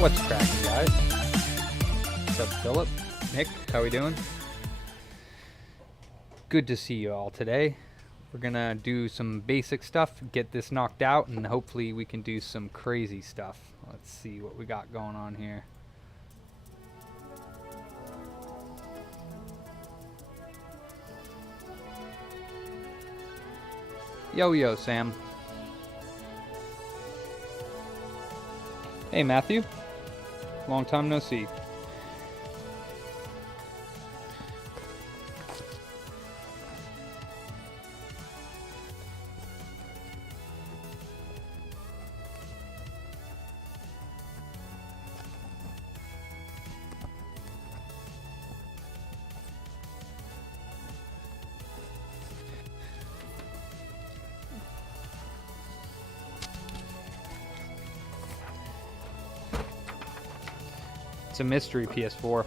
What's cracking, guys? What's up, Philip? Nick, how we doing? Good to see you all today. We're gonna do some basic stuff, get this knocked out, and hopefully we can do some crazy stuff. Let's see what we got going on here. Yo, Sam. Hey, Matthew. Long time no see. It's a mystery PS4.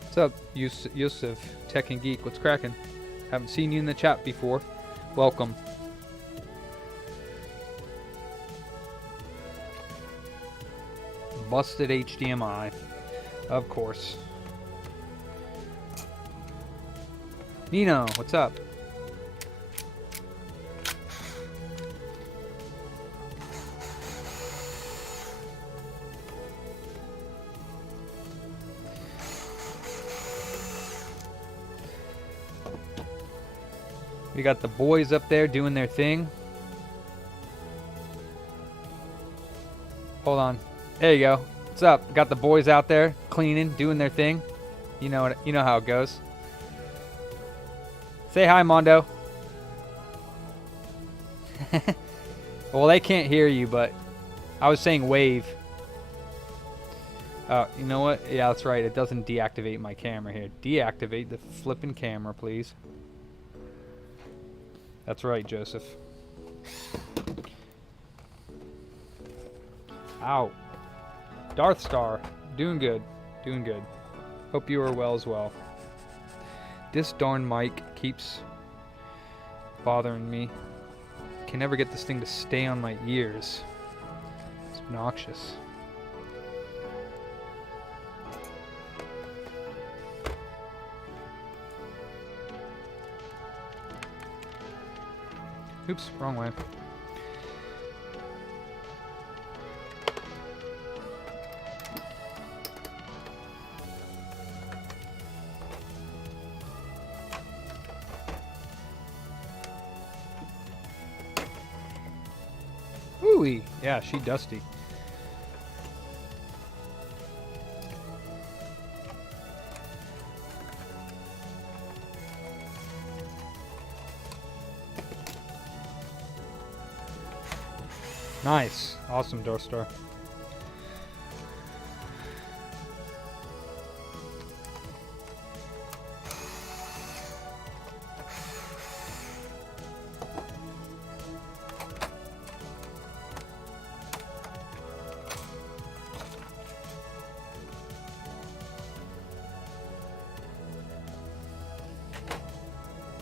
What's up, Yusuf, Tech and Geek? What's cracking? Haven't seen you in the chat before. Welcome. Busted HDMI. Of course. Nino, what's up? We got the boys up there doing their thing. Hold on. There you go. What's up? Got the boys out there cleaning, doing their thing. You know how it goes. Say hi, Mondo. Well, they can't hear you, but I was saying wave. Oh, you know what? Yeah, that's right. It doesn't deactivate my camera here. Deactivate the flipping camera, please. That's right, Joseph. Ow. Darth Star. Doing good. Doing good. Hope you are well as well. This darn mic keeps bothering me. Can never get this thing to stay on my ears. It's obnoxious. Oops, wrong way. Ooh-wee. Yeah, she dusty. Nice. Awesome, Darkstar.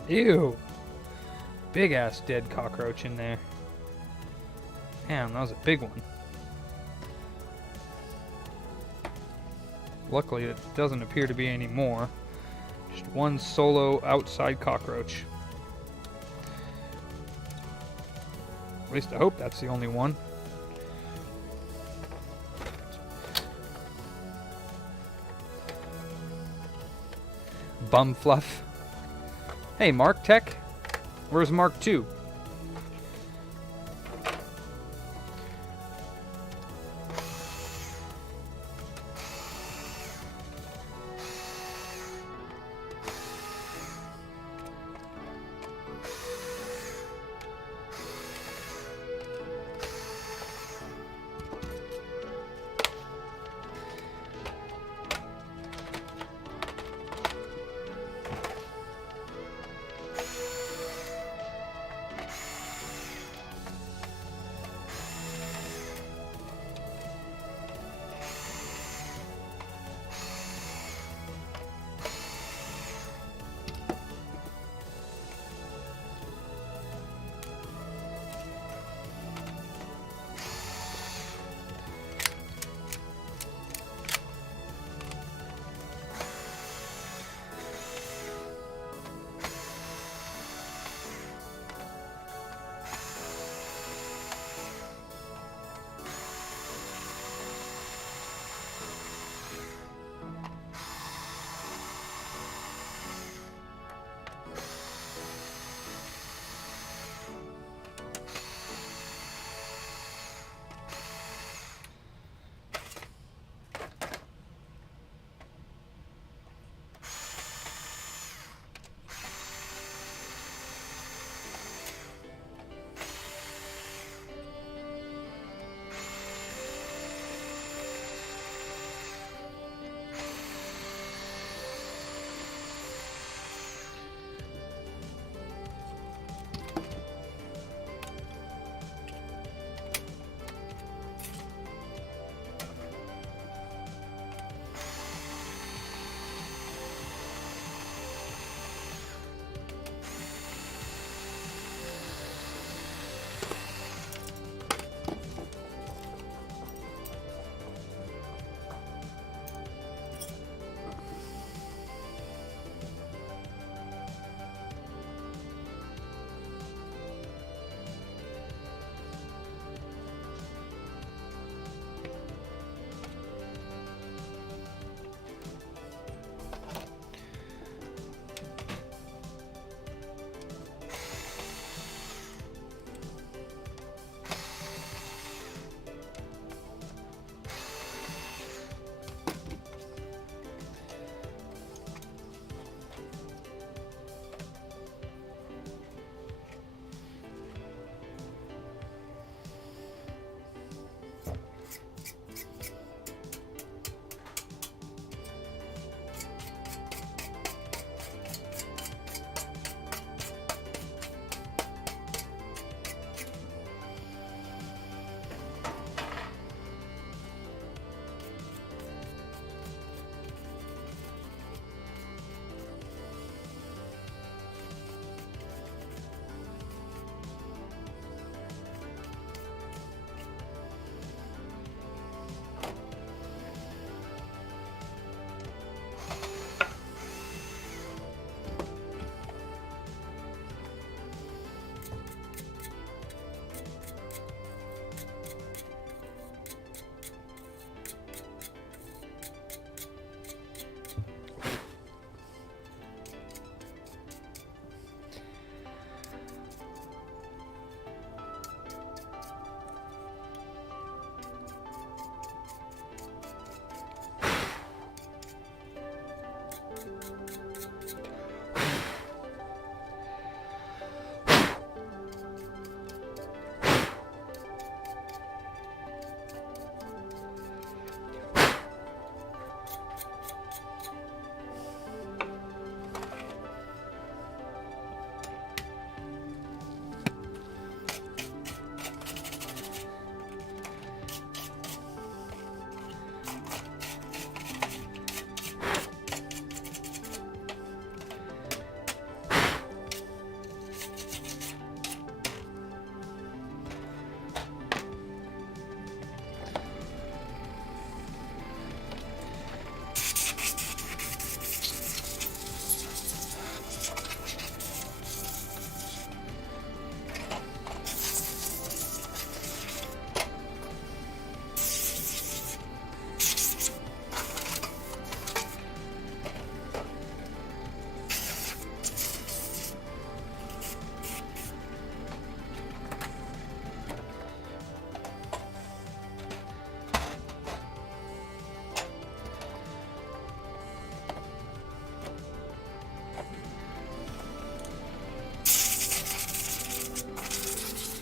Ew. Big ass dead cockroach in there. Damn, that was a big one. Luckily, it doesn't appear to be any more. Just one solo outside cockroach. At least I hope that's the only one. Bum fluff. Hey, Mark Tech. Where's Mark 2?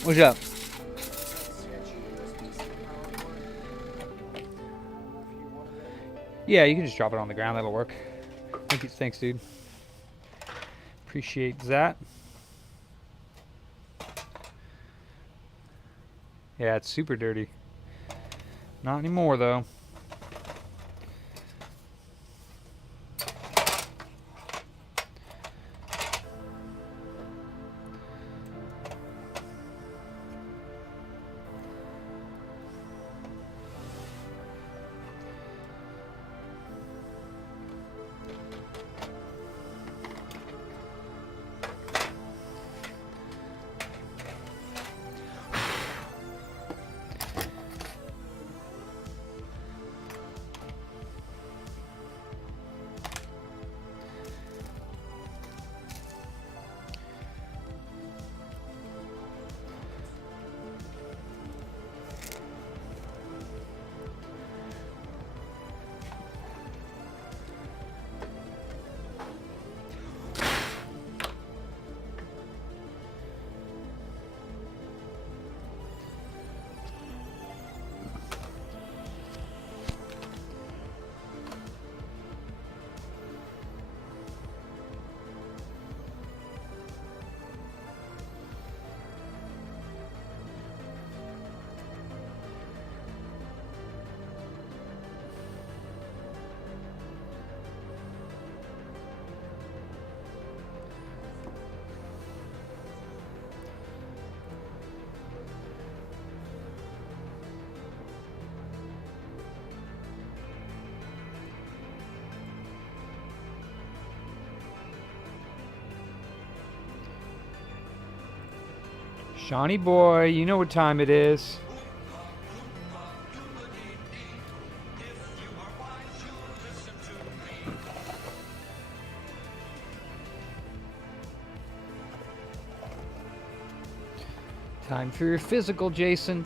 What's up? Yeah, you can just drop it on the ground. That'll work. Thank you. Thanks, dude. Appreciate that. Yeah, it's super dirty. Not anymore, though. Shawnee boy, you know what time it is. Time for your physical, Jason.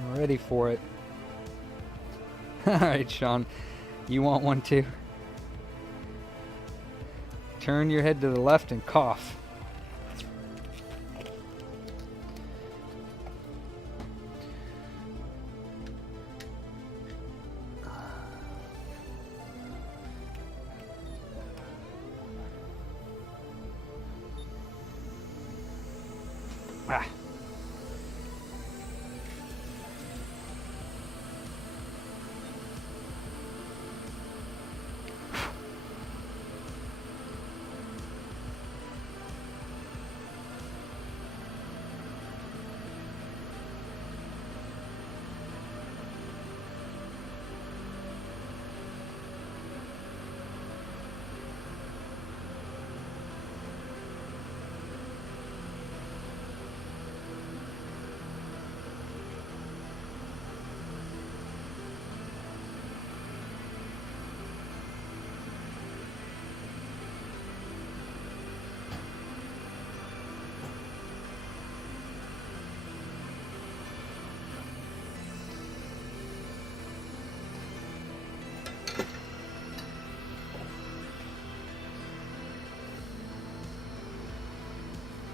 I'm ready for it. Alright, Sean. You want one too? Turn your head to the left and cough. Ah.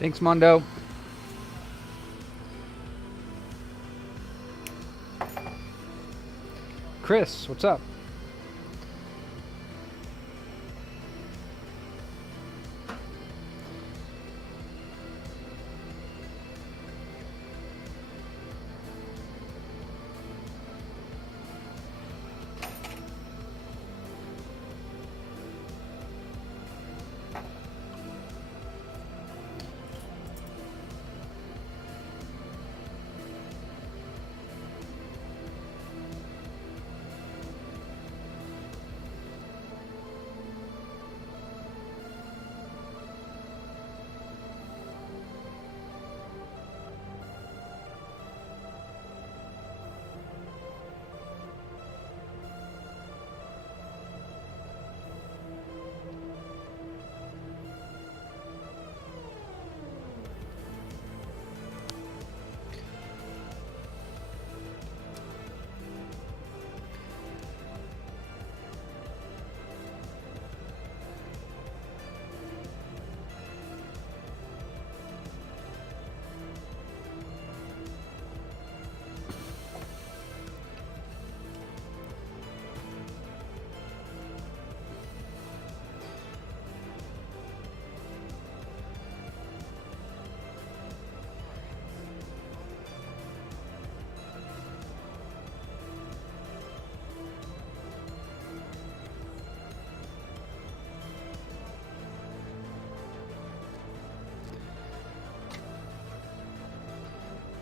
Thanks, Mondo. Chris, what's up?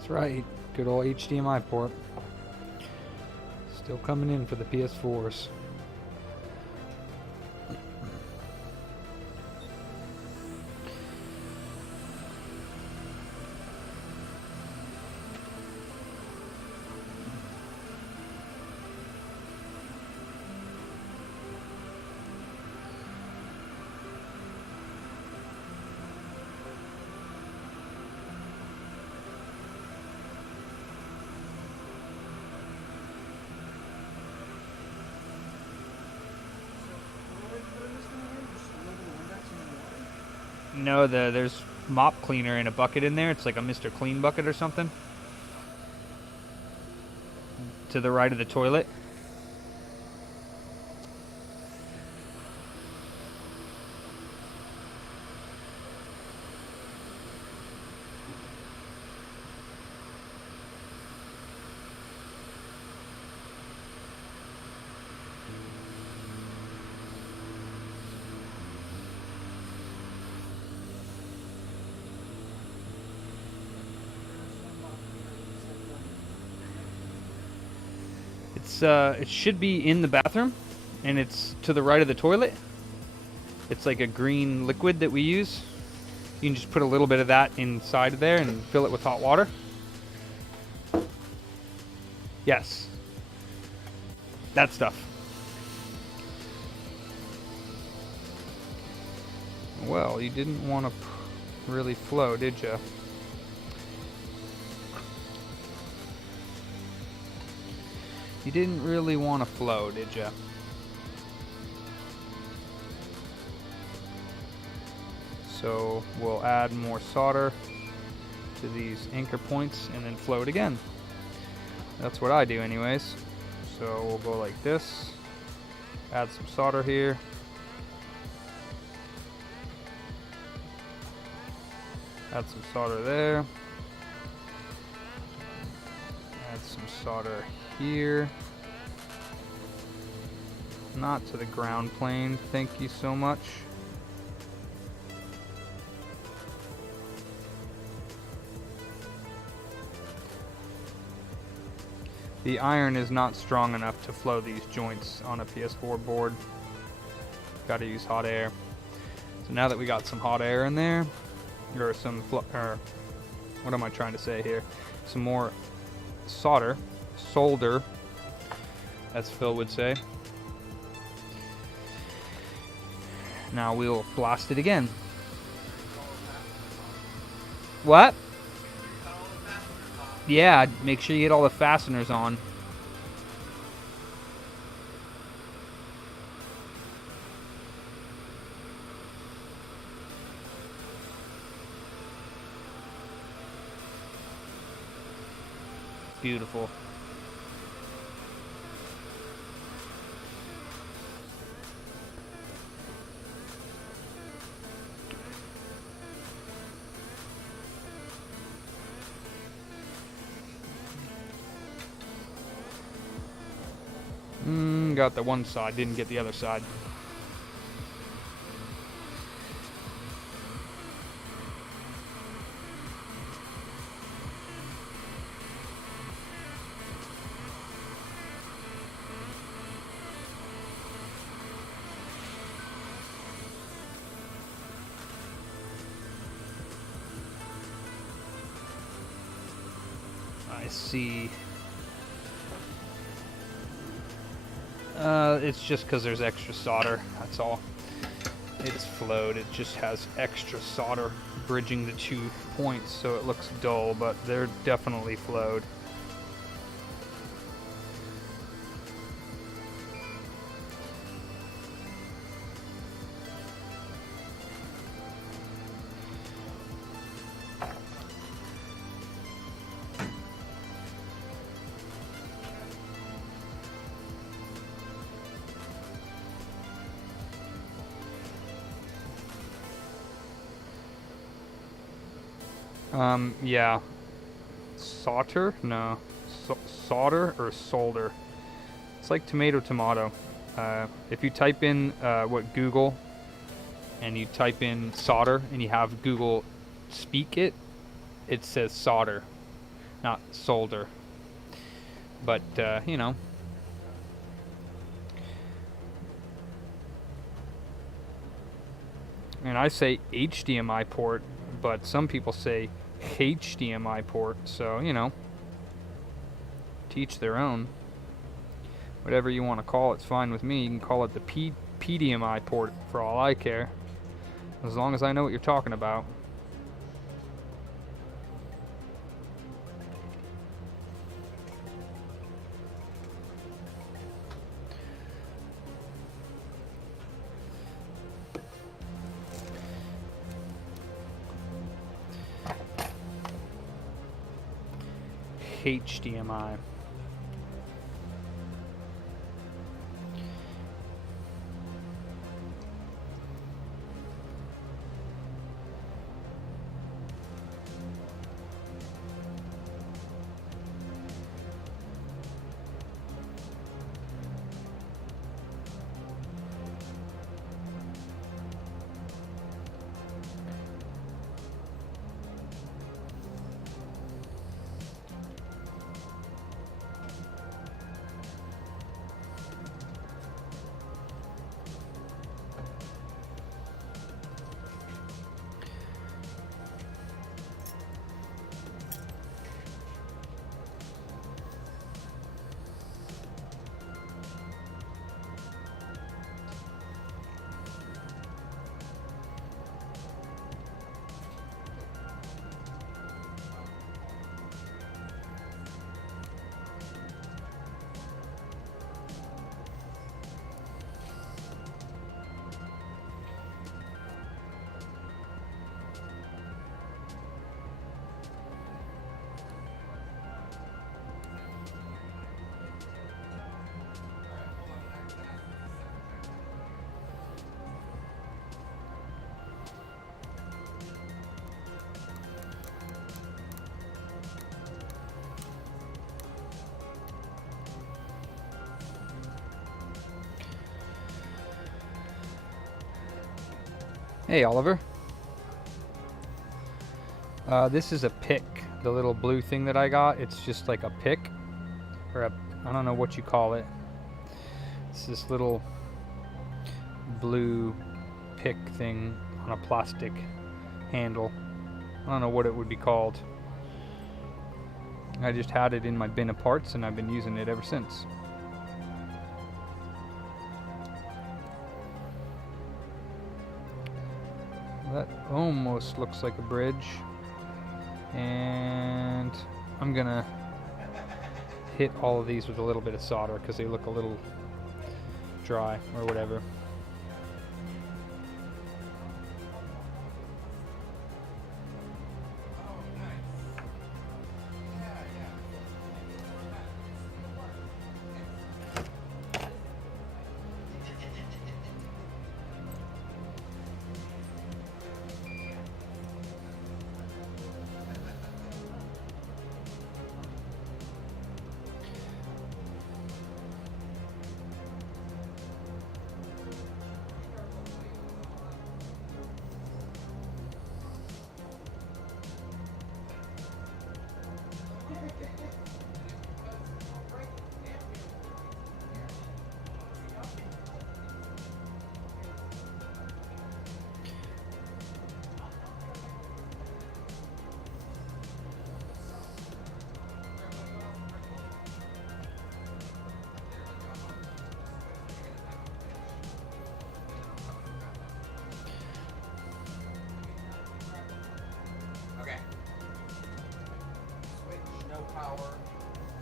That's right. Good old HDMI port. Still coming in for the PS4s. No, there's mop cleaner in a bucket in there. It's like a Mr. Clean bucket or something. To the right of the toilet. It should be in the bathroom, and it's to the right of the toilet. It's like a green liquid that we use. You can just put a little bit of that inside of there and fill it with hot water. Yes. That stuff. Well, you didn't want to really flow, did you? You didn't really want to flow, did you? So we'll add more solder to these anchor points and then float again. That's what I do anyways. So we'll go like this, add some solder here. Add some solder there. Add some solder here. Not to the ground plane, thank you so much. The iron is not strong enough to flow these joints on a PS4 board. Got to use hot air. So now that we got some hot air in there, or some, what am I trying to say here? Some more solder, as Phil would say. Now we'll blast it again. What? Yeah, make sure you get all the fasteners on. Beautiful. Got the one side, didn't get the other side. I see. It's just because there's extra solder, that's all. It's flowed, it just has extra solder bridging the 2 points, so it looks dull, but they're definitely flowed. Yeah. Solder? No. Solder or solder. It's like tomato. If you type in what Google and you type in solder and you have Google speak it, it says solder. not solder. But, you know. And I say HDMI port, but some people say HDMI port, so, you know, teach their own. Whatever you want to call it's fine with me. You can call it the PDMI port for all I care, as long as I know what you're talking about. HDMI. Hey, Oliver. This is a pick, the little blue thing that I got. It's just like a pick, or I don't know what you call it. It's this little blue pick thing on a plastic handle. I don't know what it would be called. I just had it in my bin of parts and I've been using it ever since. That almost looks like a bridge, and I'm gonna hit all of these with a little bit of solder because they look a little dry or whatever.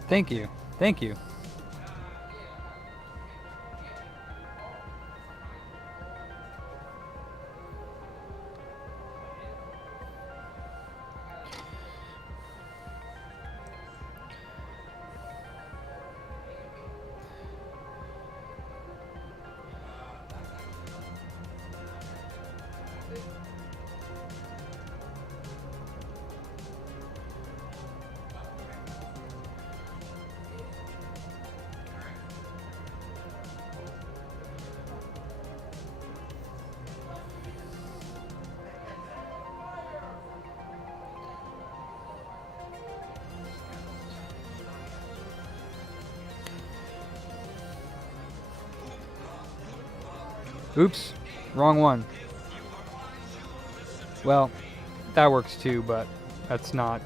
Thank you. Thank you. Oops, wrong one. Well, that works too, but that's not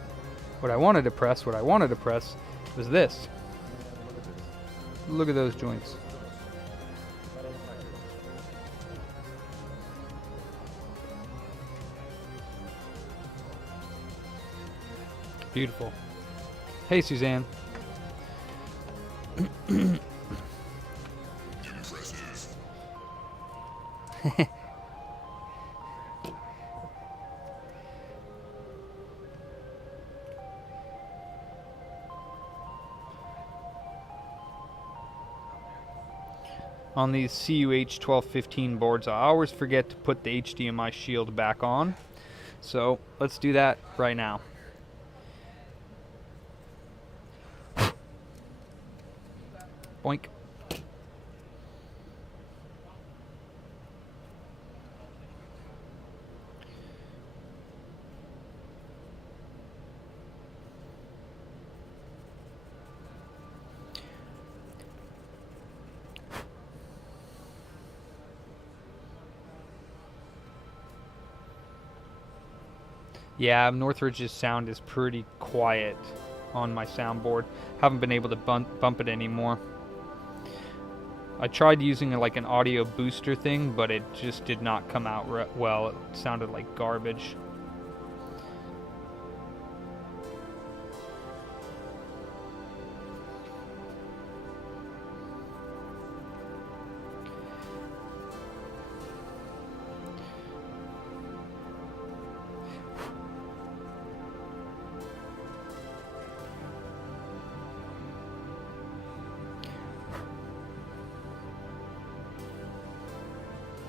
what I wanted to press. What I wanted to press was this. Look at those joints. Beautiful. Hey, Suzanne. On these CUH 1215 boards, I always forget to put the HDMI shield back on. So let's do that right now. Boink. Yeah, Northridge's sound is pretty quiet on my soundboard. Haven't been able to bump it anymore. I tried using like an audio booster thing, but it just did not come out well. It sounded like garbage.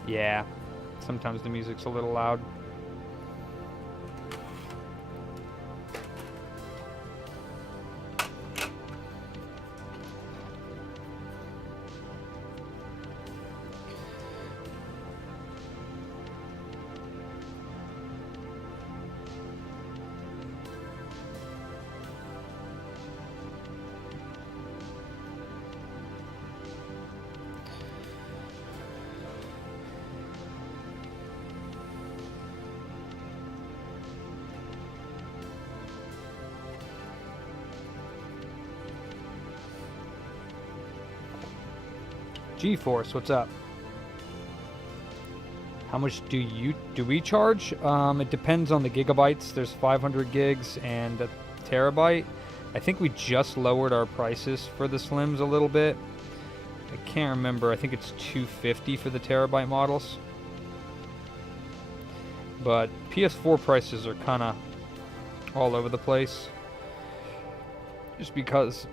Yeah, sometimes the music's a little loud. GeForce, what's up? How much do we charge? It depends on the gigabytes. There's 500 gigs and a terabyte. I think we just lowered our prices for the Slims a little bit. I can't remember. I think it's $250 for the terabyte models. But PS4 prices are kind of all over the place. Just because,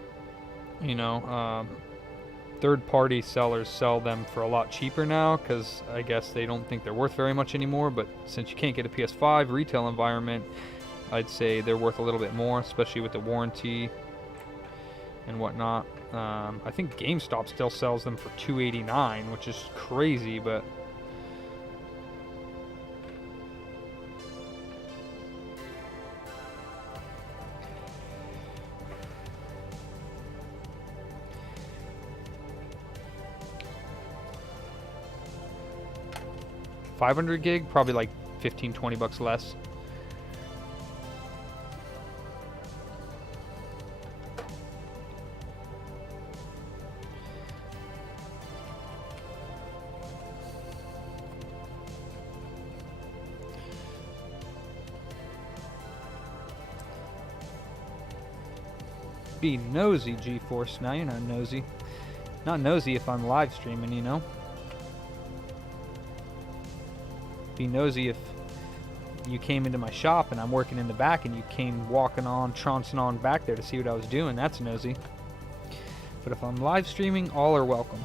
you know, third-party sellers sell them for a lot cheaper now because I guess they don't think they're worth very much anymore. But since you can't get a PS5 retail environment, I'd say they're worth a little bit more, especially with the warranty and whatnot. I think GameStop still sells them for $289, which is crazy, but $500 gig, probably like 15-20 bucks less. Be nosy, GeForce. Now you're not nosy. Not nosy if I'm live streaming, you know? Be nosy if you came into my shop and I'm working in the back and you came walking on, trouncing on back there to see what I was doing. That's nosy. But if I'm live streaming, all are welcome.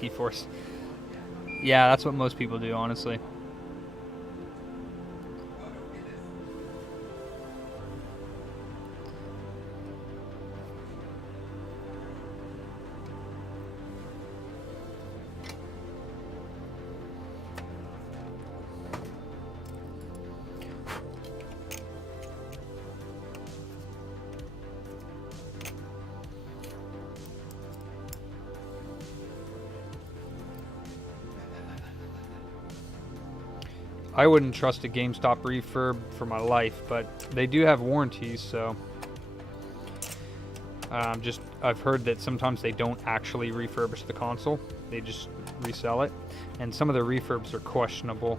T-Force. Yeah, that's what most people do, honestly. I wouldn't trust a GameStop refurb for my life, but they do have warranties, so I've heard that sometimes they don't actually refurbish the console; they just resell it, and some of the refurbs are questionable.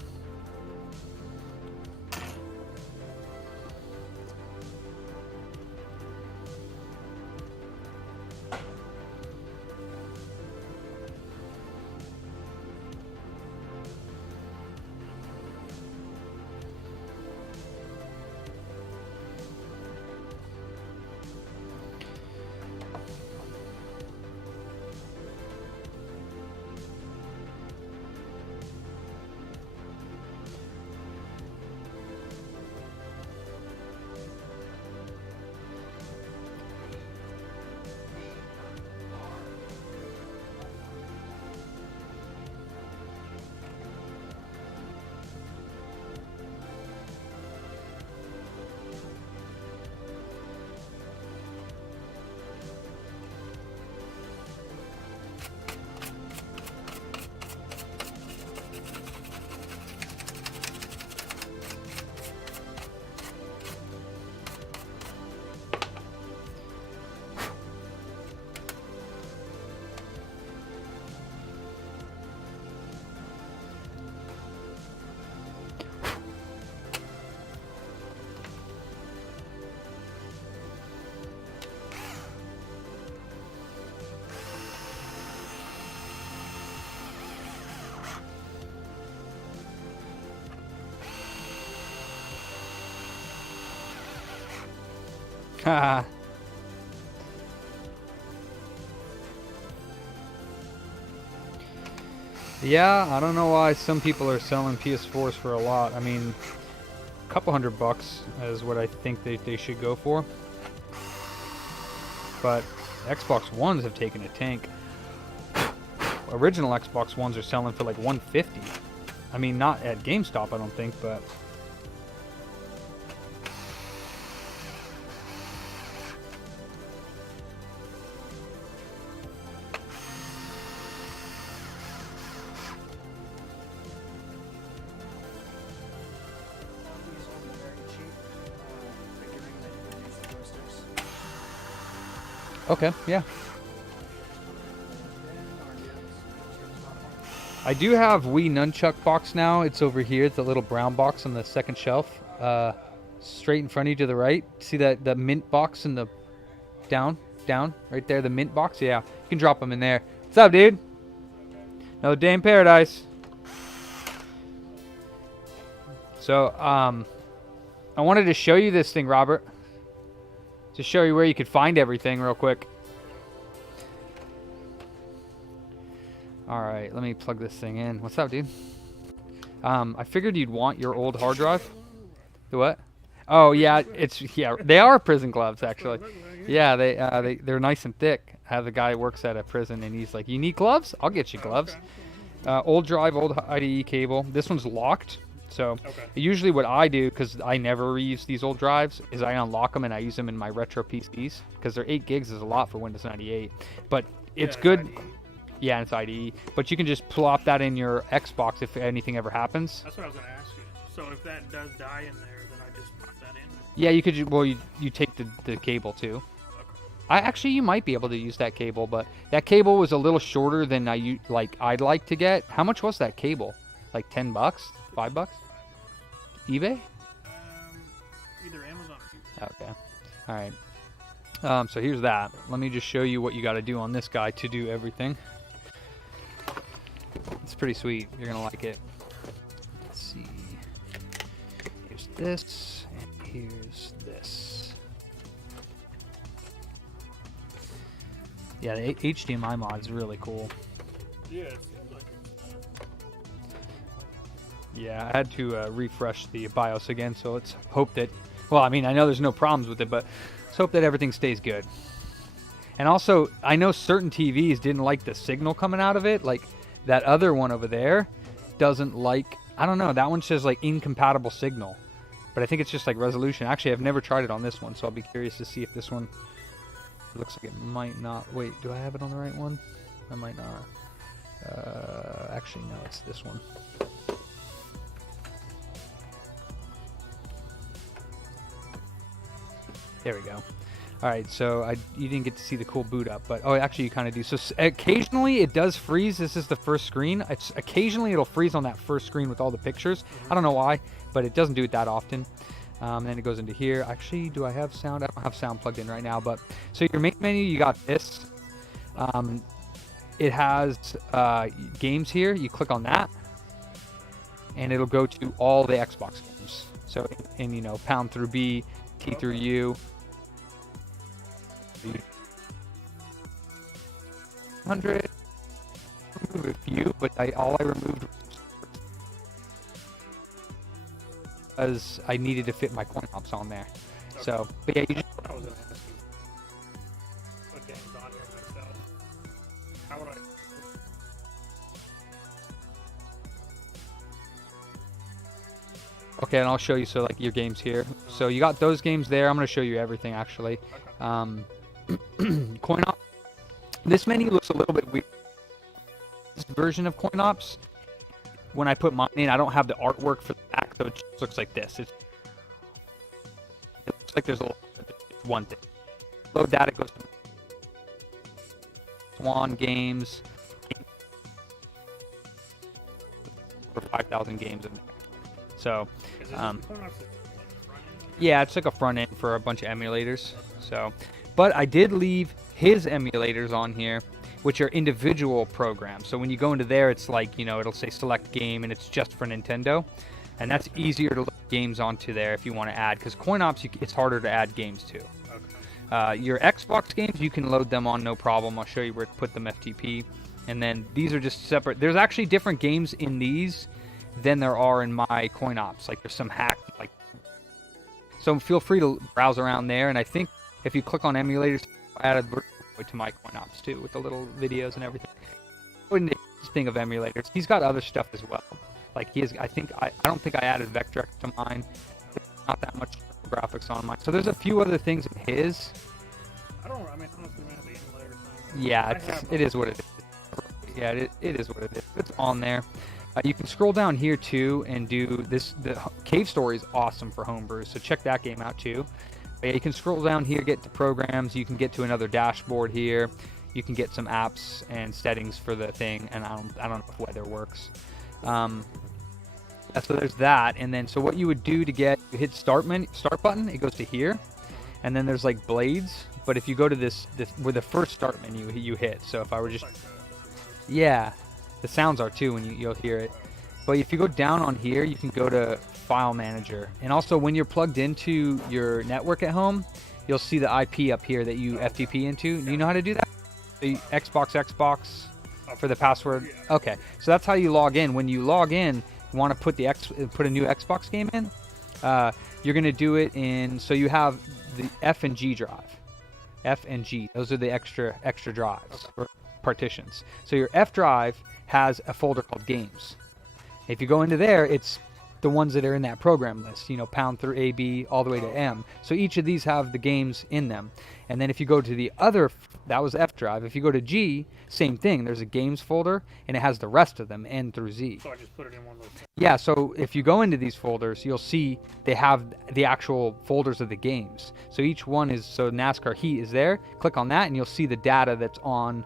Haha. Yeah, I don't know why some people are selling PS4s for a lot. I mean, a couple $100 is what I think they should go for. But Xbox Ones have taken a tank. Original Xbox Ones are selling for like $150. I mean, not at GameStop, I don't think, but okay, yeah. I do have Wii Nunchuck box now. It's over here. It's the little brown box on the second shelf. Straight in front of you to the right. See that mint box in the down, right there, the mint box? Yeah, you can drop them in there. What's up, dude? Another day in paradise. So, I wanted to show you this thing, Robert. To show you where you could find everything real quick. Alright, let me plug this thing in. What's up, dude? I figured you'd want your old hard drive. The what? Oh, yeah, they are prison gloves, actually. Yeah, they're nice and thick. I have a guy who works at a prison, and he's like, you need gloves? I'll get you gloves. Old drive, old IDE cable. This one's locked. So usually what I do, because I never reuse these old drives, is I unlock them and I use them in my retro PCs, because they're 8 gigs is a lot for Windows 98. But it's good. IDE. Yeah, and it's IDE. But you can just plop that in your Xbox if anything ever happens. That's what I was going to ask you. So if that does die in there, then I just pop that in? Yeah, you could. Well, you take the cable too. You might be able to use that cable, but that cable was a little shorter than I'd like to get. How much was that cable? Like $10, $5? eBay? Either Amazon or eBay. Okay. All right. So here's that. Let me just show you what you got to do on this guy to do everything. It's pretty sweet. You're gonna like it. Let's see. Here's this, and here's this. Yeah, the HDMI mod is really cool. Yeah, it seems like it's. Yeah, I had to refresh the BIOS again, so let's hope that... Well, I mean, I know there's no problems with it, but let's hope that everything stays good. And also, I know certain TVs didn't like the signal coming out of it. Like, that other one over there doesn't like... I don't know, that one says, like, incompatible signal. But I think it's just, like, resolution. Actually, I've never tried it on this one, so I'll be curious to see if this one... It looks like it might not... Wait, do I have it on the right one? I might not. Actually, no, it's this one. There we go. All right, so you didn't get to see the cool boot up, but oh, actually you kind of do. So occasionally it does freeze. This is the first screen. Occasionally it'll freeze on that first screen with all the pictures. I don't know why, but it doesn't do it that often. Then it goes into here. Actually, do I have sound? I don't have sound plugged in right now, but so your main menu, you got this. It has games here. You click on that, and it'll go to all the Xbox games. So in you know, pound through B, T through U. 100. Remove a few, but all I removed was I needed to fit my coin ops on there. Okay. So, but yeah, you just. I was gonna ask you what games on here myself. How would I? Okay, and I'll show you. So like your games here. So you got those games there. I'm gonna show you everything actually. Okay. Coin ops. This menu looks a little bit weird. This version of Coin Ops, when I put mine in, I don't have the artwork for the back, so it just looks like this. It looks like there's one thing. Load data goes to Swan Games. For 5,000 games in there. So, yeah, it's like a front end for a bunch of emulators. So, but I did leave his emulators on here, which are individual programs. So when you go into there, it's like, you know, it'll say select game and it's just for Nintendo. And that's easier to load games onto there if you want to add, because Coin Ops, it's harder to add games to. Okay. Your Xbox games, you can load them on no problem. I'll show you where to put them FTP. And then these are just separate. There's actually different games in these than there are in my Coin Ops. Like there's some hack, like, so feel free to browse around there. And I think if you click on emulators, I added to my Coin Ops too, with the little videos and everything. Wouldn't think of emulators. He's got other stuff as well. Like he has, I don't think I added Vectrex to mine. Not that much graphics on mine. So there's a few other things in his. I don't know. I mean, honestly, man, the emulator thing. Yeah, it is what it is. Yeah, it is what it is. It's on there. You can scroll down here too and do this. The Cave Story is awesome for homebrews, so check that game out too. But yeah, you can scroll down here, get to programs. You can get to another dashboard here. You can get some apps and settings for the thing, and I don't know if weather works. So there's that, and then so what you would do to get, you hit start button, it goes to here, and then there's like blades. But if you go to this where the first start menu you hit, so if I were just, yeah, the sounds are too when you'll hear it. But if you go down on here, you can go to File Manager. And also when you're plugged into your network at home, you'll see the IP up here that you FTP into. Do you know how to do that? So Xbox for the password. Okay, so that's how you log in. When you log in, you want to put a new Xbox game in. You're gonna do it in. So you have the F and G drive. F and G. Those are the extra drives or partitions. So your F drive has a folder called Games. If you go into there, it's the ones that are in that program list, you know, pound through A, B, all the way to M. So each of these have the games in them. And then if you go to the other, that was F drive. If you go to G, same thing. There's a games folder, and it has the rest of them, N through Z. So I just put it in one of those. Yeah, so if you go into these folders, you'll see they have the actual folders of the games. So each one is, so NASCAR Heat is there. Click on that, and you'll see the data that's on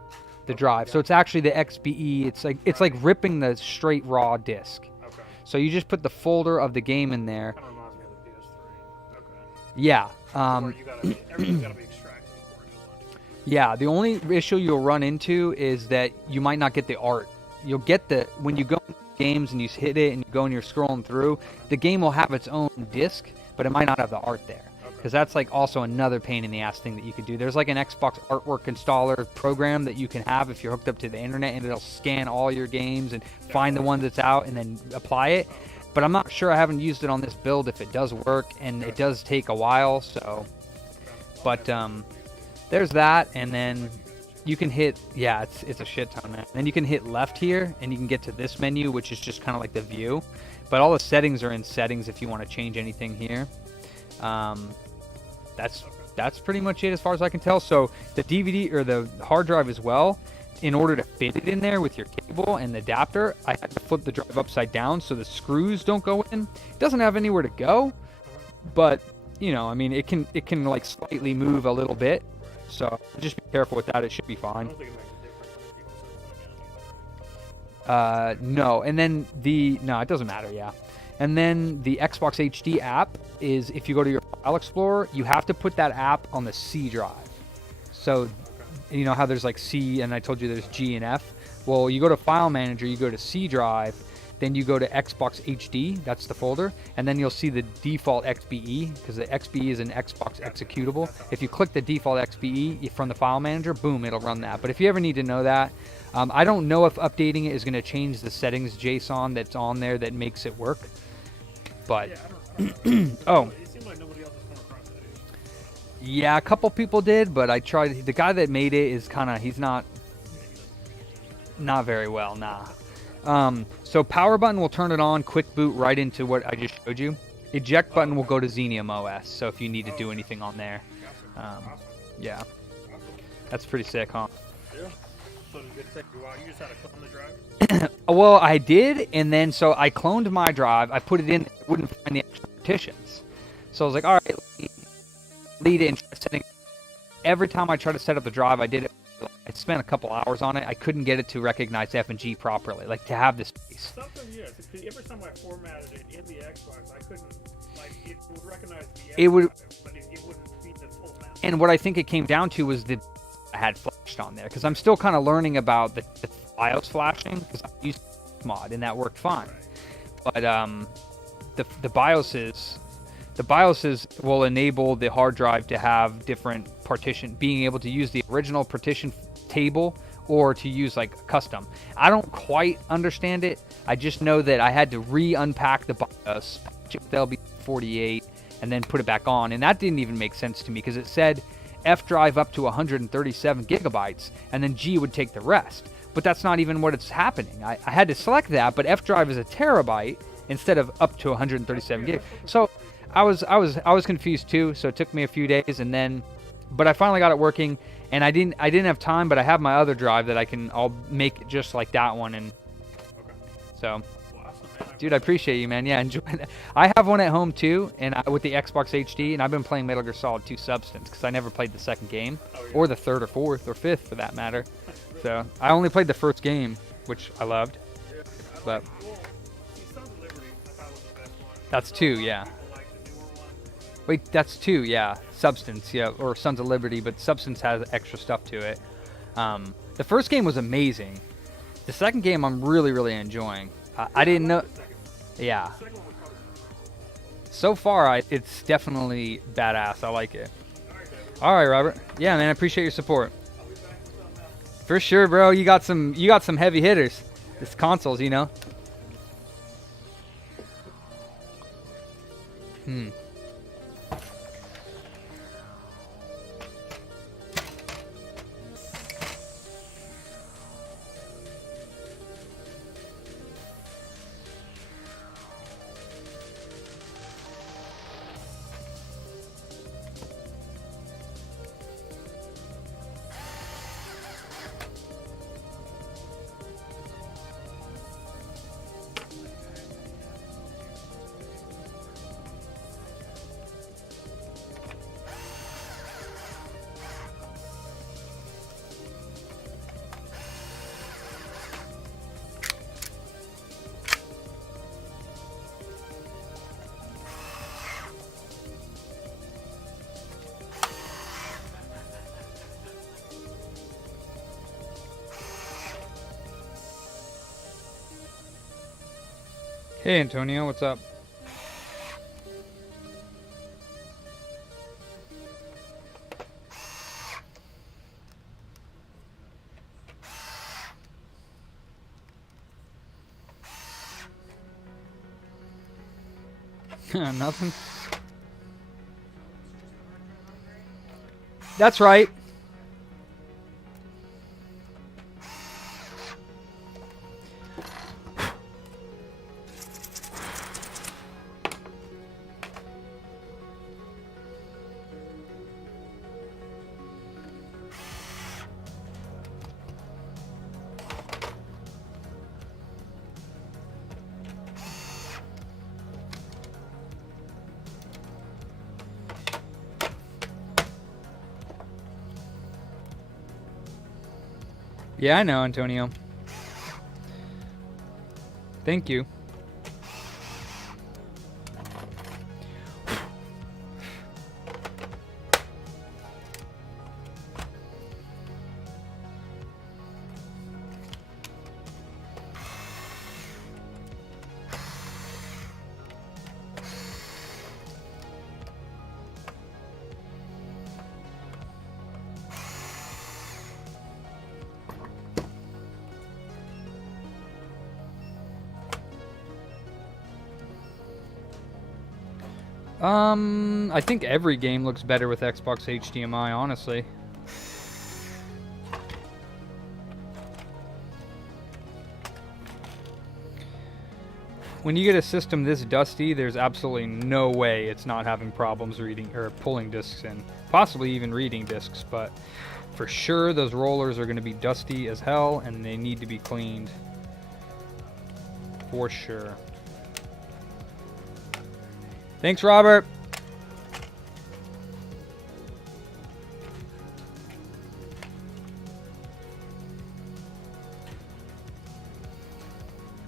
the drive. So it's actually the XBE. It's like ripping the straight raw disk. Okay. So you just put the folder of the game in there. Kind of reminds me of the PS3. Okay. Yeah. Everything's gotta be extracted before it goes on. Yeah. The only issue you'll run into is that you might not get the art. You'll get when you go into games and you hit it and you go and you're scrolling through, the game will have its own disc, but it might not have the art there. Okay. because that's like also another pain in the ass thing that you could do. There's like an Xbox artwork installer program that you can have if you're hooked up to the internet, and it'll scan all your games and find the one that's out and then apply it. But I'm not sure, I haven't used it on this build if it does work, and it does take a while, so. But there's that, and then you can hit, yeah, it's a shit ton, man. Then you can hit left here, and you can get to this menu, which is just kind of like the view. But all the settings are in settings if you want to change anything here. That's pretty much it as far as I can tell. So the DVD or the hard drive as well, in order to fit it in there with your cable and the adapter, I had to flip the drive upside down so the screws don't go in. It doesn't have anywhere to go, but you know, I mean, it can like slightly move a little bit. So just be careful with that. It should be fine. No, and then no, it doesn't matter. Yeah. And then the Xbox HD app is, if you go to your File Explorer, you have to put that app on the C drive. So, you know how there's like C, and I told you there's G and F? Well, you go to File Manager, you go to C drive, then you go to Xbox HD, that's the folder, and then you'll see the default XBE, because the XBE is an Xbox executable. If you click the default XBE from the File Manager, boom, it'll run that. But if you ever need to know that, I don't know if updating it is going to change the settings JSON that's on there that makes it work. But oh, It seems like nobody else has come across that issue. yeah, a couple people did, but I tried. The guy that made it is he's not very well, nah. So power button will turn it on, quick boot right into what I just showed you. Eject button will go to Xenium OS, so if you need to do anything on there. Yeah, that's pretty sick, huh? Yeah. So did it take you a while? You just had to clone the drive? Well, I did, and then so I cloned my drive. I put it in, it wouldn't find the extra partitions. So I was like, all right, lead in setting. Every time I tried to set up the drive, I did it. I spent a couple hours on it. I couldn't get it to recognize F and G properly, like to have the space. Something, yes. Because every time I formatted it in the Xbox, I couldn't, like, it would recognize the Xbox, It would, but it wouldn't feed the full mouse. and what I think it came down to was the I had flashed on there, because I'm still kind of learning about the BIOS flashing, because I used mod and that worked fine. But the BIOSes will enable the hard drive to have different partition, being able to use the original partition table or to use like custom. I don't quite understand it. I just know that I had to re-unpack the BIOS, patch it with LB48, and then put it back on, and that didn't even make sense to me, because it said F drive up to 137 gigabytes, and then G would take the rest. But that's not even what it's happening. I had to select that, but F drive is a terabyte instead of up to 137 gig. So I was confused too. So it took me a few days, and then, but I finally got it working, and I didn't have time, but I have my other drive that I'll make it just like that one, and so. Dude, I appreciate you, man. Yeah, enjoy that. I have one at home too, and with the Xbox HD, and I've been playing Metal Gear Solid 2 Substance, because I never played the second game, or the third or fourth or fifth for that matter. So I only played the first game, which I loved. But that's 2, yeah. Wait, that's 2, yeah. Substance, yeah, or Sons of Liberty, but Substance has extra stuff to it. The first game was amazing. The second game I'm really, really enjoying. I didn't know. Yeah. So far, it's definitely badass. I like it. All right, Robert. Yeah, man, I appreciate your support. For sure, bro. You got some heavy hitters. This consoles, you know. Hey, Antonio, what's up? Nothing. That's right. Yeah, I know, Antonio. Thank you. I think every game looks better with Xbox HDMI, honestly. When you get a system this dusty, there's absolutely no way it's not having problems reading or pulling discs in. Possibly even reading discs, but for sure those rollers are going to be dusty as hell and they need to be cleaned. For sure. Thanks, Robert.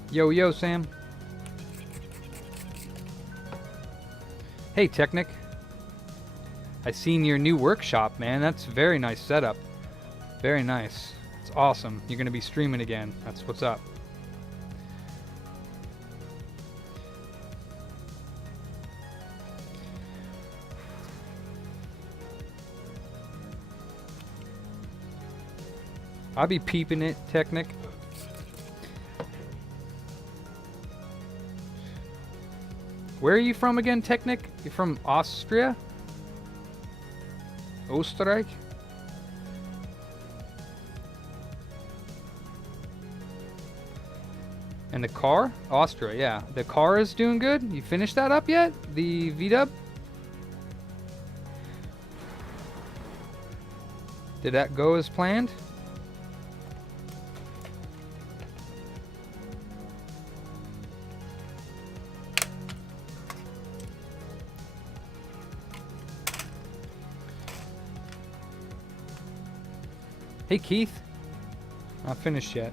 Yo, yo, Sam. Hey, Technic. I seen your new workshop, man. That's very nice setup. Very nice. It's awesome. You're gonna be streaming again. That's what's up. I'll be peeping it, Technic. Where are you from again, Technic? You're from Austria? Österreich? And the car? Austria, yeah. The car is doing good? You finished that up yet? The VW? Did that go as planned? Hey, Keith. Not finished yet.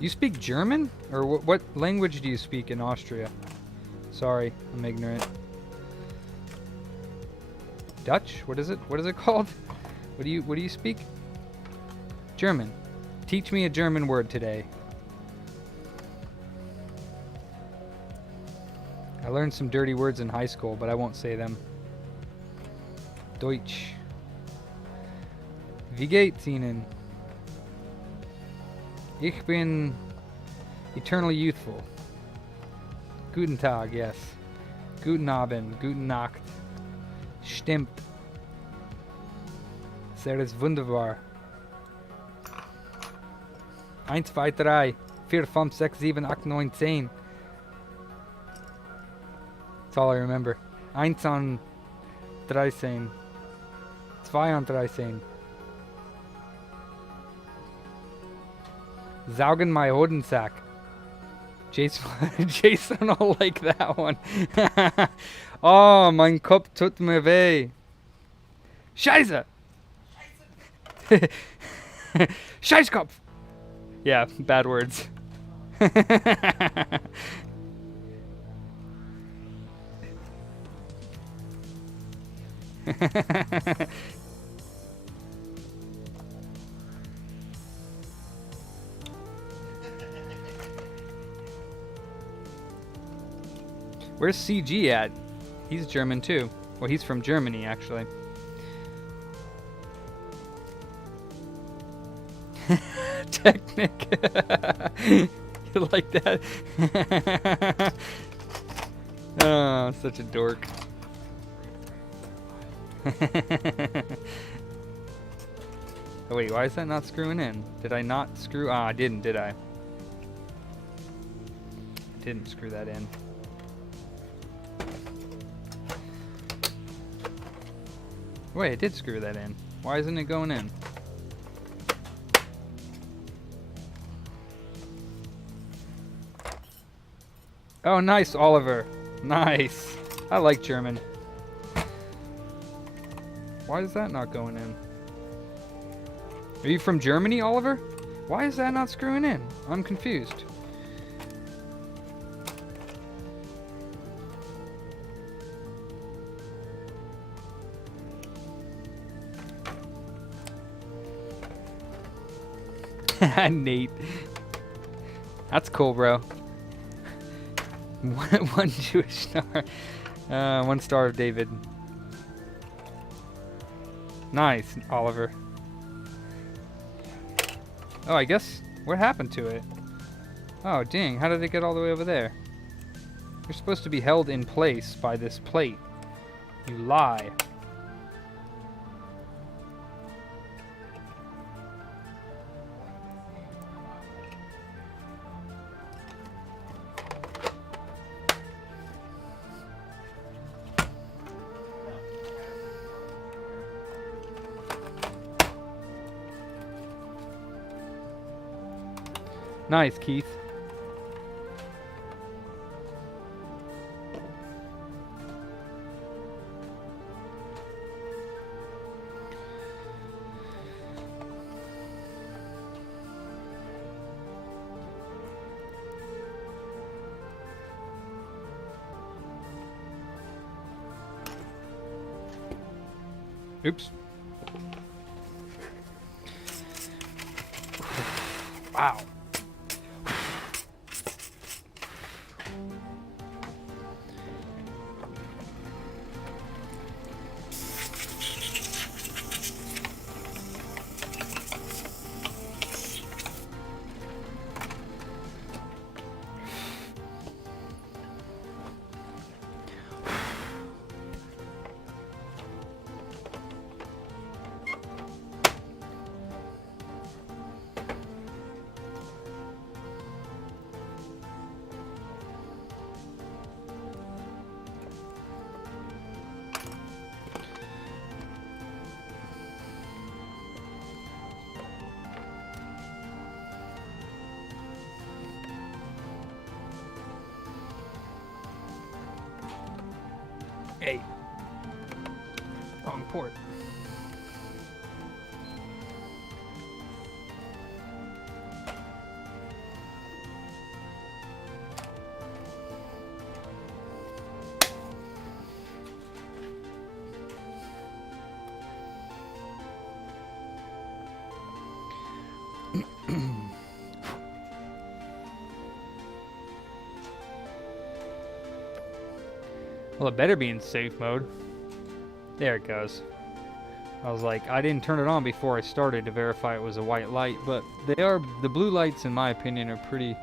You speak German? Or what language do you speak in Austria? Sorry, I'm ignorant. Dutch? What is it? What is it called? What do you speak? German. Teach me a German word today. I learned some dirty words in high school, but I won't say them. Deutsch. Wie geht's Ihnen? Ich bin eternally youthful. Guten Tag, yes. Guten Abend, guten Nacht. Stimmt. Sehr ist wunderbar. 1, 2, 3, 4, 5, 6, 7, 8, 9, 10. That's all I remember. 1 on 13. 2 on 13. Saugen my Hodensack. Jason will like that one. Oh, mein Kopf tut mir weh. Scheiße! Scheißkopf! Yeah, bad words. Where's CG at? He's German too. Well, he's from Germany, actually. Technic. You like that? Oh, such a dork. Oh, wait, why is that not screwing in? Did I not screw? Ah, I didn't, did I? Didn't screw that in. Wait, I did screw that in. Why isn't it going in? Oh, nice, Oliver. Nice. I like German. Why is that not going in? Are you from Germany, Oliver? Why is that not screwing in? I'm confused. Nate. That's cool, bro. One Jewish star. 1 star of David. Nice, Oliver. Oh, I guess, what happened to it? Oh, dang, how did it get all the way over there? You're supposed to be held in place by this plate. You lie. Nice, Keith. Oops. Wow. Hey. Wrong port. Well, it better be in safe mode. There it goes. I was like, I didn't turn it on before I started to verify it was a white light, but the blue lights, in my opinion, are pretty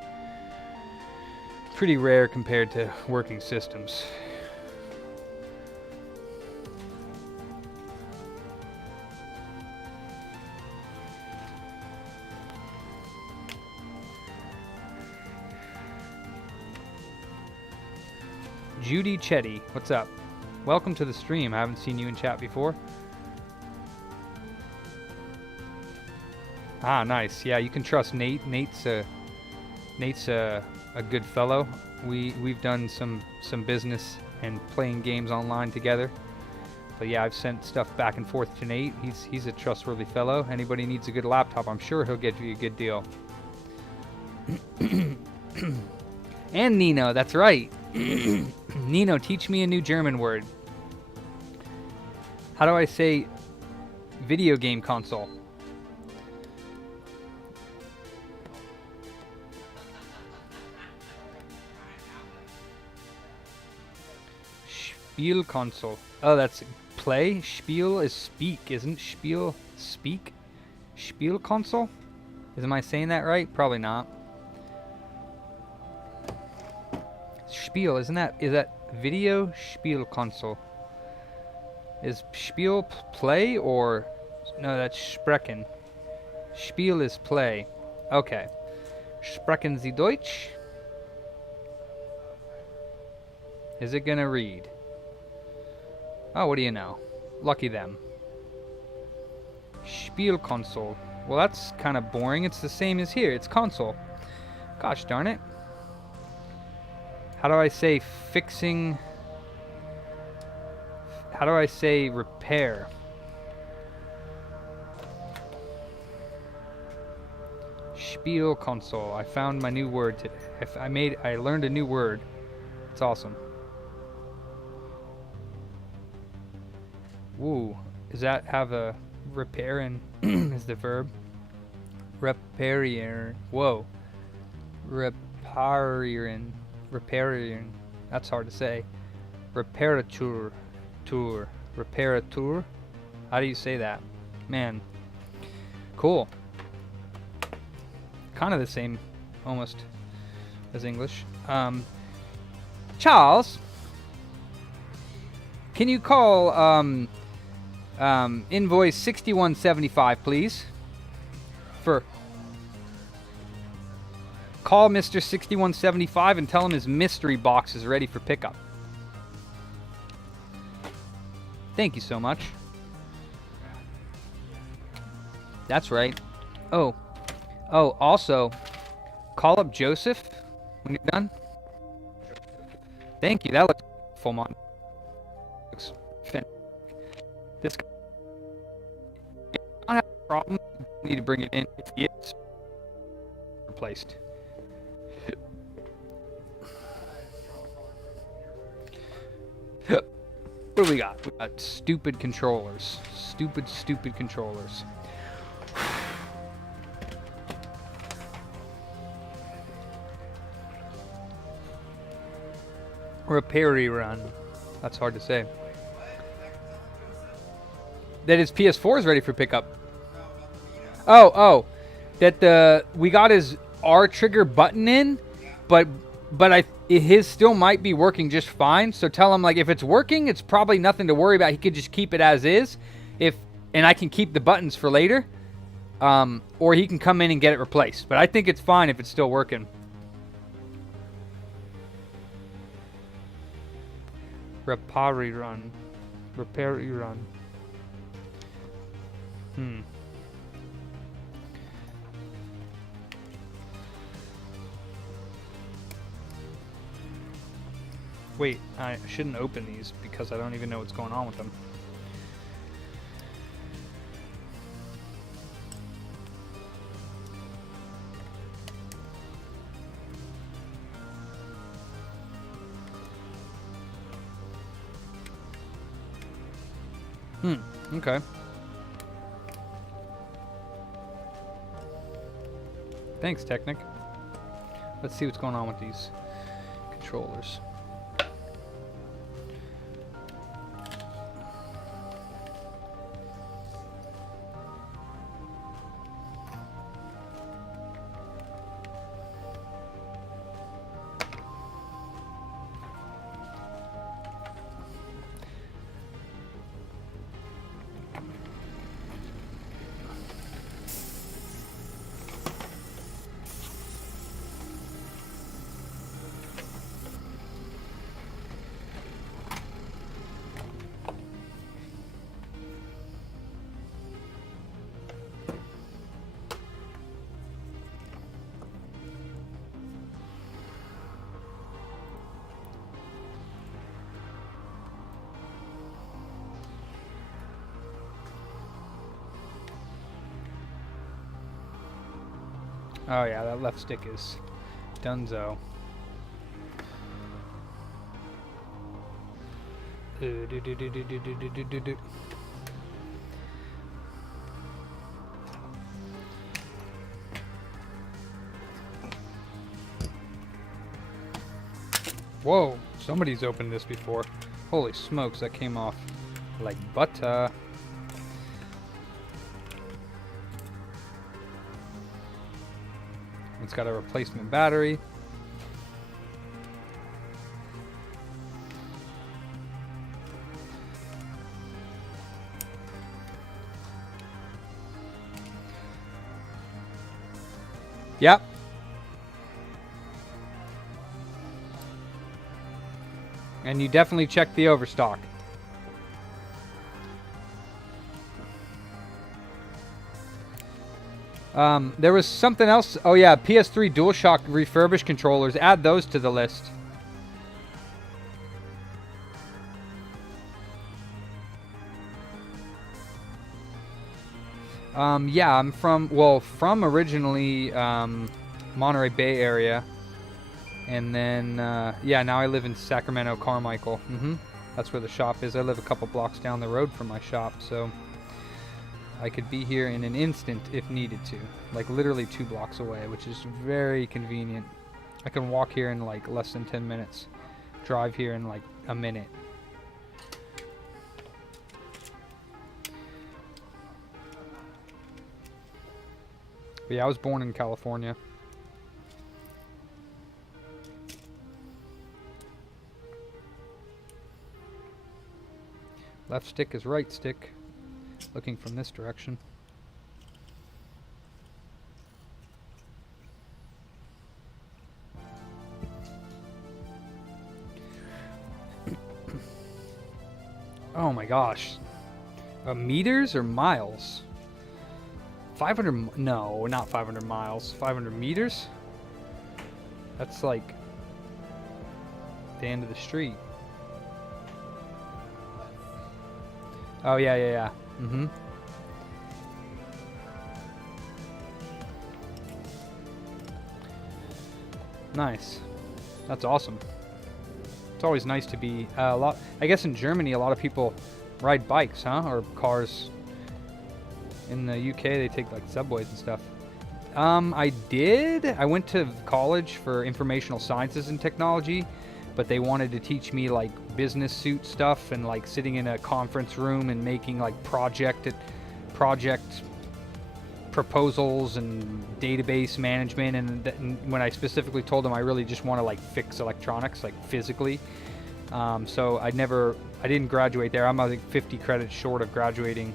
rare compared to working systems. Judy Chetty, what's up? Welcome to the stream. I haven't seen you in chat before. Ah, nice. Yeah, you can trust Nate. Nate's a good fellow. We've done some business and playing games online together. But yeah, I've sent stuff back and forth to Nate. He's a trustworthy fellow. Anybody needs a good laptop, I'm sure he'll get you a good deal. And Nino, that's right. Nino, teach me a new German word. How do I say video game console? Spiel console. Oh, that's play. Spiel is speak, isn't Spiel speak? Spiel console? Am I saying that right? Probably not. Spiel, is that video Spiel console? Is Spiel play or no? That's Sprechen. Spiel is play. Okay. Sprechen Sie Deutsch? Is it gonna read? Oh, what do you know? Lucky them. Spiel console. Well, that's kind of boring. It's the same as here. It's console. Gosh darn it. How do I say fixing? How do I say repair? Spiel console. I found my new word today. I learned a new word. It's awesome. Woo. Does that have a repair in is the verb? Reparieren. Whoa. Reparieren. Reparieren. That's hard to say. Reparatur. Reparatur. How do you say that? Man. Cool. Kind of the same, almost, as English. Charles, can you call invoice 6175, please? Call Mr. 6175 and tell him his mystery box is ready for pickup. Thank you so much. That's right. Oh, also, call up Joseph when you're done. Thank you. That looks full on. Looks fantastic. This guy, I don't have a problem. You need to bring it in. It's replaced. What do we got? We got stupid controllers. Stupid controllers. Reparieren. That's hard to say. That his PS4 is ready for pickup. Oh, that we got his R trigger button in, but his still might be working just fine. So tell him, like, if it's working, it's probably nothing to worry about. He could just keep it as is. And I can keep the buttons for later. Or he can come in and get it replaced. But I think it's fine if it's still working. Reparieren. Wait, I shouldn't open these because I don't even know what's going on with them. Okay. Thanks, Technic. Let's see what's going on with these controllers. Oh yeah, that left stick is donezo. Whoa, somebody's opened this before. Holy smokes, that came off like butter. It's got a replacement battery. Yep. And you definitely check the overstock. There was something else. Oh yeah, PS3 DualShock refurbished controllers. Add those to the list. Yeah, I'm from originally Monterey Bay area, and then yeah, now I live in Sacramento, Carmichael. That's where the shop is. I live a couple blocks down the road from my shop, so I could be here in an instant if needed to, like literally 2 blocks away, which is very convenient. I can walk here in like less than 10 minutes, drive here in like a minute. But yeah, I was born in California. Left stick is right stick. Looking from this direction. Oh my gosh. Meters or miles? 500, no, not 500 miles. 500 meters? That's like the end of the street. Oh, yeah. Nice. That's awesome. It's always nice to be a lot. I guess in Germany, a lot of people ride bikes, huh? Or cars. In the UK, they take like subways and stuff. I did. I went to college for informational sciences and technology, but they wanted to teach me like business suit stuff and like sitting in a conference room and making like project proposals and database management. And when I specifically told them I really just want to like fix electronics, like physically. So I didn't graduate there. I'm I think 50 credits short of graduating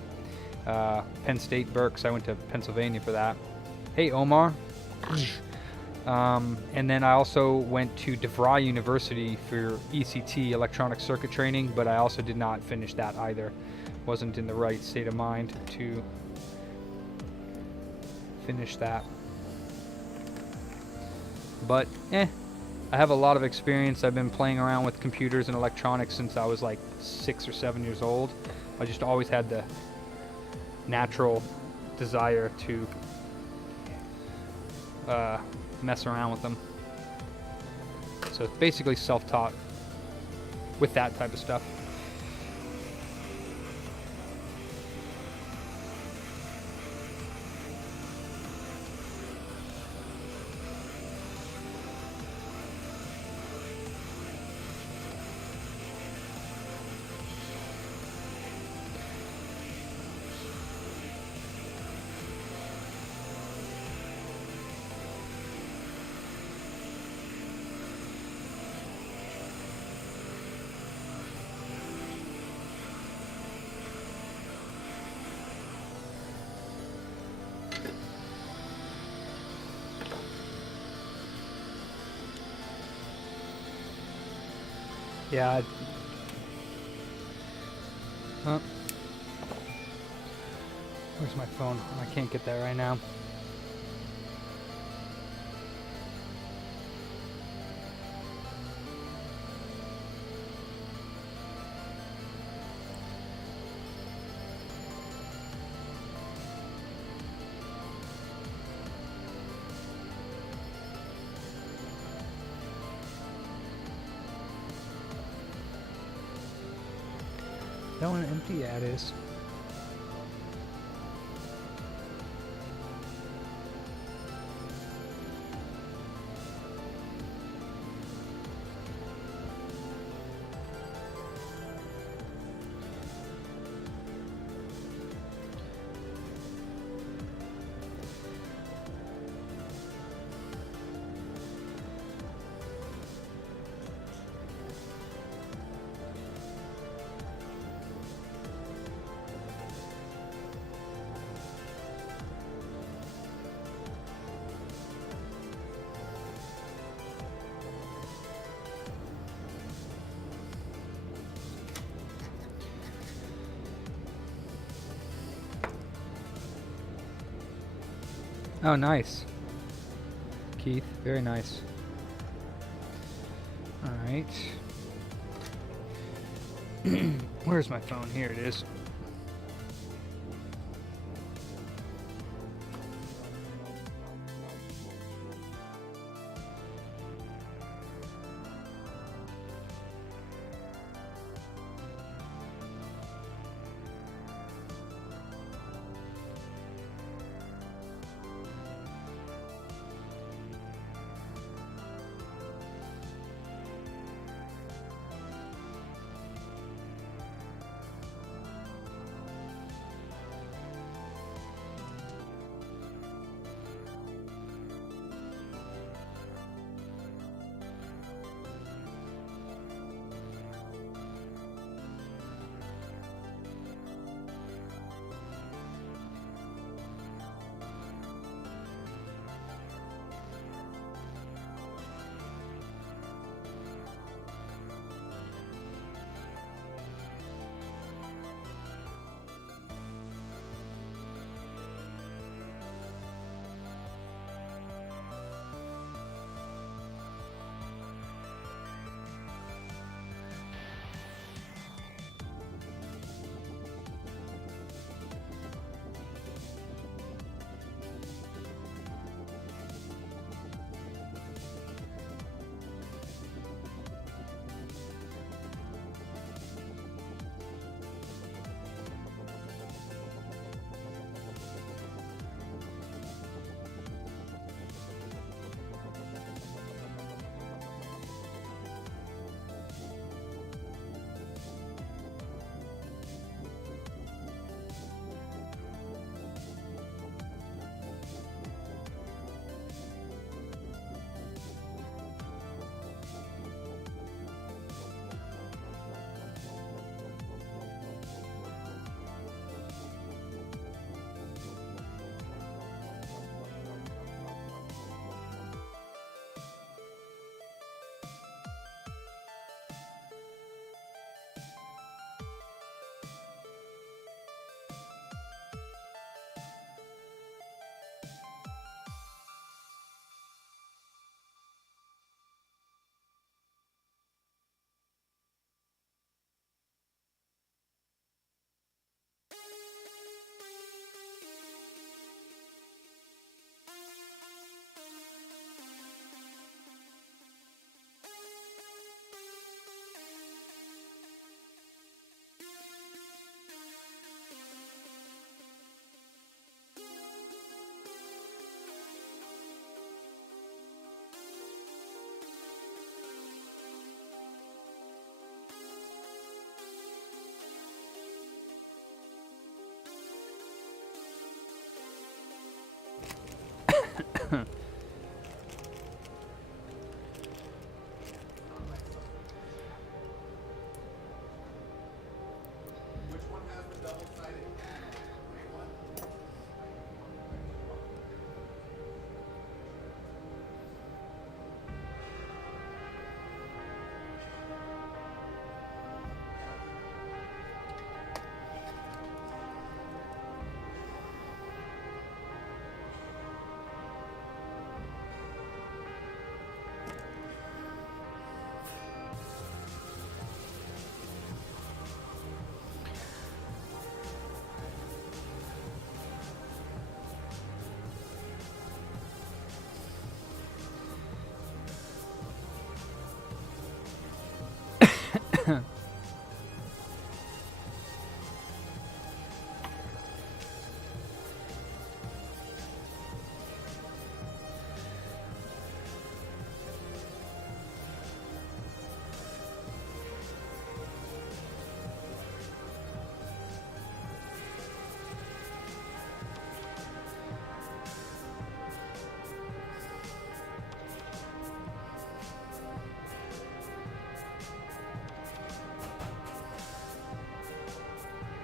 Penn State Berks. I went to Pennsylvania for that. Hey, Omar. And then I also went to DeVry University for ECT, electronic circuit training, but I also did not finish that either. Wasn't in the right state of mind to finish that. But, I have a lot of experience. I've been playing around with computers and electronics since I was like 6 or 7 years old. I just always had the natural desire to mess around with them. So it's basically self-taught with that type of stuff. Yeah. Where's my phone? I can't get that right now. Is that what an empty ad is? Oh, nice. Keith, very nice. Alright. Where's my phone? Here it is.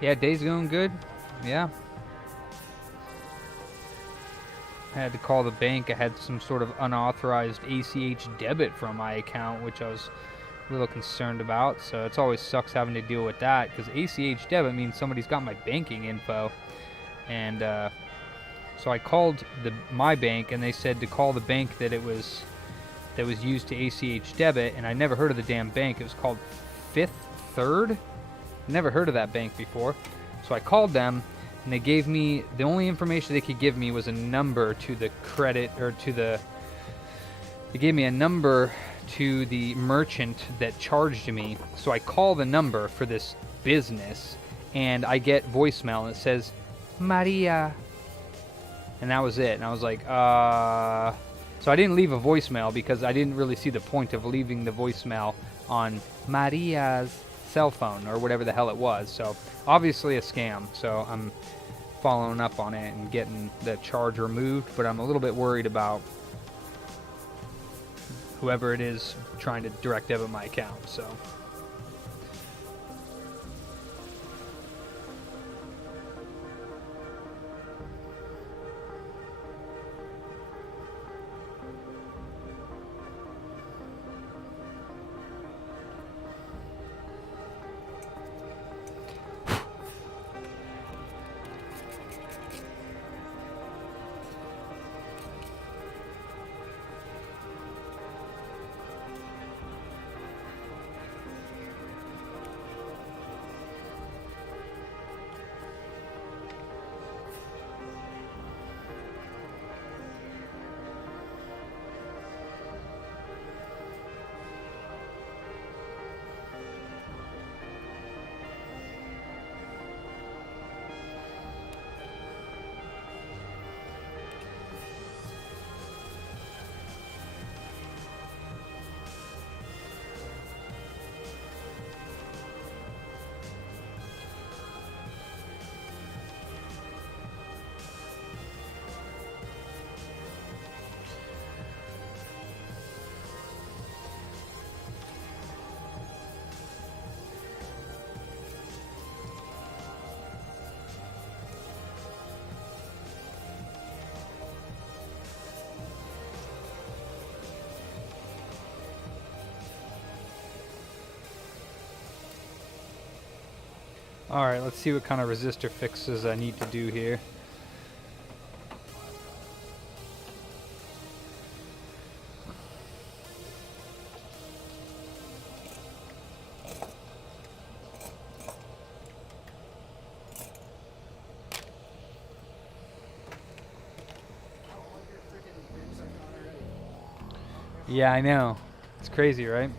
Yeah, day's going good. Yeah. I had to call the bank. I had some sort of unauthorized ACH debit from my account, which I was a little concerned about. So it's always sucks having to deal with that, because ACH debit means somebody's got my banking info. And so So I called my bank, and they said to call the bank that was used to ACH debit, and I never heard of the damn bank. It was called Fifth Third. Never heard of that bank before. So I called them, and they gave me, the only information they could give me was a number to the credit, or to the, they gave me a number to the merchant that charged me. So I call the number for this business, and I get voicemail, and it says, Maria. And that was it. And I was like, So I didn't leave a voicemail because I didn't really see the point of leaving the voicemail on Maria's cell phone or whatever the hell it was. So obviously a scam. So I'm following up on it and getting the charge removed, but I'm a little bit worried about whoever it is trying to direct debit my account. So alright, let's see what kind of resistor fixes I need to do here. Yeah, I know. It's crazy, right?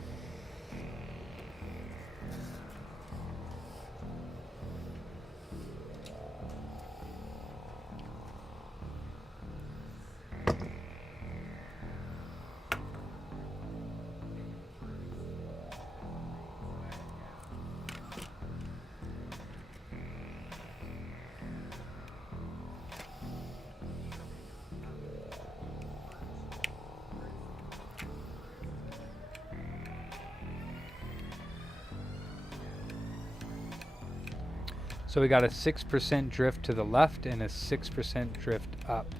So we got a 6% drift to the left and a 6% drift up.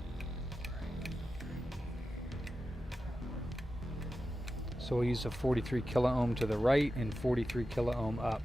So we'll use a 43 kilo ohm to the right and 43 kilo ohm up.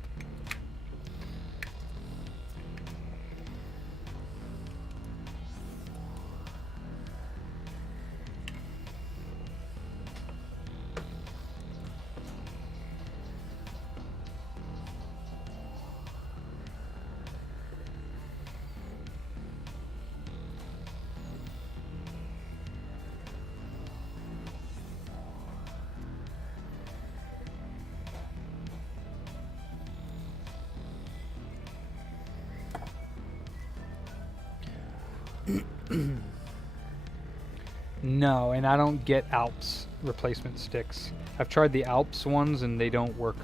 No, and I don't get Alps replacement sticks. I've tried the Alps ones and they don't work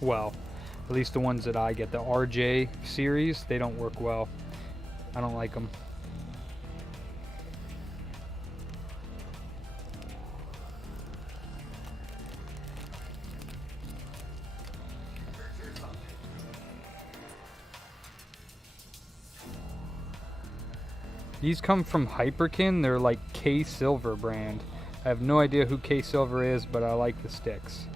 well. At least the ones that I get, the RJ series, they don't work well. I don't like them. These come from Hyperkin. They're like K-Silver brand. I have no idea who K-Silver is, but I like the sticks.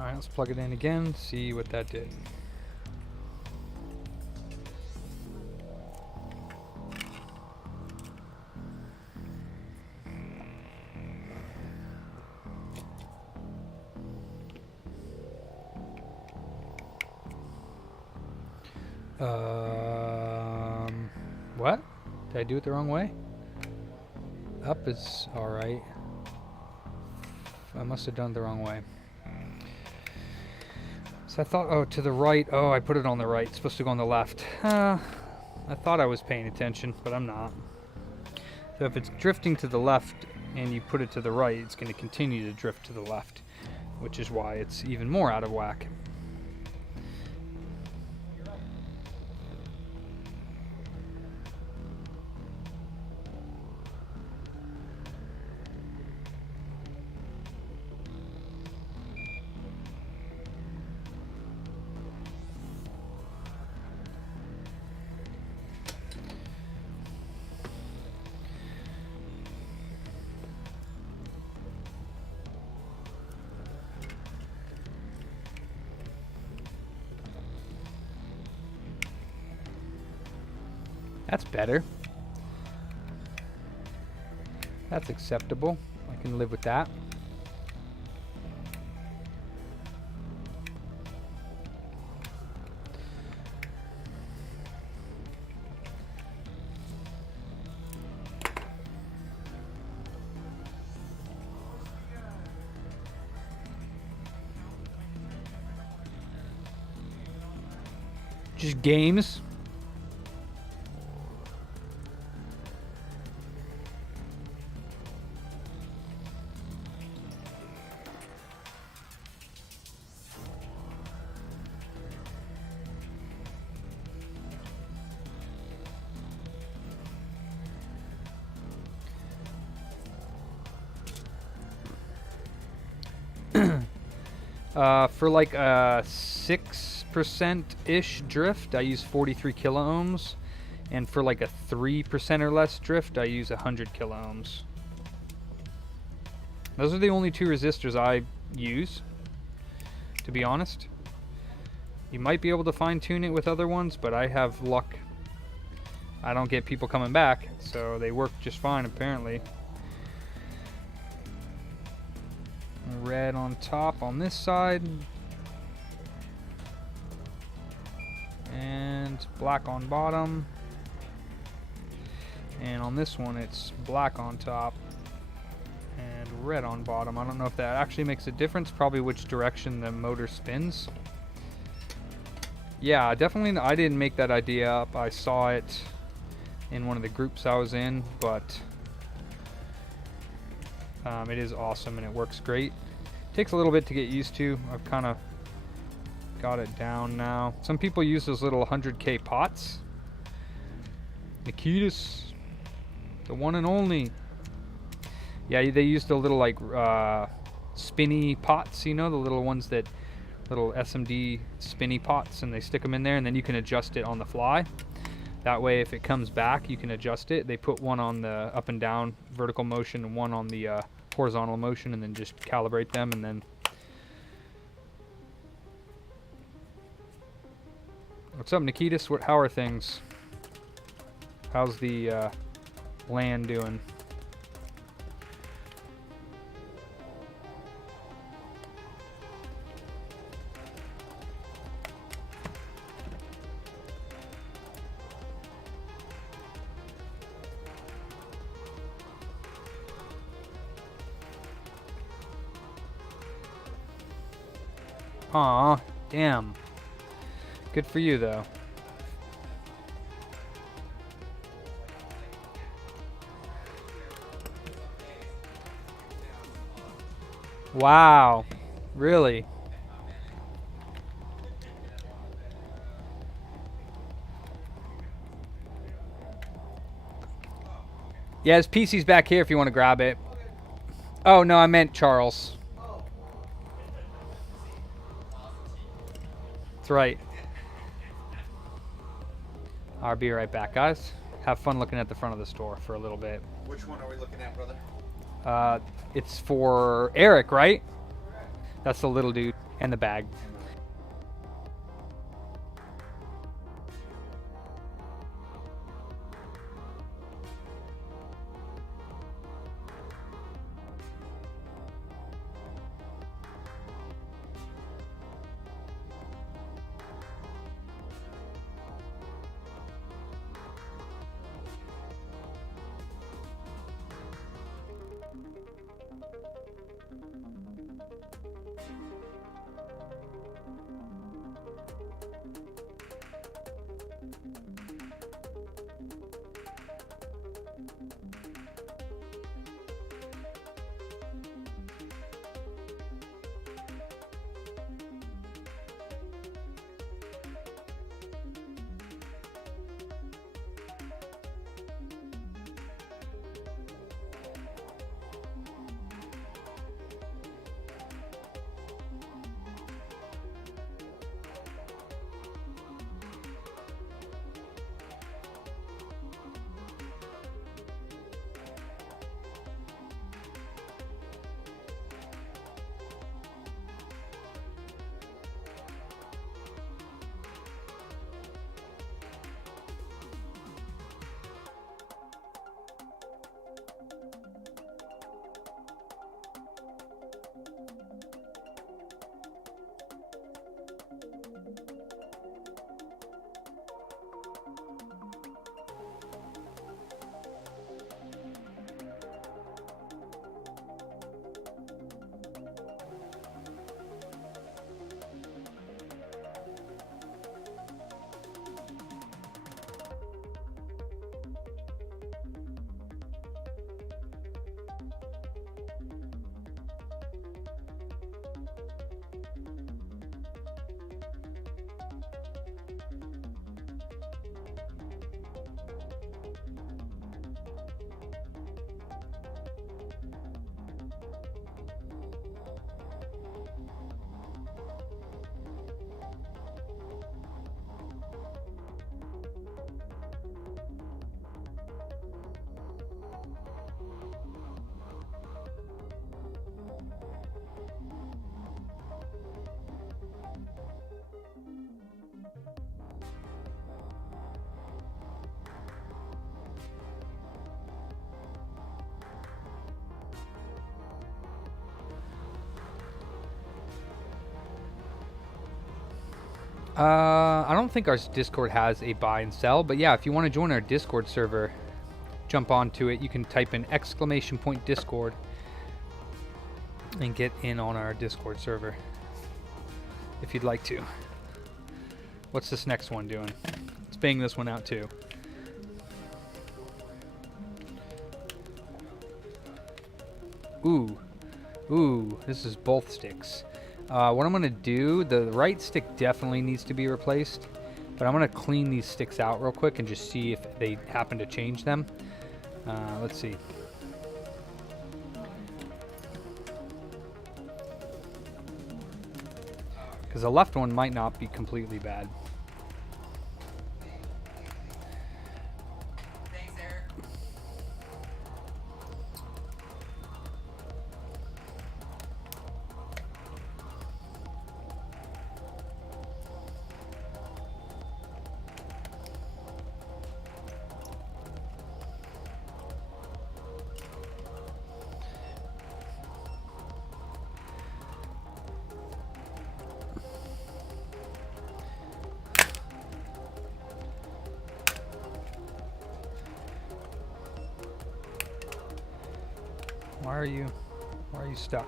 Alright, let's plug it in again, see what that did. What? Did I do it the wrong way? Up is alright. I must have done it the wrong way. So I thought, oh, to the right. Oh, I put it on the right. It's supposed to go on the left. I thought I was paying attention, but I'm not. So if it's drifting to the left and you put it to the right, it's going to continue to drift to the left, which is why it's even more out of whack. That's better. That's acceptable. I can live with that. Just games. For like a 6%-ish drift, I use 43 kiloohms. And for like a 3% or less drift, I use 100 kiloohms. Those are the only two resistors I use, to be honest. You might be able to fine-tune it with other ones, but I have luck. I don't get people coming back, so they work just fine, apparently. Red on top on this side. And black on bottom. And on this one it's black on top and red on bottom. I don't know if that actually makes a difference. Probably which direction the motor spins. Yeah, definitely I didn't make that idea up. I saw it in one of the groups I was in, but it is awesome and it works great. Takes a little bit to get used to. I've kind of got it down now. Some people use those little 100K pots. Nikitas, the one and only. Yeah, they use the little like spinny pots, you know, the little ones that little SMD spinny pots, and they stick them in there, and then you can adjust it on the fly. That way, if it comes back, you can adjust it. They put one on the up and down vertical motion and one on the horizontal motion, and then just calibrate them, and then. What's up, Nikitas? How are things? How's the land doing? Aw, damn. Good for you, though. Wow. Really? Yeah, his PC's back here if you want to grab it. Oh, no, I meant Charles. That's right. I'll be right back, guys. Have fun looking at the front of the store for a little bit. Which one are we looking at, brother? It's for Eric, right? That's the little dude and the bag. I don't think our Discord has a buy and sell, but yeah, if you want to join our Discord server, jump onto it. You can type in !Discord and get in on our Discord server if you'd like to. What's this next one doing? Let's bang this one out too. Ooh, this is both sticks. What I'm going to do, the right stick definitely needs to be replaced, but I'm going to clean these sticks out real quick and just see if they happen to change them. Let's see. Because the left one might not be completely bad. Why are you stuck?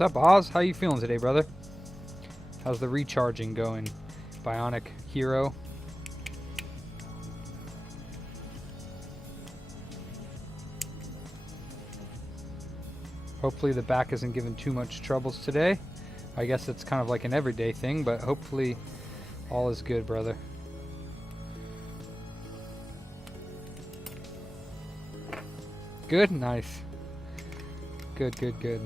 What's up, Oz? How you feeling today, brother? How's the recharging going? Bionic Hero. Hopefully the back isn't giving too much troubles today. I guess it's kind of like an everyday thing, but hopefully all is good, brother. Good? Nice. Good, good, good.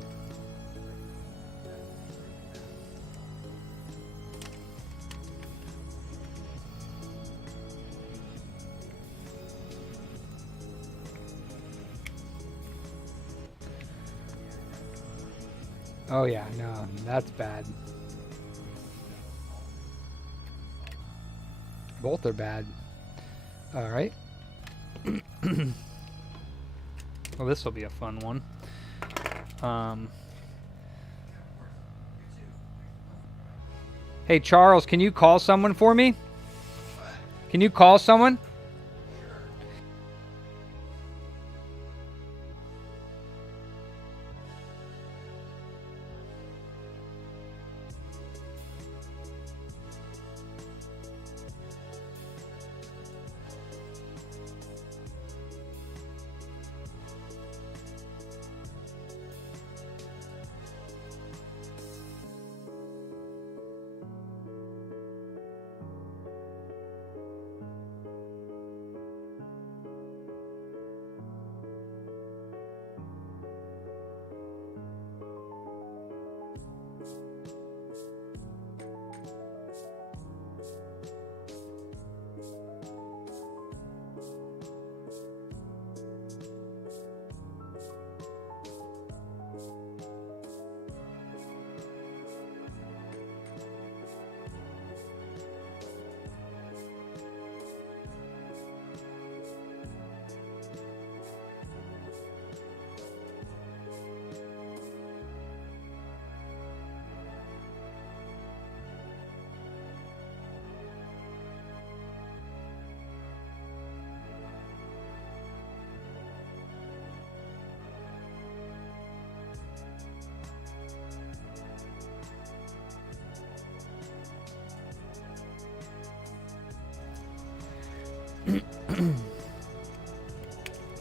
Oh yeah, no, that's bad. Both are bad. Alright. Well, this will be a fun one. Hey, Charles, can you call someone for me? Can you call someone?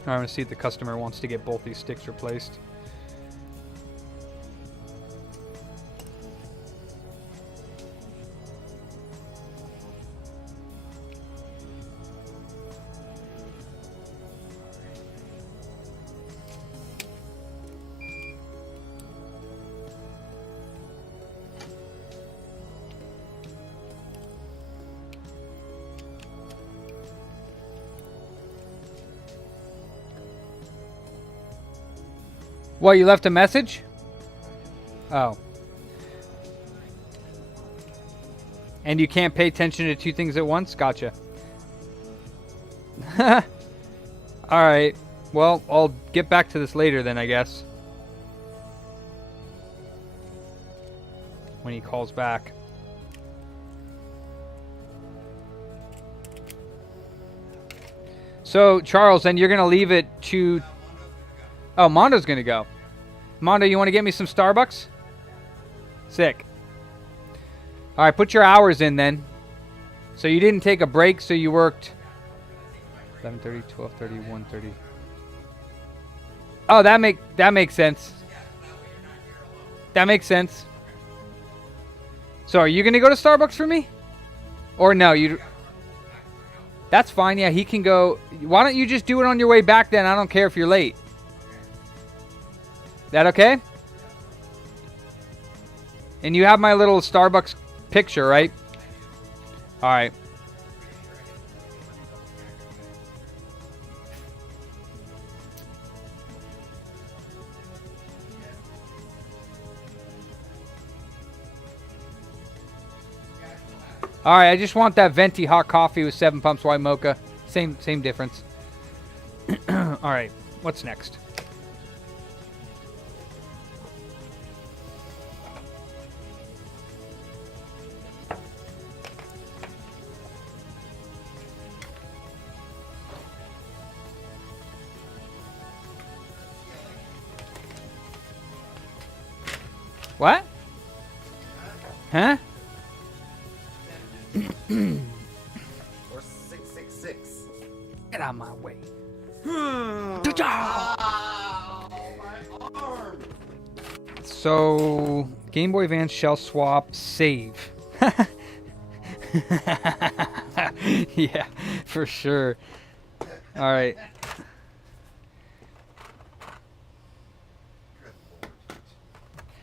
I want to see if the customer wants to get both these sticks replaced. What, you left a message? Oh. And you can't pay attention to two things at once? Gotcha. Alright. Well, I'll get back to this later then, I guess. When he calls back. So, Charles, then you're going to leave it to... Oh, Mondo's going to go. Mondo, you want to get me some Starbucks? Sick. All right, put your hours in then. So you didn't take a break, so you worked 11:30, 12:30, 1:30. Oh, that makes sense. That makes sense. So are you going to go to Starbucks for me? Or no, you... That's fine. Yeah, he can go. Why don't you just do it on your way back then? I don't care if you're late. That okay? And you have my little Starbucks picture, right? All right. All right, I just want that venti hot coffee with 7 pumps white mocha. Same difference. All right, what's next? What? Huh? Or 666. Get out of my way. Ow, my arm! So, Game Boy Advance shell swap save. Yeah, for sure. All right.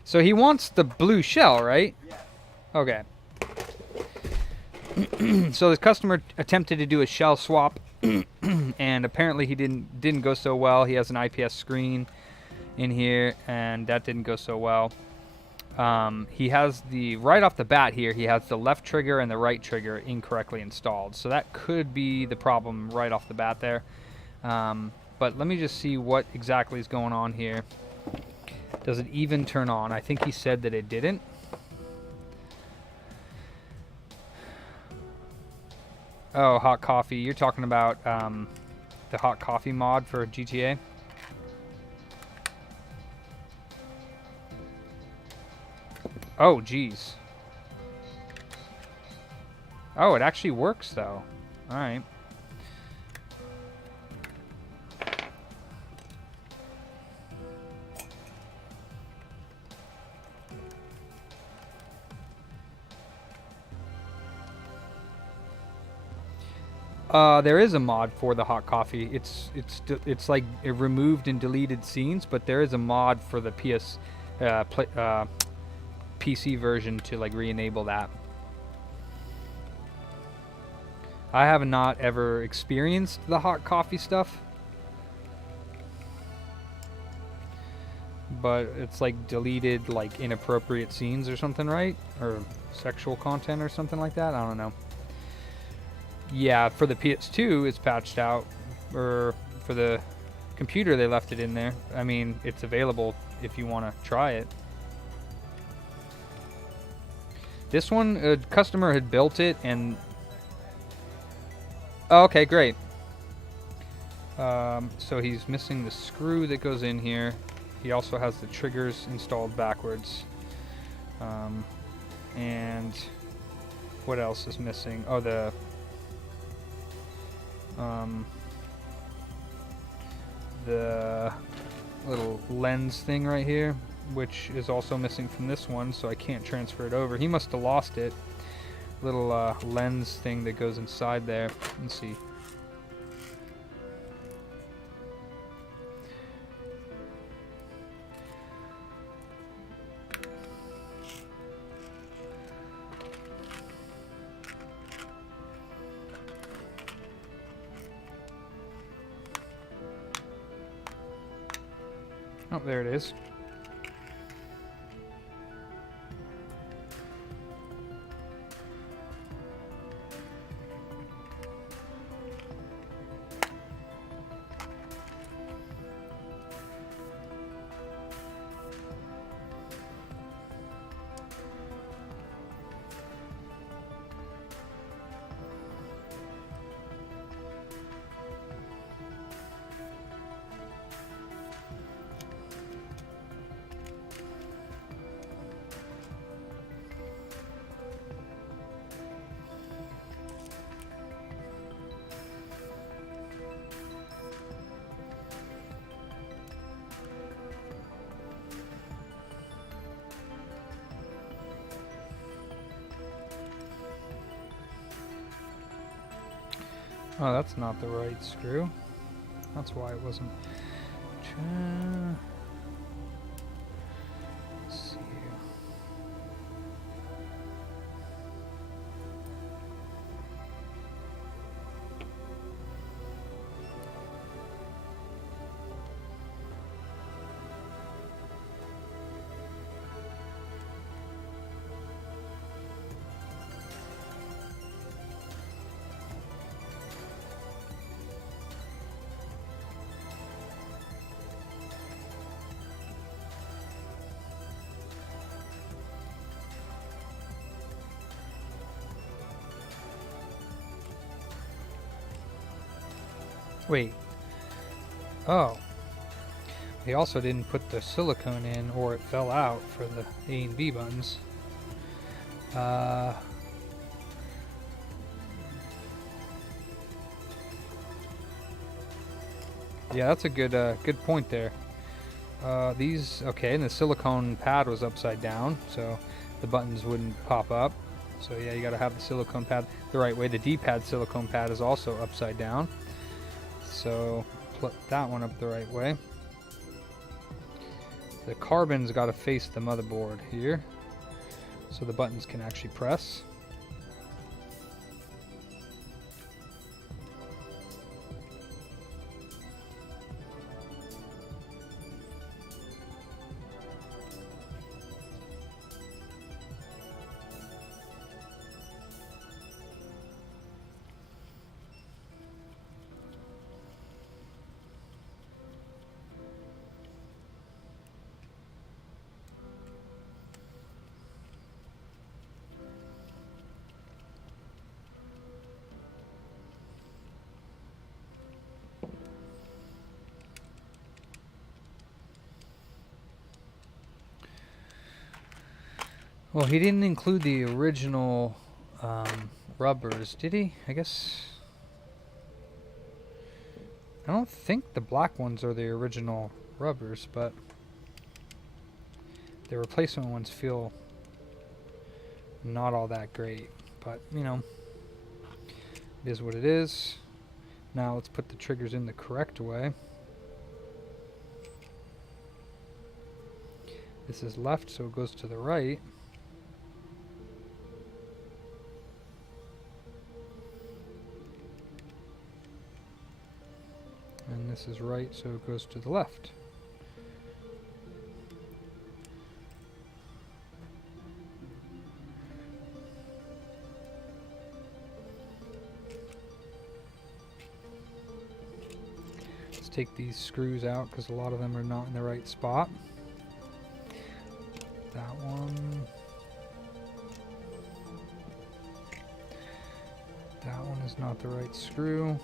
So he wants the blue shell, right? Yeah. Okay. So this customer attempted to do a shell swap, and apparently he didn't go so well. He has an IPS screen in here, and that didn't go so well. He has right off the bat here, he has the left trigger and the right trigger incorrectly installed. So that could be the problem right off the bat there. But let me just see what exactly is going on here. Does it even turn on? I think he said that it didn't. Oh, hot coffee. You're talking about the hot coffee mod for GTA? Oh, geez. Oh, it actually works, though. All right. There is a mod for the hot coffee. It's like it removed and deleted scenes, but there is a mod for the PC version to like re-enable that. I have not ever experienced the hot coffee stuff, but it's like deleted like inappropriate scenes or something, right? Or sexual content or something like that. I don't know. Yeah, for the PS2 it's patched out, or for the computer they left it in there. I mean, it's available if you want to try it. This one, a customer had built it and... Oh, okay, great. So he's missing the screw that goes in here. He also has the triggers installed backwards. And what else is missing? Oh, the little lens thing right here, which is also missing from this one, so I can't transfer it over. He must have lost it. Little lens thing that goes inside there. Let's see. Oh, there it is. Oh, that's not the right screw. That's why it wasn't. Let's see here. Wait. Oh. They also didn't put the silicone in, or it fell out for the A and B buttons. Yeah, that's a good point there. These, okay, and the silicone pad was upside down, so the buttons wouldn't pop up. So yeah, you gotta have the silicone pad the right way. The D-pad silicone pad is also upside down. So flip that one up the right way. The carbon's gotta face the motherboard here, so the buttons can actually press. Well, he didn't include the original rubbers, did he? I guess... I don't think the black ones are the original rubbers, but the replacement ones feel not all that great. But, you know, it is what it is. Now let's put the triggers in the correct way. This is left, so it goes to the right. And this is right, so it goes to the left. Let's take these screws out because a lot of them are not in the right spot. That one. That one is not the right screw.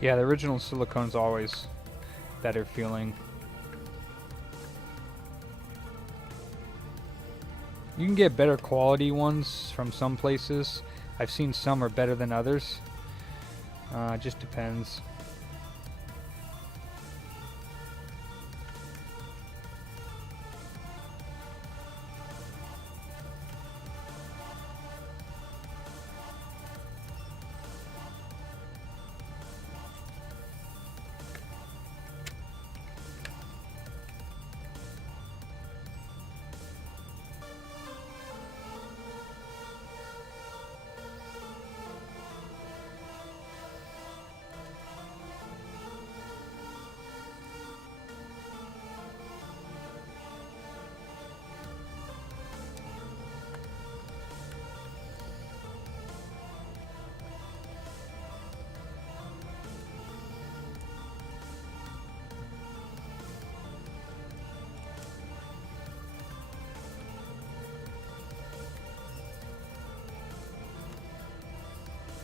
Yeah, the original silicone's always better feeling. You can get better quality ones from some places. I've seen some are better than others. It just depends.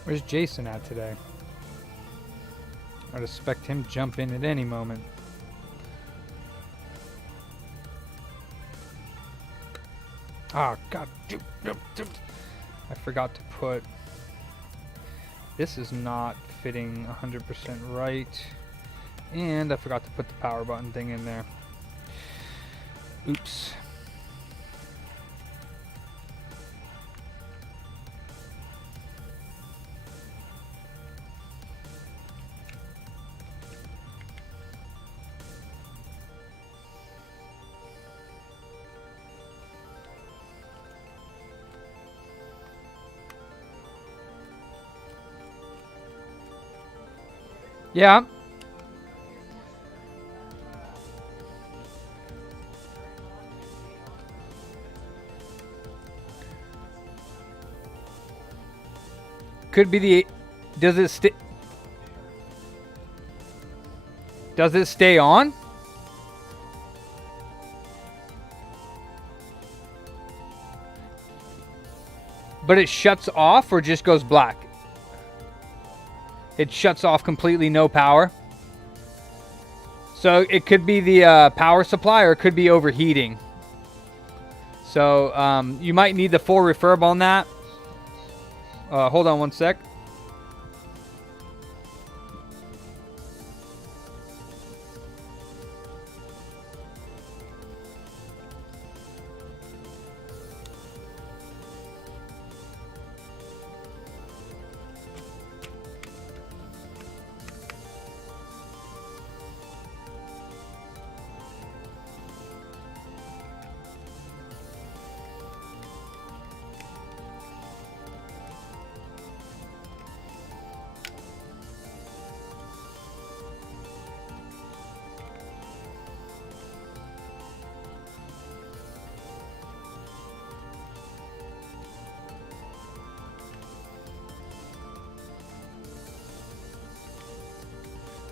Where's Jason at today? I'd expect him to jump in at any moment. Ah, God. I forgot to put... This is not fitting 100% right. And I forgot to put the power button thing in there. Oops. Yeah. Could be the... Does it stay on? But it shuts off or just goes black? It shuts off completely, no power. So it could be the power supply or it could be overheating. So you might need the full refurb on that. Hold on one sec.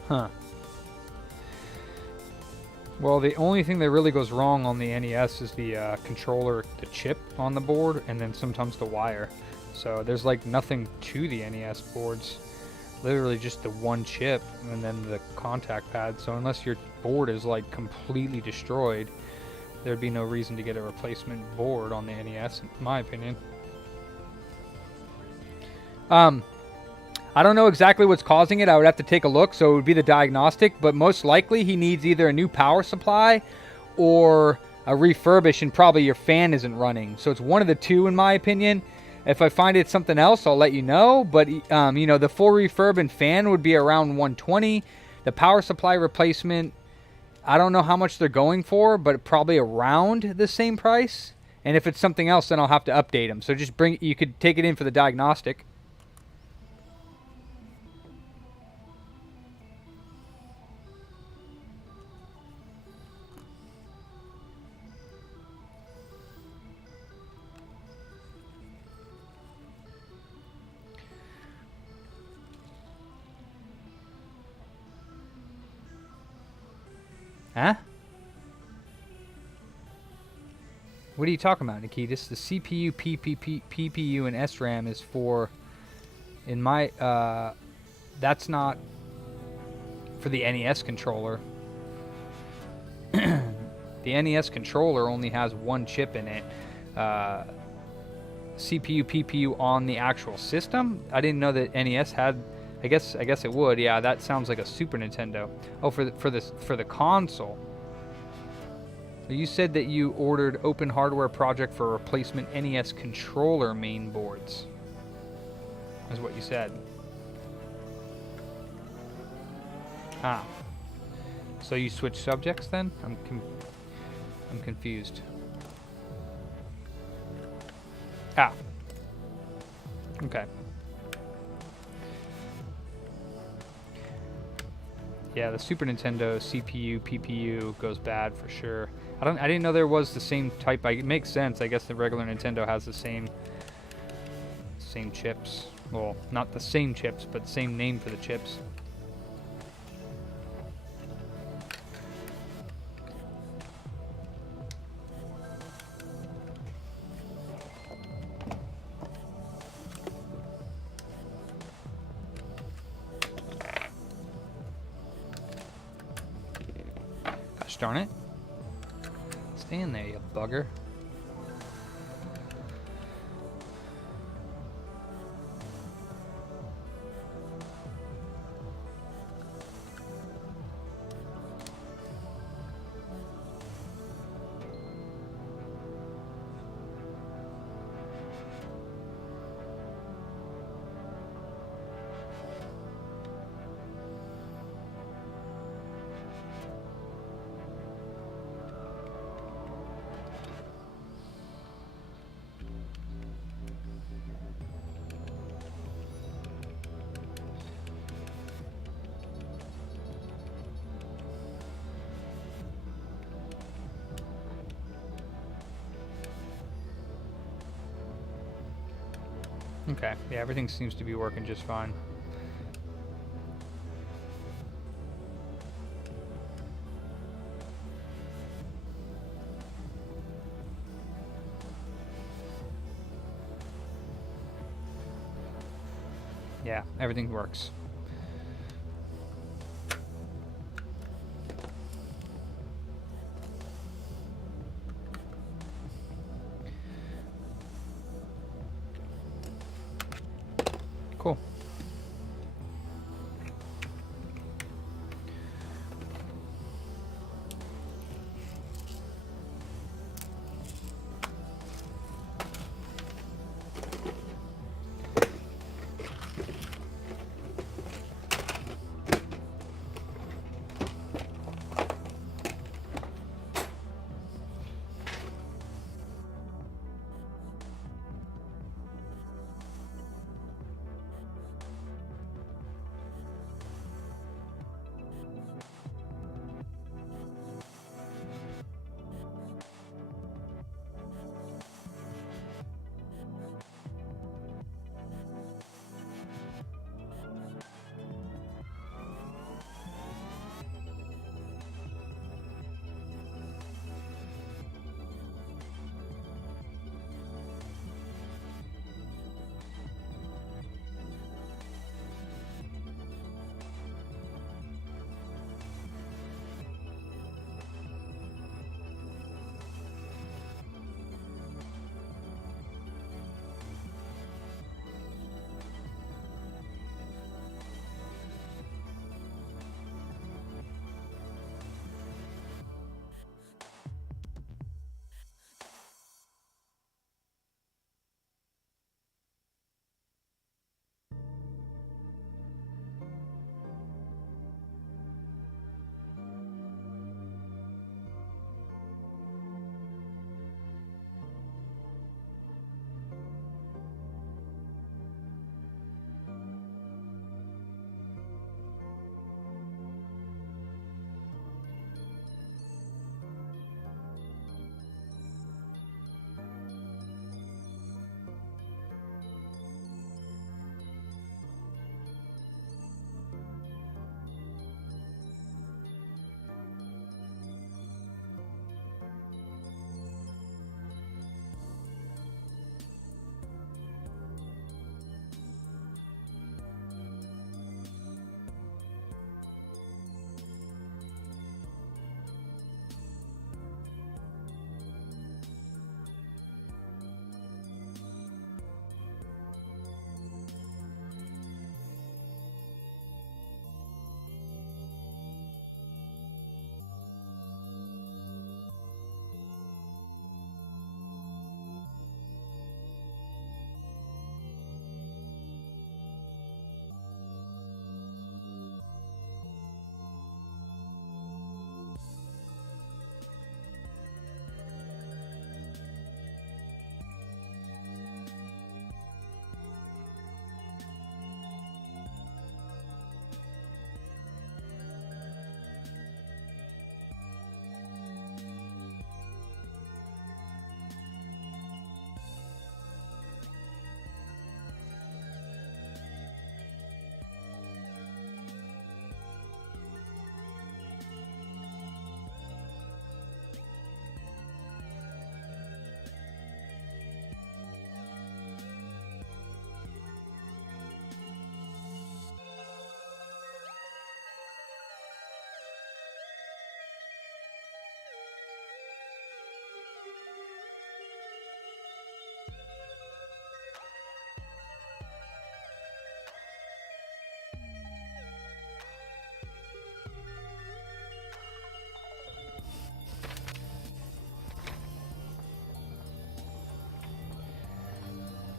Huh. Well, the only thing that really goes wrong on the NES is the controller, the chip on the board, and then sometimes the wire. So there's like nothing to the NES boards. Literally just the one chip and then the contact pad. So unless your board is like completely destroyed, there'd be no reason to get a replacement board on the NES, in my opinion. I don't know exactly what's causing it. I would have to take a look, so it would be the diagnostic, but most likely he needs either a new power supply or a refurbish, and probably your fan isn't running. So it's one of the two, in my opinion. If I find it's something else, I'll let you know, but you know, the full refurb and fan would be around 120. The power supply replacement, I don't know how much they're going for, but probably around the same price. And if it's something else, then I'll have to update them. So just you could take it in for the diagnostic. Huh? What are you talking about, Nikitas? The CPU, PPU, and SRAM is for, in my, that's not for the NES controller. The NES controller only has one chip in it. CPU, PPU on the actual system? I didn't know that NES had... I guess it would. Yeah, that sounds like a Super Nintendo. Oh, for the console. You said that you ordered Open Hardware Project for replacement NES controller main boards. That's what you said. Ah. So you switch subjects then? I'm confused. Ah. Okay. Yeah, the Super Nintendo CPU, PPU goes bad for sure. I didn't know there was the same type. It makes sense. I guess the regular Nintendo has the same chips. Well, not the same chips, but same name for the chips. Gosh darn it. Stay in there, you bugger. Okay, yeah, everything seems to be working just fine. Yeah, everything works. Cool.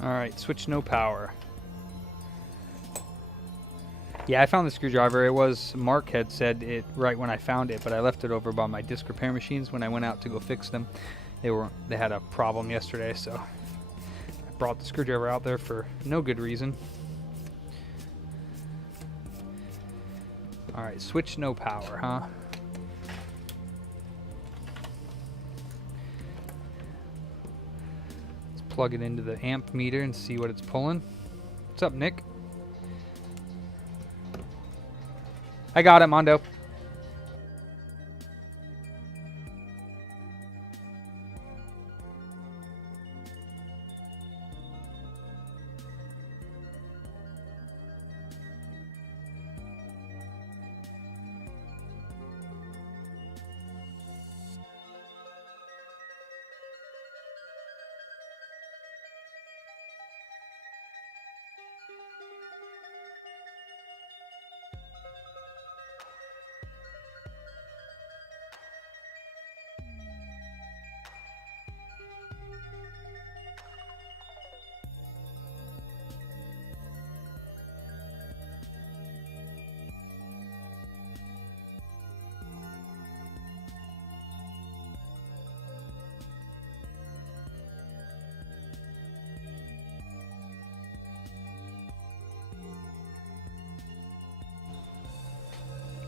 Alright, switch no power. Yeah, I found the screwdriver. It was, Mark had said it right when I found it, but I left it over by my disc repair machines when I went out to go fix them. They had a problem yesterday, so I brought the screwdriver out there for no good reason. Alright, switch no power, huh? plug it into the amp meter and see what it's pulling. What's up, Nick? I got it, Mondo.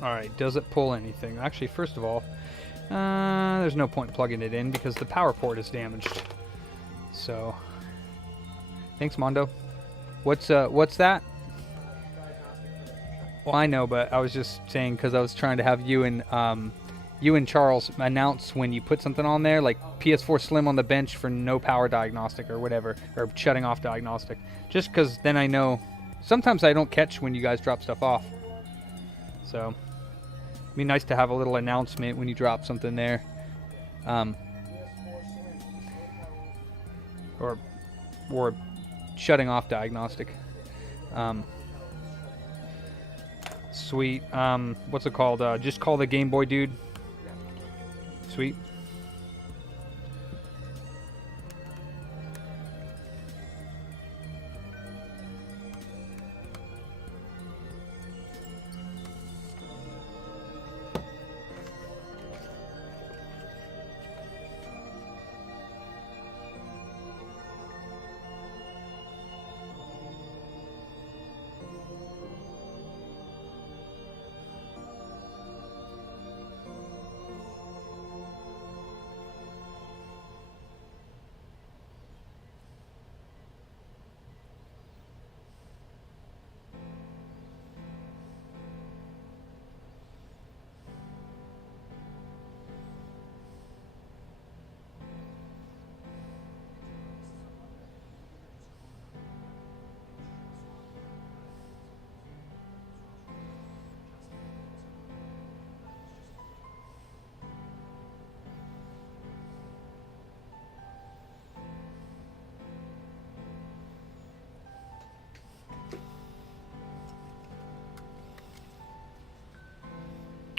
Alright, does it pull anything? Actually, first of all, there's no point plugging it in because the power port is damaged. So, thanks, Mondo. What's that? Well, I know, but I was just saying because I was trying to have you and Charles announce when you put something on there, like PS4 Slim on the bench for no power diagnostic or whatever, or shutting off diagnostic. Just because then I know. Sometimes I don't catch when you guys drop stuff off. So, it'd be nice to have a little announcement when you drop something there. Or shutting off diagnostic. Sweet. What's it called? Just call the Game Boy dude. Sweet.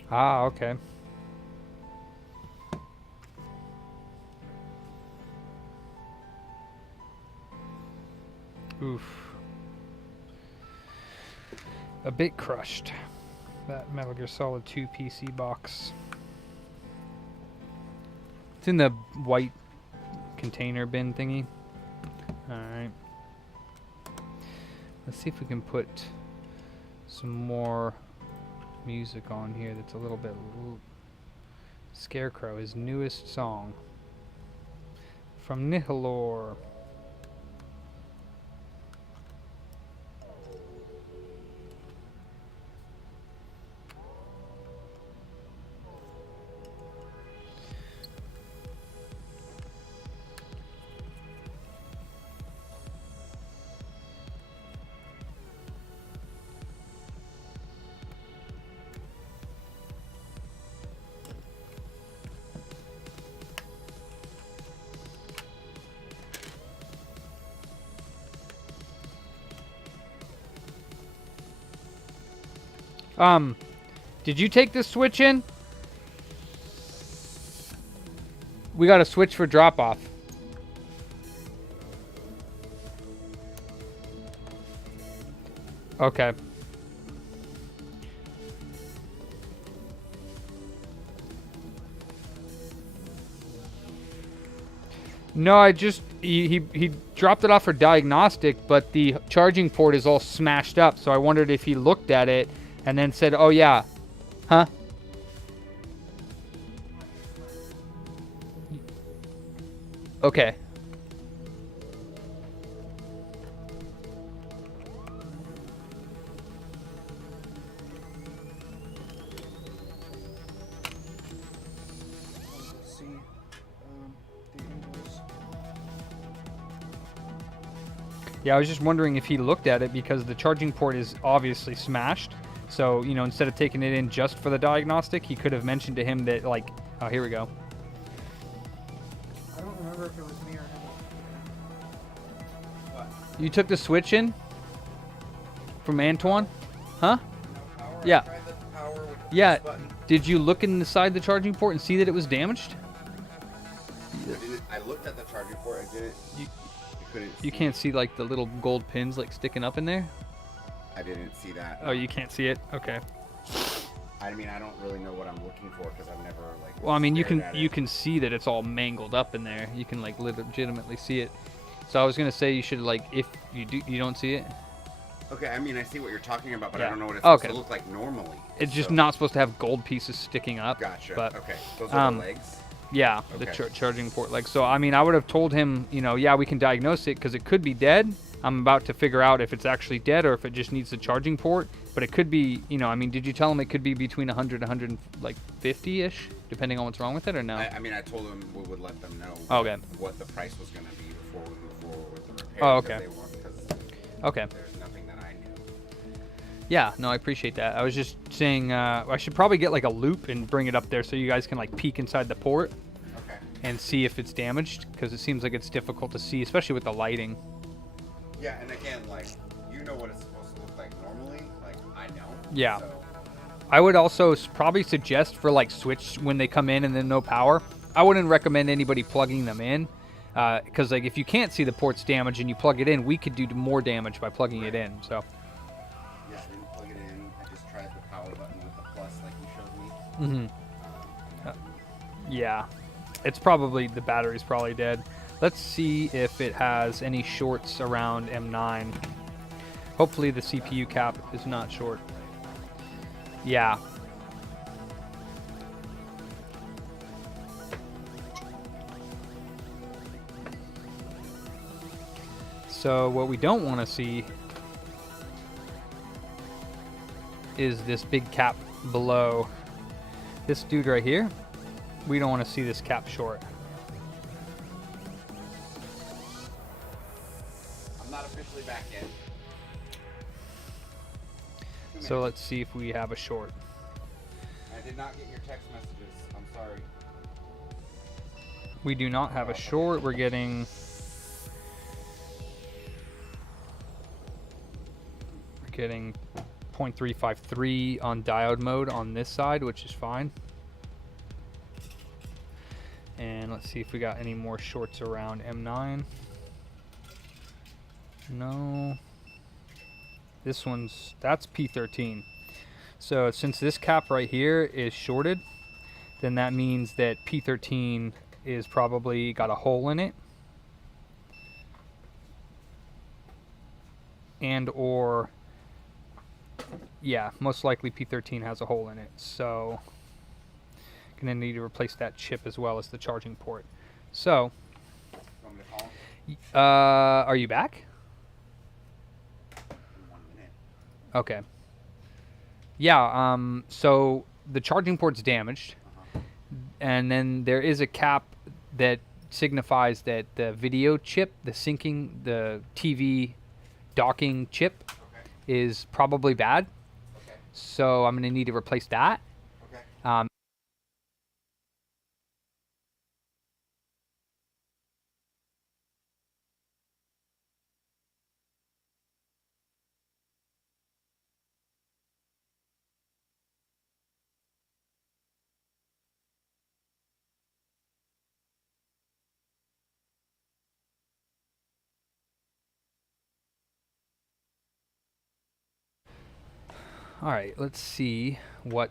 Ah, okay. Oof. A bit crushed. That Metal Gear Solid 2 PC box. It's in the white container bin thingy. Alright. Let's see if we can put some more music on here that's a little bit Scarecrow, his newest song from Nihilor. Did you take this switch in? We got a switch for drop off. Okay. No, I just he dropped it off for diagnostic, but the charging port is all smashed up, so I wondered if he looked at it and then said, "Oh yeah." Huh? Okay. Yeah, I was just wondering if he looked at it because the charging port is obviously smashed. So, you know, instead of taking it in just for the diagnostic, he could have mentioned to him that, like, oh, here we go. I don't remember if it was me or him. What? You took the switch in from Antoine? Huh? No power? Yeah. I tried the power with Yeah. this button. Did you look inside the charging port and see that it was damaged? I looked at the charging port. I didn't. You- I couldn't. You see. can't see, like, the little gold pins, like, sticking up in there? I didn't see that. Oh, you can't see it? Okay. I mean, I don't really know what I'm looking for because I've never like. Well, I mean, you stared can at you it. can see that it's all mangled up in there. You can, like, legitimately see it. So I was gonna say you should, like, if you don't see it, Okay, I mean, I see what you're talking about, but Yeah. I don't know what it's Okay. supposed to look like normally. it's just So- not supposed to have gold pieces sticking up. Gotcha. But Okay, those are um, the legs. yeah, the Okay. charging port legs. So I mean, I would have told him, you know, yeah, we can diagnose it because it could be dead. I'm about to figure out if it's actually dead or if it just needs the charging port. But it could be, you know, I mean, did you tell him it could be between 100 and 150-ish, depending on what's wrong with it, or no? I mean, I told them we would let them know. Okay. What the price was going to be before we move forward with the repair. Oh, because okay. They want, because Okay. there's nothing that I knew. Yeah, no, I appreciate that. I was just saying I should probably get like a loop and bring it up there so you guys can like peek inside the port Okay. and see if it's damaged because it seems like it's difficult to see, especially with the lighting. Yeah, and again, like, you know what it's supposed to look like normally. Like, I know. Yeah. So, I would also probably suggest for like switch when they come in and then no power. I wouldn't recommend anybody plugging them in because like if you can't see the port's damaged and you plug it in, we could do more damage by plugging it in. So yeah, I didn't plug it in. I just tried the power button with the plus, like you showed me. yeah, it's probably the battery's probably dead. Let's see if it has any shorts around M9. Hopefully the CPU cap is not short. Yeah. So what we don't want to see is this big cap below. This dude right here, we don't want to see this cap short. I'm not officially back in. 2 So minutes. let's see if we have a short. I did not get your text messages. I'm sorry. We do not have a short. We're getting 0.353 on diode mode on this side, which is fine. And let's see if we got any more shorts around M9. No. That's P13. So since this cap right here is shorted, then that means that P13 is probably got a hole in it. And or, yeah, most likely P13 has a hole in it. So gonna need to replace that chip as well as the charging port. So, Want me to call him? are you back? In 1 minute. Okay. Yeah, so the charging port's damaged. And then there is a cap that signifies that the video chip, the TV docking chip, Okay. is probably bad. Okay. So I'm going to need to replace that. Okay. All right, let's see what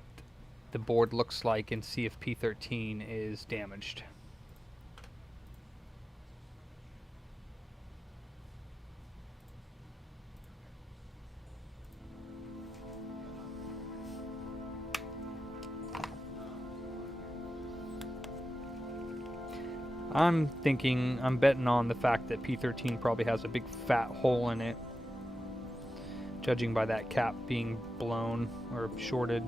the board looks like and see if P13 is damaged. I'm betting on the fact that P13 probably has a big fat hole in it, judging by that cap being blown or shorted.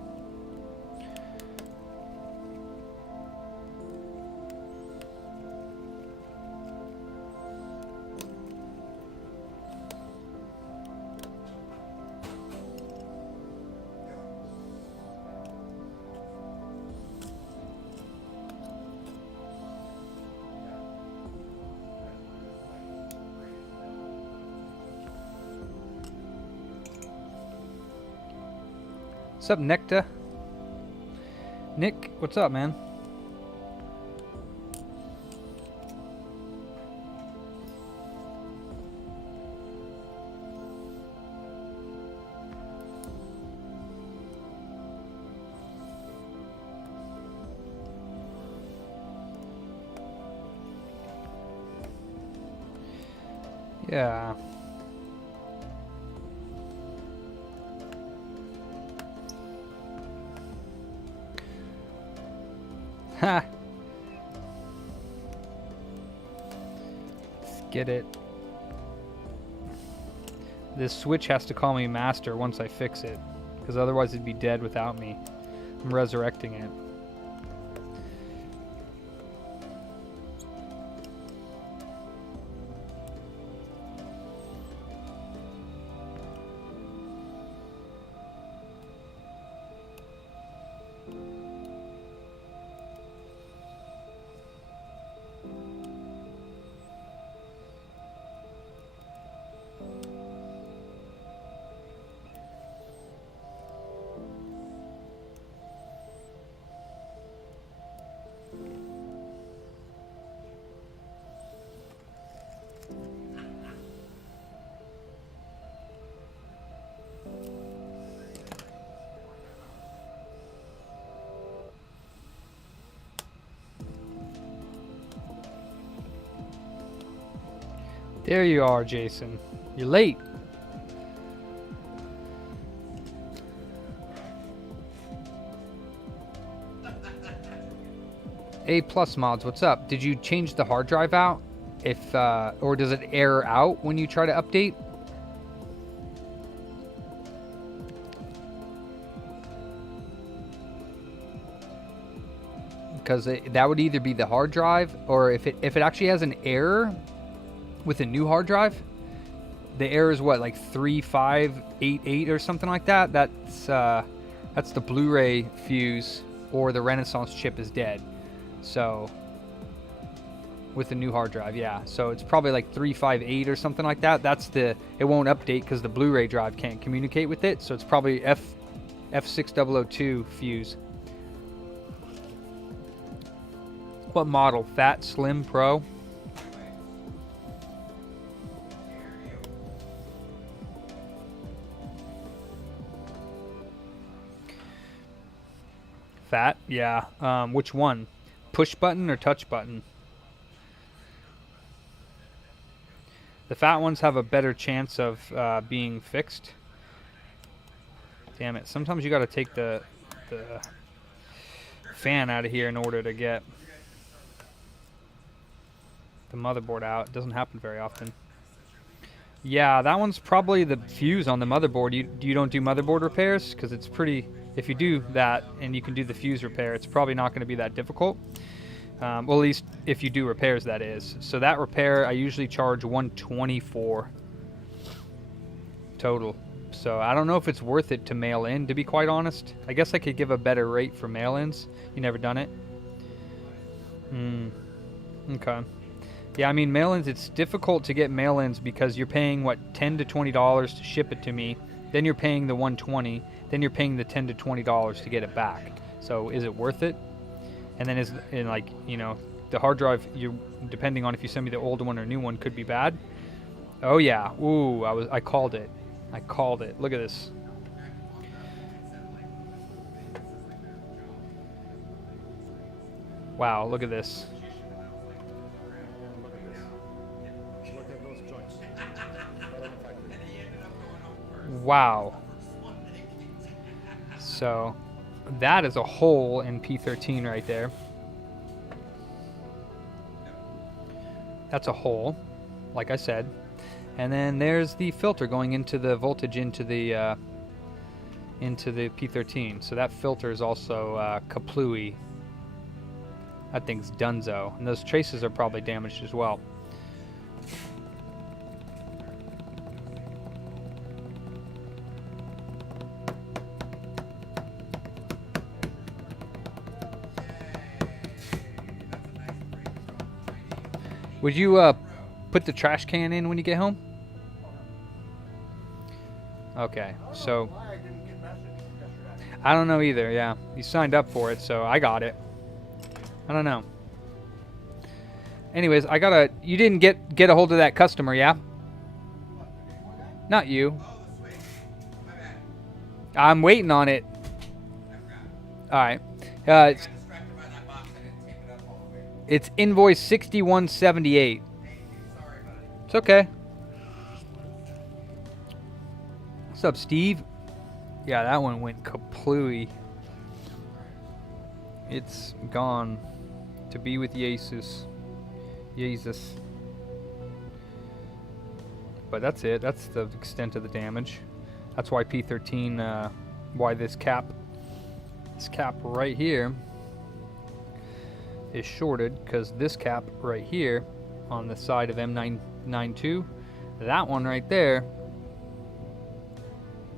What's up, Necta? Nick, what's up, man? Yeah. Ha! Let's get it. This switch has to call me master once I fix it, because otherwise it'd be dead without me. I'm resurrecting it. There you are, Jason. You're late. A+ mods, what's up? Did you change the hard drive out? If or does it error out when you try to update? Because that would either be the hard drive, or if it actually has an error with a new hard drive, the error is what, like 3588 or something like that. That's the Blu-ray fuse, or the Renaissance chip is dead. So with the new hard drive, yeah. So it's probably like 358 or something like that. That's it won't update because the Blu-ray drive can't communicate with it. So it's probably F6002 fuse. What model? Fat, Slim, Pro? Fat, yeah. Which one? Push button or touch button? The fat ones have a better chance of being fixed. Damn it. Sometimes you got to take the fan out of here in order to get the motherboard out. It doesn't happen very often. Yeah, that one's probably the fuse on the motherboard. You don't do motherboard repairs? Because it's pretty... If you do that and you can do the fuse repair, it's probably not going to be that difficult. Well, at least if you do repairs, that is. So that repair, I usually charge $124 total. So I don't know if it's worth it to mail in, to be quite honest. I guess I could give a better rate for mail-ins. You never done it? Okay. Yeah, I mean, mail-ins, it's difficult to get mail-ins because you're paying, what, $10 to $20 to ship it to me. Then you're paying the $120. Then you're paying the $10 to $20 to get it back. So is it worth it? And then like, you know, the hard drive, depending on if you send me the old one or new one, could be bad. Oh yeah. Ooh, I called it. I called it. Look at this. Wow, look at this. Wow. So that is a hole in P13 right there. That's a hole, like I said. And then there's the filter going into the voltage into the P13. So that filter is also kaplooey. That thing's dunzo. And those traces are probably damaged as well. Would you put the trash can in when you get home? Okay, so I don't know either, yeah. You signed up for it, so I got it. I don't know. Anyways, you didn't get a hold of that customer, yeah? Not you. I'm waiting on it. Alright. It's invoice 6178. It's okay. What's up, Steve? Yeah, that one went completely. It's gone to be with Jesus. But that's it. That's the extent of the damage. That's why P13, why this cap right here is shorted, because this cap right here on the side of M992, that one right there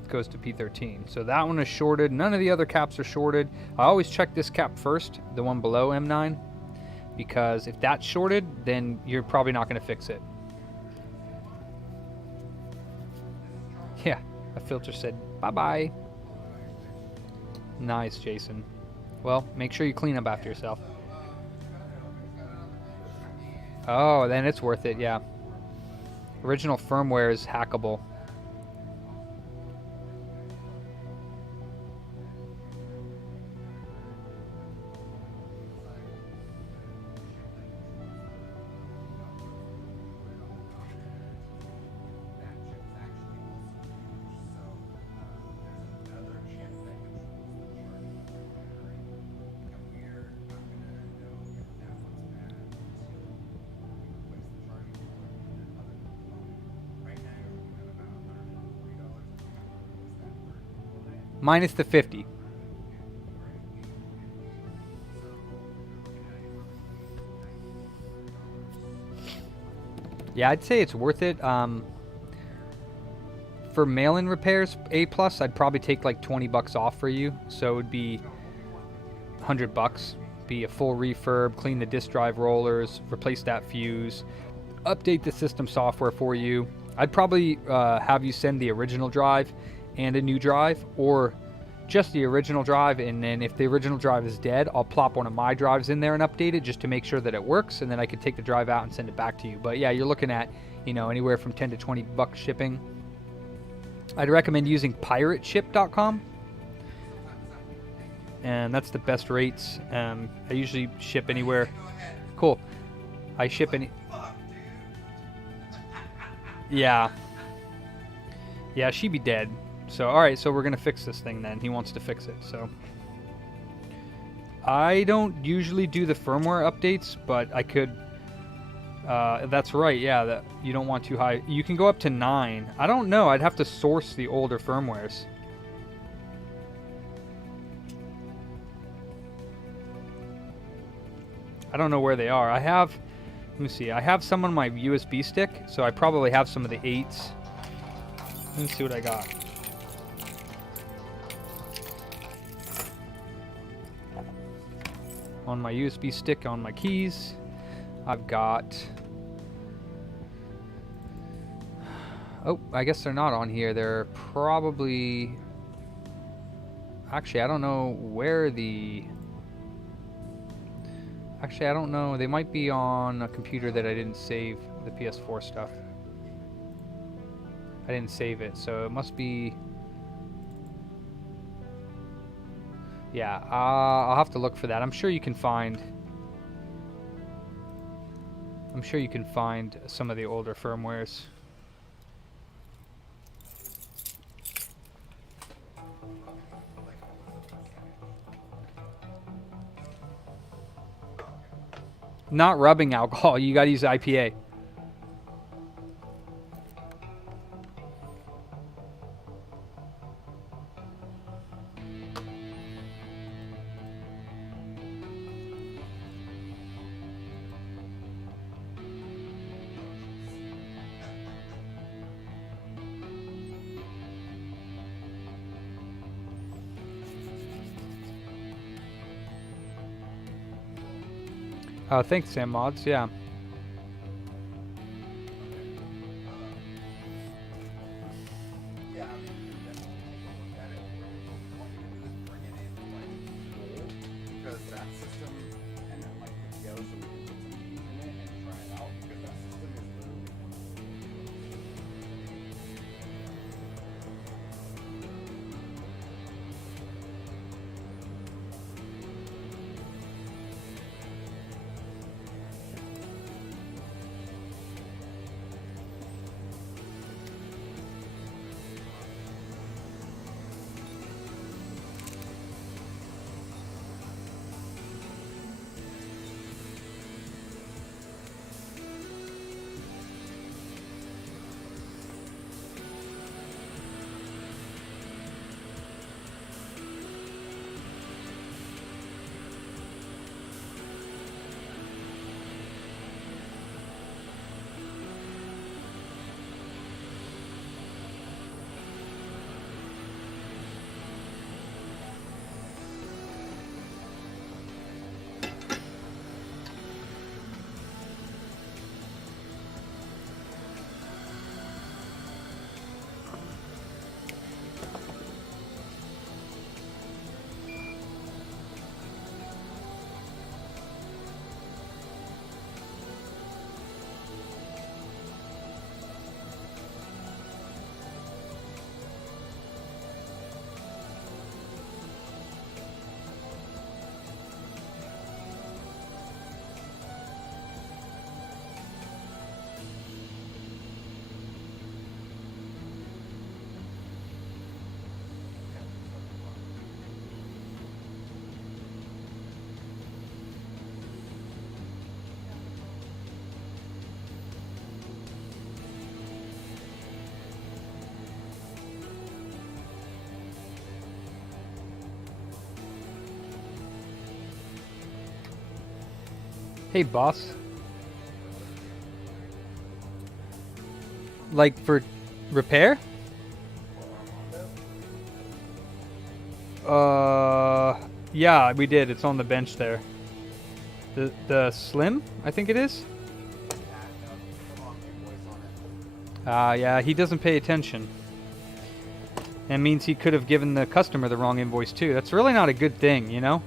goes to P13. So that one is shorted. None of the other caps are shorted. I always check this cap first, the one below M9, because if that's shorted, then you're probably not going to fix it. Yeah, a filter said bye-bye. Nice, Jason. Well, make sure you clean up after yourself. Oh, then it's worth it, yeah. Original firmware is hackable. Minus the 50. Yeah, I'd say it's worth it. For mail-in repairs, A+, I'd probably take like 20 bucks off for you. So it would be 100 bucks. Be a full refurb, clean the disk drive rollers, replace that fuse, update the system software for you. I'd probably have you send the original drive and a new drive, or just the original drive, and then if the original drive is dead, I'll plop one of my drives in there and update it just to make sure that it works, and then I can take the drive out and send it back to you. But yeah, you're looking at, you know, anywhere from 10 to 20 bucks shipping. I'd recommend using pirateship.com, and that's the best rates. I usually ship anywhere. Cool. I ship any. Yeah. Yeah, she'd be dead. So, alright, so we're going to fix this thing then. He wants to fix it, so. I don't usually do the firmware updates, but I could. That's right, yeah, that you don't want too high. You can go up to 9. I don't know, I'd have to source the older firmwares. I don't know where they are. I have, let me see, I have some on my USB stick, so I probably have some of the 8s. Let me see what I got. On my USB stick, on my keys, I've got, oh, I guess they're not on here. They're probably, actually, I don't know where the, actually, I don't know. They might be on a computer that I didn't save the PS4 stuff. I didn't save it, so it must be, yeah, I'll have to look for that. I'm sure you can find some of the older firmwares. Not rubbing alcohol, you gotta use IPA. Thanks, Sam Mods, yeah. Hey, boss. Like for repair? Yeah, we did. It's on the bench there. The Slim, I think it is. Yeah, he doesn't pay attention. That means he could have given the customer the wrong invoice too. That's really not a good thing, you know?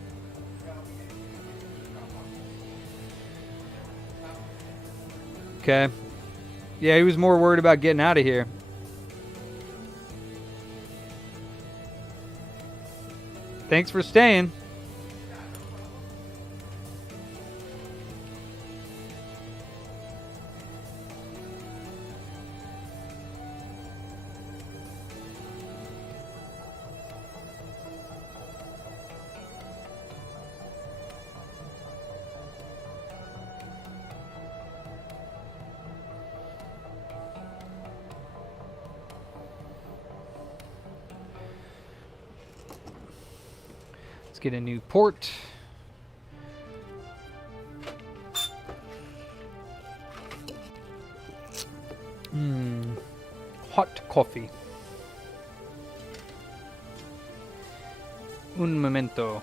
Okay. Yeah, he was more worried about getting out of here. Thanks for staying. Let's get a new port. Hot coffee. Un momento.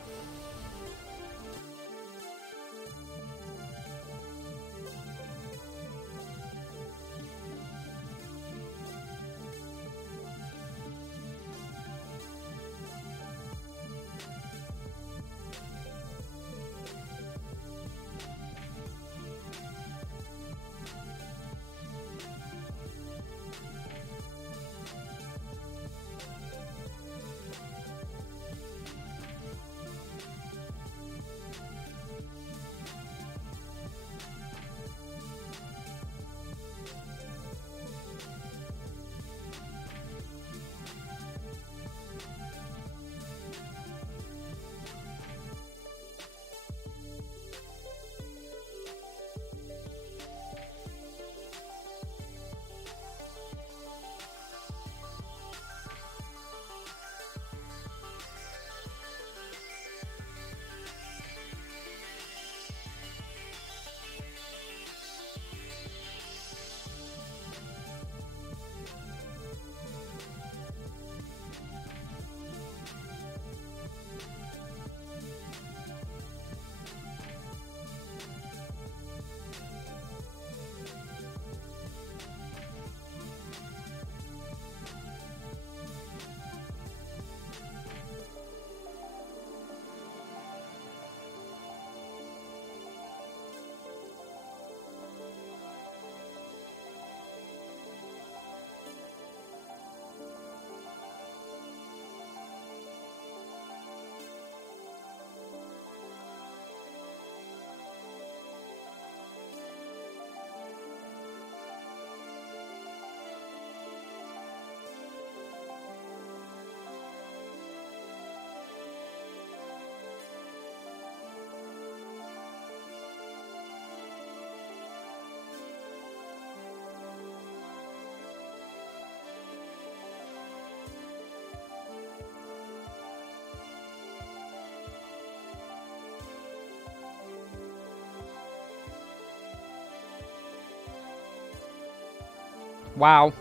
Wow.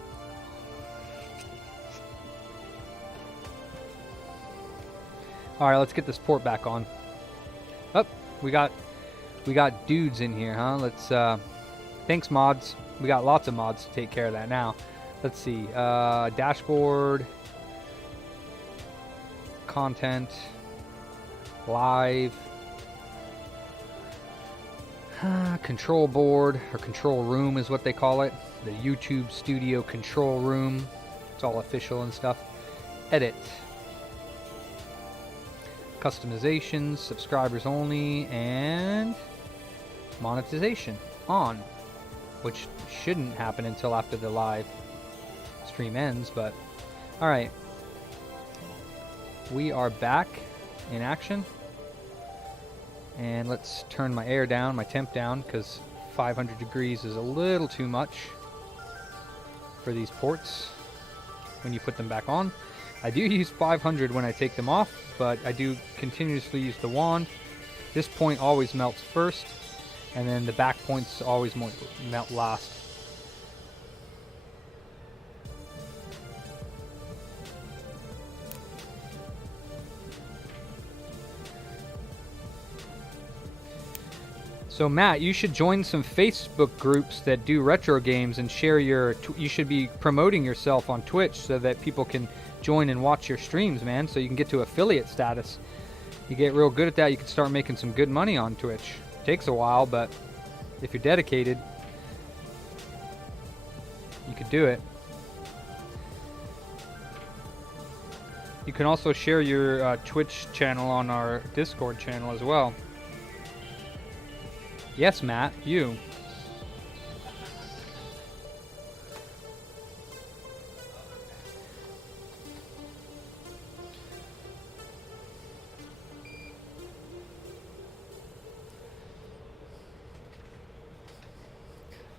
All right, let's get this port back on. Oh, we got dudes in here, huh? Let's thanks mods. We got lots of mods to take care of that now. Let's see. Dashboard, content, live, control board or control room is what they call it. The YouTube Studio control room. It's all official and stuff. Edit. Customizations, subscribers only, and monetization on, which shouldn't happen until after the live stream ends, but all right. We are back in action. And let's turn my air down, my temp down, because 500 degrees is a little too much for these ports when you put them back on. I do use 500 when I take them off, but I do continuously use the wand. This point always melts first, and then the back points always melt last. So Matt, you should join some Facebook groups that do retro games and share your. You should be promoting yourself on Twitch so that people can join and watch your streams, man. So you can get to affiliate status. You get real good at that, you can start making some good money on Twitch. Takes a while, but if you're dedicated, you could do it. You can also share your Twitch channel on our Discord channel as well. Yes, Matt, you.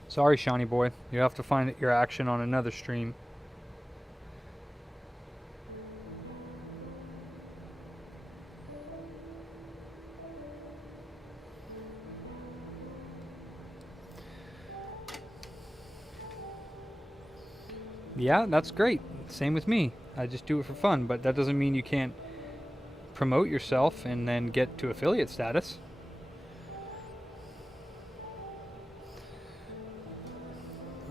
Sorry, Shawnee boy. You have to find your action on another stream. Yeah, that's great. Same with me. I just do it for fun, but that doesn't mean you can't promote yourself and then get to affiliate status.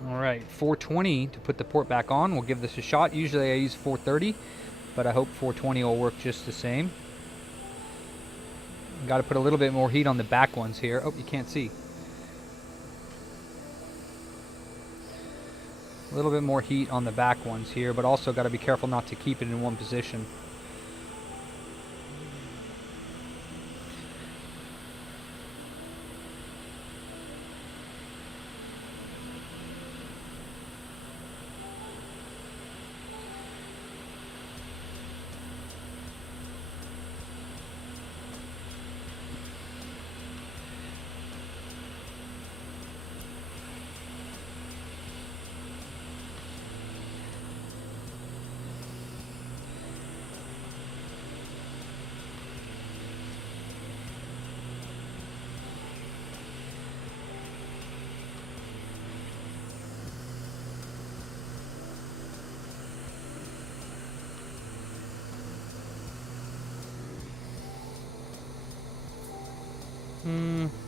Alright, 420 to put the port back on. We'll give this a shot. Usually I use 430, but I hope 420 will work just the same. Got to put a little bit more heat on the back ones here. Oh, you can't see. A little bit more heat on the back ones here, but also got to be careful not to keep it in one position.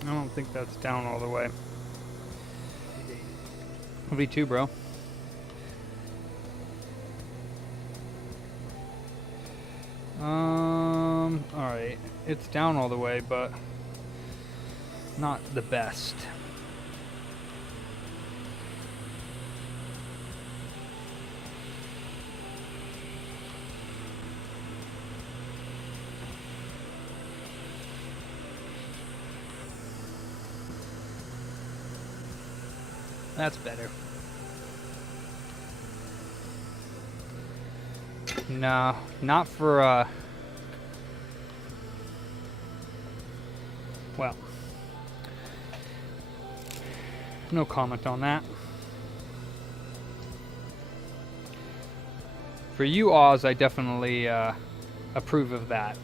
I don't think that's down all the way. V2, bro. Alright. It's down all the way, but not the best. That's better. No, not for, well, no comment on that. For you, Oz, I definitely approve of that.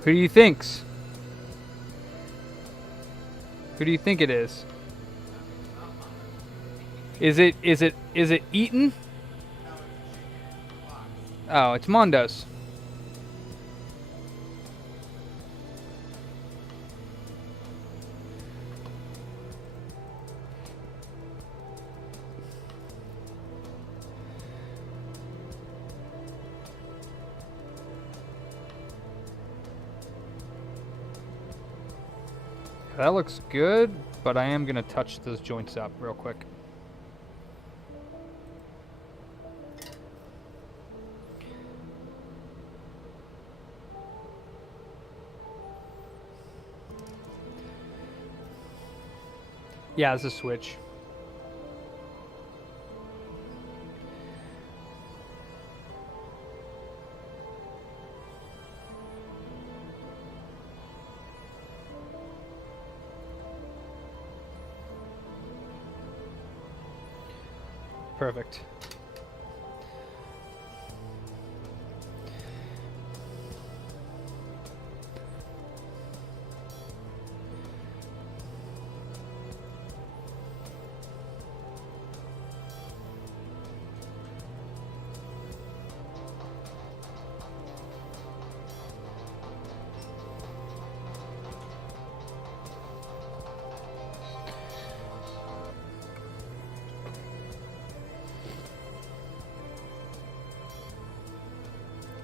Who do you think's? Who do you think it is? Is it Eaton? Oh, it's Mondo's. That looks good, but I am gonna touch those joints up real quick. Yeah, it's a switch. Perfect.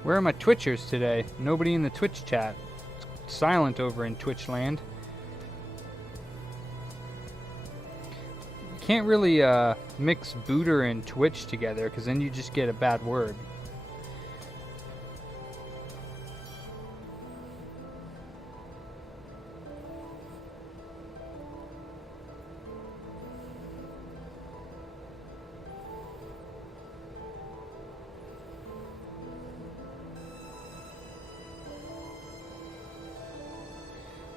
Where are my Twitchers today? Nobody in the Twitch chat. It's silent over in Twitch land. You can't really mix Booter and Twitch together because then you just get a bad word.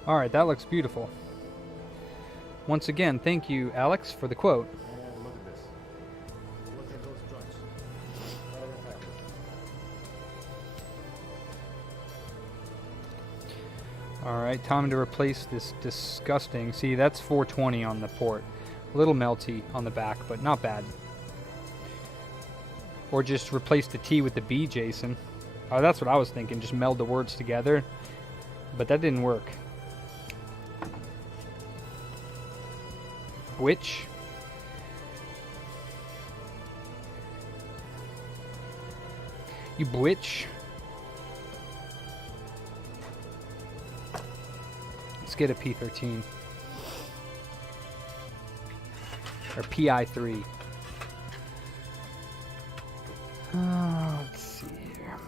Alright, that looks beautiful. Once again, thank you, Alex, for the quote. And look at this. Look at those joints. Alright, time to replace this disgusting... See, that's 420 on the port. A little melty on the back, but not bad. Or just replace the T with the B, Jason. Oh, that's what I was thinking, just meld the words together. But that didn't work. Which? You bwitch? Let's get a P13. Or PI3. Let's see here.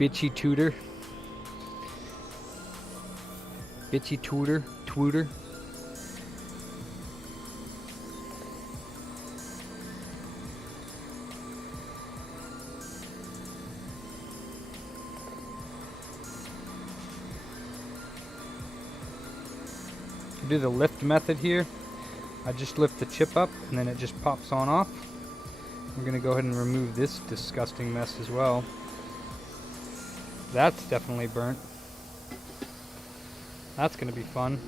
Bitchy tutor. Bitchy tutor. Twooter. Do the lift method here. I just lift the chip up and then it just pops on off. I'm gonna go ahead and remove this disgusting mess as well. That's definitely burnt. That's gonna be fun.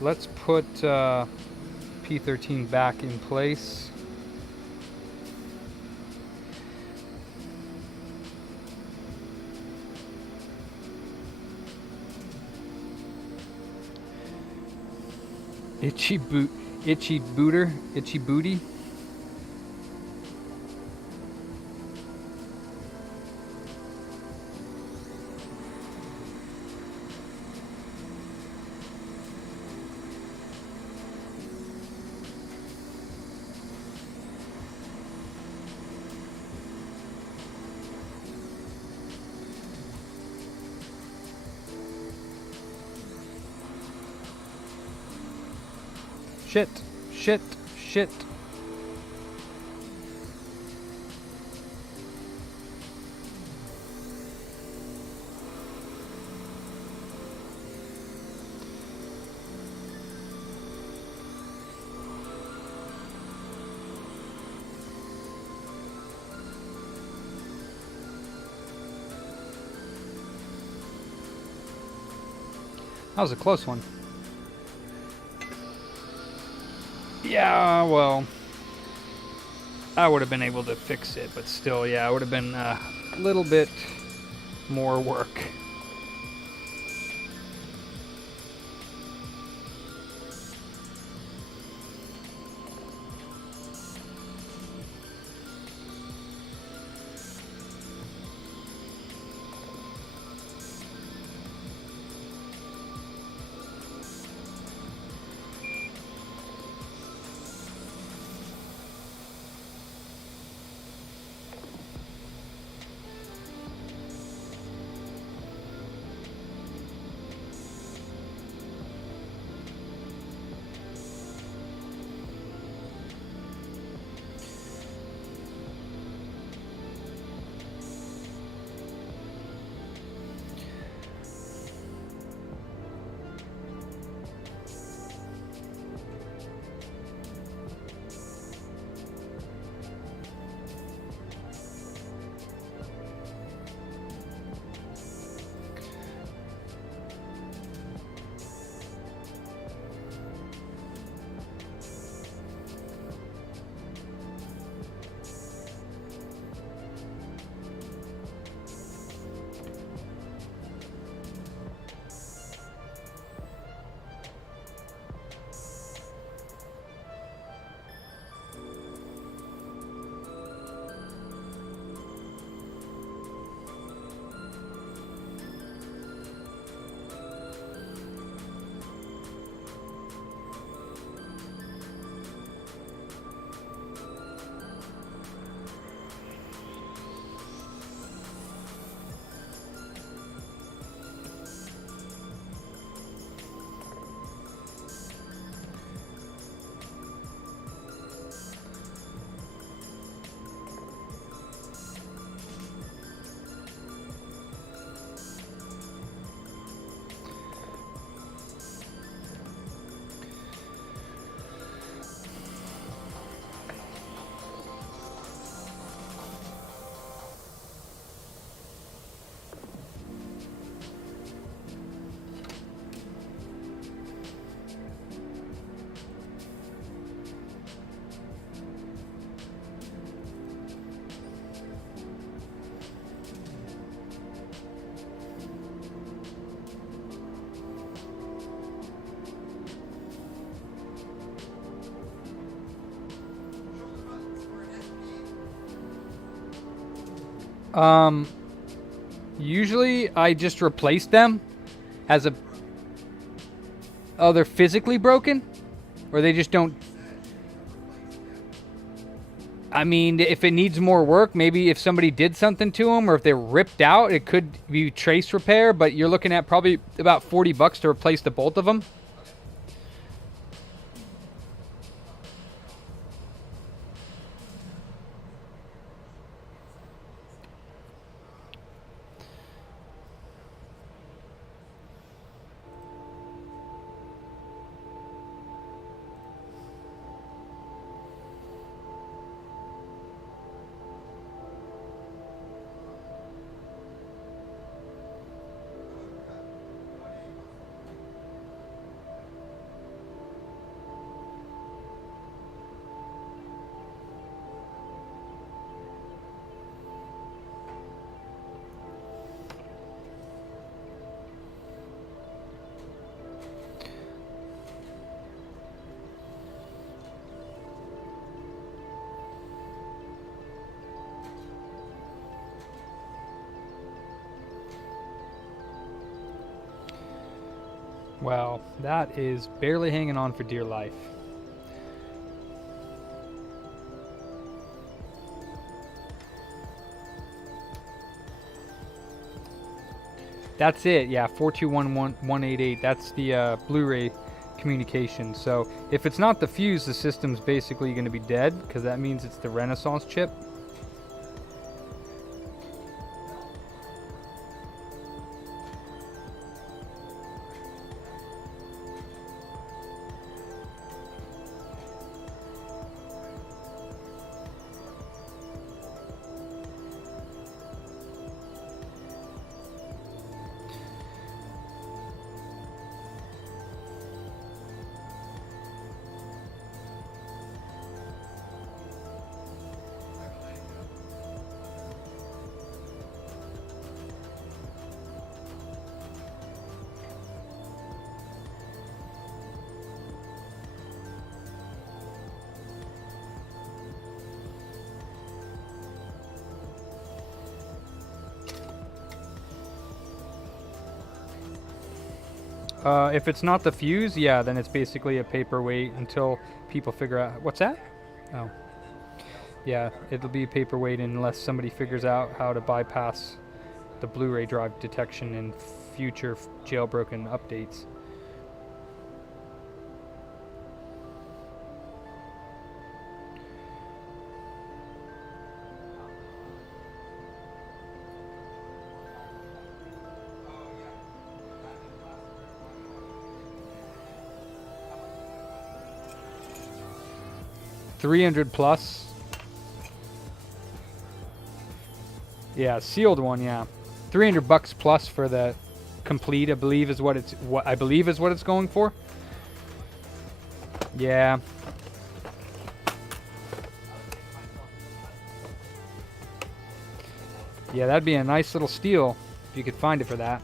Let's put P13 back in place. Itchy booter, itchy booty. Shit, shit, shit. That was a close one. Yeah, well, I would have been able to fix it, but still, yeah, it would have been a little bit more work. Usually I just replace them as a... Oh, they're physically broken? Or they just don't... I mean, if it needs more work, maybe if somebody did something to them, or if they're ripped out, it could be trace repair, but you're looking at probably about 40 bucks to replace the bolt of them. Well, that is barely hanging on for dear life. That's it, yeah, 4211188. That's the Blu-ray communication. So if it's not the fuse, the system's basically going to be dead, because that means it's the Renaissance chip. If it's not the fuse, yeah, then it's basically a paperweight until people figure out... What's that? Oh. Yeah, it'll be a paperweight unless somebody figures out how to bypass the Blu-ray drive detection in future jailbroken updates. $300 plus. Yeah, sealed one, yeah. $300 plus for the complete, I believe is what it's going for. Yeah. Yeah, that'd be a nice little steal if you could find it for that.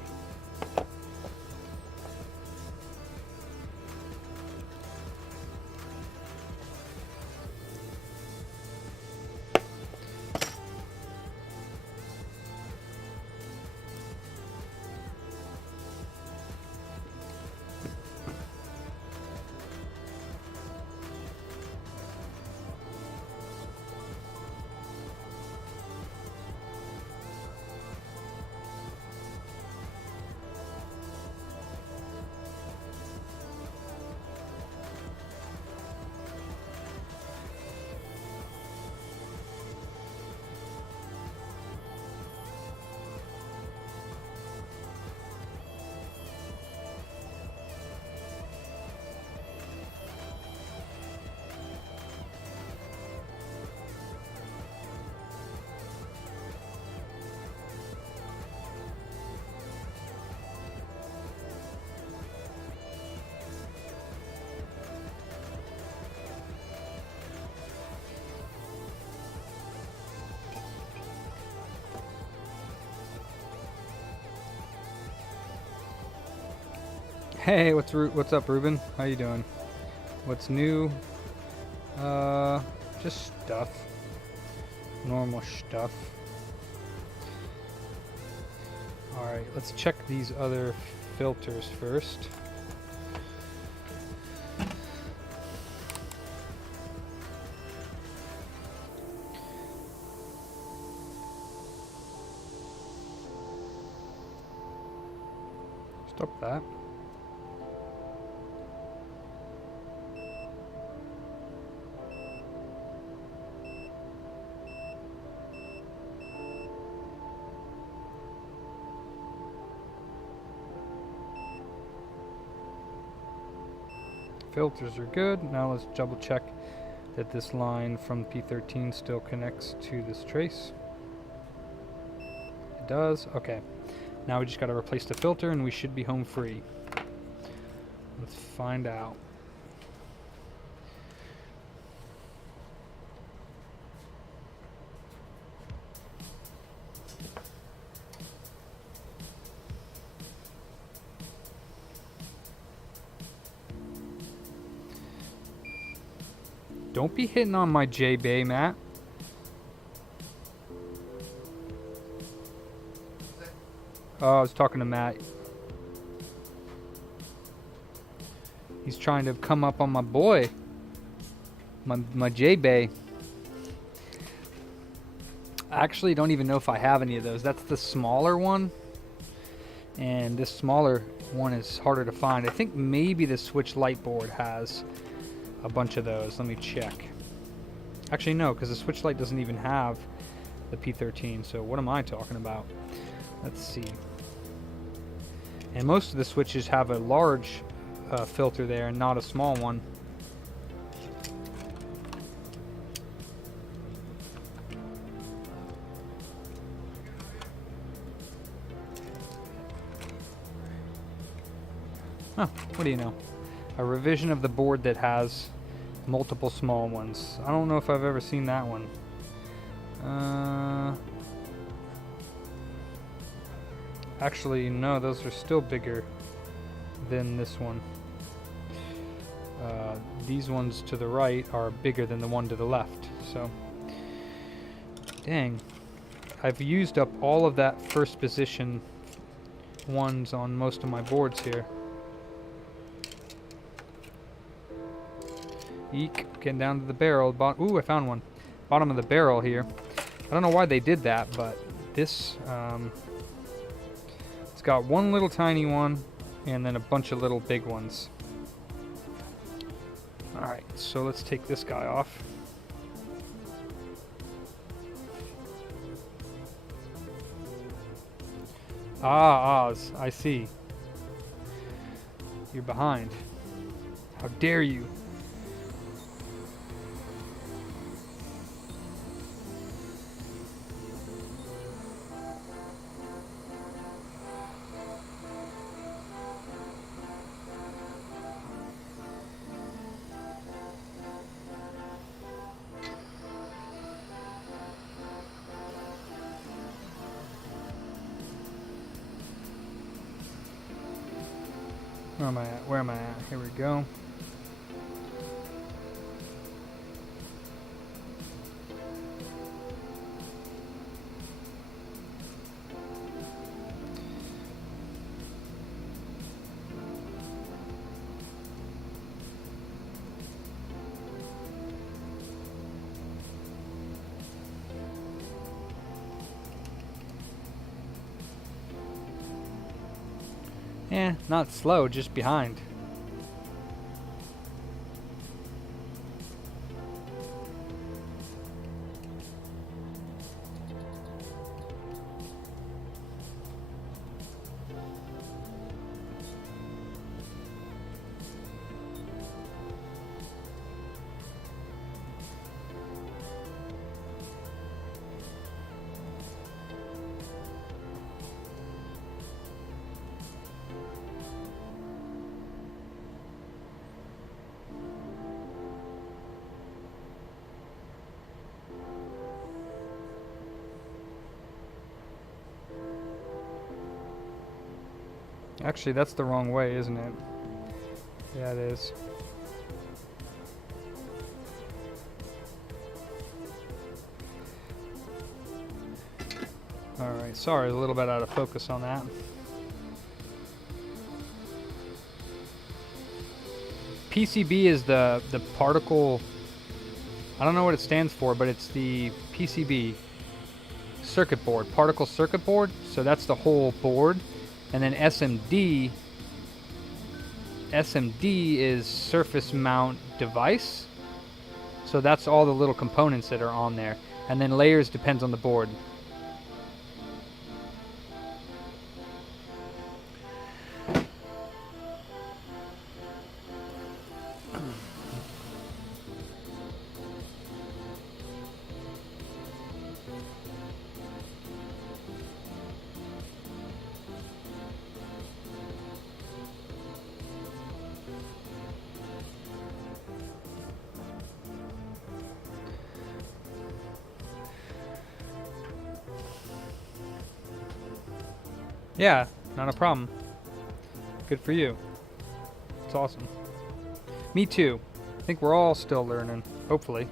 Hey, what's up, Ruben? How you doing? What's new? Just stuff. Normal stuff. Alright, let's check these other filters first. Stop that. Filters are good. Now let's double check that this line from P13 still connects to this trace. It does. Okay. Now we just got to replace the filter and we should be home free. Let's find out. Don't be hitting on my J-Bay, Matt. Oh, I was talking to Matt. He's trying to come up on my boy. My J-Bay. I actually don't even know if I have any of those. That's the smaller one. And this smaller one is harder to find. I think maybe the Switch Lite board has a bunch of those. Let me check. Actually, no, because the Switch Lite doesn't even have the P13. So what am I talking about? Let's see. And most of the Switches have a large filter there and not a small one. Huh, what do you know? A revision of the board that has multiple small ones. I don't know if I've ever seen that one. Actually, no, those are still bigger than this one. These ones to the right are bigger than the one to the left. So, dang. I've used up all of that first position ones on most of my boards here. Eek, getting down to the barrel. Ooh, I found one. Bottom of the barrel here. I don't know why they did that, but this, it's got one little tiny one and then a bunch of little big ones. Alright, so let's take this guy off. Ah, Oz, I see. You're behind. How dare you? Where am I at? Where am I at? Here we go. Not slow, just behind. Actually, that's the wrong way, isn't it? Yeah, it is. Alright, sorry, a little bit out of focus on that. PCB is the particle, I don't know what it stands for, but it's the PCB circuit board, particle circuit board, so that's the whole board. And then SMD is surface mount device, so that's all the little components that are on there. And then layers depends on the board. Yeah, not a problem. Good for you. It's awesome. Me too. I think we're all still learning, hopefully.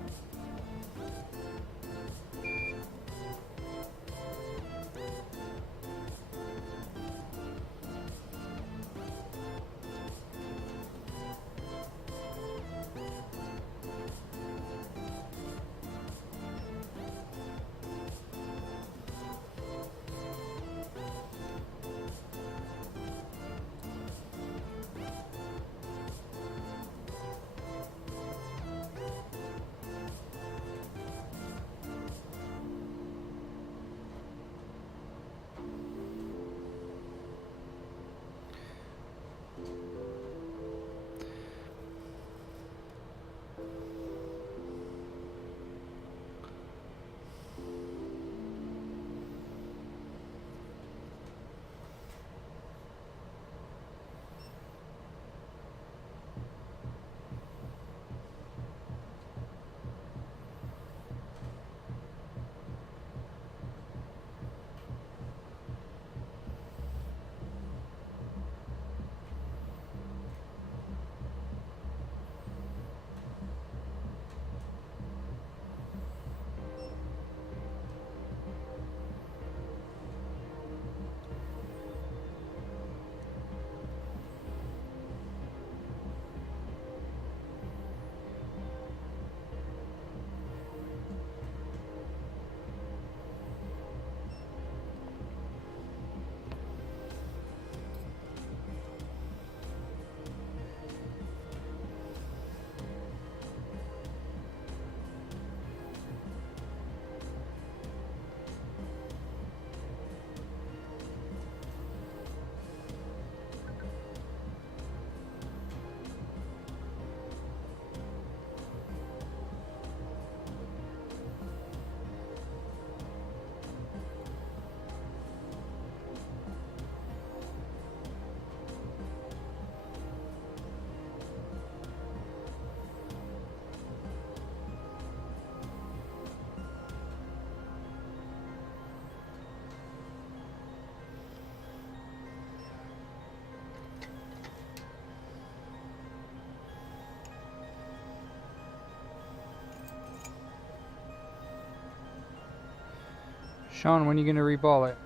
Sean, when are you going to reball it?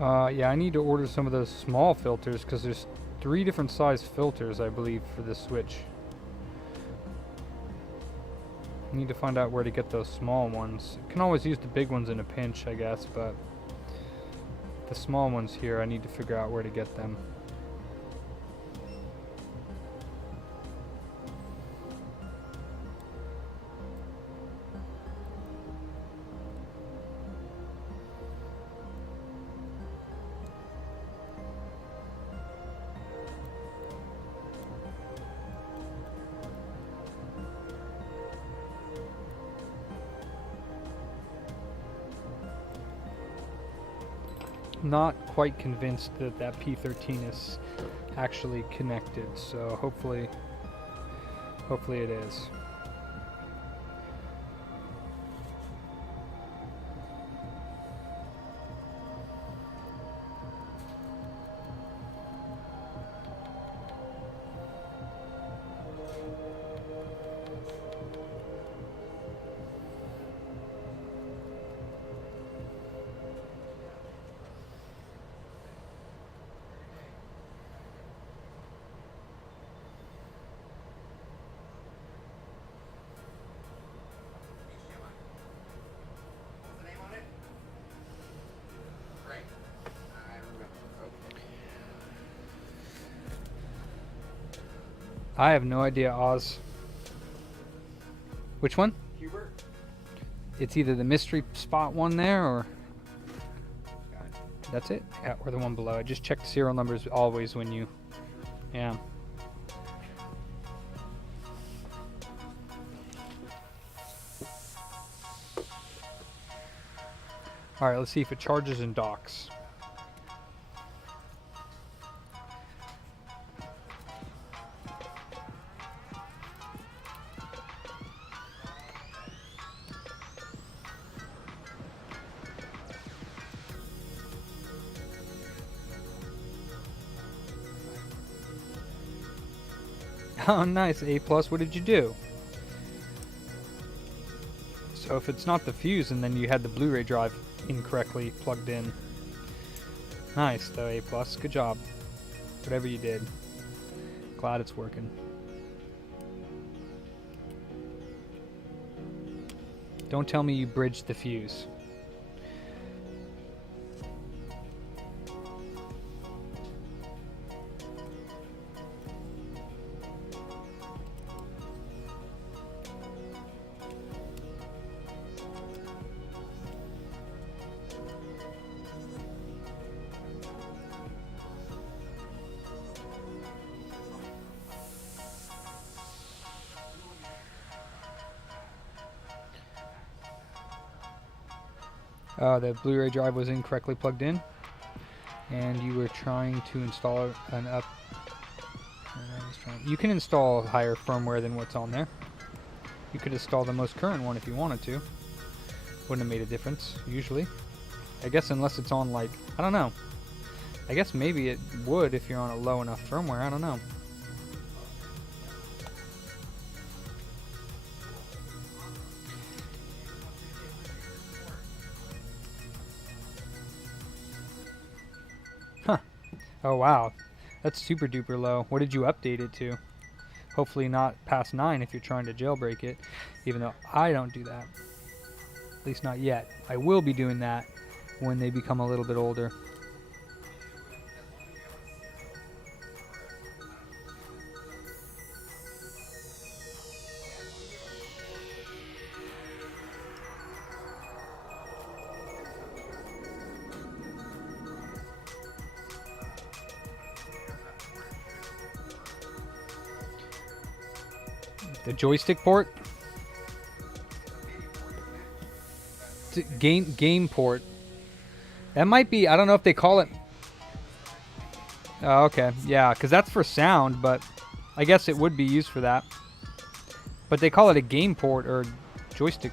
Yeah, I need to order some of those small filters because there's 3 different size filters, I believe, for this Switch. I need to find out where to get those small ones. Can always use the big ones in a pinch, I guess, but the small ones here, I need to figure out where to get them. Not quite convinced that that P13 is actually connected, so hopefully it is. What's the name on it? Right. I remember. Okay. I have no idea, Oz. Which one? Hubert? It's either the mystery spot one there or Got it. that's it. Yeah, or the one below. I just check the serial numbers always when you. Yeah. All right, let's see if it charges and docks. Oh, nice. A+, what did you do? So if it's not the fuse, and then you had the Blu-ray drive incorrectly plugged in. Nice, though, A+. Good job. Whatever you did. Glad it's working. Don't tell me you bridged the fuse. The Blu-ray drive was incorrectly plugged in, and you were trying to install an up. You can install higher firmware than what's on there. You could install the most current one if you wanted to. Wouldn't have made a difference, usually. I guess unless it's on, like, I don't know. I guess maybe it would if you're on a low enough firmware, I don't know. Huh. Oh wow. That's super duper low. What did you update it to? Hopefully not past 9 if you're trying to jailbreak it, even though I don't do that. At least not yet. I will be doing that when they become a little bit older. The joystick port? Game port. That might be, I don't know if they call it. Oh, okay. Yeah, because that's for sound, but I guess it would be used for that. But they call it a game port or joystick.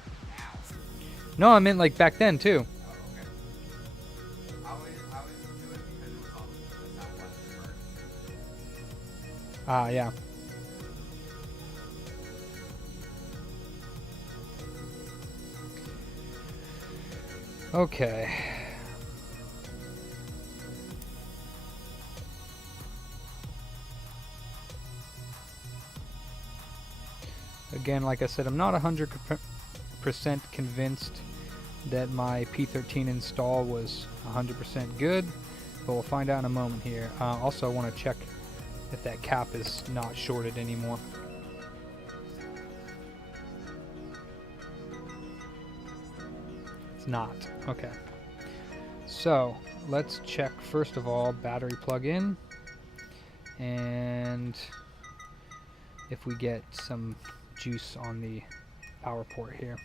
No, I meant like back then too. I always do it because it was on the Southwest first. Ah, yeah. Okay. Again, like I said, I'm not 100% convinced that my P13 install was 100% good, but we'll find out in a moment here. Also, I want to check if that cap is not shorted anymore. It's not. Okay. So, let's check first of all battery plug-in, and if we get some juice on the power port here.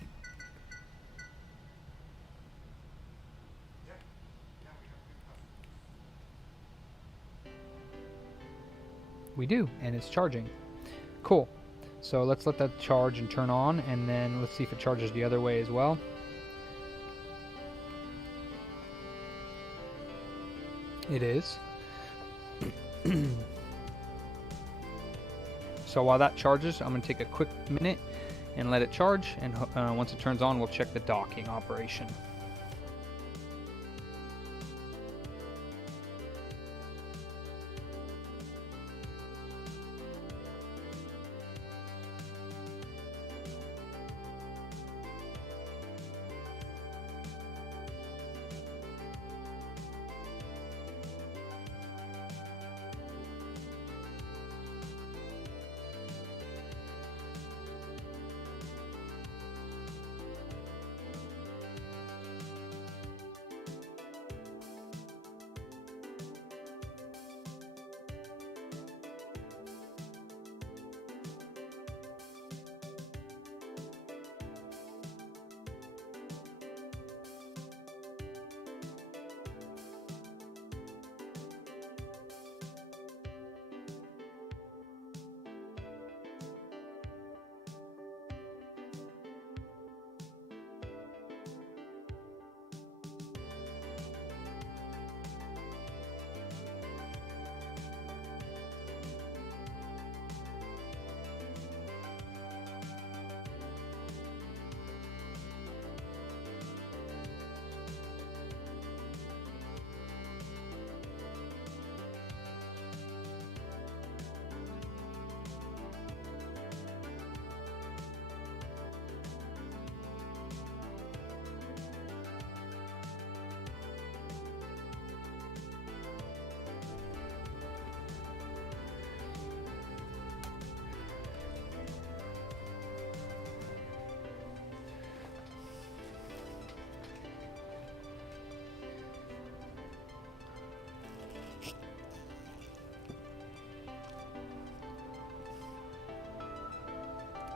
We do, and it's charging. Cool. So let's let that charge and turn on, and then let's see if it charges the other way as well. It is. So while that charges, I'm going to take a quick minute and let it charge, and once it turns on, we'll check the docking operation.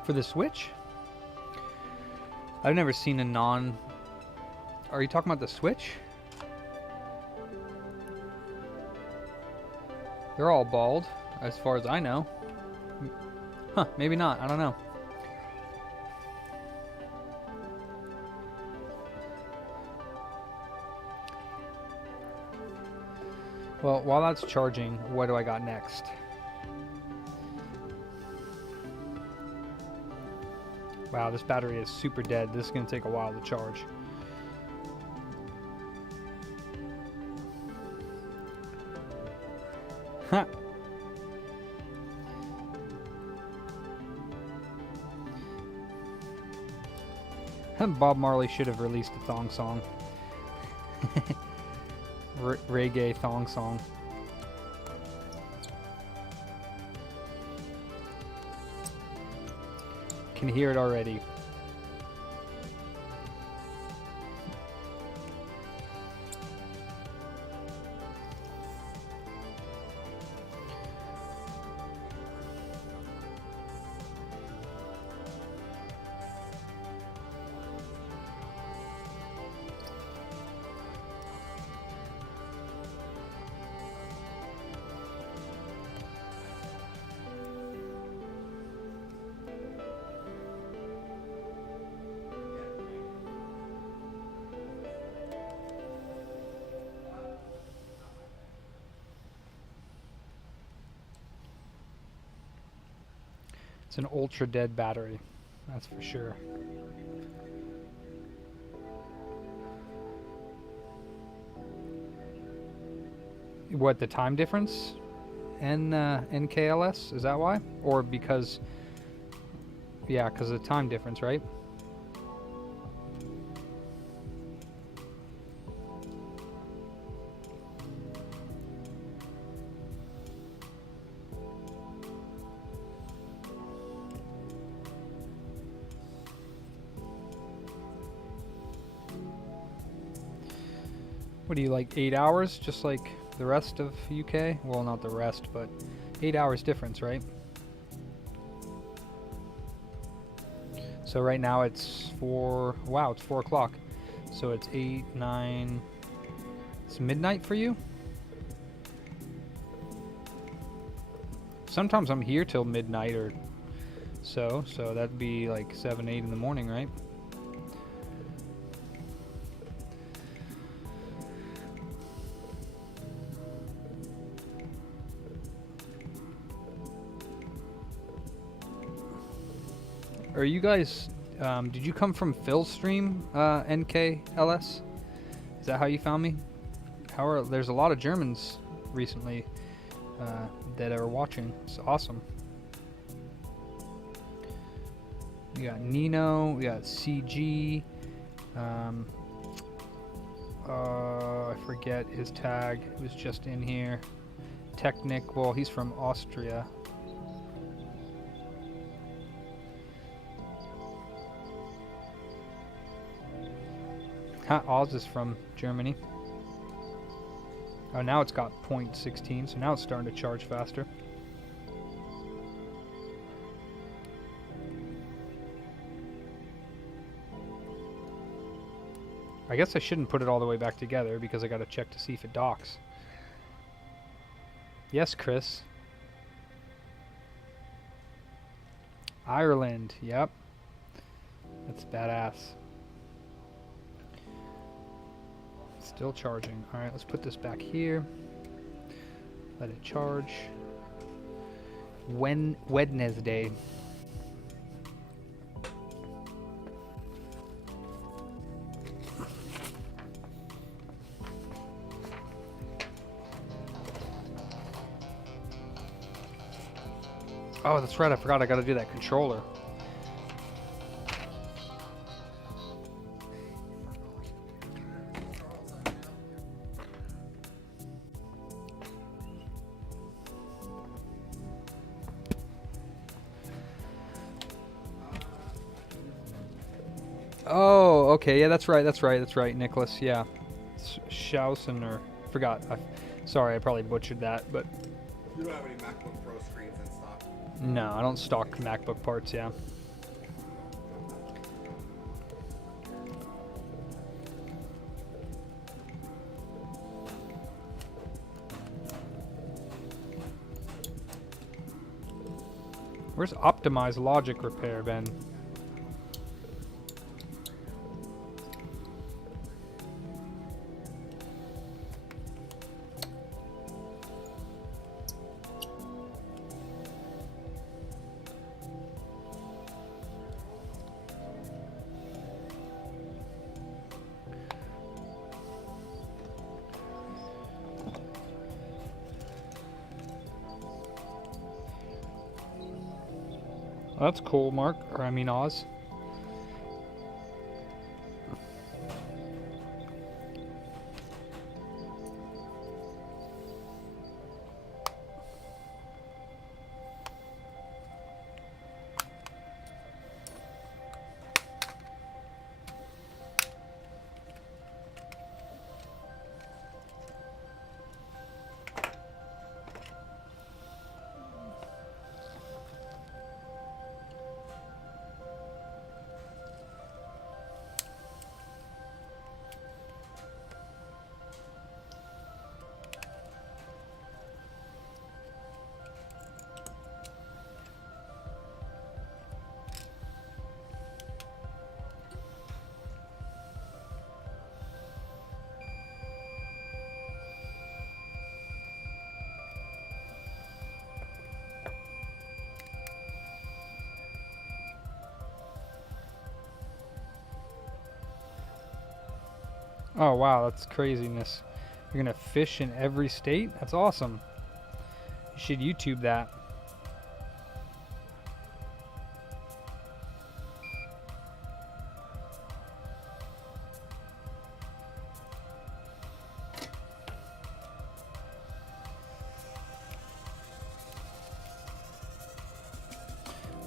For the Switch? I've never seen a non... Are you talking about the Switch? They're all bald, as far as I know. Huh, maybe not. I don't know. Well, while that's charging, what do I got next? Wow, this battery is super dead. This is going to take a while to charge. Huh. Bob Marley should have released a thong song. Reggae thong song. Can hear it already. It's an ultra dead battery, that's for sure. What, the time difference in KLS? Is that why? Or because Yeah, because of the time difference, right? What do you like, 8 hours? Just like the rest of UK? Well, not the rest, but 8 hours difference, right? So right now it's 4, wow, it's 4 o'clock. So it's 8, 9, it's midnight for you? Sometimes I'm here till midnight or so that'd be like 7, 8 in the morning, right? Are you guys, did you come from Phil's stream, NKLS? Is that how you found me? There's a lot of Germans recently that are watching. It's awesome. We got Nino, we got CG, I forget his tag, it was just in here. Technic, well, he's from Austria. Oz is from Germany. Oh, now it's got 0.16, so now it's starting to charge faster. I guess I shouldn't put it all the way back together because I gotta check to see if it docks. Yes, Chris. Ireland, yep. That's badass. Still charging. Alright, let's put this back here. Let it charge. Wednesday. Oh, that's right, I forgot I gotta do that controller. Oh, okay, yeah, that's right, Nicholas, yeah. Schausen, or forgot. Sorry, I probably butchered that, but You don't have any MacBook Pro screens in stock? no, I don't stock MacBook parts, yeah. Where's Optimize Logic Repair, Ben? That's cool, Mark. Or I mean Oz. Oh wow, that's craziness. You're gonna fish in every state? That's awesome. You should YouTube that.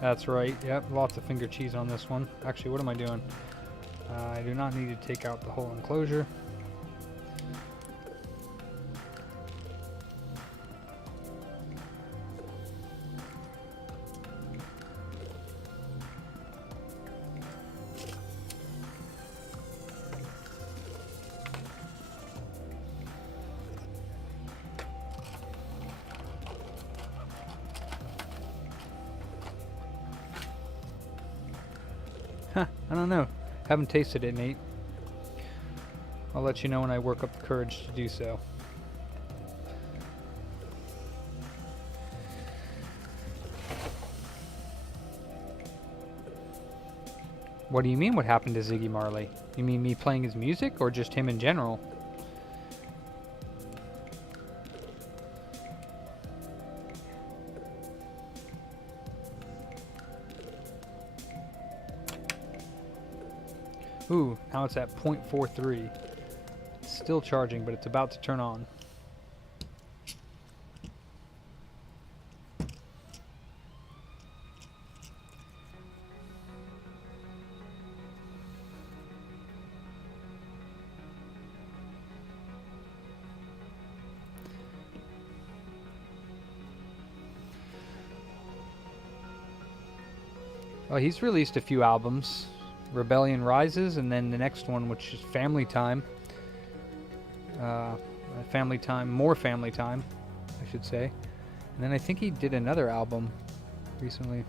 That's right. Yep, lots of finger cheese on this one. Actually, what am I doing? I do not need to take out the whole enclosure. Huh, I don't know. Haven't tasted it, Nate. I'll let you know when I work up the courage to do so. What do you mean what happened to Ziggy Marley? You mean me playing his music or just him in general? Ooh, now it's at 0.43. It's still charging, but it's about to turn on. Oh, he's released a few albums. Rebellion Rises, and then the next one, which is Family Time. Family Time, more Family Time, I should say. And then I think he did another album recently.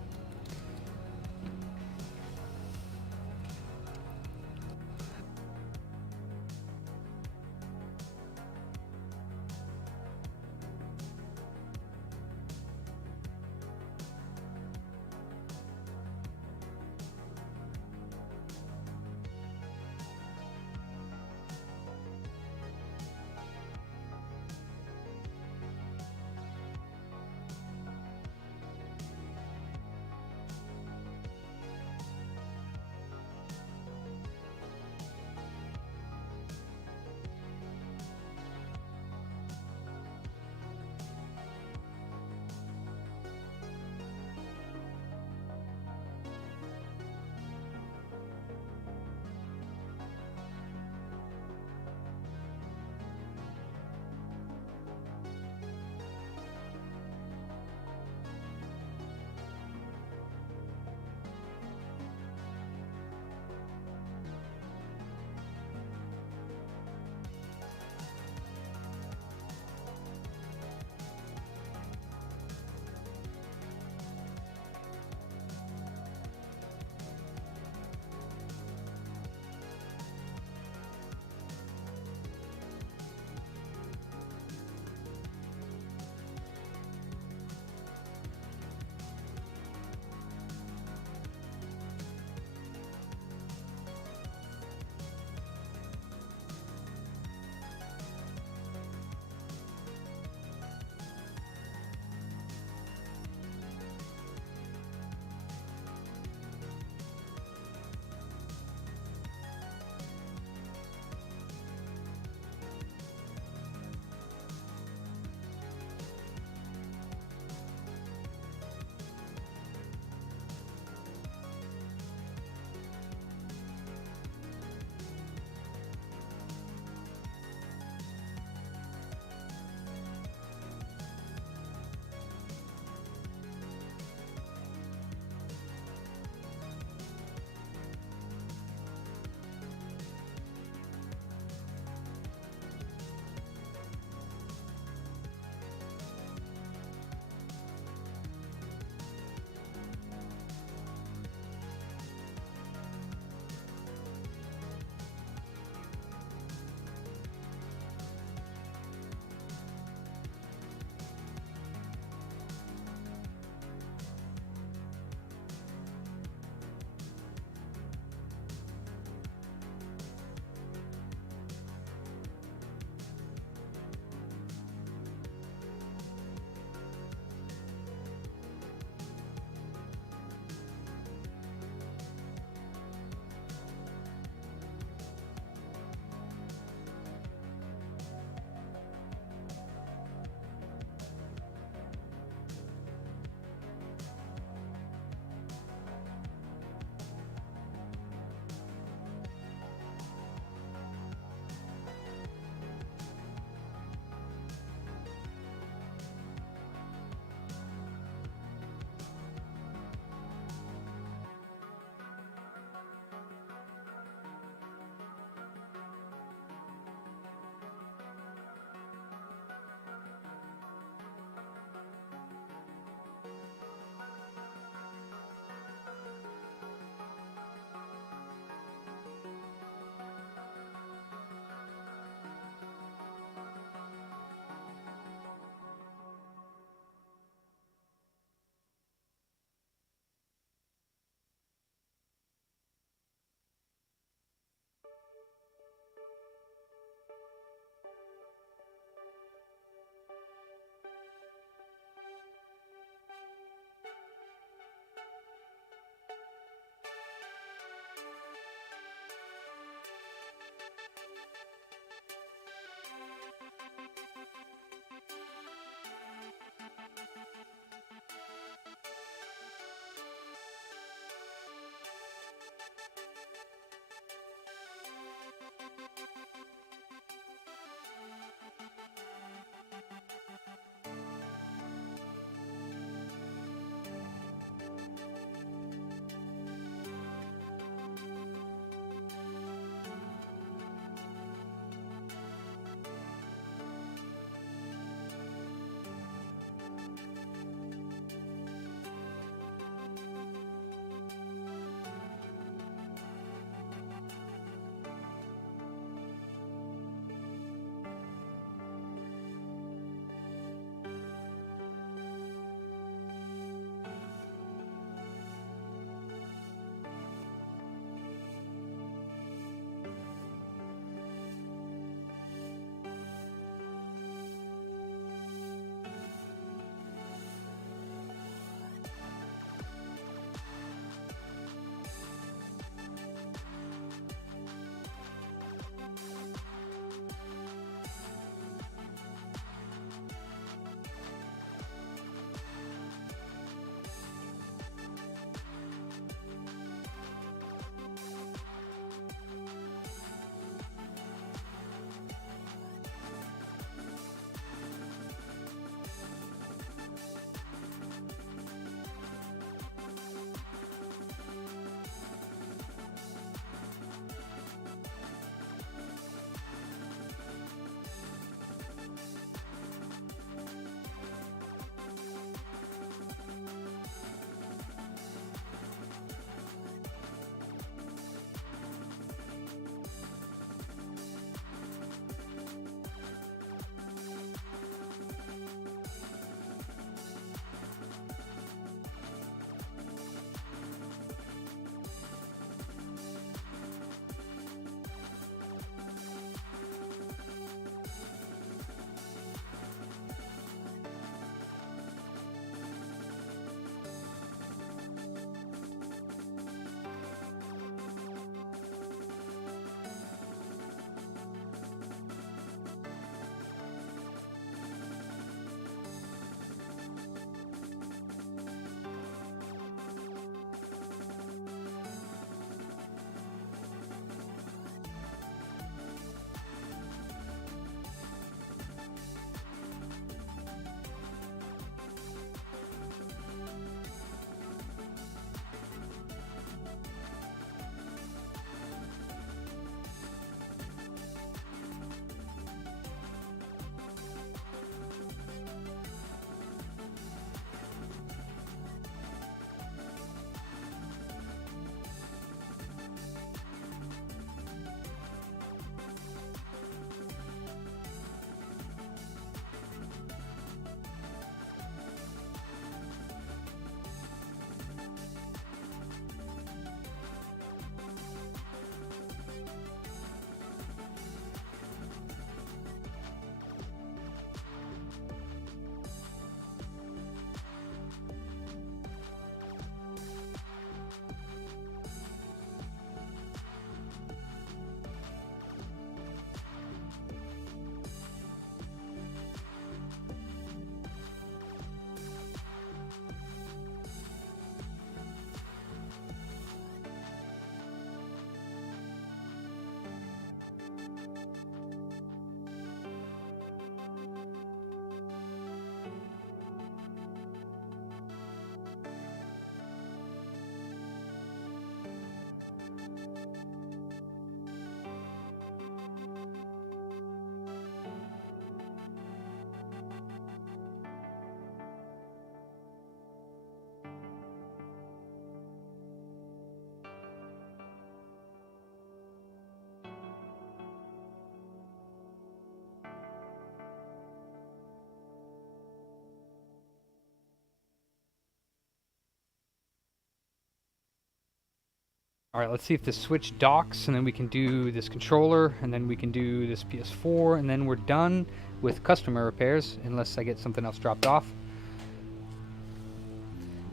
All right, let's see if the Switch docks, and then we can do this controller, and then we can do this PS4, and then we're done with customer repairs, unless I get something else dropped off.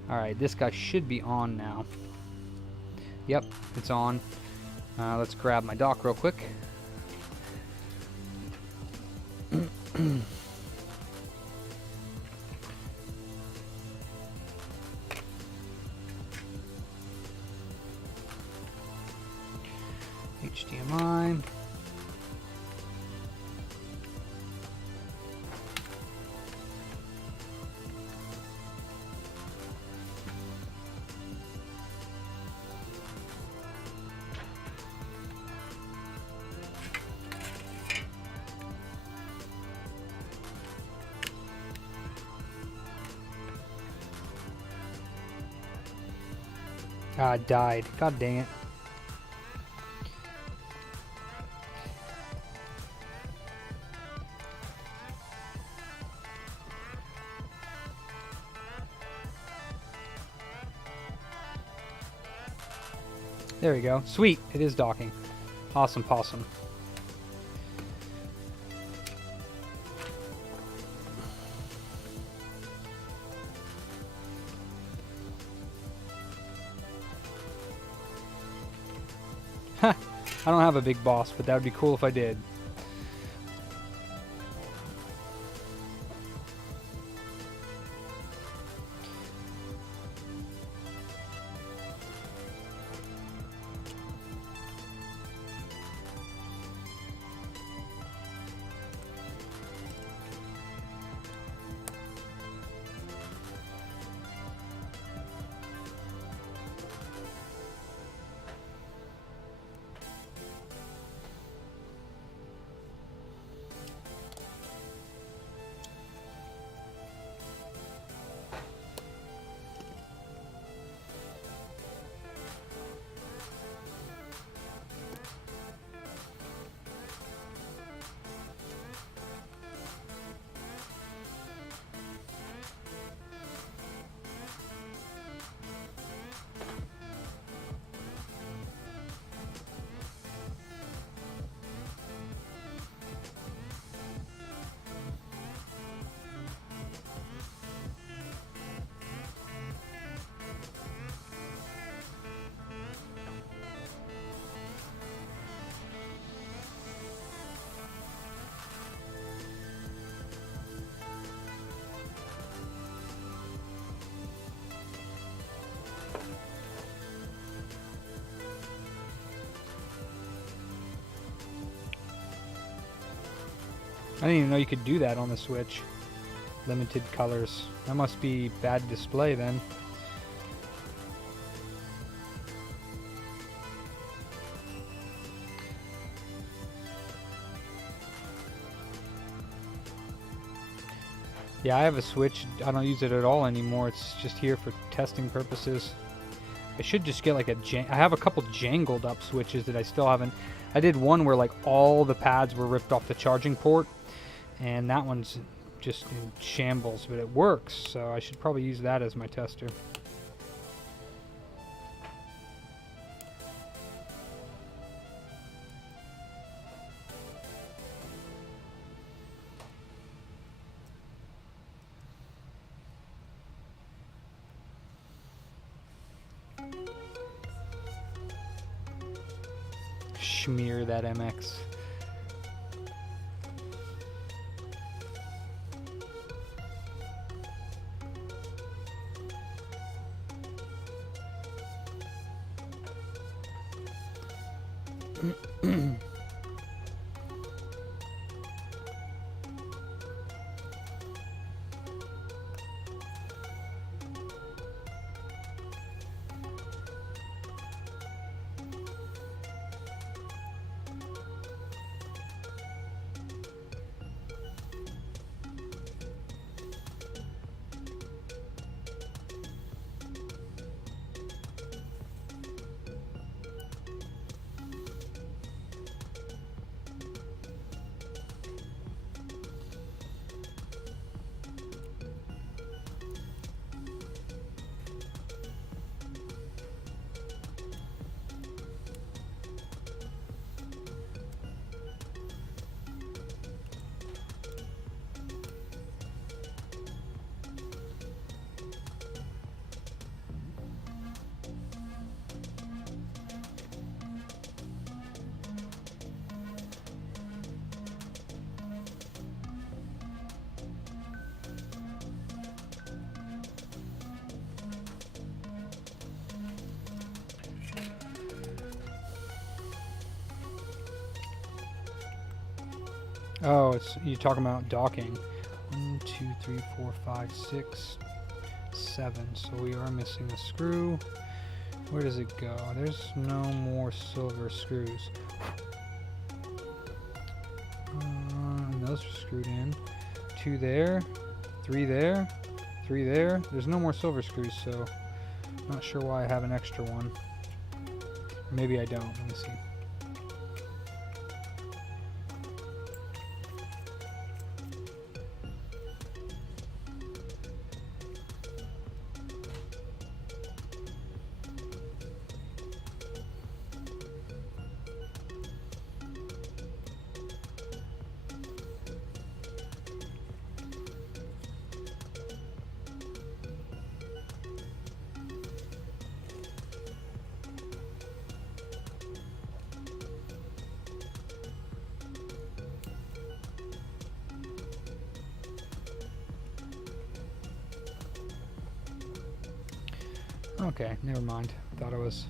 All right, this guy should be on now. Yep, it's on. Let's grab my dock real quick. HDMI. Ah, it died. God dang it. There we go. Sweet. It is docking. Awesome possum. I don't have a big boss, but that would be cool if I did. I didn't even know you could do that on the Switch. Limited colors. That must be bad display then. Yeah, I have a Switch. I don't use it at all anymore. It's just here for testing purposes. I should just get like I have a couple jangled up Switches that I still haven't. I did one where like all the pads were ripped off the charging port, and that one's just in shambles, but it works, so I should probably use that as my tester. Smear that MX. Oh, it's you're talking about docking. 1, 2, 3, 4, 5, 6, 7. So we are missing a screw. Where does it go? There's no more silver screws. And those are screwed in. 2 there, 3 there, 3 there. There's no more silver screws, so Not sure why I have an extra one. Maybe I don't. Let me see. Okay, never mind. Thought it was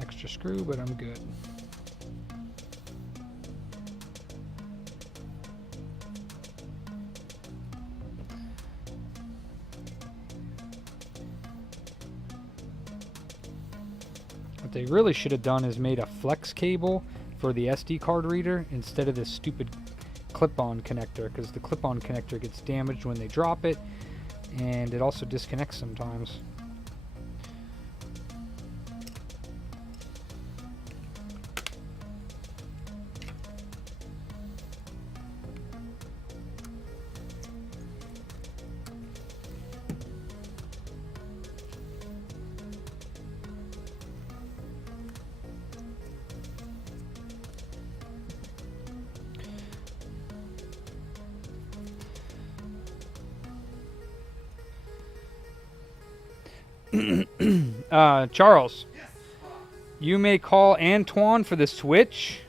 extra screw, but I'm good. What they really should have done is made a flex cable for the SD card reader instead of this stupid clip-on connector, because the clip-on connector gets damaged when they drop it, and it also disconnects sometimes. Charles, you may call Antoine for the Switch.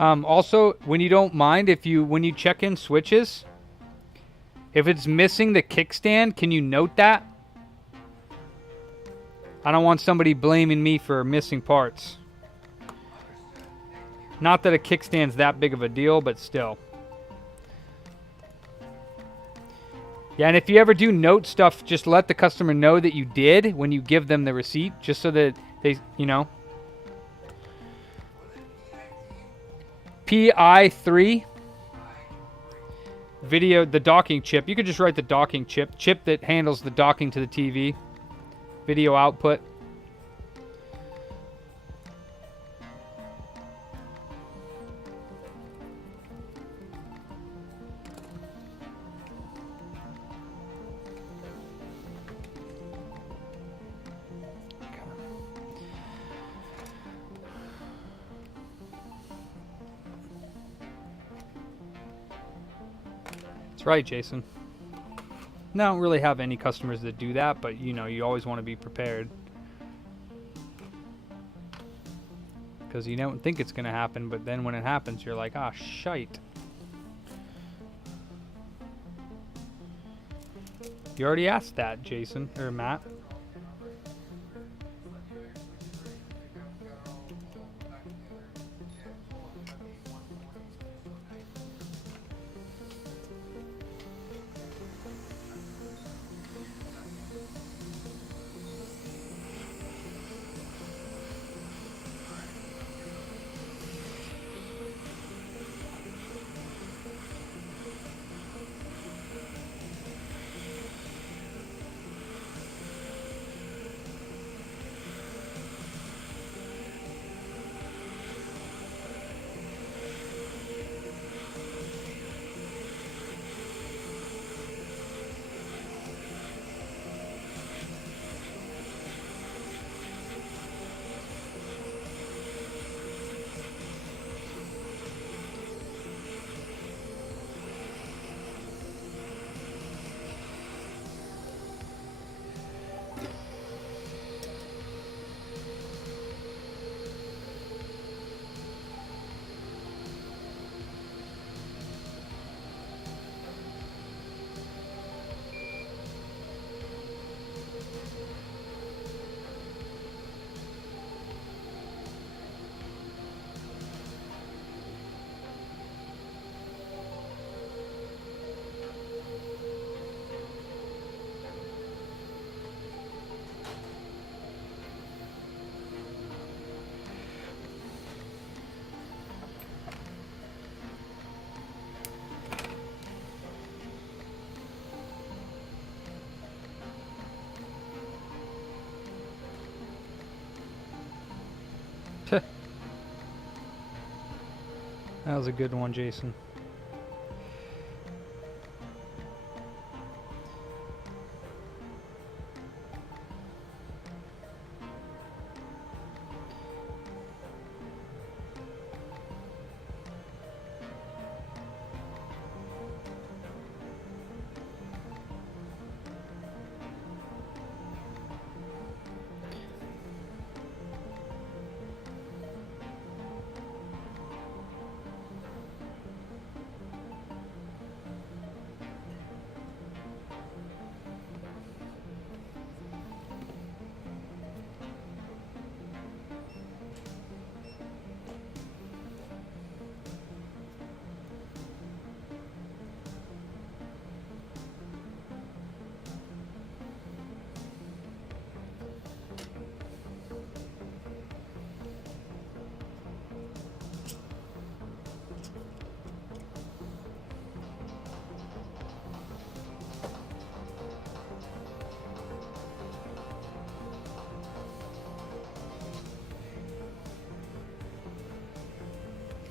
Also, when you don't mind, when you check in switches, if it's missing the kickstand, can you note that? I don't want somebody blaming me for missing parts. Not that a kickstand's that big of a deal, but still. Yeah, and if you ever do note stuff, just let the customer know that you did when you give them the receipt, just so that they, you know. PI3 video, the docking chip. You could just write the docking chip that handles the docking to the TV, video output. That's right, Jason. I don't really have any customers that do that, but you know, you always want to be prepared. Because you don't think it's going to happen, but then when it happens, you're like, ah, shite. You already asked that, Jason, or Matt. That was a good one, Jason.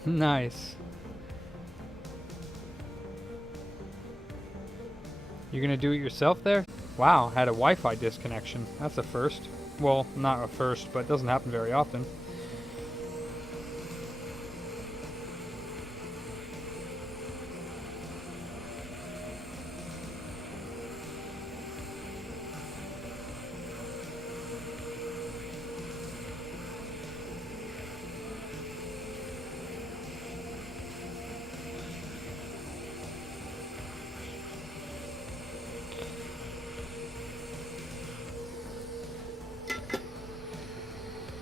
Nice. You're gonna do it yourself there? Wow, had a Wi-Fi disconnection. That's a first. Well, not a first, but it doesn't happen very often.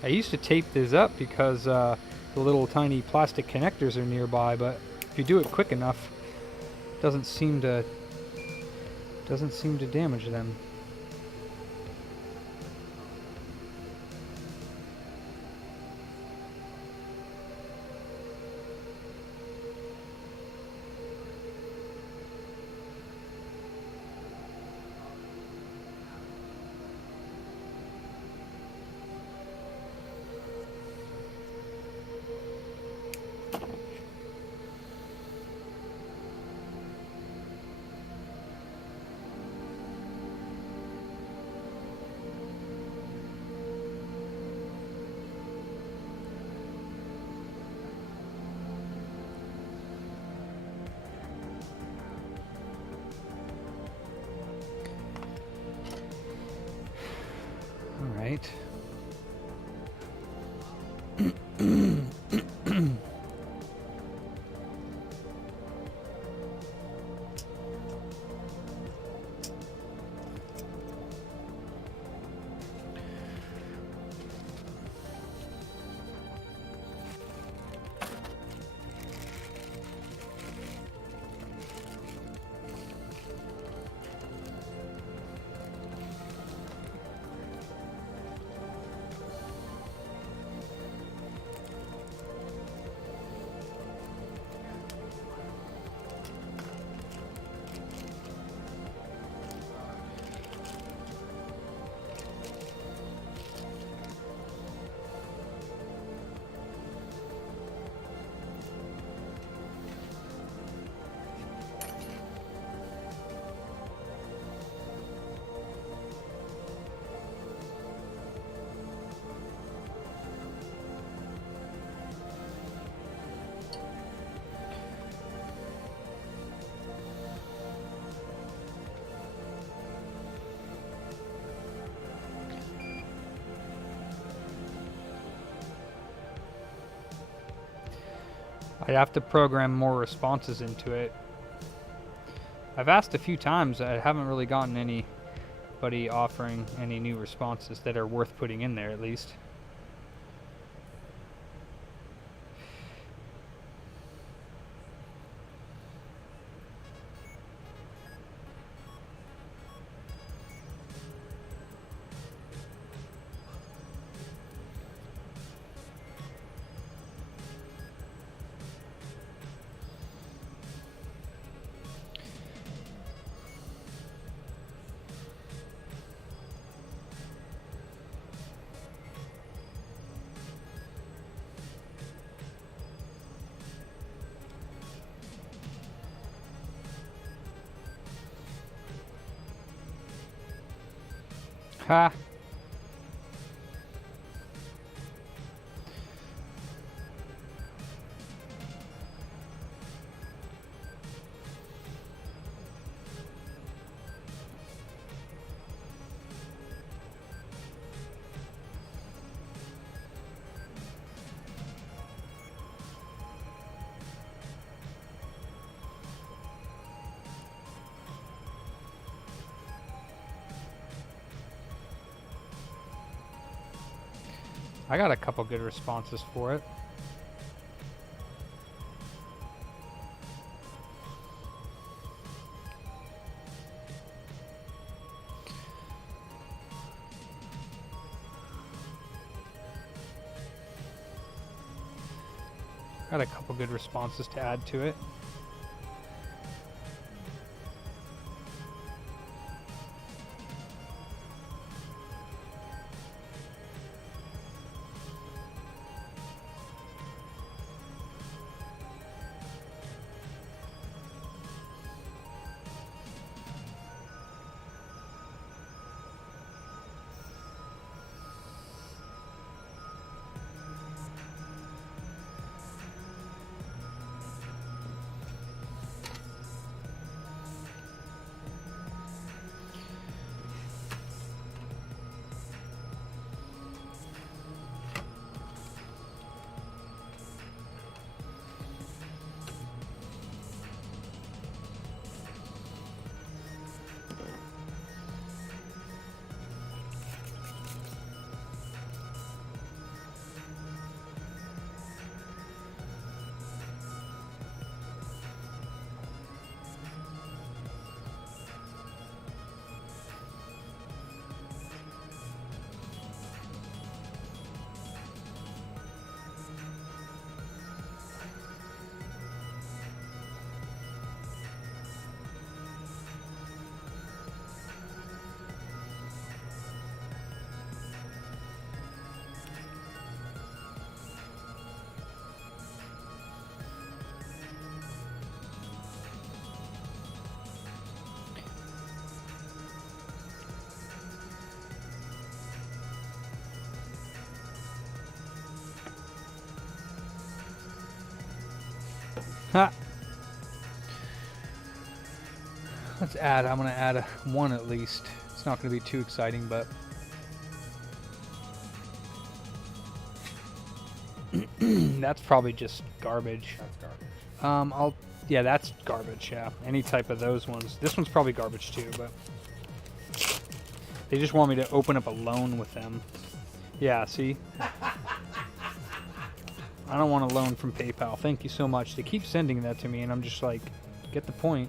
I used to tape this up because the little tiny plastic connectors are nearby, but if you do it quick enough, doesn't seem to damage them. All right. I'd have to program more responses into it. I've asked a few times, I haven't really gotten anybody offering any new responses that are worth putting in there at least. Ha! I got a couple good responses for it. Got a couple good responses to add to it. Ha! Let's add. I'm gonna add one at least. It's not gonna be too exciting, but that's probably just garbage. That's garbage. Yeah, that's garbage. Yeah, any type of those ones. This one's probably garbage too, but they just want me to open up a loan with them. Yeah, see. I don't want a loan from PayPal. Thank you so much. They keep sending that to me, and I'm just like, get the point.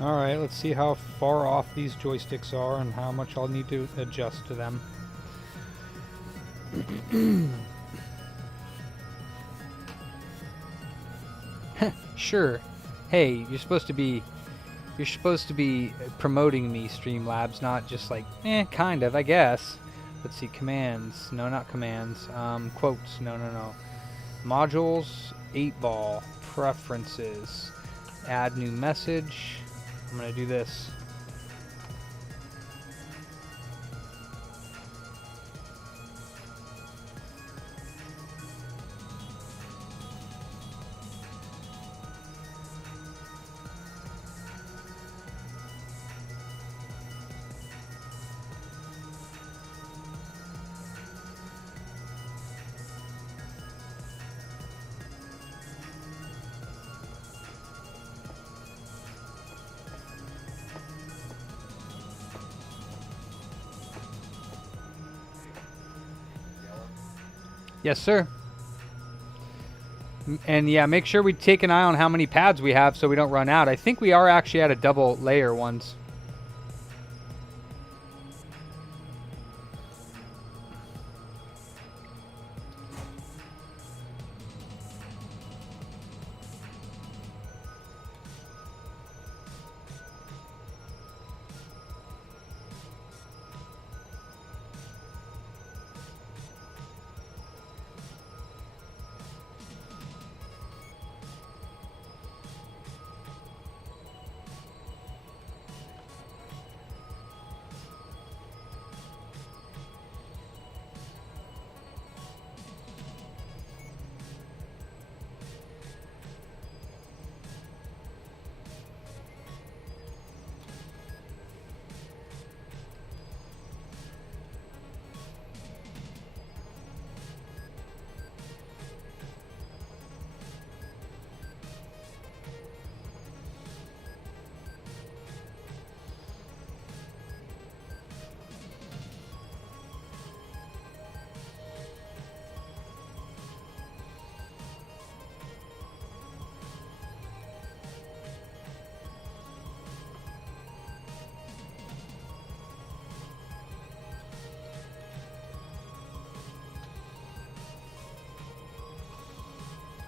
Alright, let's see how far off these joysticks are and how much I'll need to adjust to them. Sure. Hey, you're supposed to be promoting me, Streamlabs, not just like, kind of, I guess. Let's see, commands. No, not commands. Quotes. No. Modules, 8-ball, preferences, add new message. I'm gonna do this. Yes, sir. And yeah, make sure we take an eye on how many pads we have so we don't run out. I think we are actually at a double layer ones.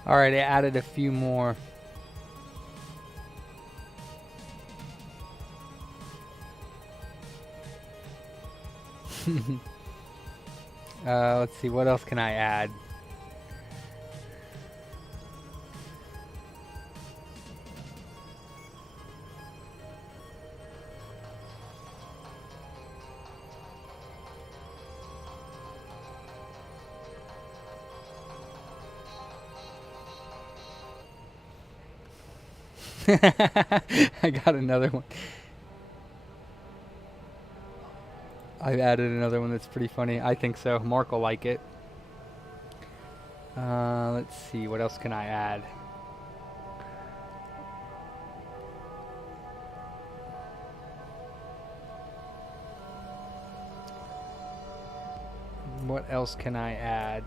All right, I added a few more. Let's see, what else can I add? I got another one. I've added another one that's pretty funny. I think so. Mark will like it. Let's see. What else can I add? What else can I add?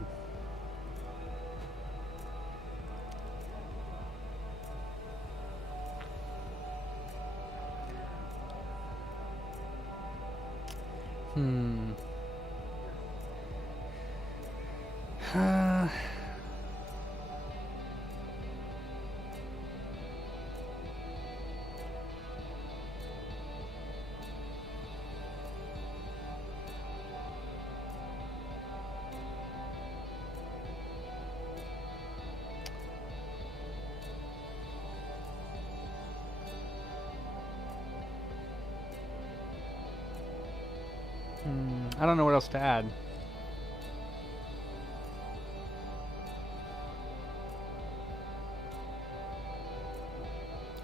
I don't know what else to add.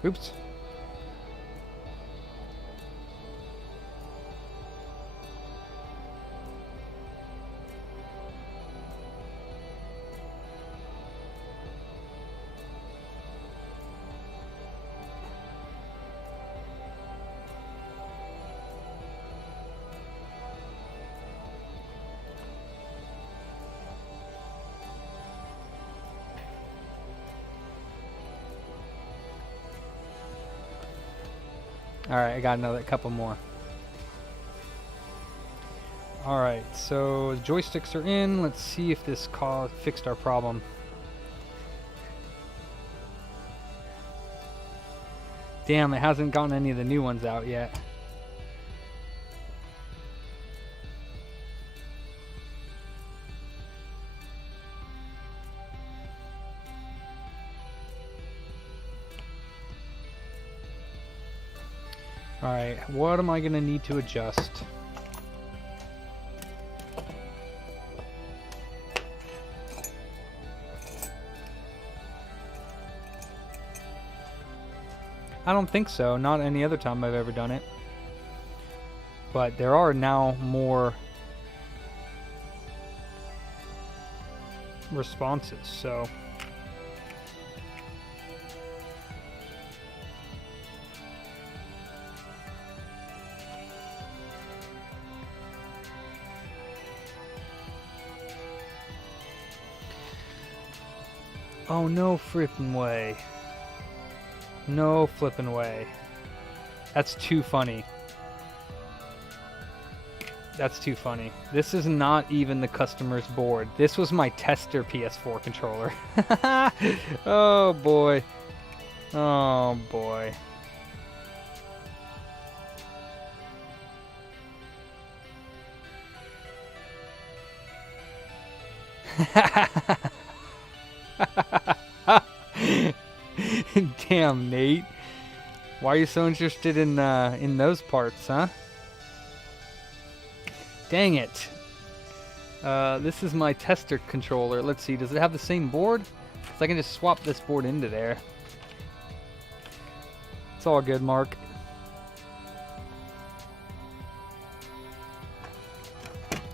Oops. Alright, I got another couple more. Alright, so the joysticks are in. Let's see if this fixed our problem. Damn, it hasn't gotten any of the new ones out yet. Alright, what am I going to need to adjust? I don't think so, not any other time I've ever done it. But there are now more responses, so... Oh, no flippin' way. No flippin' way. That's too funny. That's too funny. This is not even the customer's board. This was my tester PS4 controller. Oh boy. Oh boy. Damn, Nate. Why are you so interested in those parts, huh? Dang it. This is my tester controller. Let's see, does it have the same board? Because I can just swap this board into there. It's all good, Mark.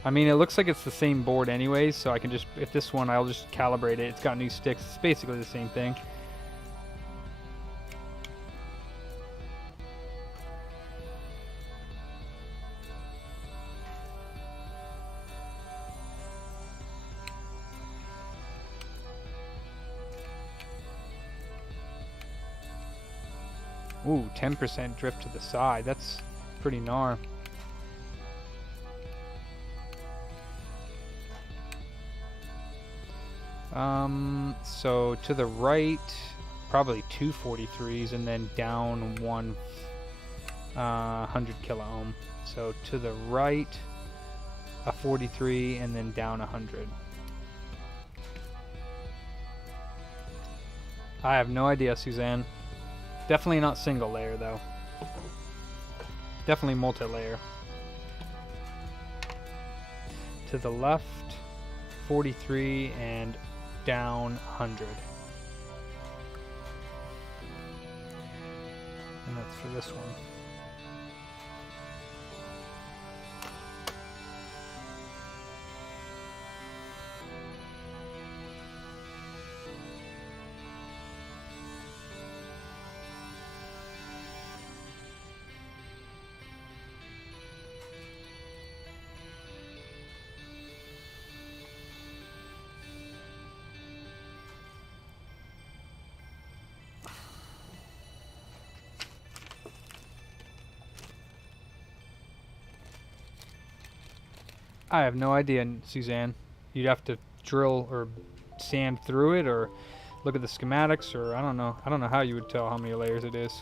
I mean, it looks like it's the same board anyways, so I can just, if this one, I'll just calibrate it. It's got new sticks. It's basically the same thing. Ooh, 10% drift to the side. That's pretty gnar. So to the right, probably two 43s, and then down one 100 kilo ohm. So to the right, a 43, and then down 100. I have no idea, Suzanne. Definitely not single layer though. Definitely multi-layer. To the left, 43, and down 100. And that's for this one. I have no idea, Suzanne. You'd have to drill or sand through it, or look at the schematics, or I don't know. I don't know how you would tell how many layers it is.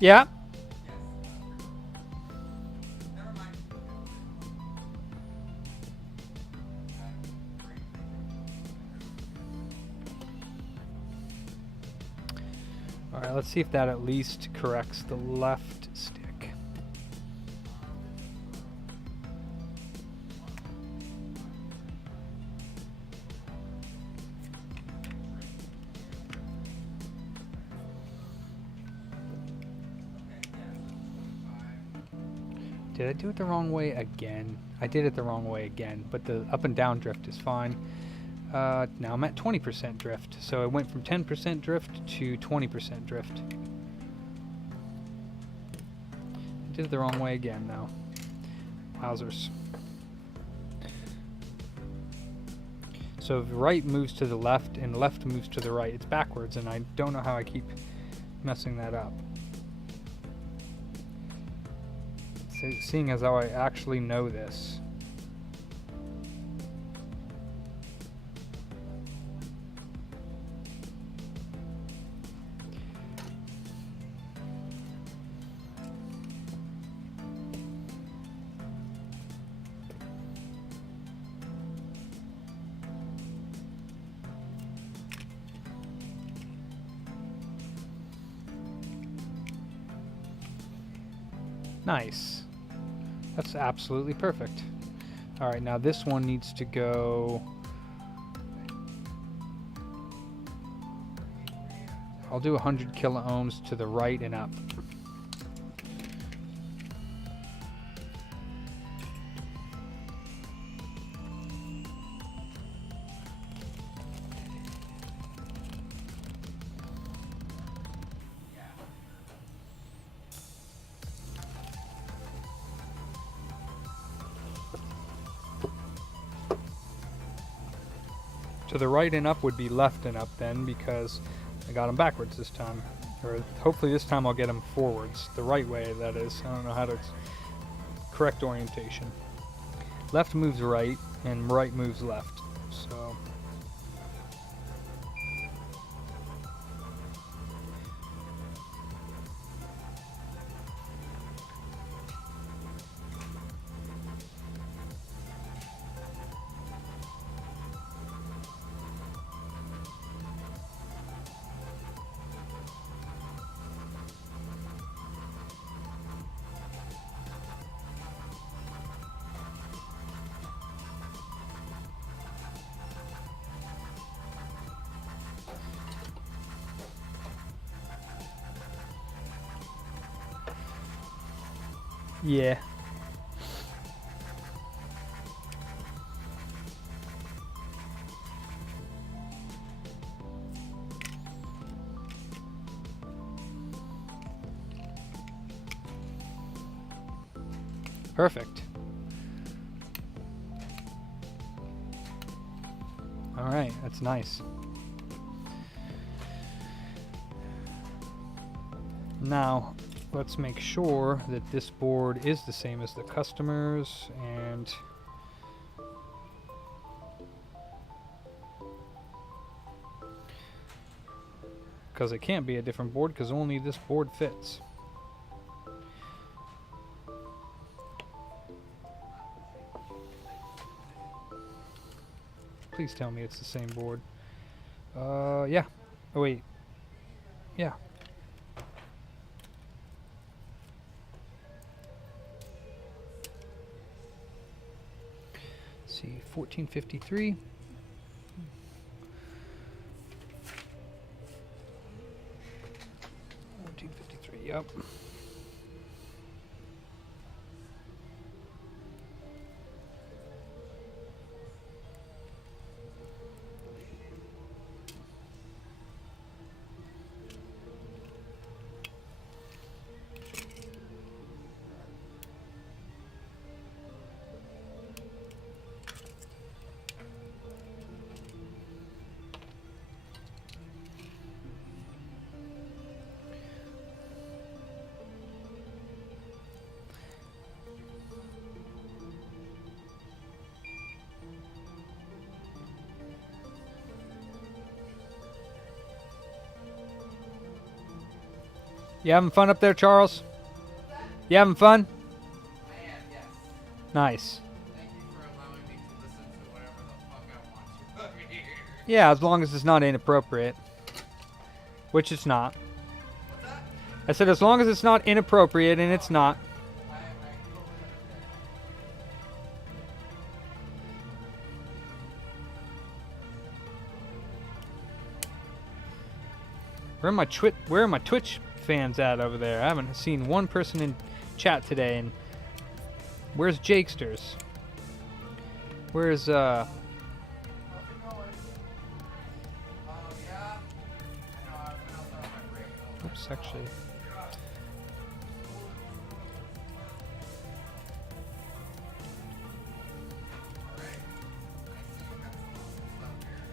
Yeah. All right, let's see if that at least corrects the left stick. Did I do it the wrong way again? I did it the wrong way again, but the up and down drift is fine. Now I'm at 20% drift, so it went from 10% drift to 20% drift. I did it the wrong way again now. Wowzers. So if right moves to the left and left moves to the right, it's backwards, and I don't know how I keep messing that up. Seeing as how I actually know this. Nice. That's absolutely perfect. All right, now this one needs to go... I'll do 100 kilo ohms to the right and up. To the right and up would be left and up then, because I got them backwards this time. Or hopefully this time I'll get them forwards. The right way, that is. I don't know how to... Correct orientation. Left moves right, and right moves left. So... Yeah. Perfect. All right, that's nice. Now, let's make sure that this board is the same as the customers, and because it can't be a different board because only this board fits. Please tell me it's the same board. Yeah. Oh wait. Yeah. See, 1453. 1453. Yep. You having fun up there, Charles? You having fun? I am, yes. Nice. Thank you for allowing me to listen to whatever the fuck I want to over here. Yeah, as long as it's not inappropriate. Which it's not. What's that? I said as long as it's not inappropriate, and it's not. I totally understand. Where are my Twitch fans at over there? I haven't seen one person in chat today, and where's Jakesters? Where's How's it going? Yeah. I know I've been outside on my break though. oops, actually. Alright. I see you got some awesome stuff here.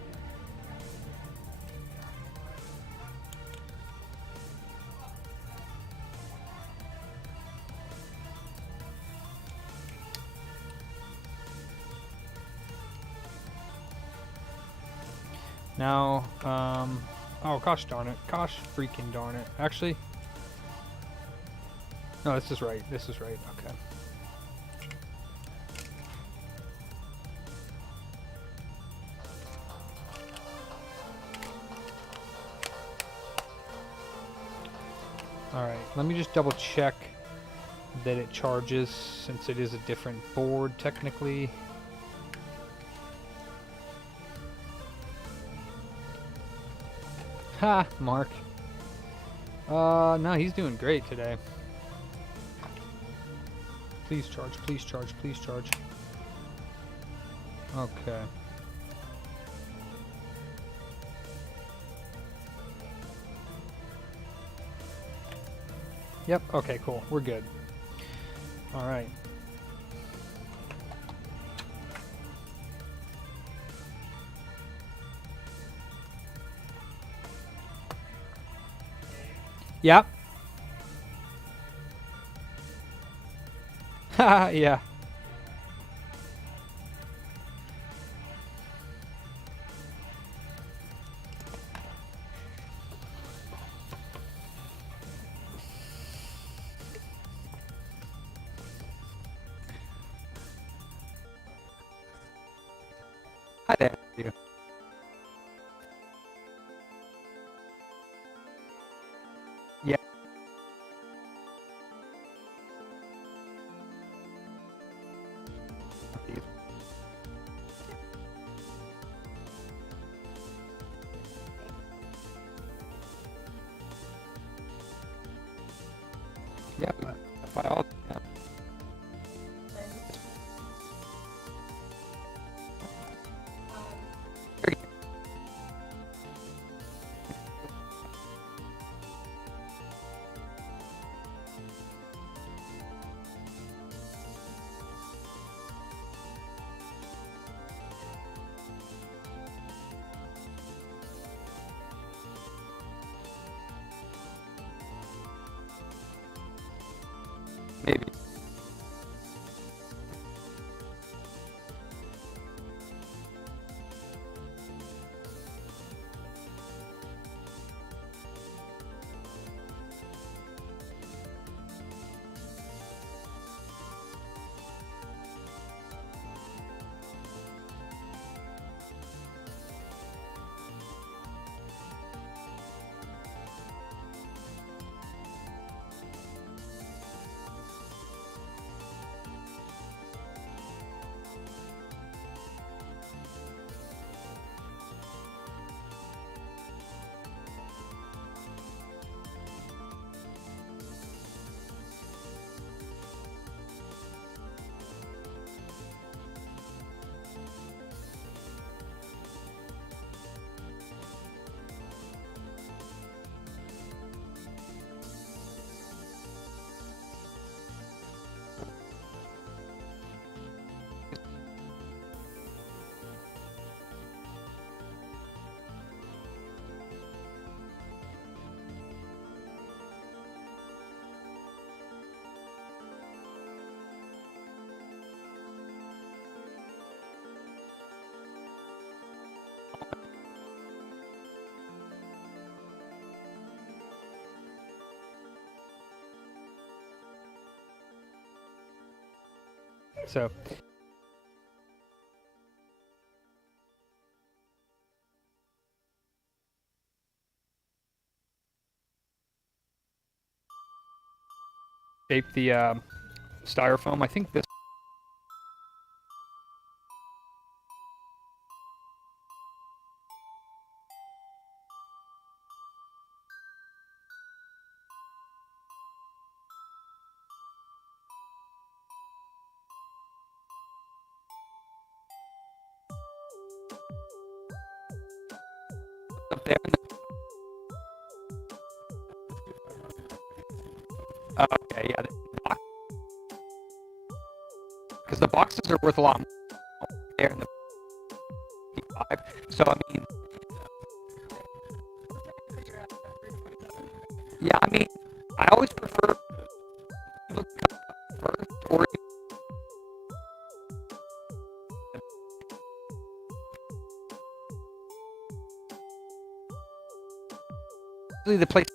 Now, oh gosh darn it. Gosh freaking darn it. Actually, no, this is right. This is right. Okay. Alright, let me just double check that it charges since it is a different board technically. Ha, Mark. No, he's doing great today. Please charge, please charge, please charge. Okay. Yep, okay, cool. We're good. Alright. Yep. Haha, yeah. Hi there. You. Yeah. Yeah, by all. Yeah. Maybe. So. Shape the styrofoam. I think this. Up there. Oh, okay, yeah. Because the boxes are worth a lot more there in the P5. So I mean, yeah, I mean, I always prefer look first or usually the place.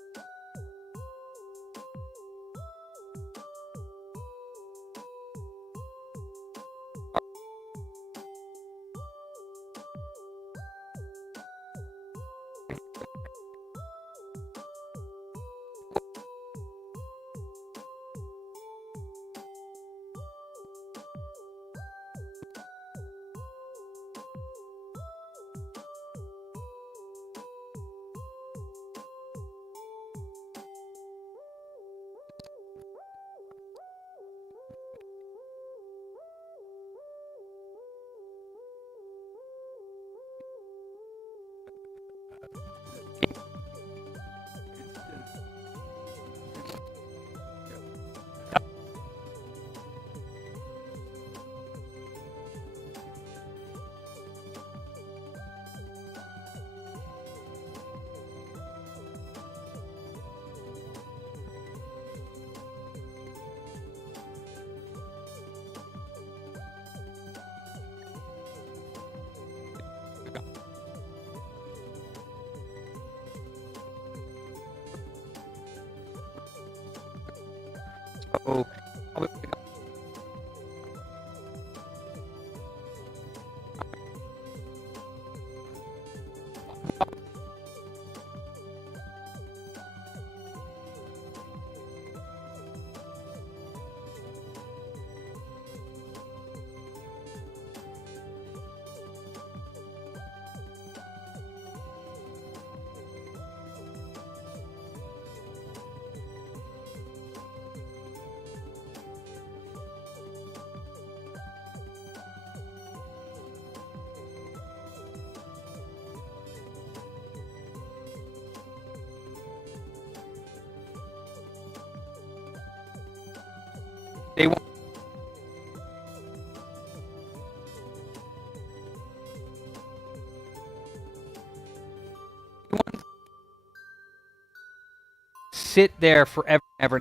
sit there forever and ever.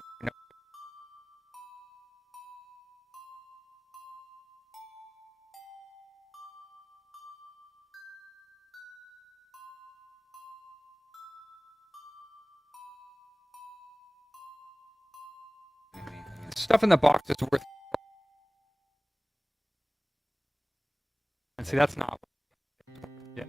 Stuff in the box is worth. And see, that's not. Yeah.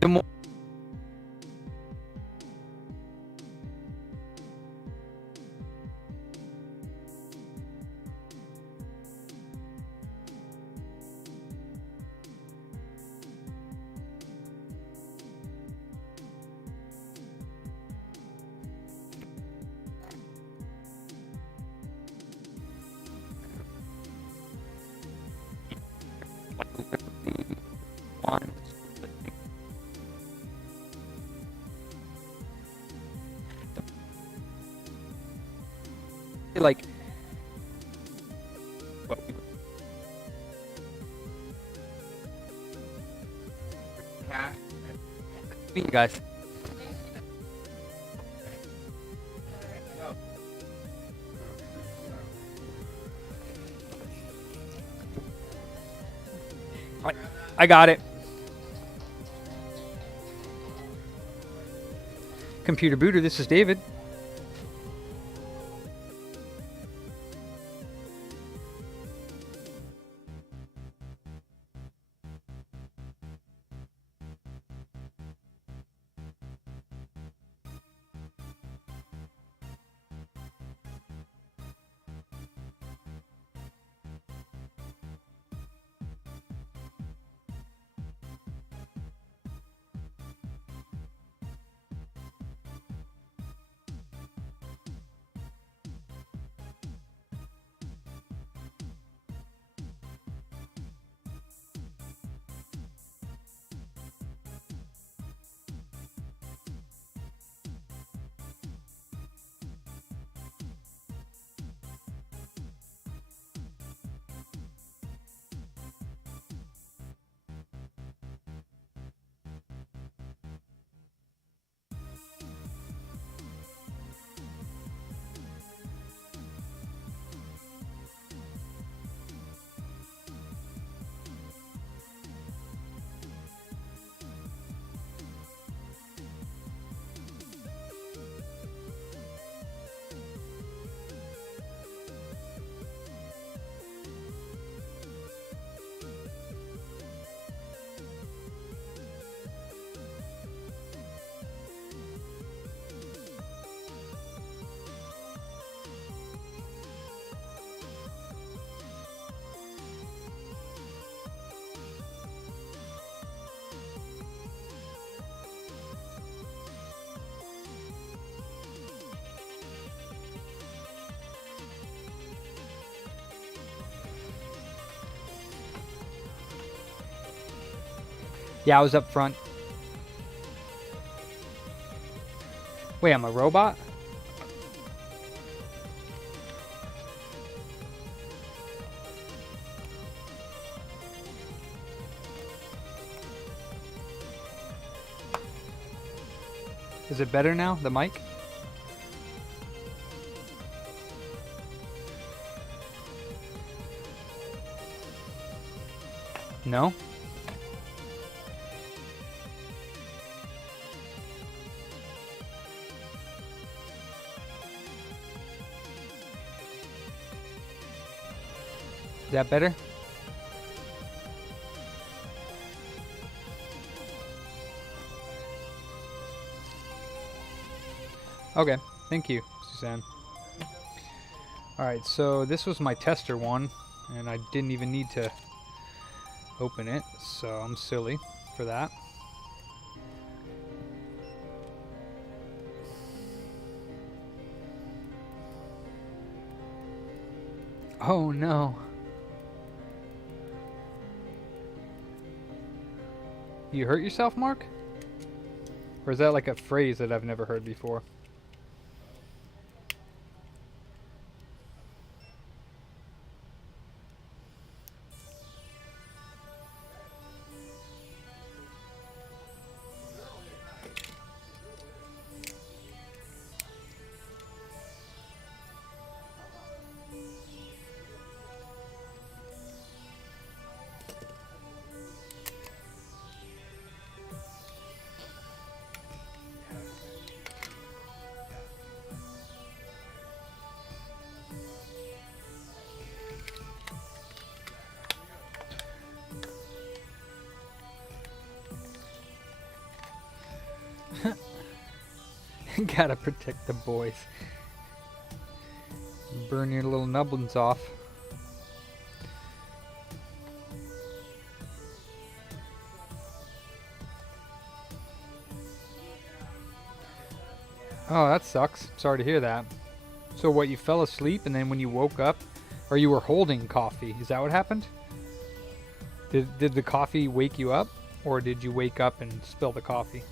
The more one. Like, what Cat. you guys. I got it. Computer booter, this is David. Yeah, I was up front. Wait, I'm a robot? Is it better now, the mic? No? Is that better? Okay, thank you, Suzanne. Alright, so this was my tester one. and I didn't even need to open it, so I'm silly for that. Oh no. You hurt yourself, Mark? Or is that like a phrase that I've never heard before? Gotta protect the boys. Burn your little nubbins off. Oh, that sucks. Sorry to hear that. So what, you fell asleep and then when you woke up, or you were holding coffee, is that what happened? Did the coffee wake you up, or did you wake up and spill the coffee?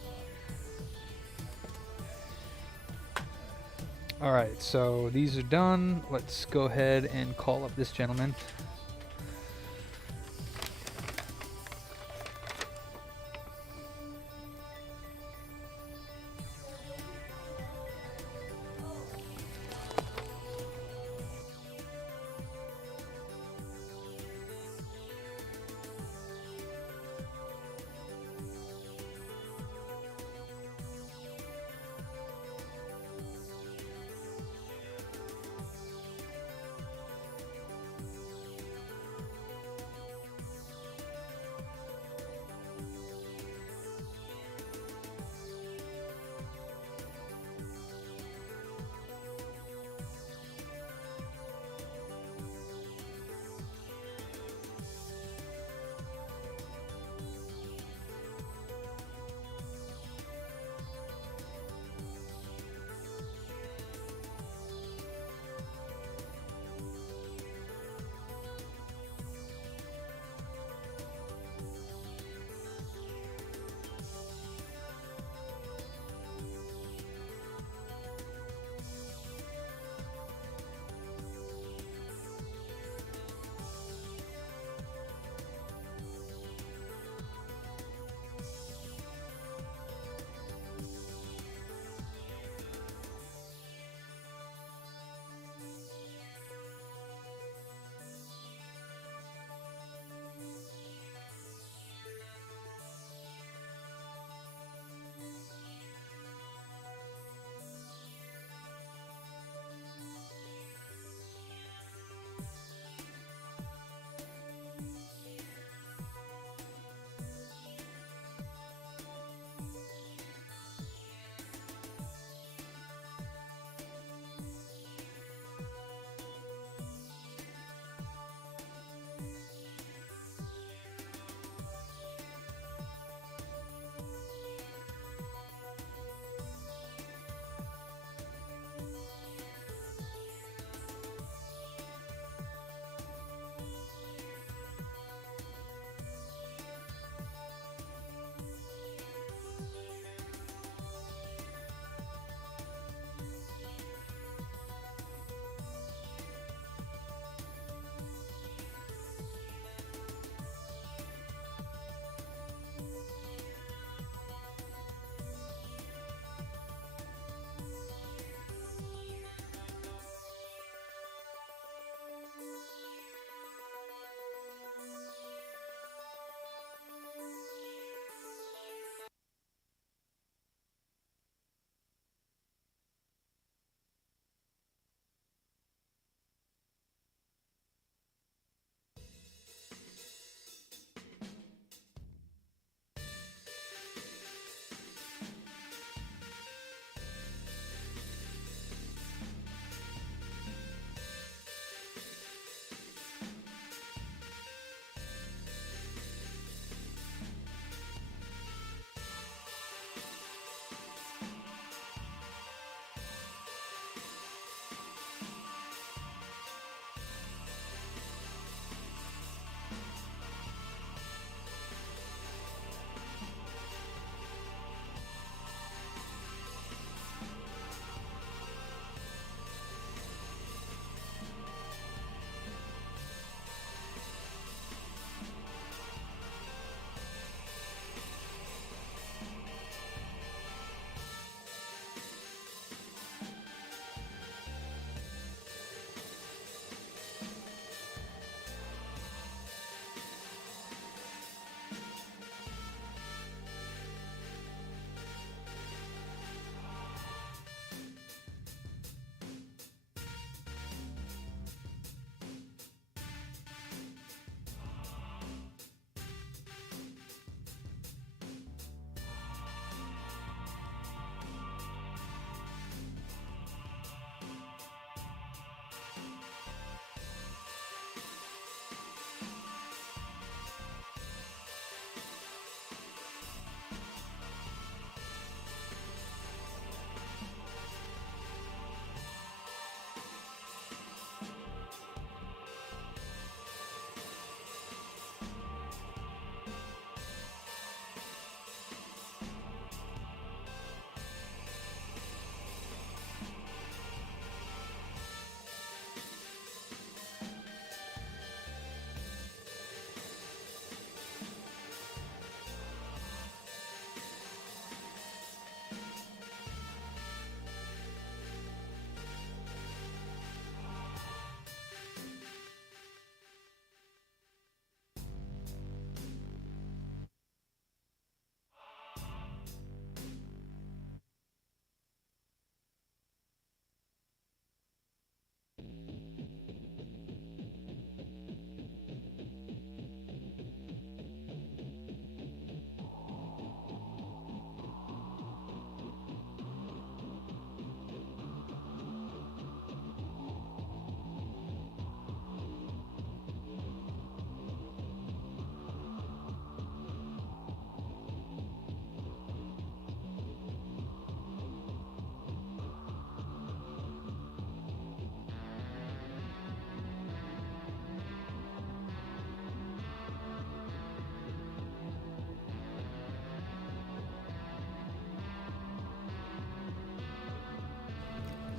Alright, so these are done. Let's go ahead and call up this gentleman.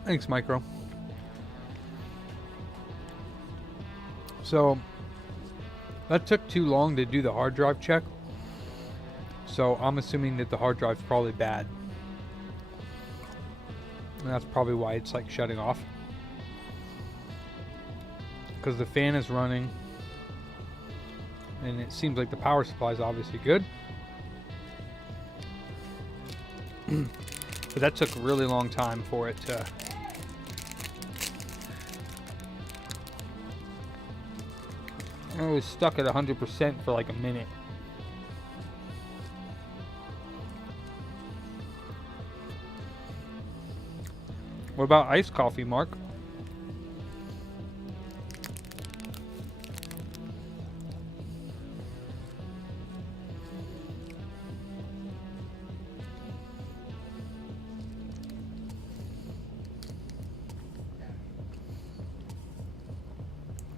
Thanks, Micro. So, that took too long to do the hard drive check. So, I'm assuming that the hard drive's probably bad. And that's probably why it's like shutting off. Because the fan is running. And it seems like the power supply is obviously good. But that took a really long time for it to... I was stuck at 100% for like a minute. What about iced coffee, Mark?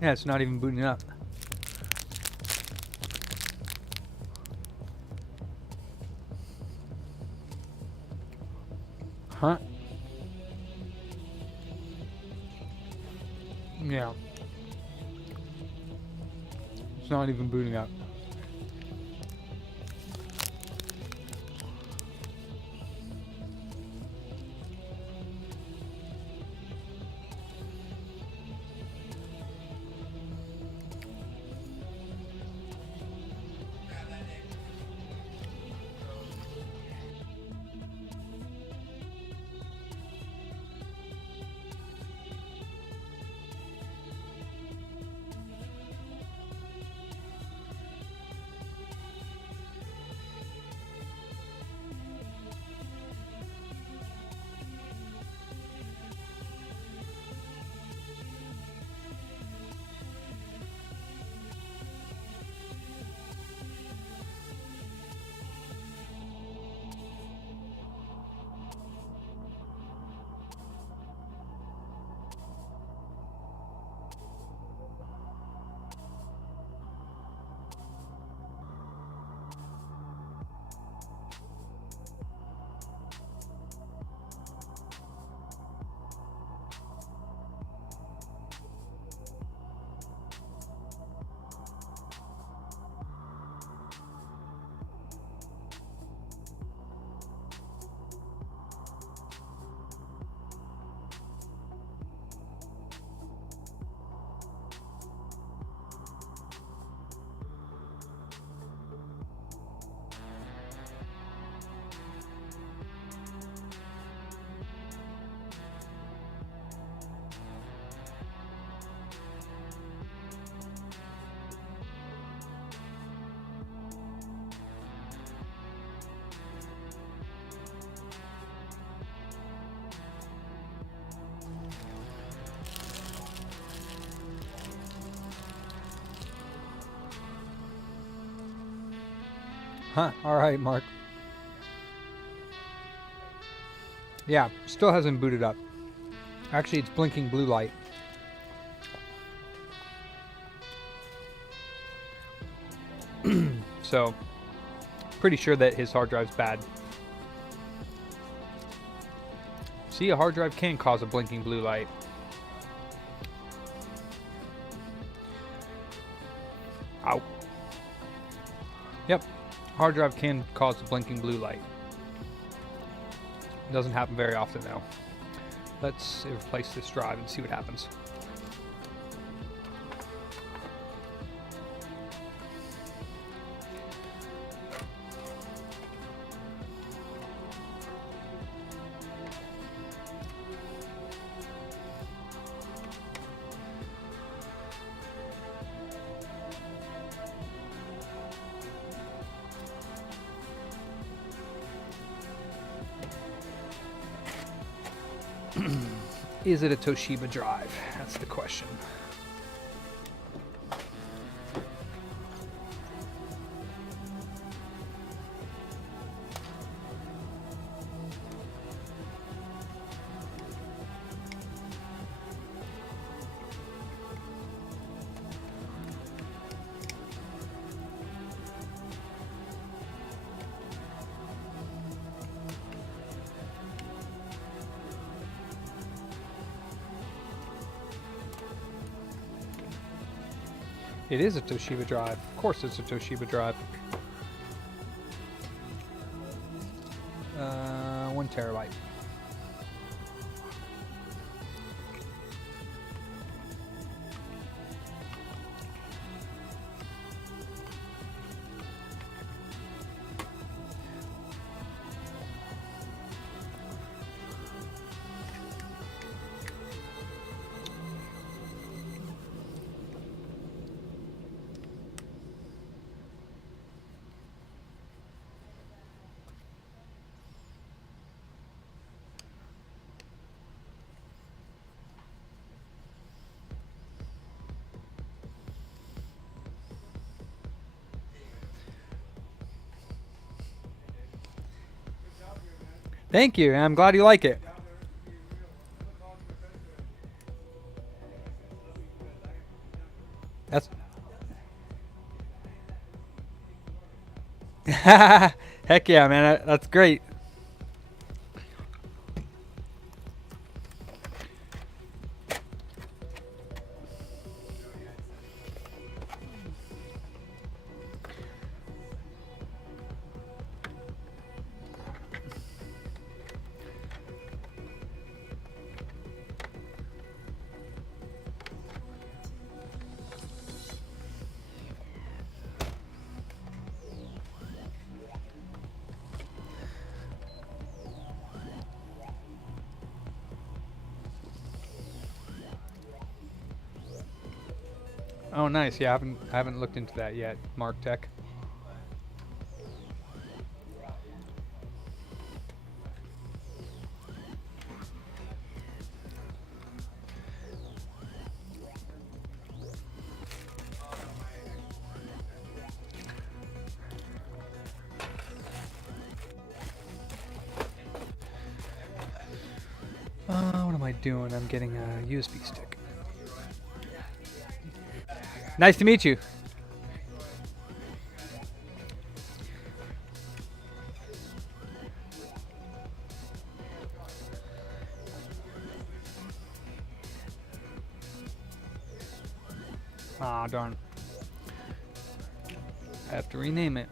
Yeah, it's not even booting up. Huh? Yeah. It's not even booting up. Huh, alright, Mark. Yeah, still hasn't booted up. Actually, it's blinking blue light. So, pretty sure that his hard drive's bad. See, a hard drive can cause a blinking blue light. Ow. Yep, hard drive can cause a blinking blue light. Doesn't happen very often though. Let's replace this drive and see what happens. Is it a Toshiba drive? That's the question. It is a Toshiba drive. Of course it's a Toshiba drive. 1 terabyte. Thank you. I'm glad you like it. That's heck yeah, man. That's great. Oh, nice. Yeah, I haven't looked into that yet, Mark Tech. What am I doing? I'm getting a USB stick. Nice to meet you. Ah, darn. I have to rename it.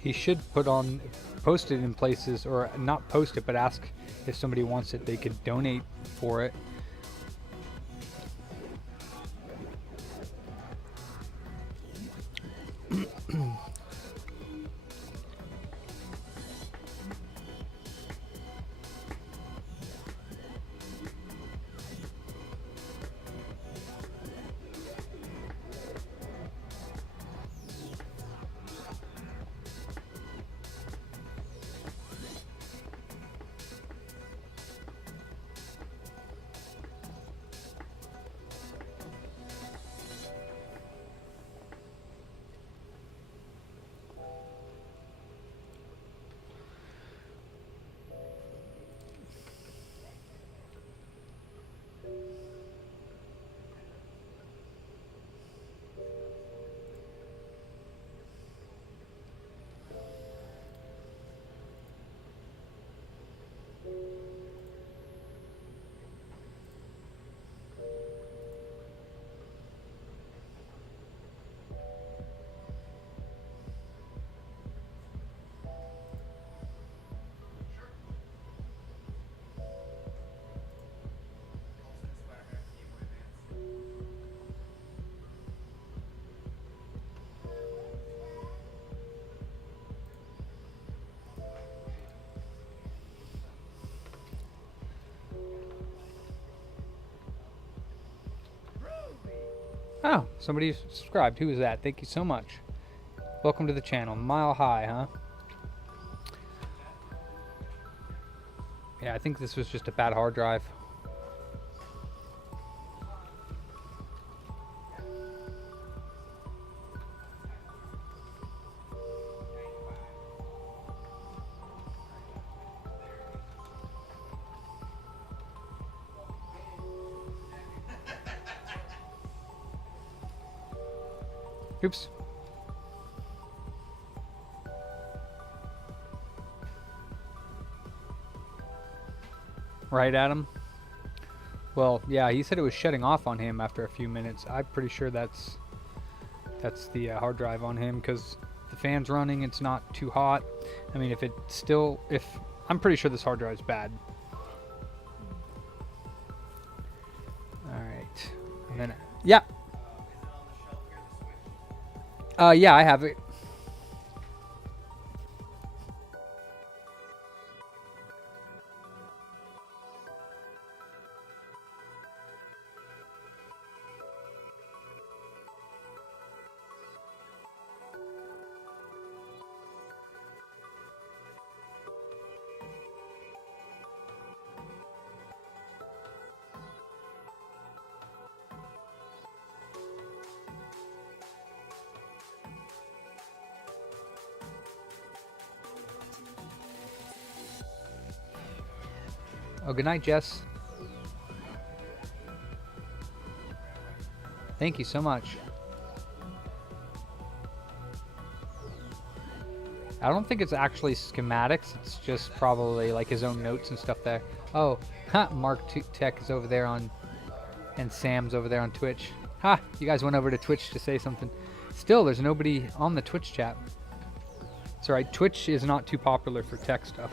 He should post it in places, or not post it, but ask if somebody wants it, they could donate for it. Oh, somebody subscribed. Who is that? Thank you so much. Welcome to the channel. Mile High, huh? Yeah, I think this was just a bad hard drive. Oops. Right, Adam? Well, yeah, he said it was shutting off on him after a few minutes. I'm pretty sure that's the hard drive on him, because the fan's running, it's not too hot. I mean, I'm pretty sure this hard drive's bad. Alright. And then, yeah. Yeah, I have it. Oh, good night, Jess. Thank you so much. I don't think it's actually schematics. It's just probably like his own notes and stuff there. Oh, ha, Mark Tech is over there and Sam's over there on Twitch. Ha, you guys went over to Twitch to say something. Still, there's nobody on the Twitch chat. It's alright, Twitch is not too popular for tech stuff.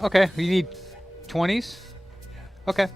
Okay, you need 20s? Okay.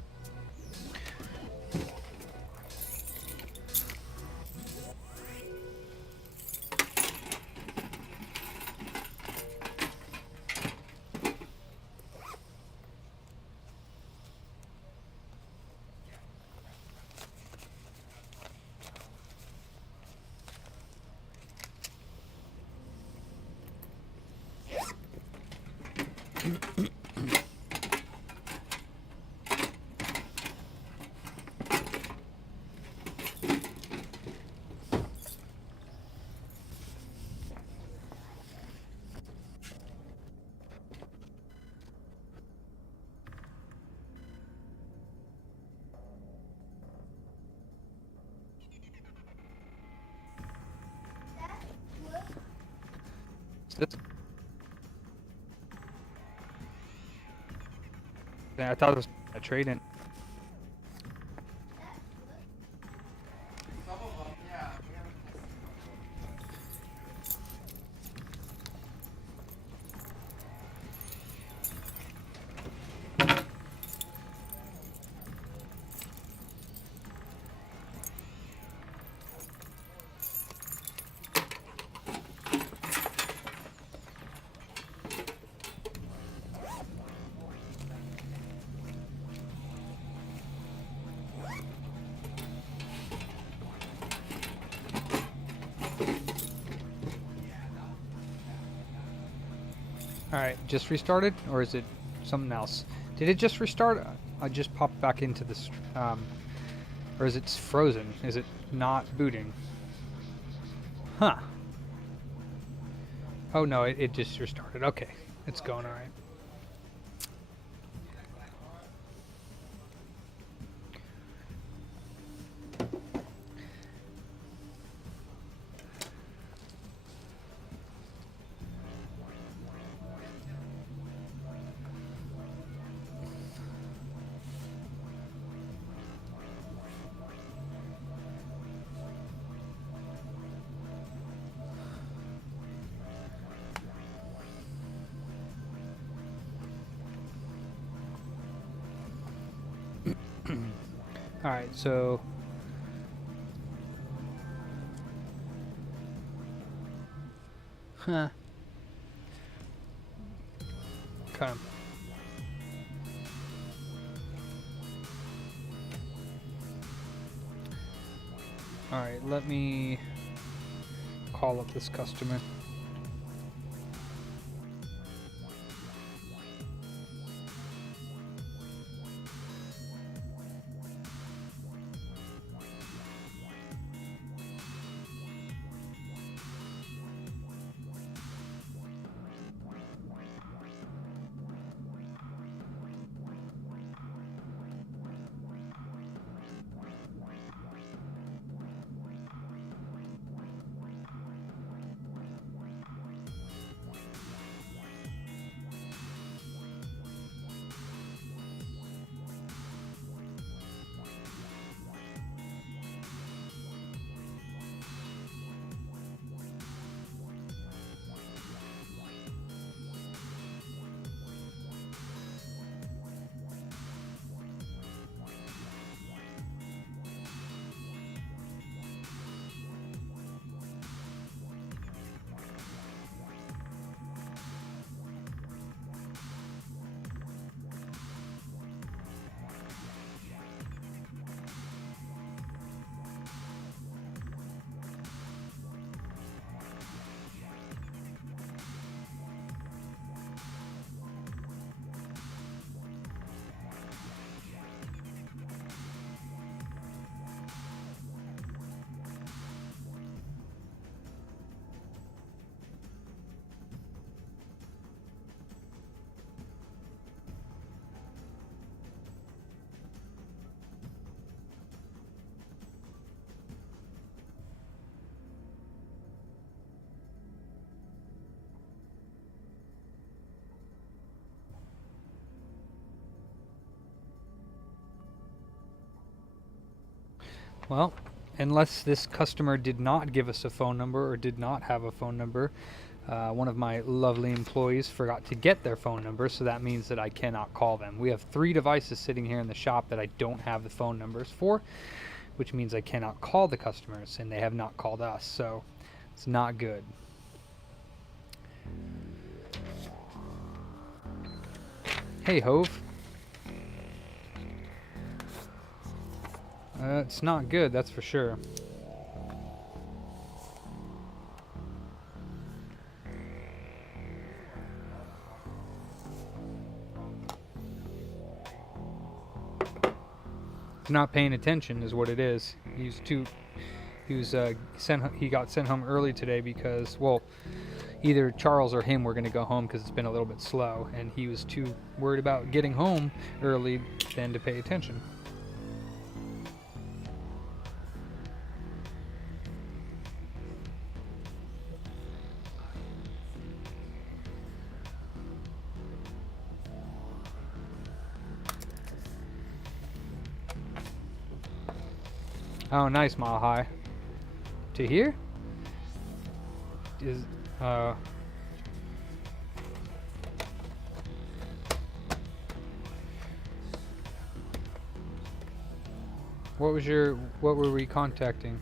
I thought it was a trade-in. Some of them, yeah. We haven't Alright, just restarted? Or is it something else? Did it just restart? I just popped back into this, or is it frozen? Is it not booting? Huh. Oh no, it just restarted. Okay, it's going alright. Alright, so... Huh. Okay. Alright, let me call up this customer. Well, unless this customer did not give us a phone number or did not have a phone number, one of my lovely employees forgot to get their phone number, so that means that I cannot call them. We have 3 devices sitting here in the shop that I don't have the phone numbers for, which means I cannot call the customers, and they have not called us, so it's not good. Hey, Hove. It's not good, that's for sure. He's not paying attention, is what it is. He got sent home early today because, well, either Charles or him were going to go home because it's been a little bit slow, and he was too worried about getting home early than to pay attention. Oh, nice, Mile High. To here? Is, what were we contacting?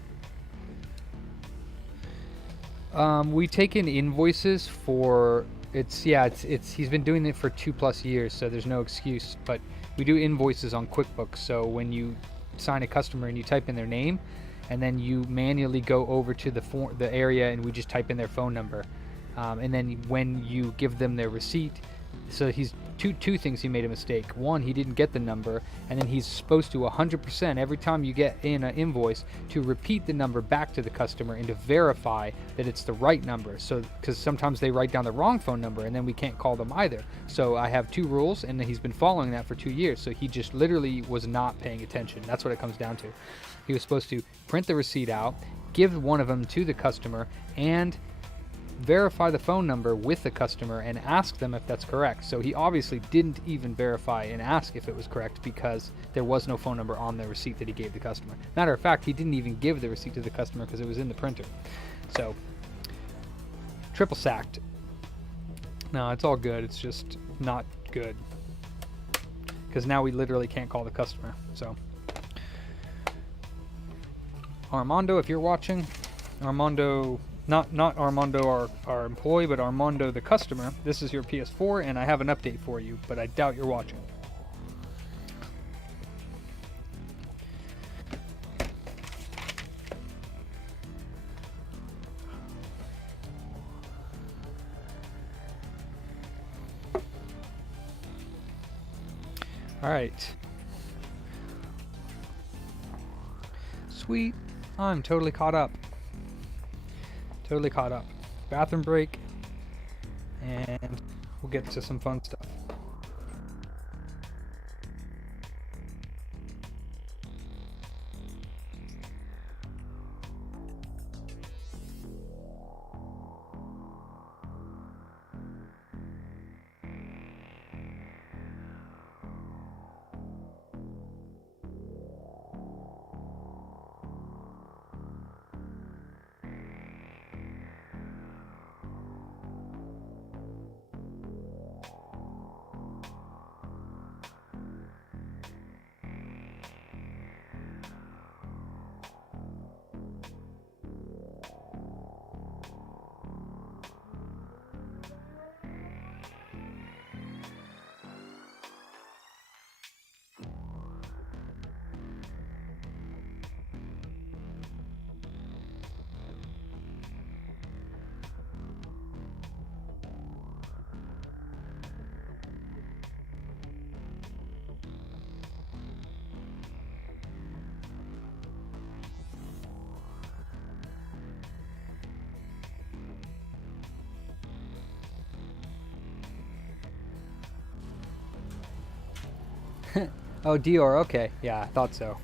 We take in invoices for, he's been doing it for 2+ years, so there's no excuse, but we do invoices on QuickBooks, so when you sign a customer and you type in their name, and then you manually go over to the area and we just type in their phone number, and then when you give them their receipt, so he's two things. He made a mistake. One, he didn't get the number, and then he's supposed to 100% every time you get in an invoice to repeat the number back to the customer and to verify that it's the right number. So because sometimes they write down the wrong phone number and then we can't call them either. So I have 2 rules, and he's been following that for 2 years. So he just literally was not paying attention. That's what it comes down to. He was supposed to print the receipt out, give one of them to the customer, and verify the phone number with the customer and ask them if that's correct. So he obviously didn't even verify and ask if it was correct because there was no phone number on the receipt that he gave the customer. Matter of fact, he didn't even give the receipt to the customer because it was in the printer. So, triple sacked. No, it's all good. It's just not good because now we literally can't call the customer. So, Armando, if you're watching, Armando, not Armando our employee, but Armando the customer, this is your PS4 and I have an update for you, but I doubt you're watching. Alright. Sweet. I'm totally caught up. Totally caught up. Bathroom break. And we'll get to some fun stuff. Oh, Dior, okay. Yeah, I thought so.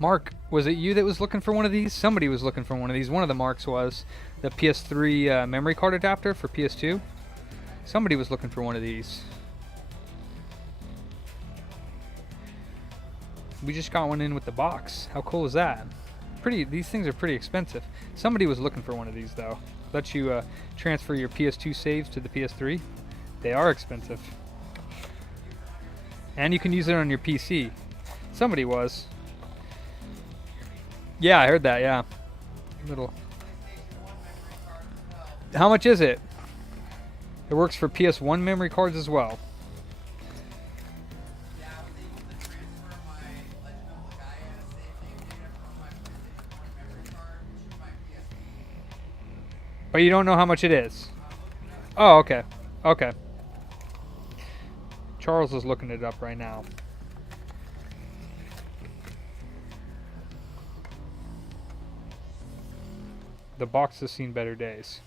Mark, was it you that was looking for one of these? Somebody was looking for one of these. One of the Marks was the PS3 memory card adapter for PS2. Somebody was looking for one of these. We just got one in with the box. How cool is that? These things are pretty expensive. Somebody was looking for one of these though. Let you transfer your PS2 saves to the PS3. They are expensive. And you can use it on your PC. Somebody was. Yeah, I heard that, yeah. Little. How much is it? It works for PS1 memory cards as well. But you don't know how much it is? Oh, okay. Okay. Charles is looking it up right now. The box has seen better days.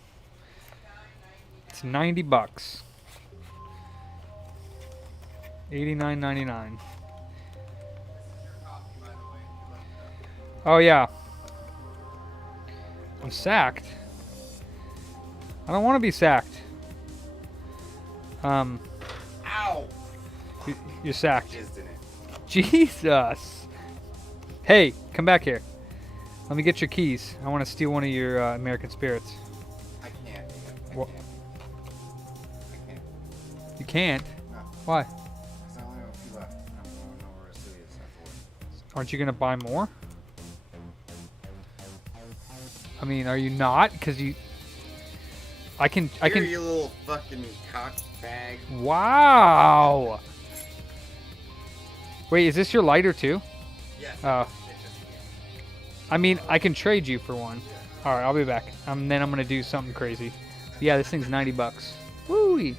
It's $90. $89.99. Oh yeah. I'm sacked. I don't want to be sacked. Ow! You're sacked. Jizzed in it. Jesus. Hey, come back here. Let me get your keys. I want to steal one of your American Spirits. I can't. I What? can't. I can't. You can't? No. Why? Because I only have a few left. I don't know where Asui is afterwards. Aren't you gonna buy more? I mean, are you not? Cause you. I can. Here, you little fucking cock bag. Wow. Wait, is this your lighter too? Yes. Oh. I mean, I can trade you for one. All right, I'll be back. Then I'm gonna do something crazy. Yeah, this thing's 90 bucks. Woo!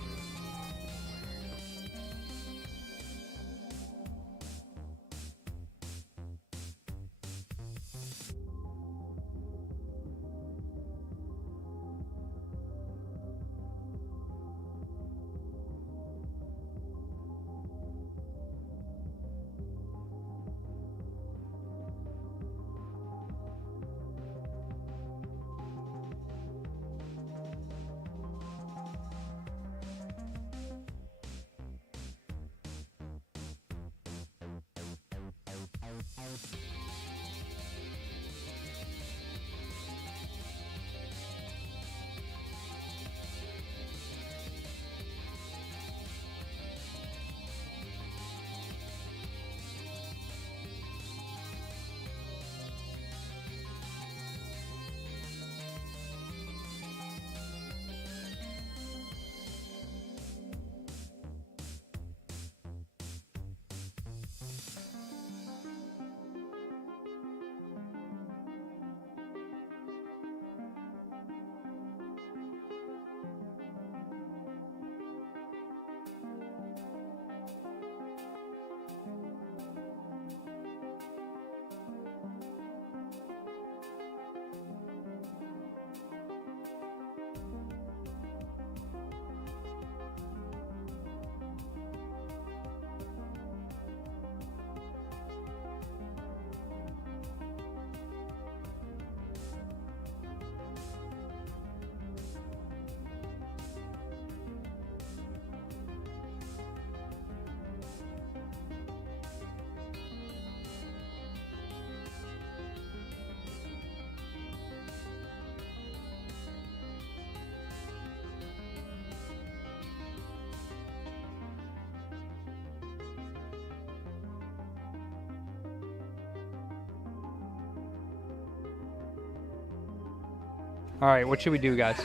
All right, what should we do, guys?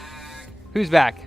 Who's back?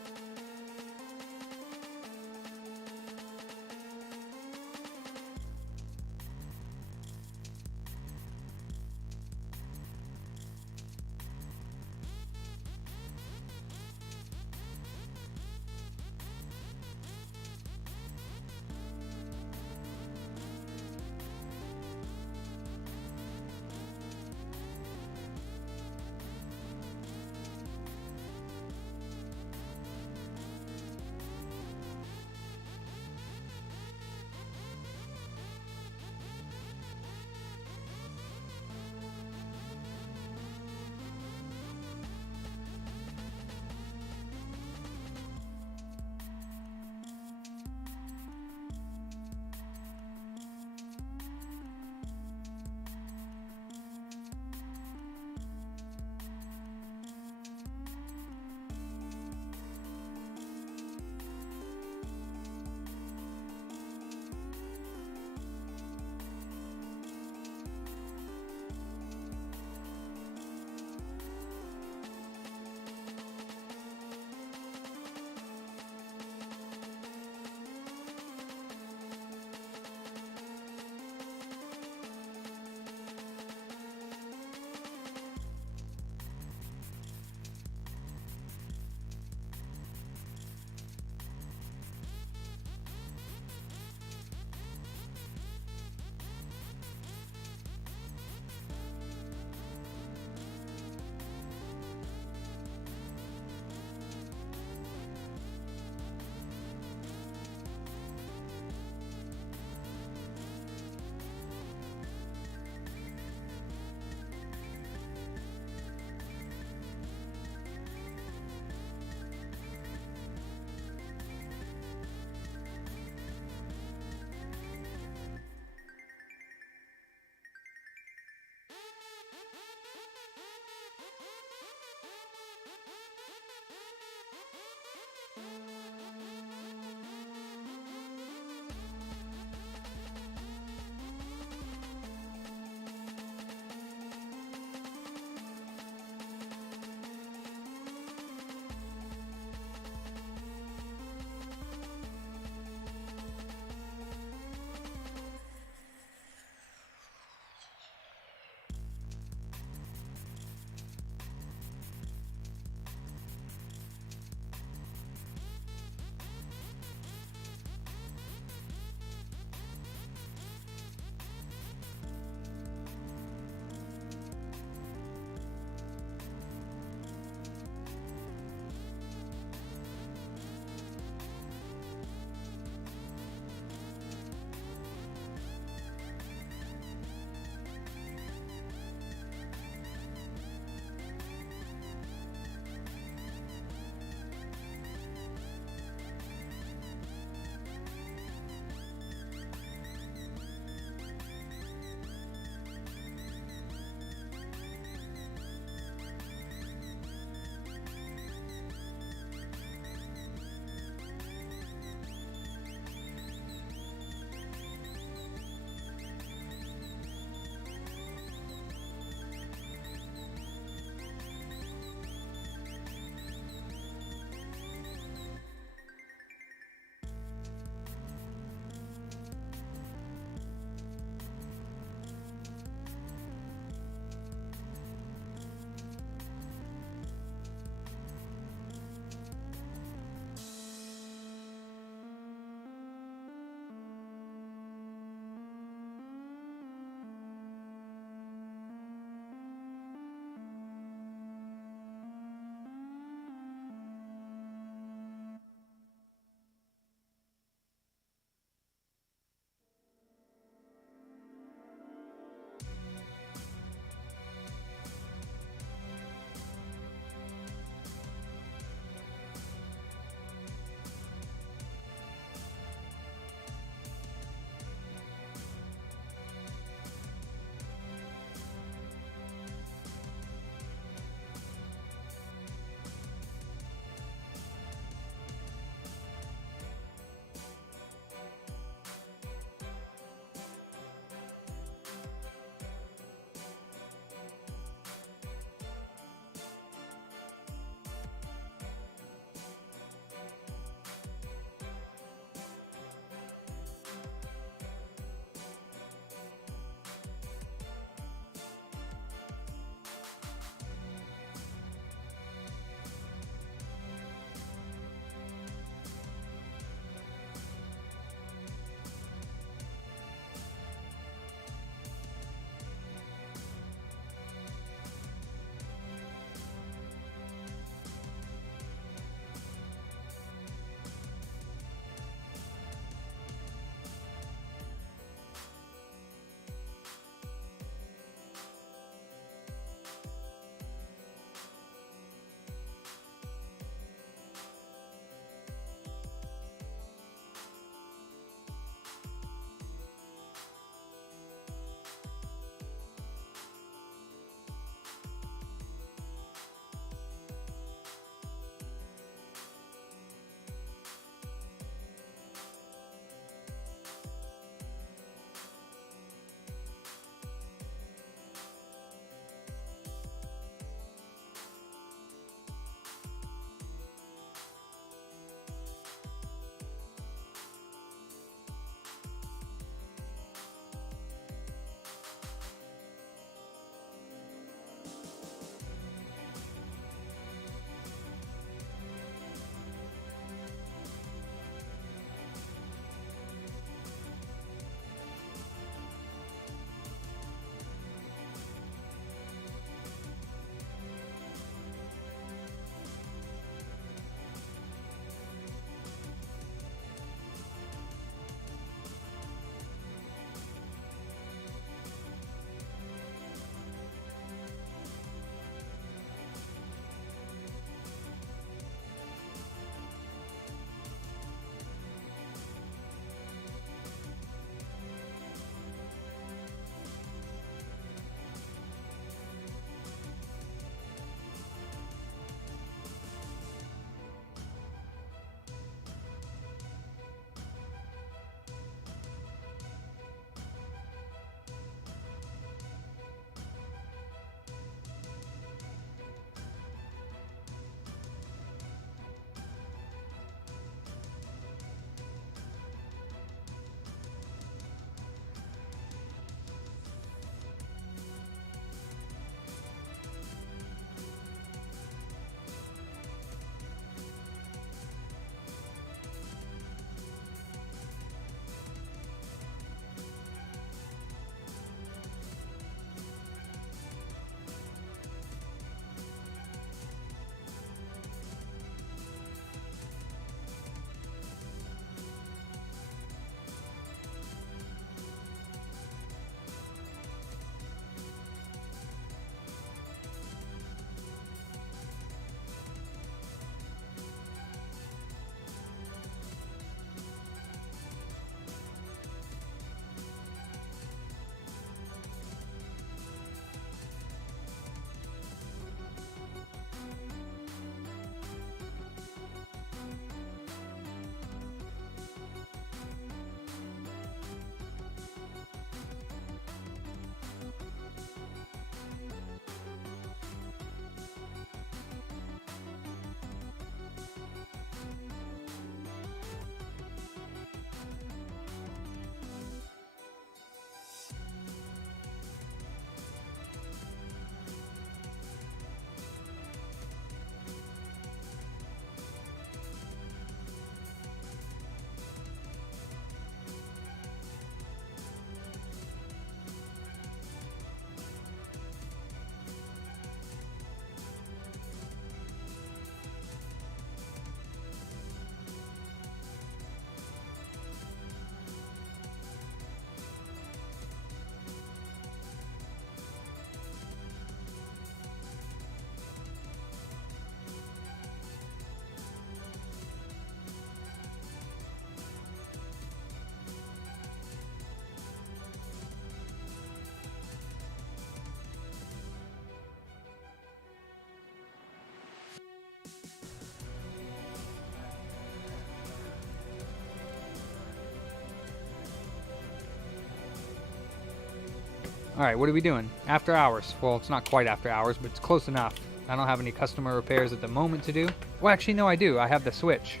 Alright, what are we doing? After hours. Well, it's not quite after hours, but it's close enough. I don't have any customer repairs at the moment to do. Well, actually, no, I do. I have the switch.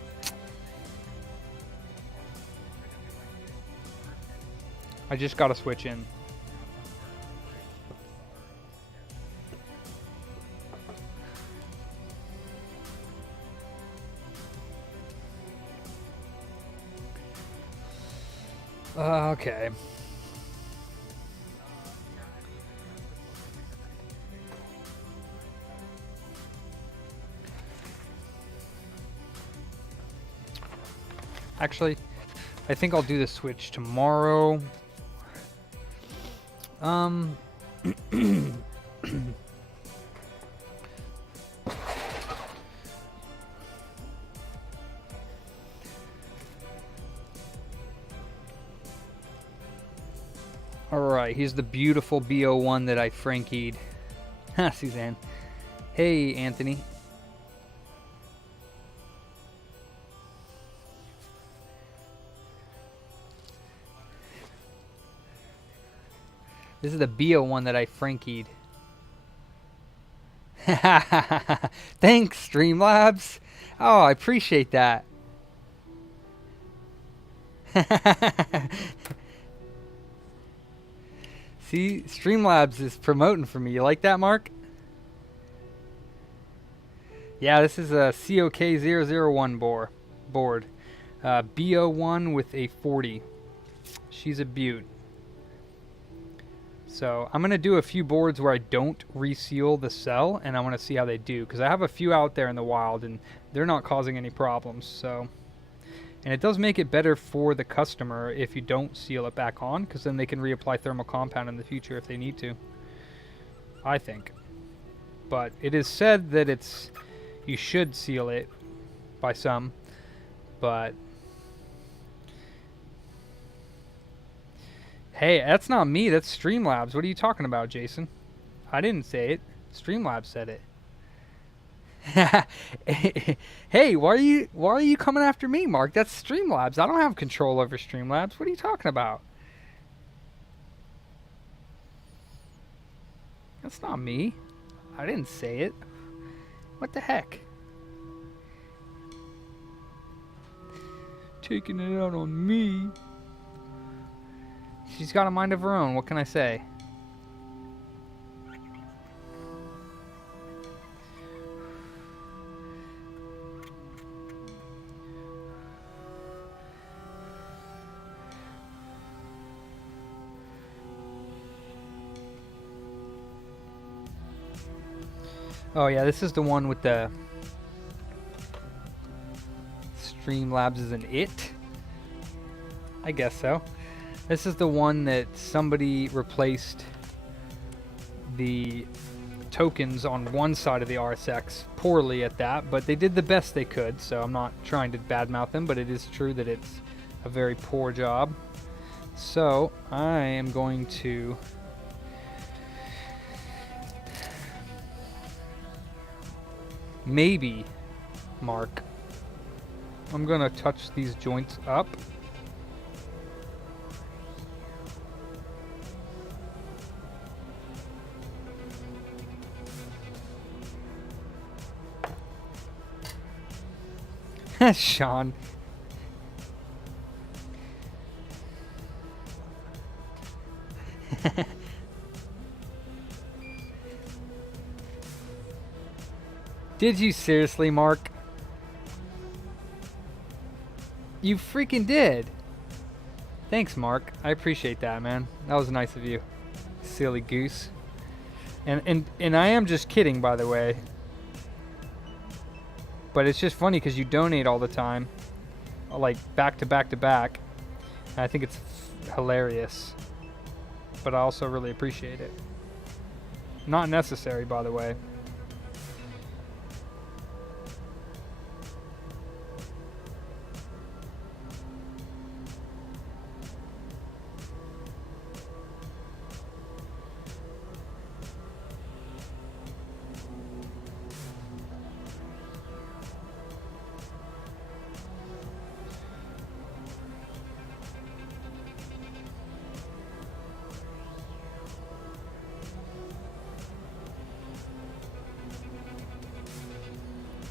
I just got to switch in. Okay. Actually, I think I'll do the switch tomorrow. Alright, here's the beautiful BO1 that I Frankied. Ha, Suzanne. Hey, Anthony. This is the BO1 that I Frankied. Thanks, Streamlabs. Oh, I appreciate that. See, Streamlabs is promoting for me. You like that, Mark? Yeah, this is a COK001 board. BO1 with a 40. She's a beaut. So I'm going to do a few boards where I don't reseal the cell, and I want to see how they do. Because I have a few out there in the wild, and they're not causing any problems. So, and it does make it better for the customer if you don't seal it back on, because then they can reapply thermal compound in the future if they need to. I think. But it is said that you should seal it by some, but hey, that's not me, that's Streamlabs. What are you talking about, Jason? I didn't say it. Streamlabs said it. Hey, why are you coming after me, Mark? That's Streamlabs. I don't have control over Streamlabs. What are you talking about? That's not me. I didn't say it. What the heck? Taking it out on me. She's got a mind of her own. What can I say? Oh yeah, this is the one with the Streamlabs is an it? I guess so. This is the one that somebody replaced the tokens on one side of the RSX poorly at that, but they did the best they could, so I'm not trying to badmouth them, but it is true that it's a very poor job. So I am going to maybe, Mark, I'm gonna touch these joints up. Sean. Did you seriously, Mark? You freaking did. Thanks, Mark. I appreciate that, man. That was nice of you. Silly goose. And I am just kidding, by the way. But it's just funny because you donate all the time, like back to back to back. And I think it's hilarious. But I also really appreciate it. Not necessary, by the way.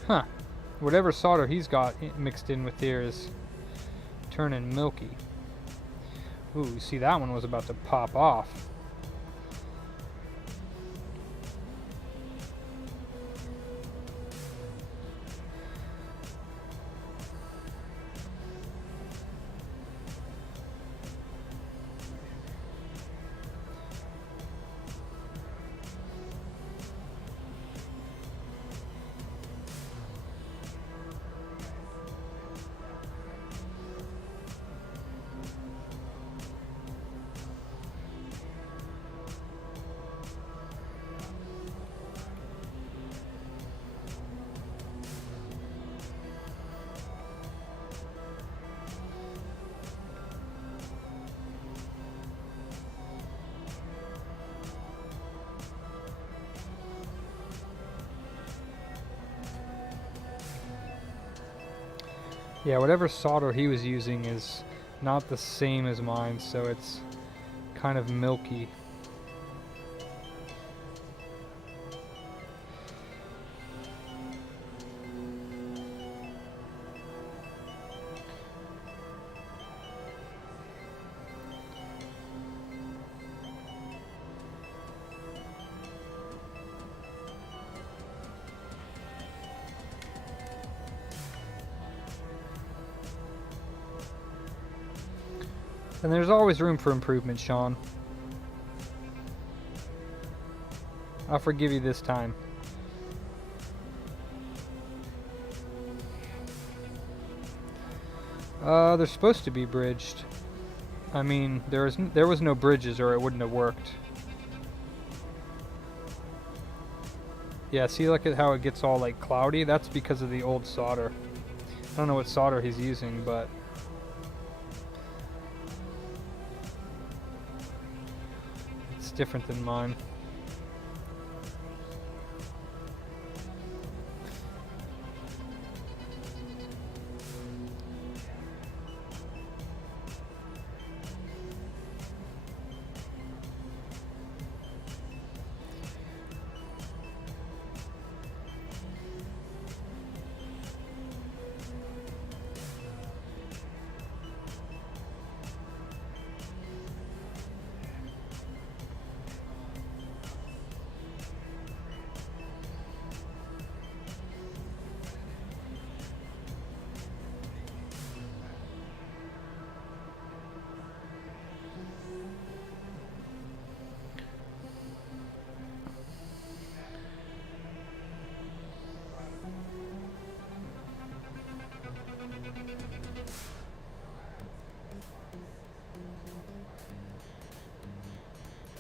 Huh. Whatever solder he's got mixed in with here is turning milky. Ooh, you see that one was about to pop off. Yeah, whatever solder he was using is not the same as mine, so it's kind of milky. And there's always room for improvement, Sean. I'll forgive you this time. They're supposed to be bridged. I mean, there was no bridges or it wouldn't have worked. Yeah, see, look at how it gets all like cloudy? That's because of the old solder. I don't know what solder he's using, but it's different than mine.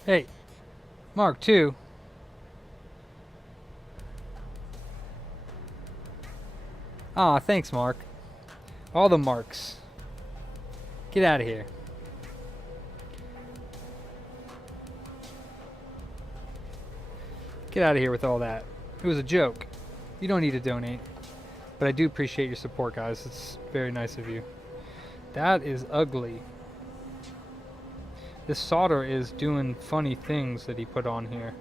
Hey, Mark 2. Ah, thanks, Mark. All the marks. Get out of here. Get out of here with all that. It was a joke. You don't need to donate. But I do appreciate your support, guys. It's very nice of you. That is ugly. This solder is doing funny things that he put on here.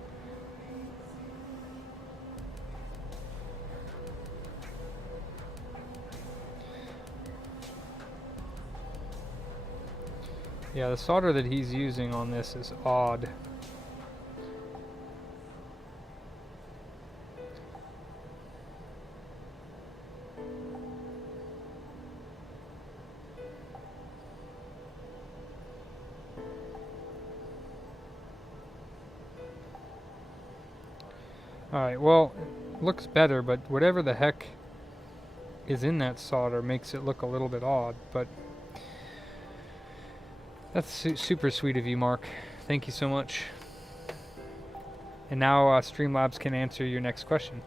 Yeah, the solder that he's using on this is odd. Alright, well, it looks better, but whatever the heck is in that solder makes it look a little bit odd, but that's super sweet of you, Mark. Thank you so much. And now Streamlabs can answer your next question.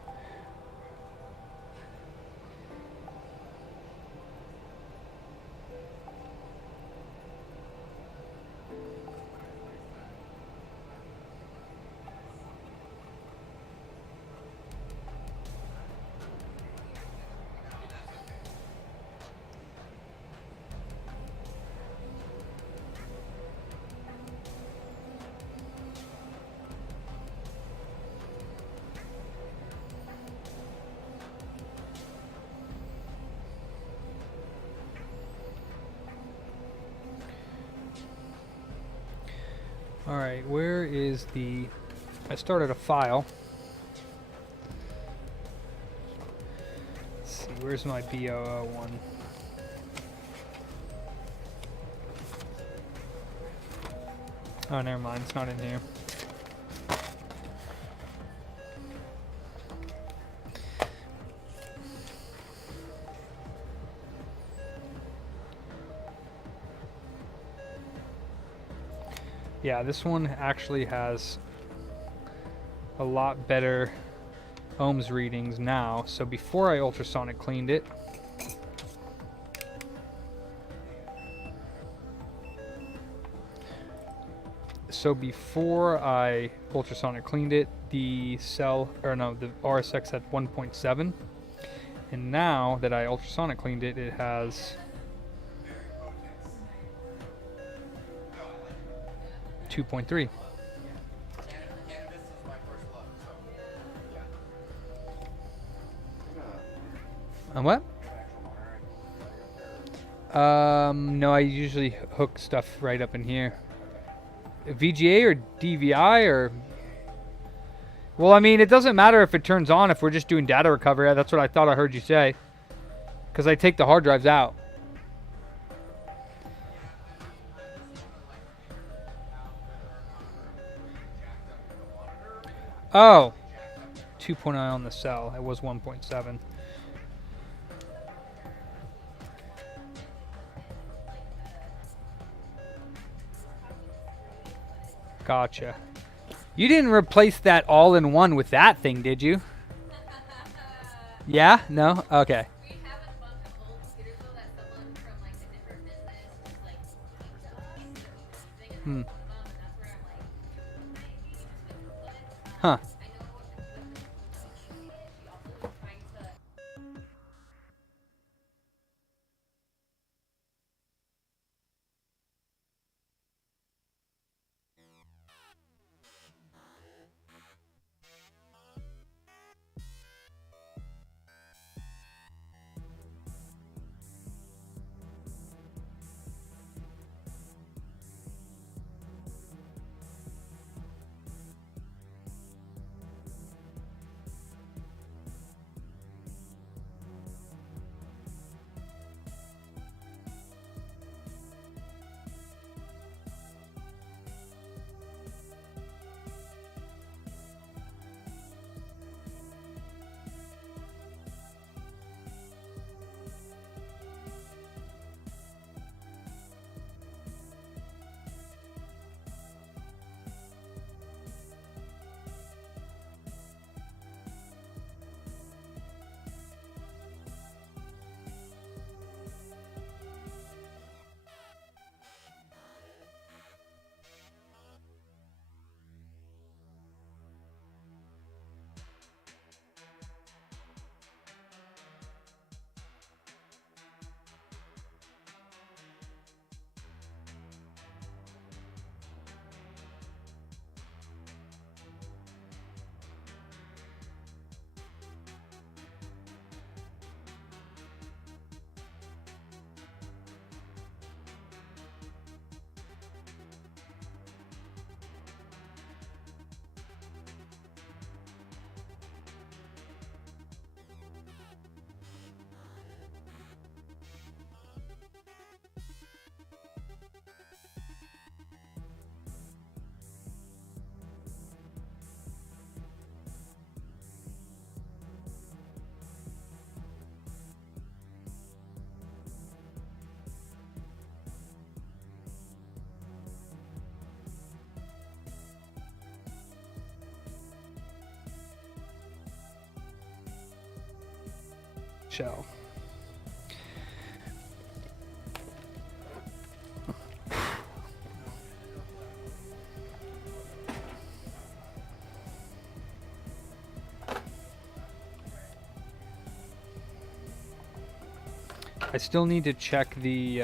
Alright, where is the... I started a file. Let's see, where's my BOO one? Oh, never mind, it's not in here. Yeah, this one actually has a lot better ohms readings now. So before I ultrasonic cleaned it, the the RSX had 1.7, and now that I ultrasonic cleaned it, it has 2.3. Cannabis is my first love, so yeah. What? No, I usually hook stuff right up in here. VGA or DVI or... Well, I mean, it doesn't matter if it turns on if we're just doing data recovery. That's what I thought I heard you say. Because I take the hard drives out. Oh. 2.0 on the cell. It was 1.7. Gotcha. You didn't replace that all-in-one with that thing, did you? Yeah? No? Okay. We have a bunch of old computers though that someone from like a different business just like came to us that we were using, and that's one of them, and that's where I'm like, maybe just like put it. Huh. I know what the she also was trying to. Shell. I still need to check the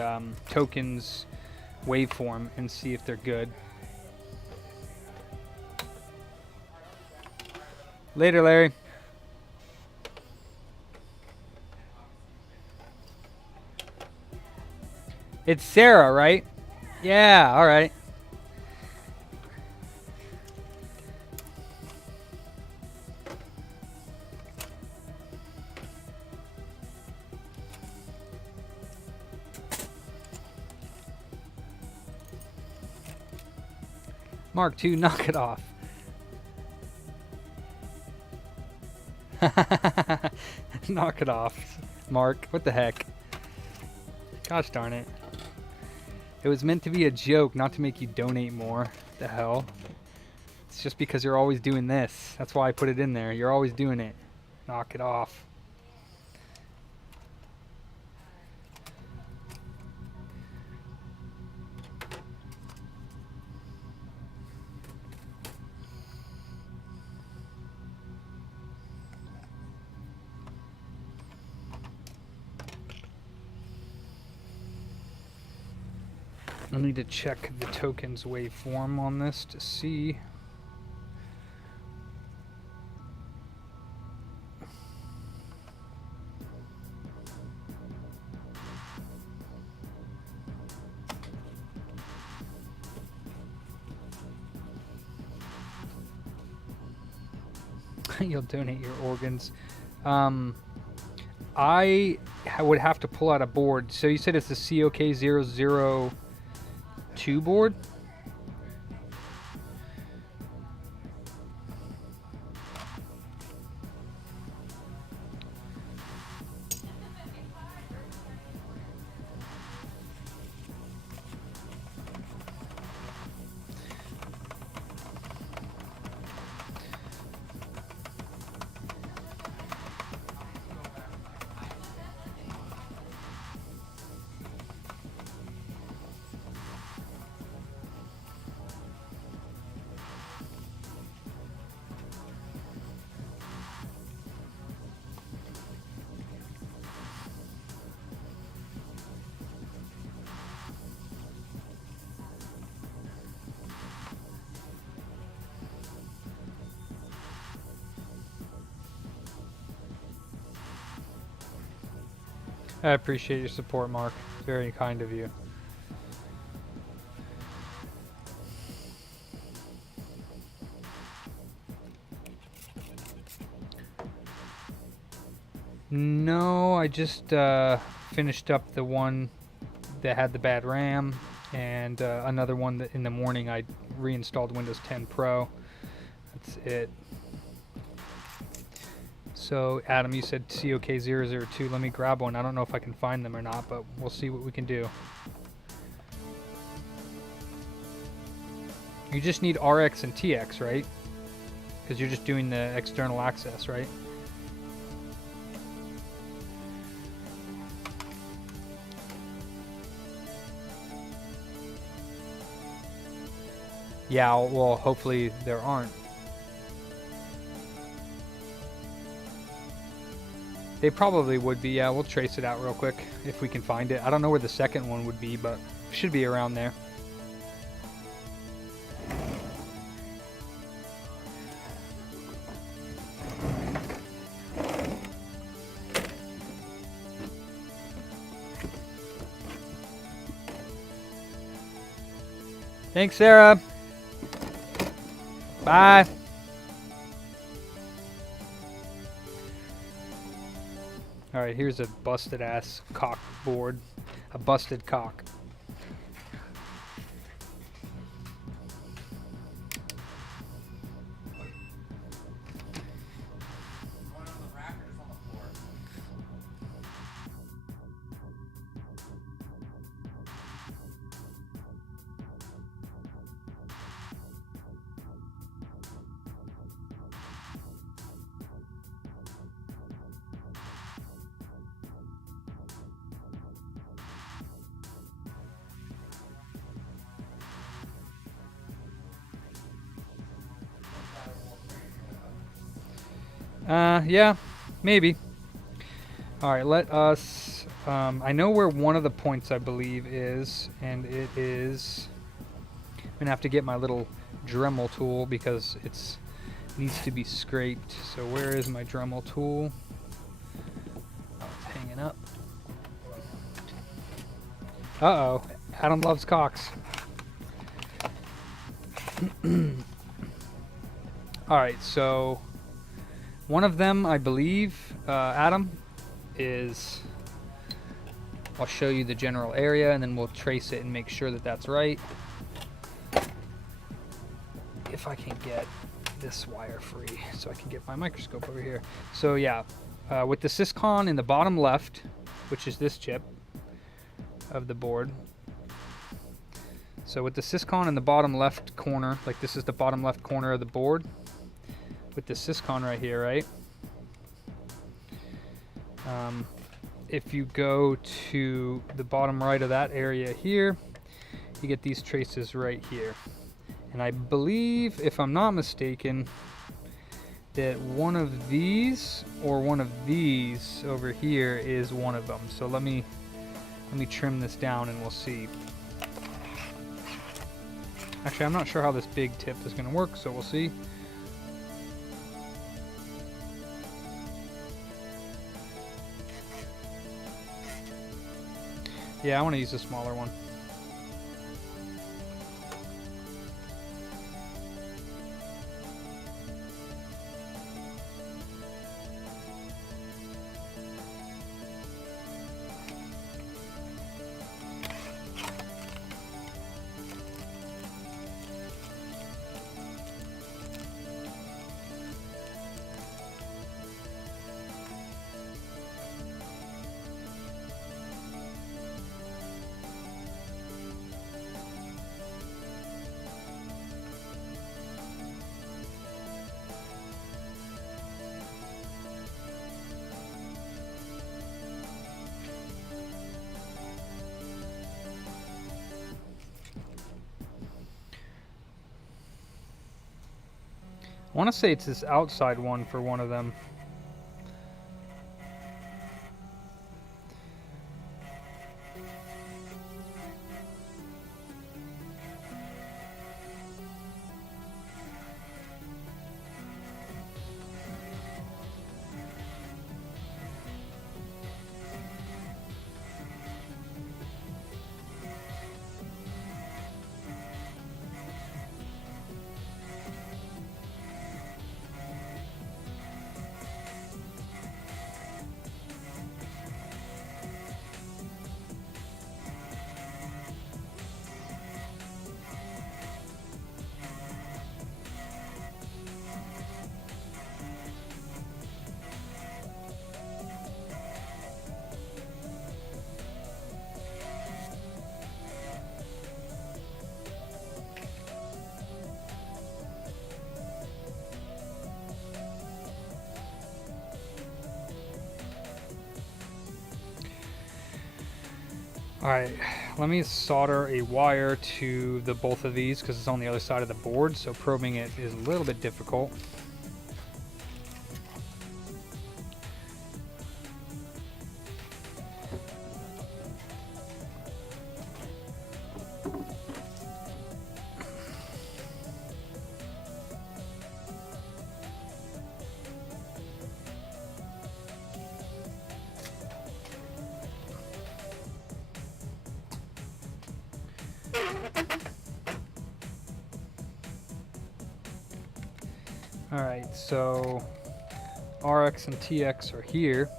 tokens waveform and see if they're good. Later, Larry. It's Sarah, right? Yeah, all right. Mark 2, knock it off. Knock it off, Mark. What the heck? Gosh darn it. It was meant to be a joke, not to make you donate more. The hell? It's just because you're always doing this. That's why I put it in there. You're always doing it. Knock it off. I need to check the tokens waveform on this to see. You'll donate your organs. I would have to pull out a board. So you said it's the COK002 board? I appreciate your support, Mark. It's very kind of you. No, I just finished up the one that had the bad RAM, and another one that in the morning I reinstalled Windows 10 Pro. That's it. So, Adam, you said COK002. Let me grab one. I don't know if I can find them or not, but we'll see what we can do. You just need RX and TX, right? Because you're just doing the external access, right? Yeah, well, hopefully there aren't. They probably would be, yeah. We'll trace it out real quick if we can find it. I don't know where the second one would be, but should be around there. Thanks, Sarah. Bye. Alright, here's a busted ass cock board. A busted cock. Yeah, maybe. Alright, let us, I know where one of the points I believe is, and it is, I'm gonna have to get my little Dremel tool because it needs to be scraped. So where is my Dremel tool? Oh, it's hanging up. Uh-oh, Adam loves cocks. Alright, so one of them, I believe, Adam, is, I'll show you the general area and then we'll trace it and make sure that that's right. if I can get this wire free so I can get my microscope over here. So yeah, with the Syscon in the bottom left, which is this chip of the board. So with the Syscon in the bottom left corner, like this is the bottom left corner of the board, with the Syscon right here, right? If you go to the bottom right of that area here, you get these traces right here. And I believe, if I'm not mistaken, that one of these or one of these over here is one of them. So let me trim this down and we'll see. Actually, I'm not sure how this big tip is going to work, so we'll see. Yeah, I want to use a smaller one. I want to say it's this outside one for one of them. Alright, let me solder a wire to the both of these because it's on the other side of the board, so probing it is a little bit difficult. Alright, so RX and TX are here.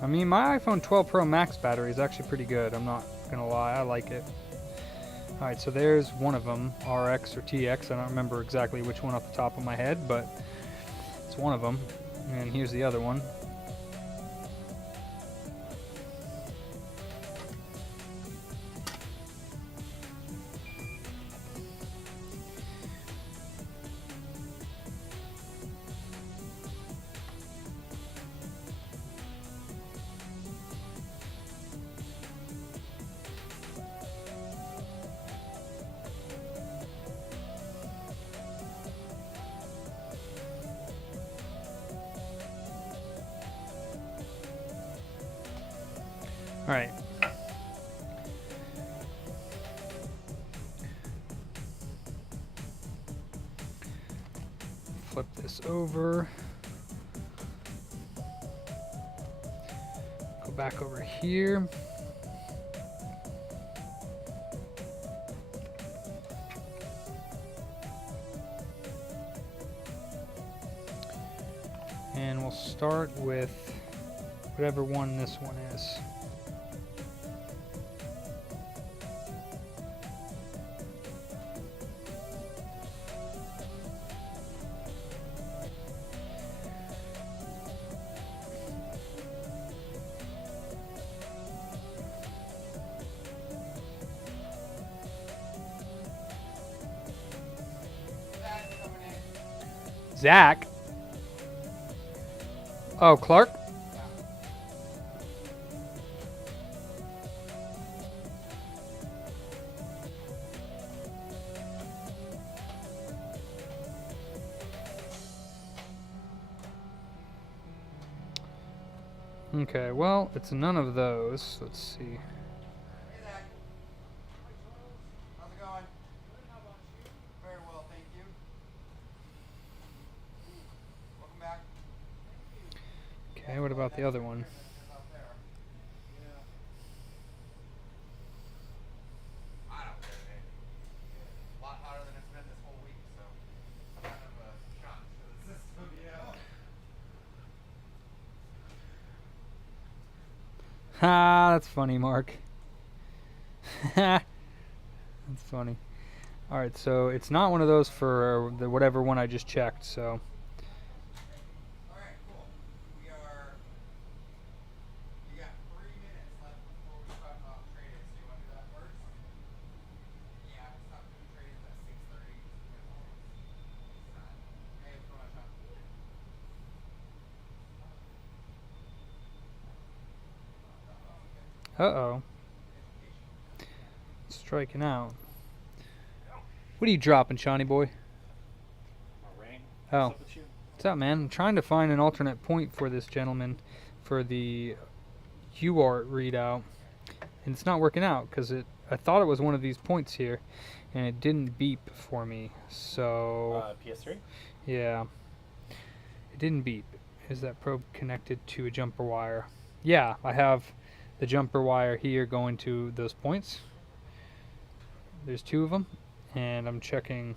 I mean, my iPhone 12 Pro Max battery is actually pretty good. I'm not gonna lie, I like it. Alright, so there's one of them, RX or TX. I don't remember exactly which one off the top of my head, but it's one of them. And here's the other one. All right. Flip this over. Go back over here. we'll start with whatever one this one is. Zach? Oh, Clark? Okay, well, it's none of those. Let's see. Hey Zach. How's it going? Very well, thank you. Welcome back. Okay, what about the other one? I don't care, man. A lot hotter than it's been this whole week, so kind of a shock to the system, you know? Ha, that's funny, Mark. That's funny. Alright, so it's not one of those for the whatever one I just checked, so. Alright, cool. You got 3 minutes left before we start off trading, so you want to do that first? Yeah, we'll stop doing trades at 6:30. Hey, what's going on, Sean? Uh-oh. Striking out. What are you dropping, Shawnee boy? Rain. Oh. What's up with you? What's up, man? I'm trying to find an alternate point for this gentleman for the UART readout. And it's not working out because I thought it was one of these points here and it didn't beep for me. So, PS3? yeah. It didn't beep. Is that probe connected to a jumper wire? Yeah, I have the jumper wire here going to those points. There's 2 of them, and I'm checking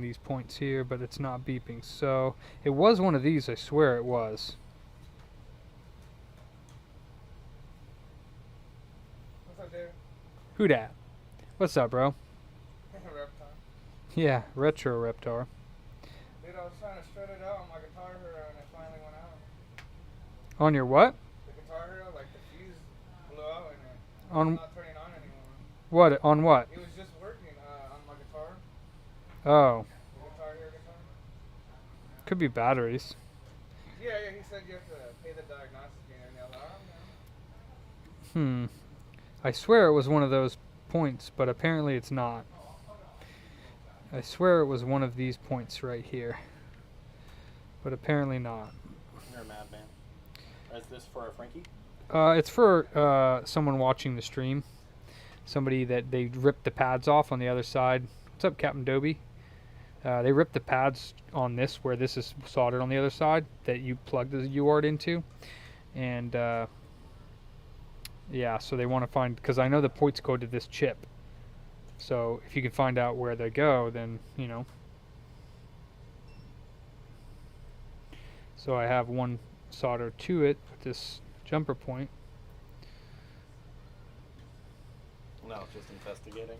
these points here, but it's not beeping. So it was one of these, I swear it was. What's up, David? Who dat? What's up, bro? Reptile. Yeah, Retro Reptar. Dude, I was trying to shred it out on my Guitar Hero and it finally went out. On your what? The Guitar Hero, like the fuse blew out and it's On not turning on anymore. what? On what? It was just working on my guitar. Oh, The Guitar Hero guitar. could be batteries. Yeah, he said you have to pay the diagnostic and I was like, oh, no. I swear it was one of those points, but apparently it's not. I swear it was one of these points right here, but apparently not. You're a madman. Is this for a Frankie? It's for someone watching the stream. Somebody that they ripped the pads off on the other side. What's up, Captain Dobie? They ripped the pads on this where this is soldered on the other side that you plug the UART into. And yeah, so they want to find, because I know the points go to this chip. So if you can find out where they go, then, you know. So I have one solder to it with this jumper point. No, it's just investigating.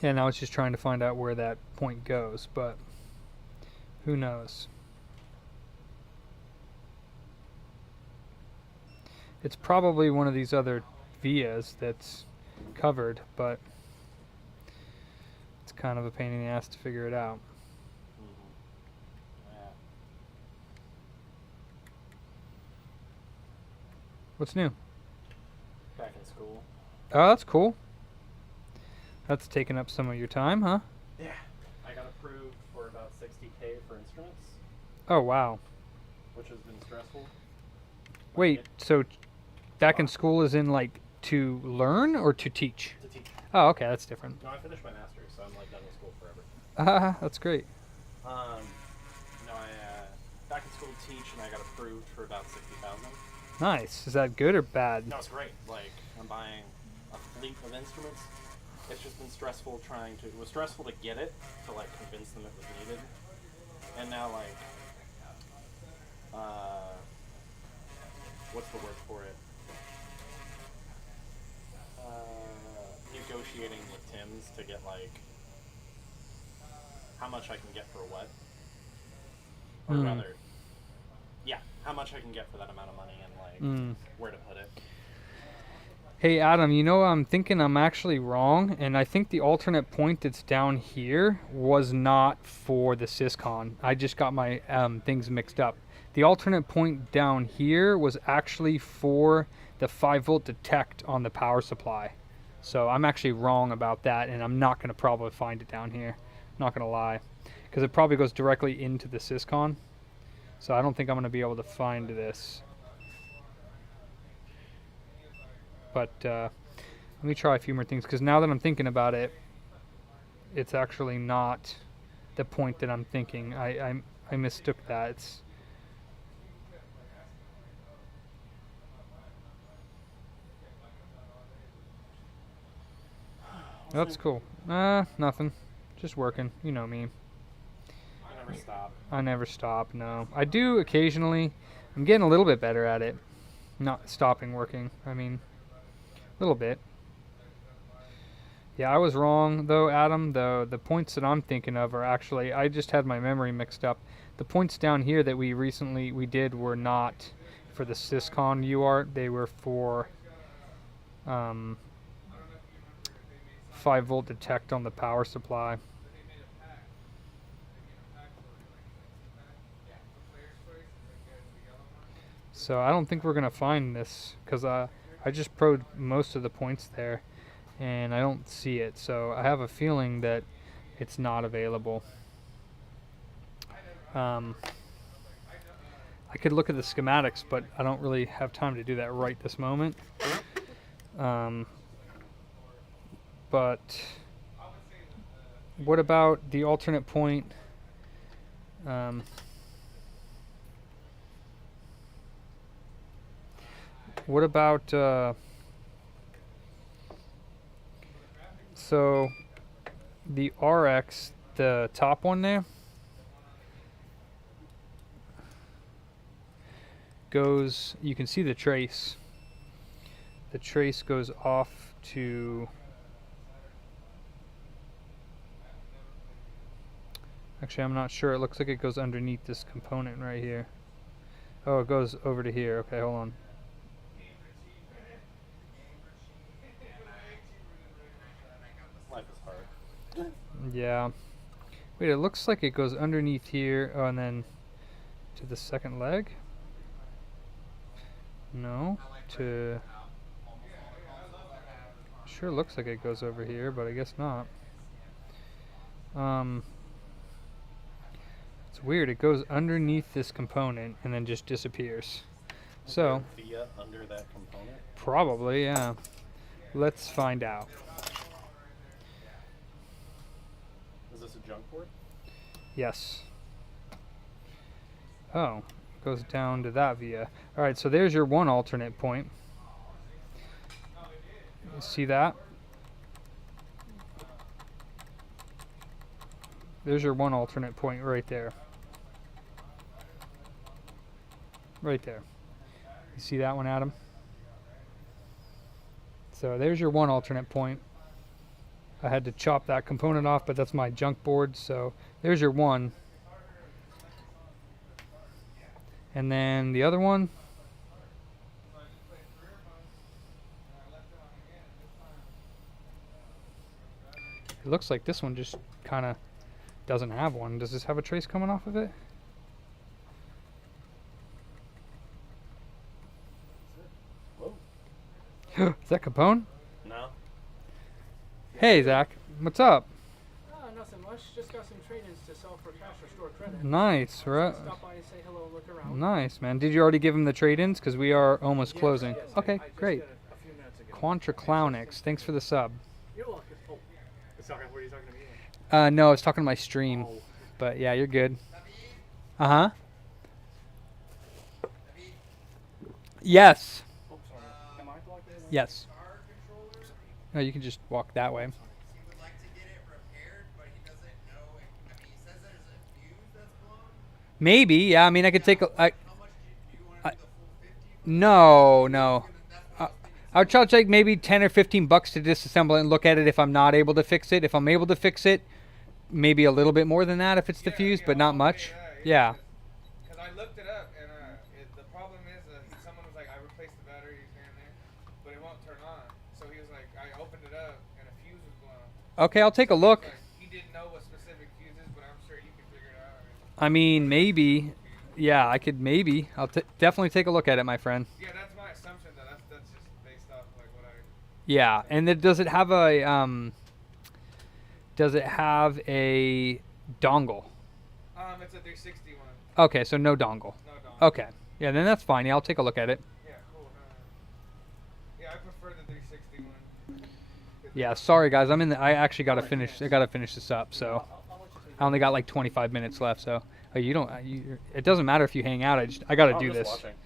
Yeah, now it's just trying to find out where that point goes, but who knows? It's probably one of these other vias that's covered, but it's kind of a pain in the ass to figure it out. Yeah. What's new? Back in school. Oh, that's cool. That's taking up some of your time, huh? Yeah. I got approved for about $60K for instruments, Oh, wow. which has been stressful. Wait, so back in school is in like to learn or to teach? To teach. Oh, okay, that's different. No, I finished my master's, so I'm like done with school forever. That's great. No, I back in school to teach, and I got approved for about $60,000. Nice. Is that good or bad? No, it's great. Like, I'm buying a fleet of instruments. It's just been stressful it was stressful to get it, to like convince them it was needed. And now like, what's the word for it? Negotiating with Tim's to get like how much I can get for what, or Hmm. rather, yeah, how much I can get for that amount of money and like Mm. where to put it. Hey Adam, you know I'm thinking I'm actually wrong, and I think the alternate point that's down here was not for the Syscon. I just got my things mixed up. The alternate point down here was actually for the 5-volt detect on the power supply. So I'm actually wrong about that, and I'm not going to probably find it down here. Not going to lie, because it probably goes directly into the Syscon. So I don't think I'm going to be able to find this. But let me try a few more things, because now that I'm thinking about it, it's actually not the point that I'm thinking. I mistook that. It's that's cool. Nothing. Just working. You know me. I never stop. I never stop. No, I do occasionally. I'm getting a little bit better at it. Not stopping working. I mean, a little bit. Yeah, I was wrong though, Adam. The points that I'm thinking of are actually, I just had my memory mixed up. The points down here that we did were not for the Syscon UART. They were for 5-volt detect on the power supply. So I don't think we're gonna find this, because I just probed most of the points there, and I don't see it. So I have a feeling that it's not available. I could look at the schematics, but I don't really have time to do that right this moment. But what about the alternate point? What about so the RX, the top one there, goes, you can see the trace. The trace goes off to, actually I'm not sure, it looks like it goes underneath this component right here. Oh, it goes over to here. Okay, hold on. Life is hard. Yeah. Wait, it looks like it goes underneath here. Oh, and then to the second leg? No. To... Sure looks like it goes over here, but I guess not. It's weird. It goes underneath this component and then just disappears. So, via under that component. probably, yeah. Let's find out. Is this a junk board? Yes. Oh, it goes down to that via. Alright, so there's your one alternate point. You see that? There's your one alternate point right there. Right there. You see that one, Adam? So there's your one alternate point. I had to chop that component off, but that's my junk board, so there's your one. And then the other one, it looks like this one just kind of doesn't have one. Does this have a trace coming off of it? Whoa. Is that Capone? No. Hey, Zach. What's up? Nothing much. Just got some trade-ins to sell for cash or store credit. Nice, right? Stop by and say hello and look around. Nice, man. Did you already give him the trade-ins? Because we are almost closing. Yes, Okay, I just great. did it a few minutes ago. Quantra Clownix, thanks for the sub. You're welcome. Oh, What are you talking to me? No, I was talking to my stream. oh. But yeah, you're good. Uh-huh. Yes. Oh, sorry. Am I blocked in? Yes. No, you can just walk that way. He would like to get it repaired, but he doesn't know. He says there's a fuse that's blown. Maybe, yeah. I mean, I could take a. How much No, no. I'll charge like maybe 10 or 15 bucks to disassemble it and look at it if I'm not able to fix it. If I'm able to fix it, maybe a little bit more than that if it's the fuse, but not I'll pay much. that, Yeah. Because I looked it up, and the problem is someone was like, I replaced the batteries here and there, but it won't turn on. So he was like, I opened it up, and a fuse was blown. Okay, I'll take a look. Like, he didn't know what specific fuses, but I'm sure he could figure it out. I mean, maybe. Yeah, I could maybe. I'll definitely take a look at it, my friend. Yeah, that's my assumption, though. That's just based off like what I. Yeah, and then does it have a dongle? It's a 360 one. Okay, so no dongle. No, don't. Okay. Yeah, then that's fine. Yeah, I'll take a look at it. Yeah, cool. Yeah, I prefer the 360 one. Yeah, sorry guys. I actually got to finish. I got to finish this up, so I only got like 25 minutes left, so you don't it doesn't matter if you hang out. I got to do this. Watching.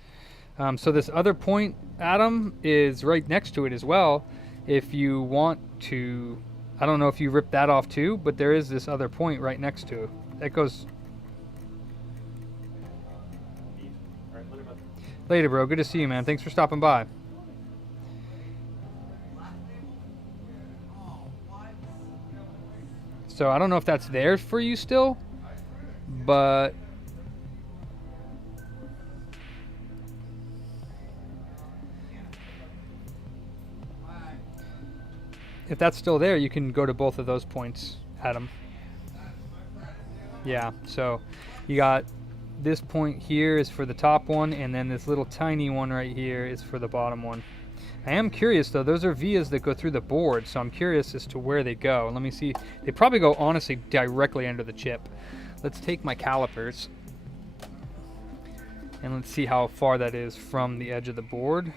So this other point, Adam, is right next to it as well. If you want to, I don't know if you ripped that off too, but there is this other point right next to it. That goes All right, later, bud. later, bro. Good to see you, man. Thanks for stopping by. So I don't know if that's there for you still, but if that's still there, you can go to both of those points, Adam. Yeah, so you got this point here is for the top one, and then this little tiny one right here is for the bottom one. I am curious though, those are vias that go through the board, so I'm curious as to where they go. Let me see. They probably go honestly directly under the chip. Let's take my calipers and let's see how far that is from the edge of the board.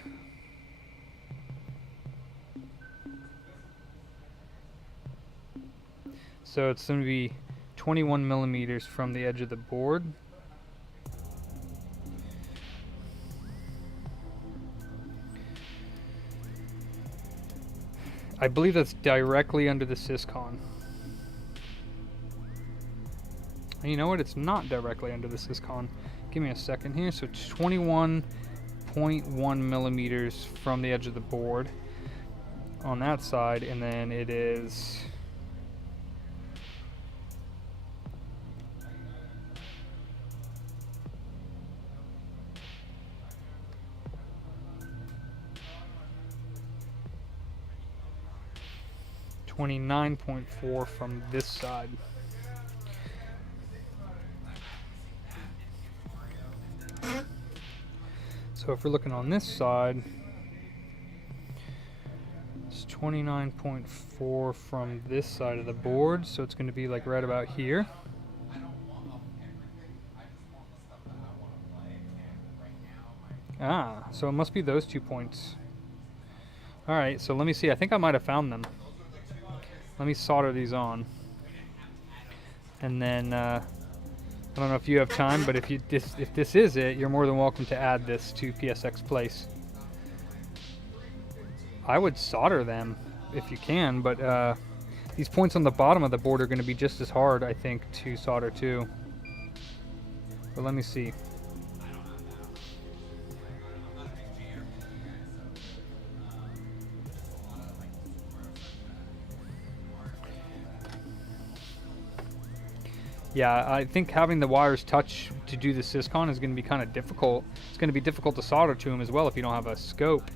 So it's going to be 21 millimeters from the edge of the board. I believe that's directly under the Syscon. And you know what? It's not directly under the Syscon. Give me a second here. So it's 21.1 millimeters from the edge of the board on that side, and then it is 29.4 from this side. So if we're looking on this side, it's 29.4 from this side of the board, so it's going to be like right about here. Ah, so it must be those 2 points. Alright, so let me see. I think I might have found them. Let me solder these on. And then, I don't know if you have time, but if this is it, you're more than welcome to add this to PSX Place. I would solder them if you can, but these points on the bottom of the board are going to be just as hard, I think, to solder too. But let me see. Yeah, I think having the wires touch to do the Syscon is going to be kind of difficult. It's going to be difficult to solder to them as well if you don't have a scope.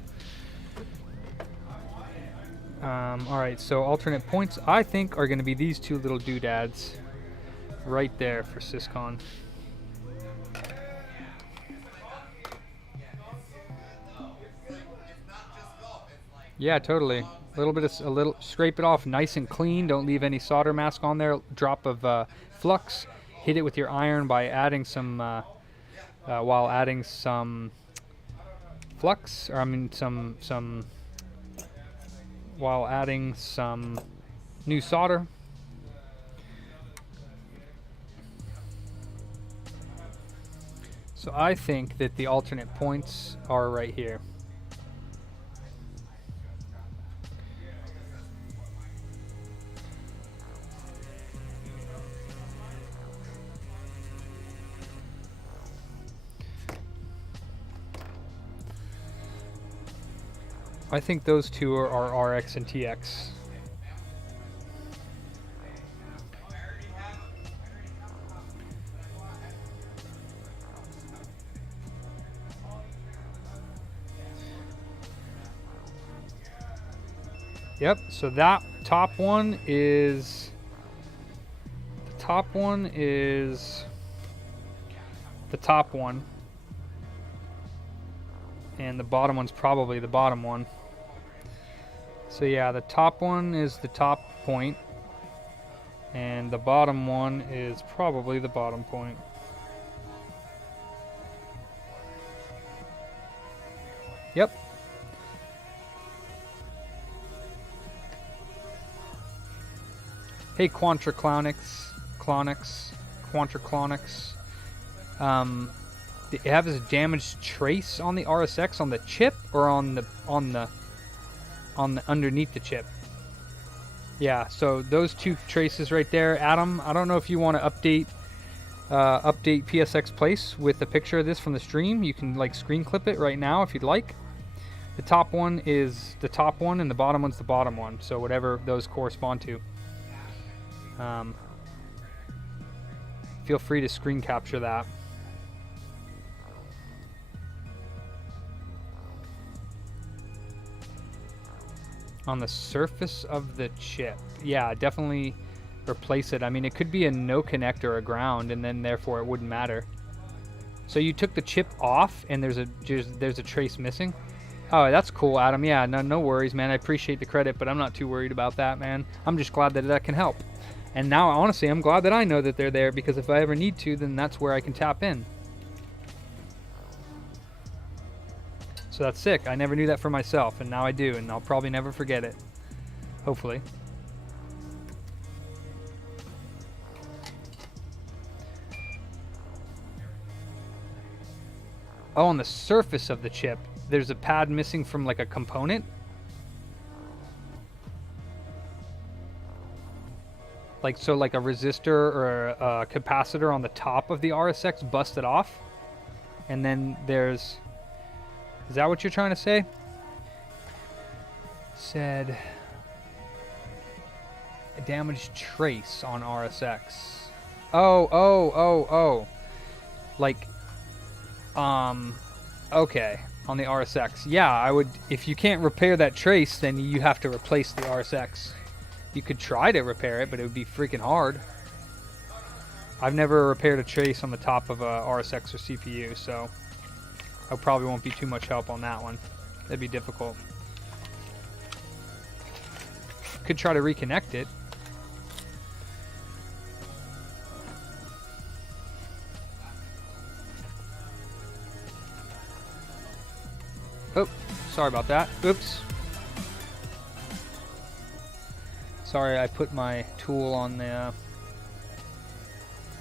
Alright, so alternate points I think are going to be these two little doodads right there for Syscon. Yeah, totally. A little, scrape it off nice and clean. Don't leave any solder mask on there. Drop of flux. Hit it with your iron by adding some, while adding some flux, or I mean while adding some new solder. So I think that the alternate points are right here. I think those two are RX and TX. Yep, so that top one is the top one. And the bottom one's probably the bottom one. So yeah, the top one is the top point. And the bottom one is probably the bottom point. Yep. Hey, Quantra Clonix. It have a damaged trace on the RSX on the chip or on the underneath the chip. Yeah, so those two traces right there, Adam. I don't know if you want to update PSX Place with a picture of this from the stream. You can like screen clip it right now if you'd like. The top one is the top one, and the bottom one's the bottom one. So whatever those correspond to. Feel free to screen capture that. On the surface of the chip, yeah, definitely replace it. I mean, it could be a no connect or a ground, and then therefore it wouldn't matter. So you took the chip off, and there's a trace missing. Oh, that's cool, Adam. Yeah, no worries, man. I appreciate the credit, but I'm not too worried about that, man. I'm just glad that that can help. And now, honestly, I'm glad that I know that they're there, because if I ever need to, then that's where I can tap in. So that's sick. I never knew that for myself, and now I do, and I'll probably never forget it. Hopefully. Oh, on the surface of the chip, there's a pad missing from like a component. Like, so like a resistor or a capacitor on the top of the RSX busted off. And then there's... Is that what you're trying to say? Said... A damaged trace on RSX. Oh. Like... Okay. On the RSX. Yeah, I would... If you can't repair that trace, then you have to replace the RSX. You could try to repair it, but it would be freaking hard. I've never repaired a trace on the top of a RSX or CPU, so I probably won't be too much help on that one. That'd be difficult. Could try to reconnect it. Oh, sorry about that. Oops. Sorry, I put my tool on the...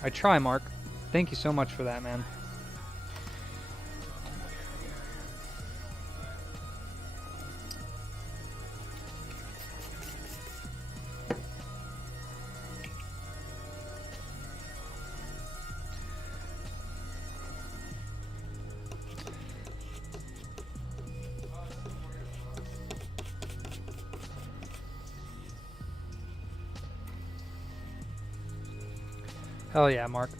I try, Mark. Thank you so much for that, man. Hell yeah, Mark.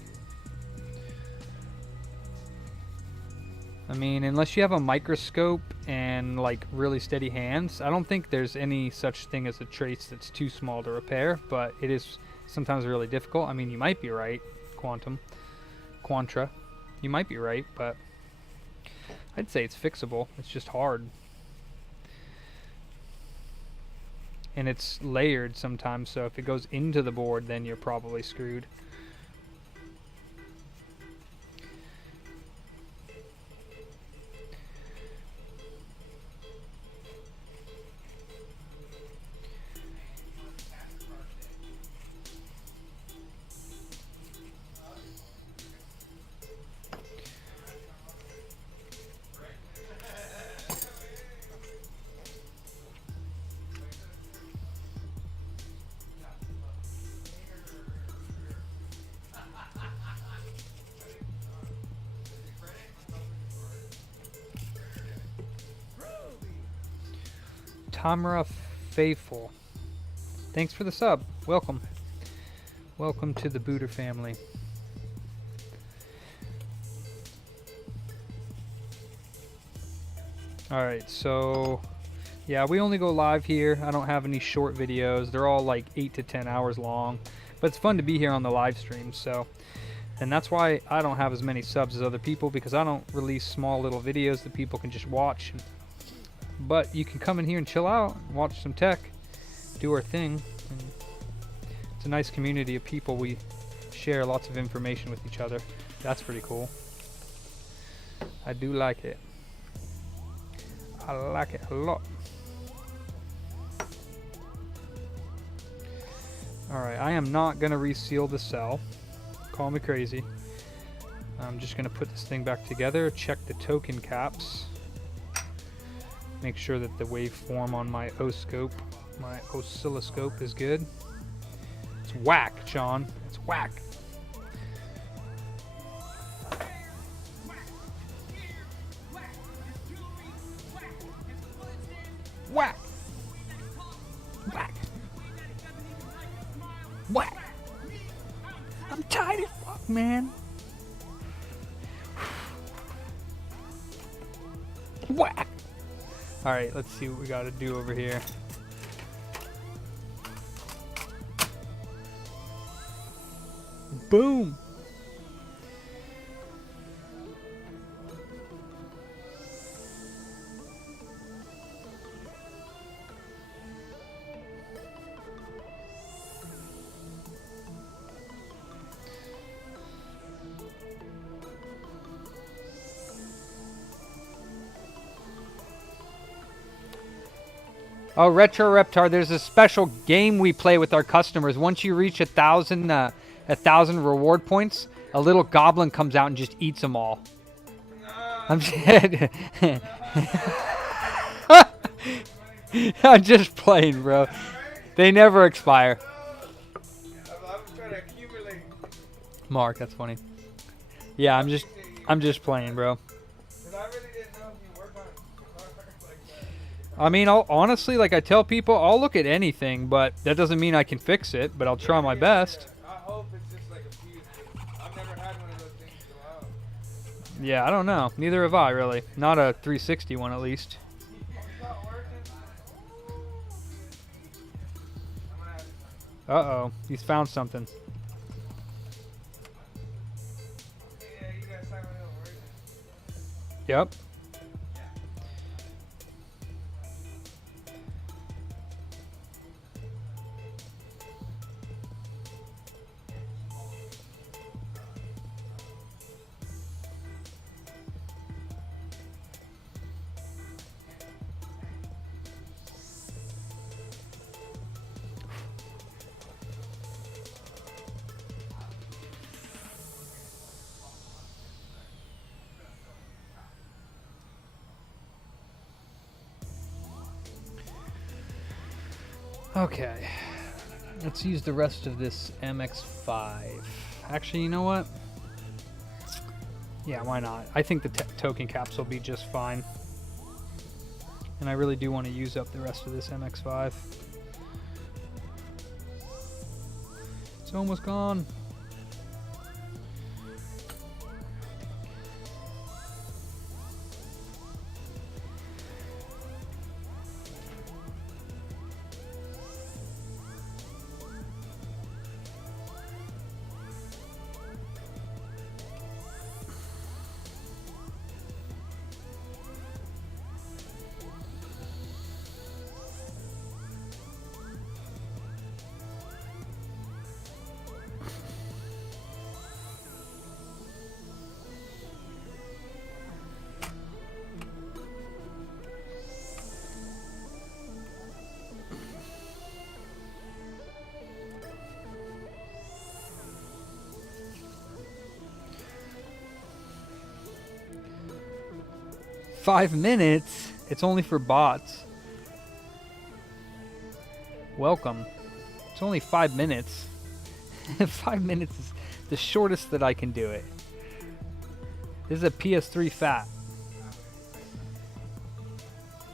I mean, unless you have a microscope and like really steady hands, I don't think there's any such thing as a trace that's too small to repair, but it is sometimes really difficult. I mean, you might be right, Quantra. You might be right, but I'd say it's fixable. It's just hard. And it's layered sometimes, so if it goes into the board, then you're probably screwed. Tamara Faithful. Thanks for the sub. Welcome. Welcome to the Booter family. Alright, so yeah, we only go live here. I don't have any short videos. They're all like 8 to 10 hours long. But it's fun to be here on the live stream, so. And that's why I don't have as many subs as other people, because I don't release small little videos that people can just watch. But you can come in here and chill out, and watch some tech, do our thing. And it's a nice community of people. We share lots of information with each other. That's pretty cool. I do like it. I like it a lot. Alright, I am not going to reseal the cell. Call me crazy. I'm just going to put this thing back together, check the token caps. Make sure that the waveform on my oscope, my oscilloscope is good. It's whack, John. It's whack. Whack! Whack! Whack! I'm tired as fuck, man. Whack! Alright, let's see what we gotta do over here. Boom! Oh, Retro Reptar, there's a special game we play with our customers. Once you reach 1,000 reward points, a little goblin comes out and just eats them all. I'm I'm just playing, bro. They never expire. I'm trying to accumulate. Mark, that's funny. Yeah, I'm just playing, bro. Because I really didn't know if you worked on guitars like that. I mean, honestly, like I tell people, I'll look at anything, but that doesn't mean I can fix it, but I'll try my best. I hope it's just like a piece. I've never had one of those things go out. Yeah, I don't know. Neither have I, really. Not a 360 one, at least. It's not working. I'm gonna have to. Uh-oh. He's found something. Yeah, you guys signed me up, right? Yep. Okay, let's use the rest of this MX5. Actually, you know what? Yeah, why not? I think the token caps will be just fine. And I really do want to use up the rest of this MX5. It's almost gone. $5 minutes? It's only for bots. Welcome. It's only 5 minutes. 5 minutes is the shortest that I can do it. This is a PS3 fat.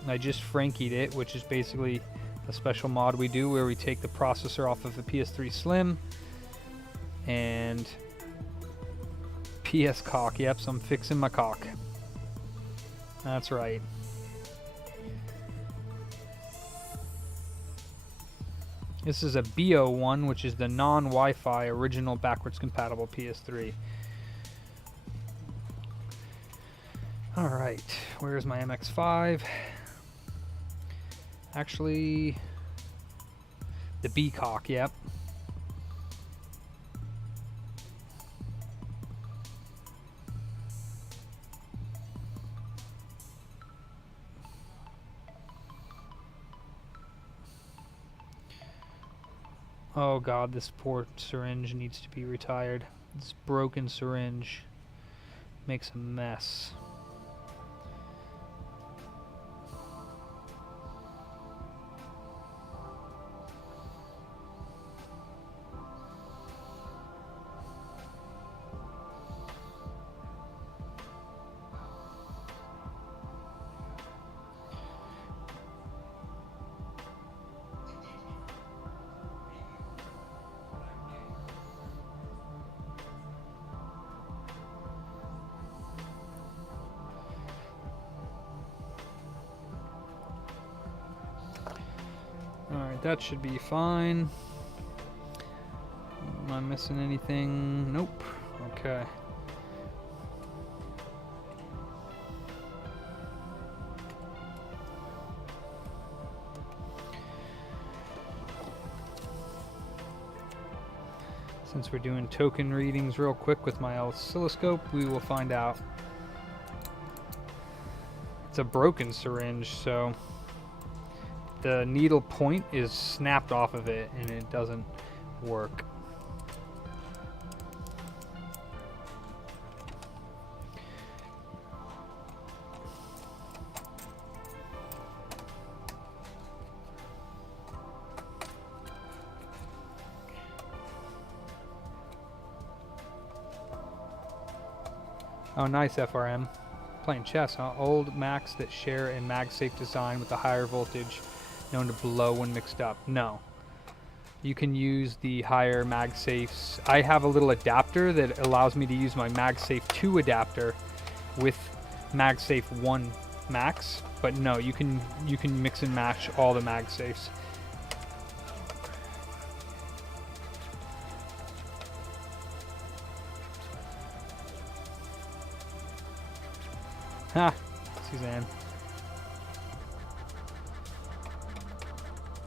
I just Frankied it, which is basically a special mod we do where we take the processor off of a PS3 Slim and PS cock. Yep, so I'm fixing my cock. That's right. This is a BO1, which is the non-Wi-Fi original backwards compatible PS3. Alright, where's my MX5? Actually, the B-cock, yep. Oh god, this poor syringe needs to be retired. This broken syringe makes a mess. Alright, that should be fine. Am I missing anything? Nope. Okay. Since we're doing token readings real quick with my oscilloscope, we will find out. It's a broken syringe, so the needle point is snapped off of it and it doesn't work. Oh, nice FRM. Playing chess, huh? Old Macs that share a MagSafe design with a higher voltage known to blow when mixed up. No. You can use the higher MagSafes. I have a little adapter that allows me to use my MagSafe 2 adapter with MagSafe 1 Max, but no, you can mix and match all the MagSafes. Ha! Suzanne.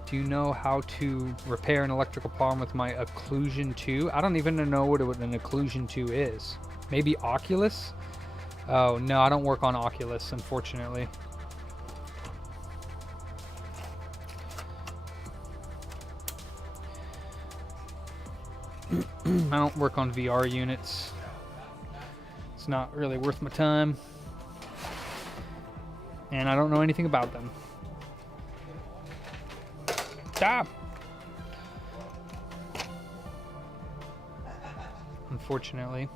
Do you know how to repair an electrical problem with my Occlusion 2? I don't even know what an Occlusion 2 is. Maybe Oculus? Oh, no, I don't work on Oculus, unfortunately. I don't work on VR units. It's not really worth my time. And I don't know anything about them. Stop! Unfortunately.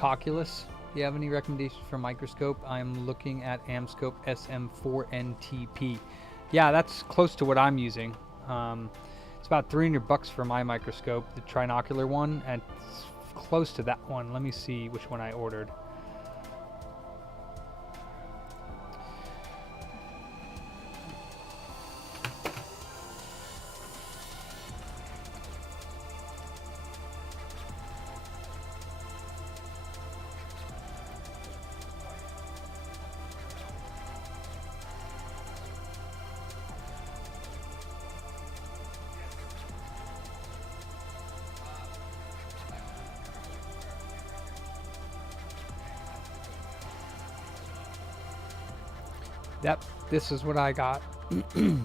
Oculus. Do you have any recommendations for microscope? I'm looking at Amscope SM4NTP. Yeah, that's close to what I'm using. It's about $300 for my microscope, the trinocular one, and it's close to that one. Let me see which one I ordered. Yep, this is what I got.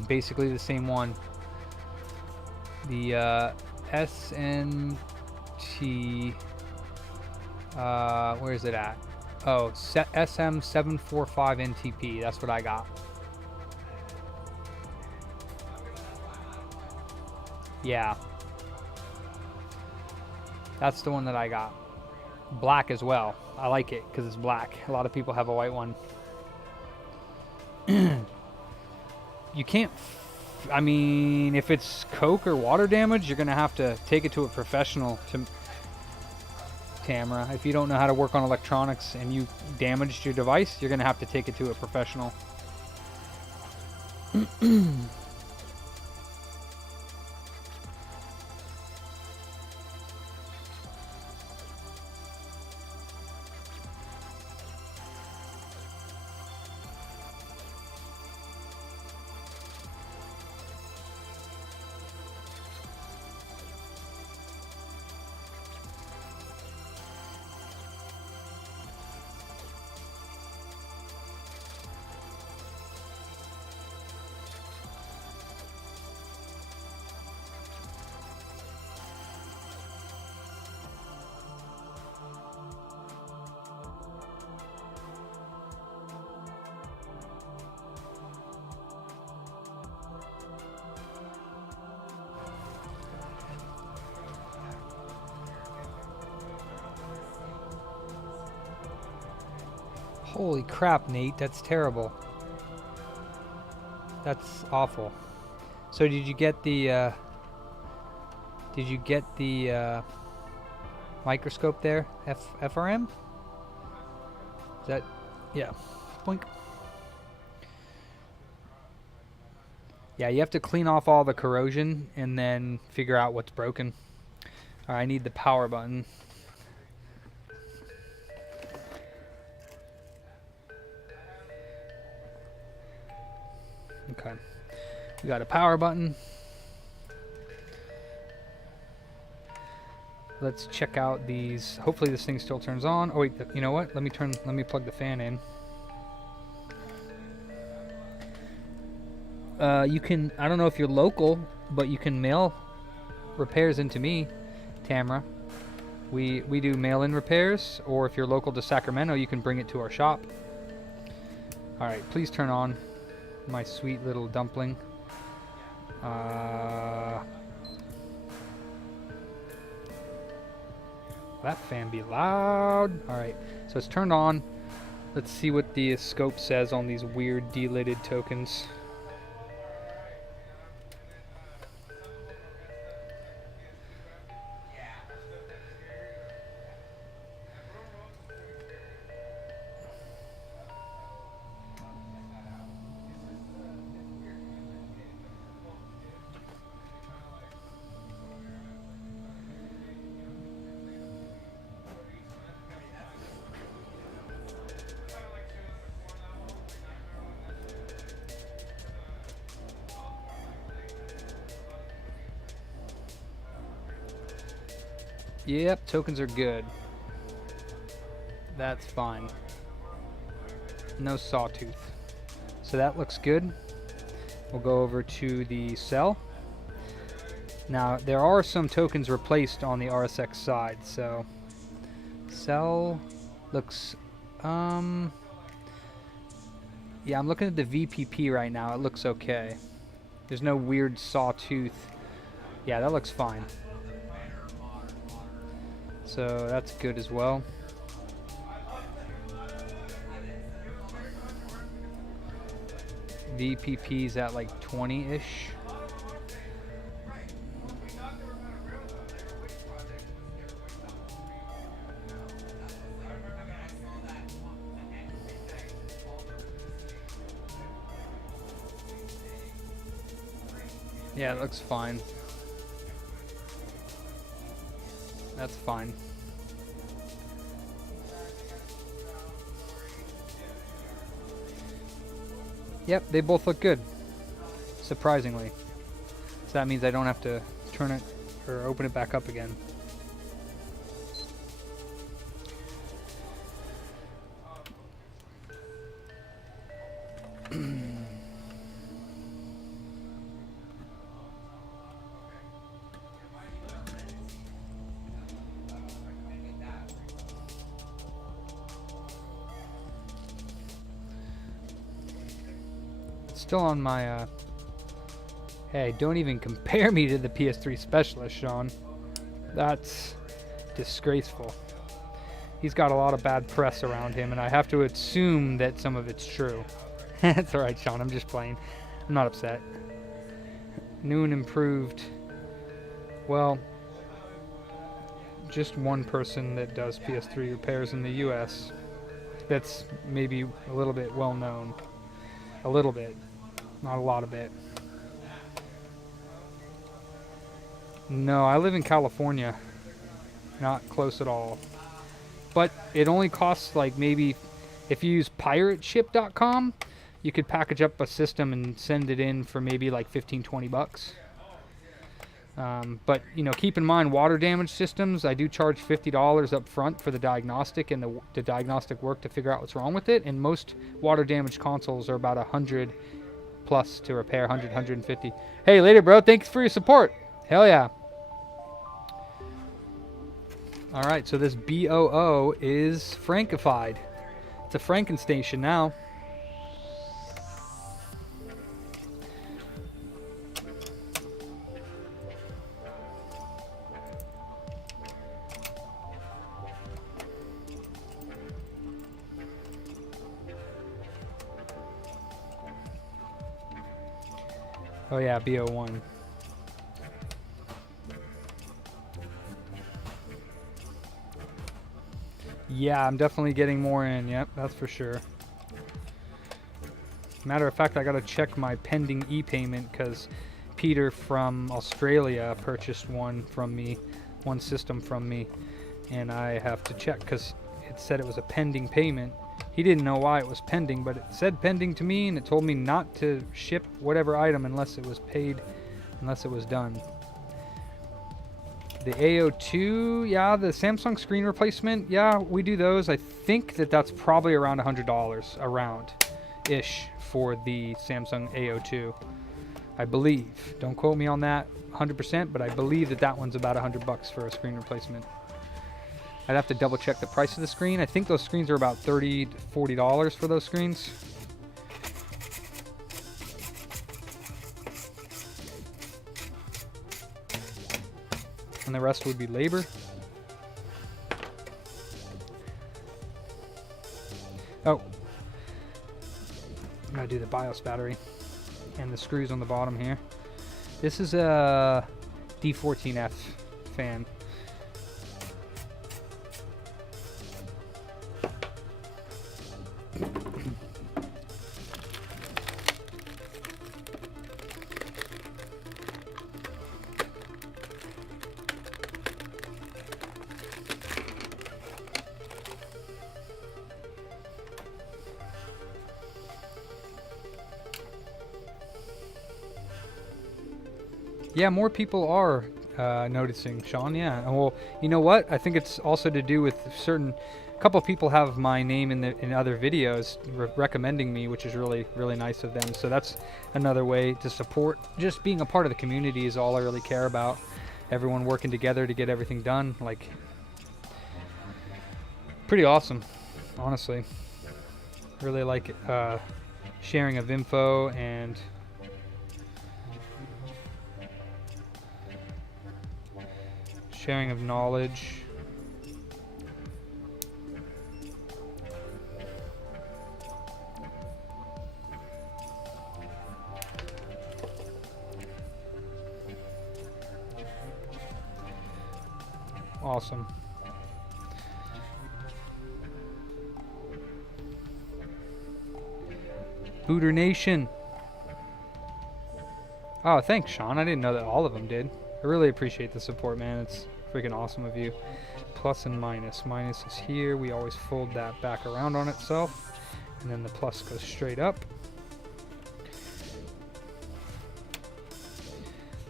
Basically the same one. The SNT. Where is it at? Oh, SM745 NTP. That's what I got. Yeah. That's the one that I got. Black as well. I like it because it's black. A lot of people have a white one. You can't... I mean, if it's coke or water damage, you're going to have to take it to a professional to... Tamara. If you don't know how to work on electronics and you damaged your device, you're going to have to take it to a professional. Holy crap, Nate, that's terrible. That's awful. So did you get the microscope there? FRM? Is that, yeah, blink. Yeah, you have to clean off all the corrosion and then figure out what's broken. All right, I need the power button. Okay, we got a power button. Let's check out these. Hopefully this thing still turns on. Oh wait, you know what? Let me plug the fan in. You can, I don't know if you're local, but you can mail repairs into me, Tamara. We do mail-in repairs, or if you're local to Sacramento, you can bring it to our shop. All right, please turn on my sweet little dumpling. That fan be loud. All right, so it's turned on. Let's see what the scope says on these weird delidded tokens. Yep, tokens are good. That's fine. No sawtooth. So that looks good. We'll go over to the cell. Now, there are some tokens replaced on the RSX side, so cell looks, yeah, I'm looking at the VPP right now. It looks okay. There's no weird sawtooth. Yeah, that looks fine. So that's good as well. VPP's at like 20-ish. Yeah, it looks fine. That's fine. Yep, they both look good, surprisingly. So that means I don't have to turn it or open it back up again. Still on my, hey, don't even compare me to the PS3 specialist, Sean. That's disgraceful. He's got a lot of bad press around him, and I have to assume that some of it's true. That's alright, Sean, I'm just playing. I'm not upset. New and improved. Well, just one person that does PS3 repairs in the US. That's maybe a little bit well known. A little bit. Not a lot of it. No, I live in California. Not close at all. But it only costs like maybe, if you use pirateship.com, you could package up a system and send it in for maybe like 15-20 bucks. But you know, keep in mind, water damage systems, I do charge $50 up front for the diagnostic and the diagnostic work to figure out what's wrong with it. And most water damage consoles are about 100 plus to repair, 100, 150. Hey, later, bro. Thanks for your support. Hell yeah. All right, so this BOO is Frankified. It's a Frankenstation now. Oh yeah, BO1. Yeah, I'm definitely getting more in. Yep, that's for sure. Matter of fact, I gotta check my pending e-payment because Peter from Australia purchased one from me, one system from me, and I have to check because it said it was a pending payment. He didn't know why it was pending, but it said pending to me, and it told me not to ship whatever item unless it was paid, unless it was done. The AO2, yeah, the Samsung screen replacement, yeah, we do those. I think that that's probably around $100, around-ish, for the Samsung AO2. I believe. Don't quote me on that 100%, but I believe that that one's about 100 bucks for a screen replacement. I'd have to double check the price of the screen. I think those screens are about $30 to $40 for those screens. And the rest would be labor. Oh, I'm gonna do the BIOS battery and the screws on the bottom here. This is a D14F fan. Yeah, more people are noticing, Sean. Yeah, and well, you know what? I think it's also to do with certain. A couple of people have my name in other videos recommending me, which is really nice of them. So that's another way to support. Just being a part of the community is all I really care about. Everyone working together to get everything done. Like, pretty awesome, honestly. Really like sharing of info and. Sharing of knowledge. Awesome. Booter Nation. Oh, thanks, Sean. I didn't know that all of them did. I really appreciate the support, man. It's freaking awesome of you. Plus and minus. Minus is here. We always fold that back around on itself. And then the plus goes straight up.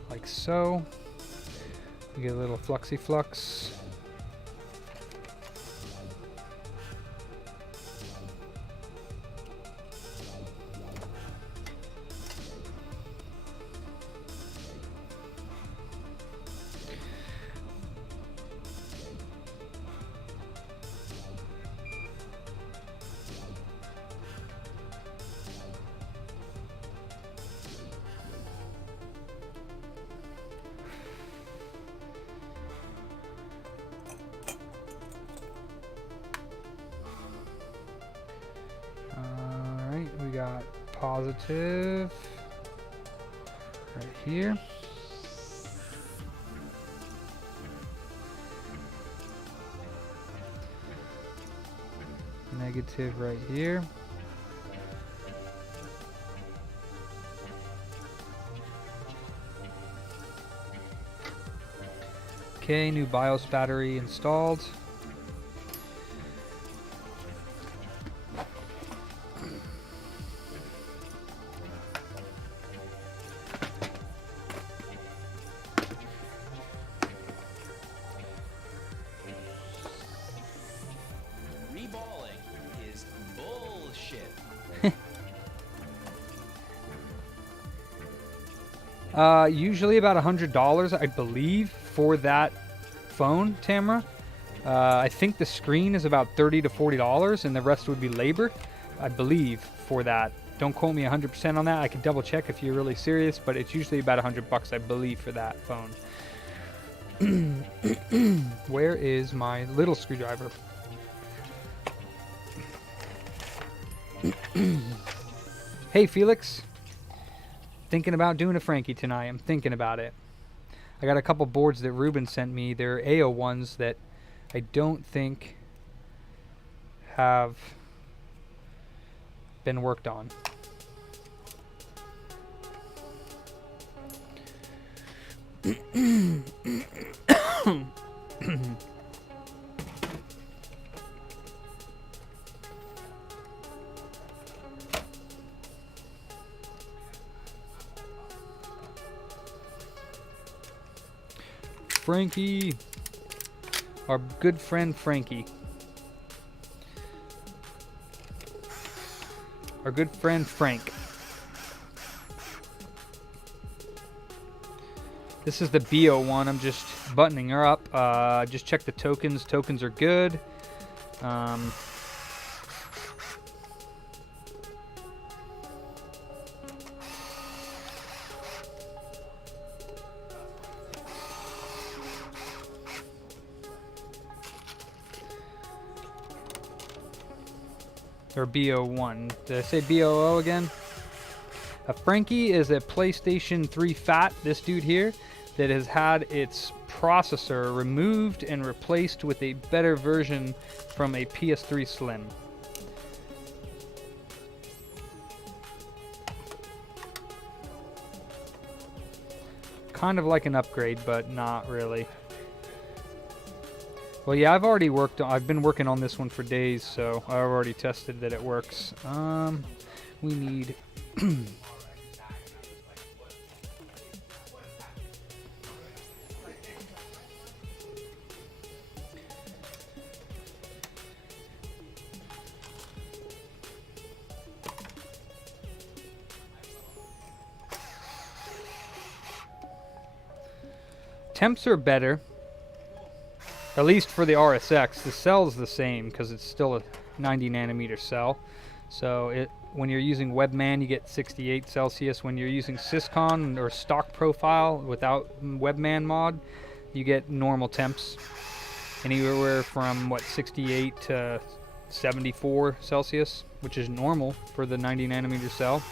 Like so. We get a little fluxy flux. Positive. Right here. Negative right here. Okay, new BIOS battery installed. Reballing is bullshit. Usually about $100, I believe, for that phone, Tamara. I think the screen is about $30 to $40, and the rest would be labor, I believe, for that. Don't quote me 100% on that. I could double check if you're really serious, but it's usually about $100, I believe, for that phone. Where is my little screwdriver? Hey, Felix. Thinking about doing a Frankie tonight. I'm thinking about it. I got a couple boards that Ruben sent me. They're AO ones that I don't think have been worked on. Frankie, our good friend Frankie. Our good friend Frank. This is the BO one. I'm just buttoning her up. Just check the tokens. Tokens are good. Or BO1. Did I say BOO again? A Frankie is a PlayStation 3 Fat, this dude here, that has had its processor removed and replaced with a better version from a PS3 Slim. Kind of like an upgrade, but not really. Well, yeah, I've been working on this one for days, so I've already tested that it works. We need temps are better. At least for the RSX. The cell's the same because it's still a 90 nanometer cell. So when you're using Webman, you get 68 Celsius. When you're using Syscon or stock profile without Webman mod, you get normal temps. Anywhere from, 68 to 74 Celsius, which is normal for the 90 nanometer cell.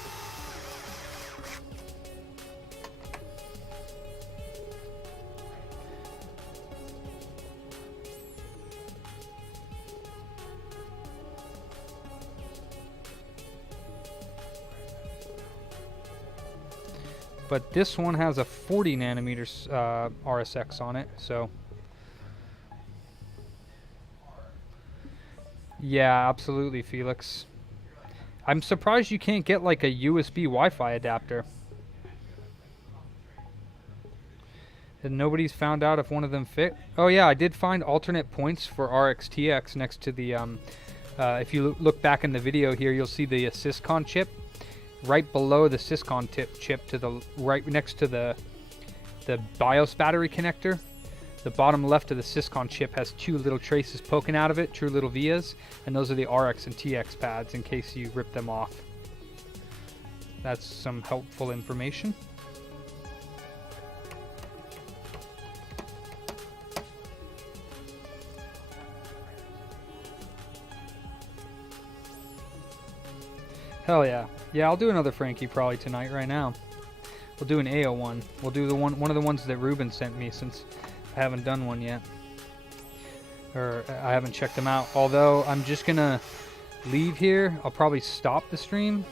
But this one has a 40 nanometers RSX on it, so yeah, absolutely, Felix. I'm surprised you can't get like a USB Wi-Fi adapter. And nobody's found out if one of them fit. Oh yeah, I did find alternate points for RxTX next to the if you look back in the video here, you'll see the Syscon chip. Right below the Syscon chip to the right next to the BIOS battery connector. The bottom left of the Syscon chip has two little traces poking out of it, true little vias, and those are the RX and TX pads in case you rip them off. That's some helpful information. Hell yeah. Yeah, I'll do another Frankie probably tonight, right now. We'll do an AO one. We'll do the one of the ones that Ruben sent me, since I haven't done one yet. Or I haven't checked them out. Although I'm just gonna leave here. I'll probably stop the stream.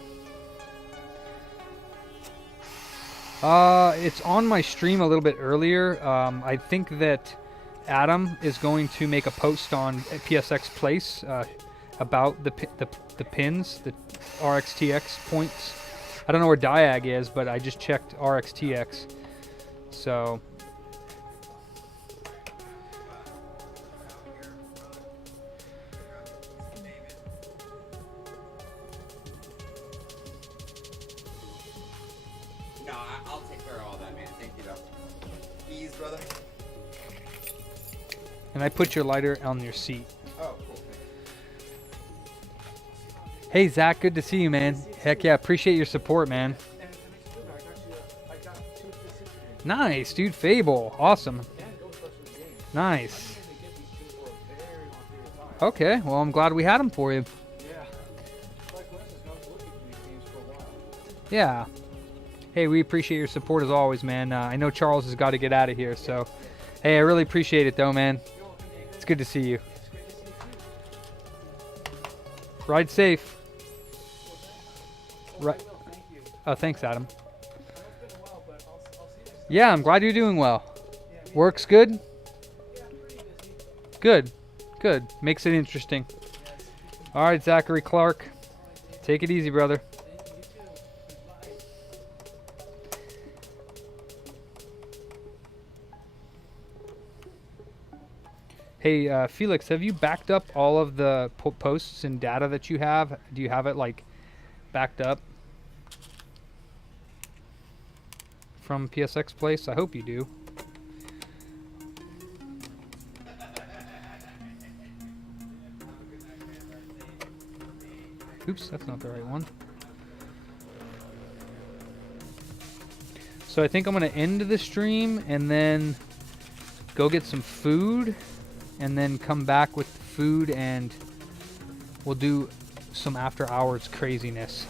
It's on my stream a little bit earlier. I think that Adam is going to make a post on PSX Place about the pins, the RXTX points. I don't know where Diag is, but I just checked RXTX. So No, I'll take care of all that, man. Thank you, though. Ease, brother. and I put your lighter on your seat. Oh, cool. Hey Zach, good to see you, man. Heck yeah, appreciate your support, man. And it makes you feel better. I got 2 specific. Nice, dude. Fable, awesome. And Ghostbusters games. Nice. I didn't get these 2 for a very long period of time. Okay, well I'm glad we had them for you. Yeah. Like, for instance, I was looking for these games for a while. Yeah. Hey, we appreciate your support as always, man. I know Charles has got to get out of here, so hey, I really appreciate it though, man. It's good to see you. It's great to see you too. Ride safe. Well, Right. I will, thank you. Oh, thanks, Adam. I know it's been a while, but I'll see you next time. Yeah, I'm glad you're doing well. Yeah, me Work's good? Yeah, I'm pretty busy. Good. Good. Makes it interesting. All right, Zachary Clark. Take it easy, brother. Thank you, you too. Bye. Hey, Felix, have you backed up all of the posts and data that you have? Do you have it, like, backed up from PSX Place? I hope you do. Oops, that's not the right one. So I think I'm going to end the stream and then go get some food and then come back with food and we'll do some after hours craziness.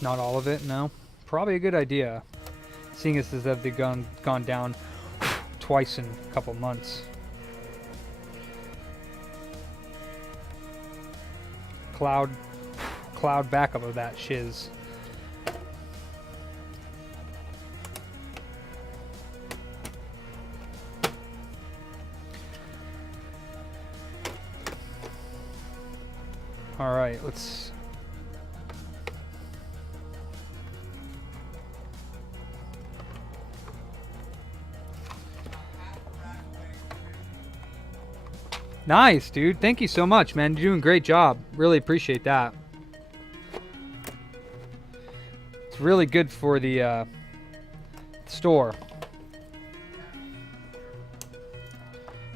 Not all of it, no. Probably a good idea, seeing as they've gone down twice in a couple months. Cloud backup of that shiz. All right, let's. Nice, dude. Thank you so much, man. You're doing a great job. Really appreciate that. It's really good for the store.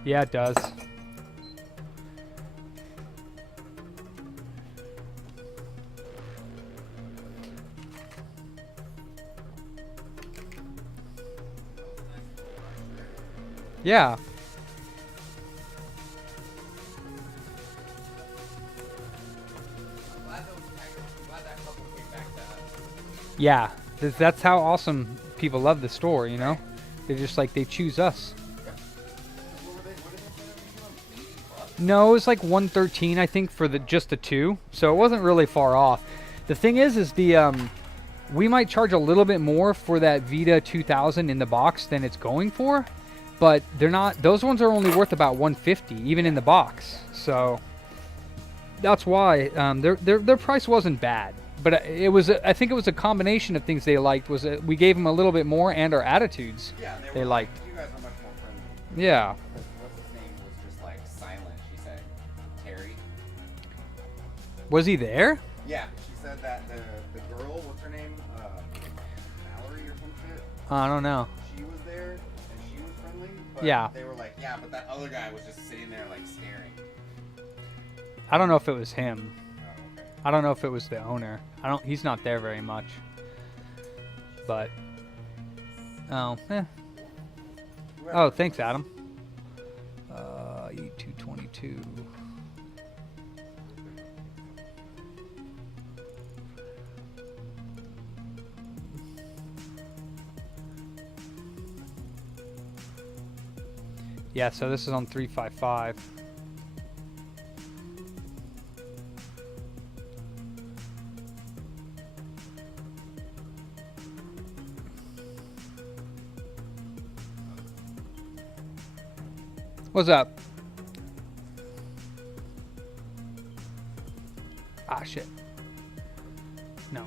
Yeah, it does. Yeah. Yeah, that's how awesome people love the store, you know? They're just like, they choose us. No, it was like 113, I think, for just the 2. So it wasn't really far off. The thing is the we might charge a little bit more for that Vita 2000 in the box than it's going for, but they're not. Those ones are only worth about 150, even in the box. So that's why their price wasn't bad. But it was, I think it was a combination of things they liked. Was we gave them a little bit more, and our attitudes they liked. You guys are much more friendly. Yeah. What's his name was just like silent, she said. Terry. Was he there? Yeah, she said that the girl, what's her name? Mallory or some shit? I don't know. She was there and she was friendly. But Yeah. they were like, yeah, but that other guy was just sitting there like staring. I don't know if it was him. Oh, okay. I don't know if it was the owner. He's not there very much. But oh, eh. Oh, thanks, Adam. E222. 2. Yeah, so this is on 355. What's up? Ah, shit. No.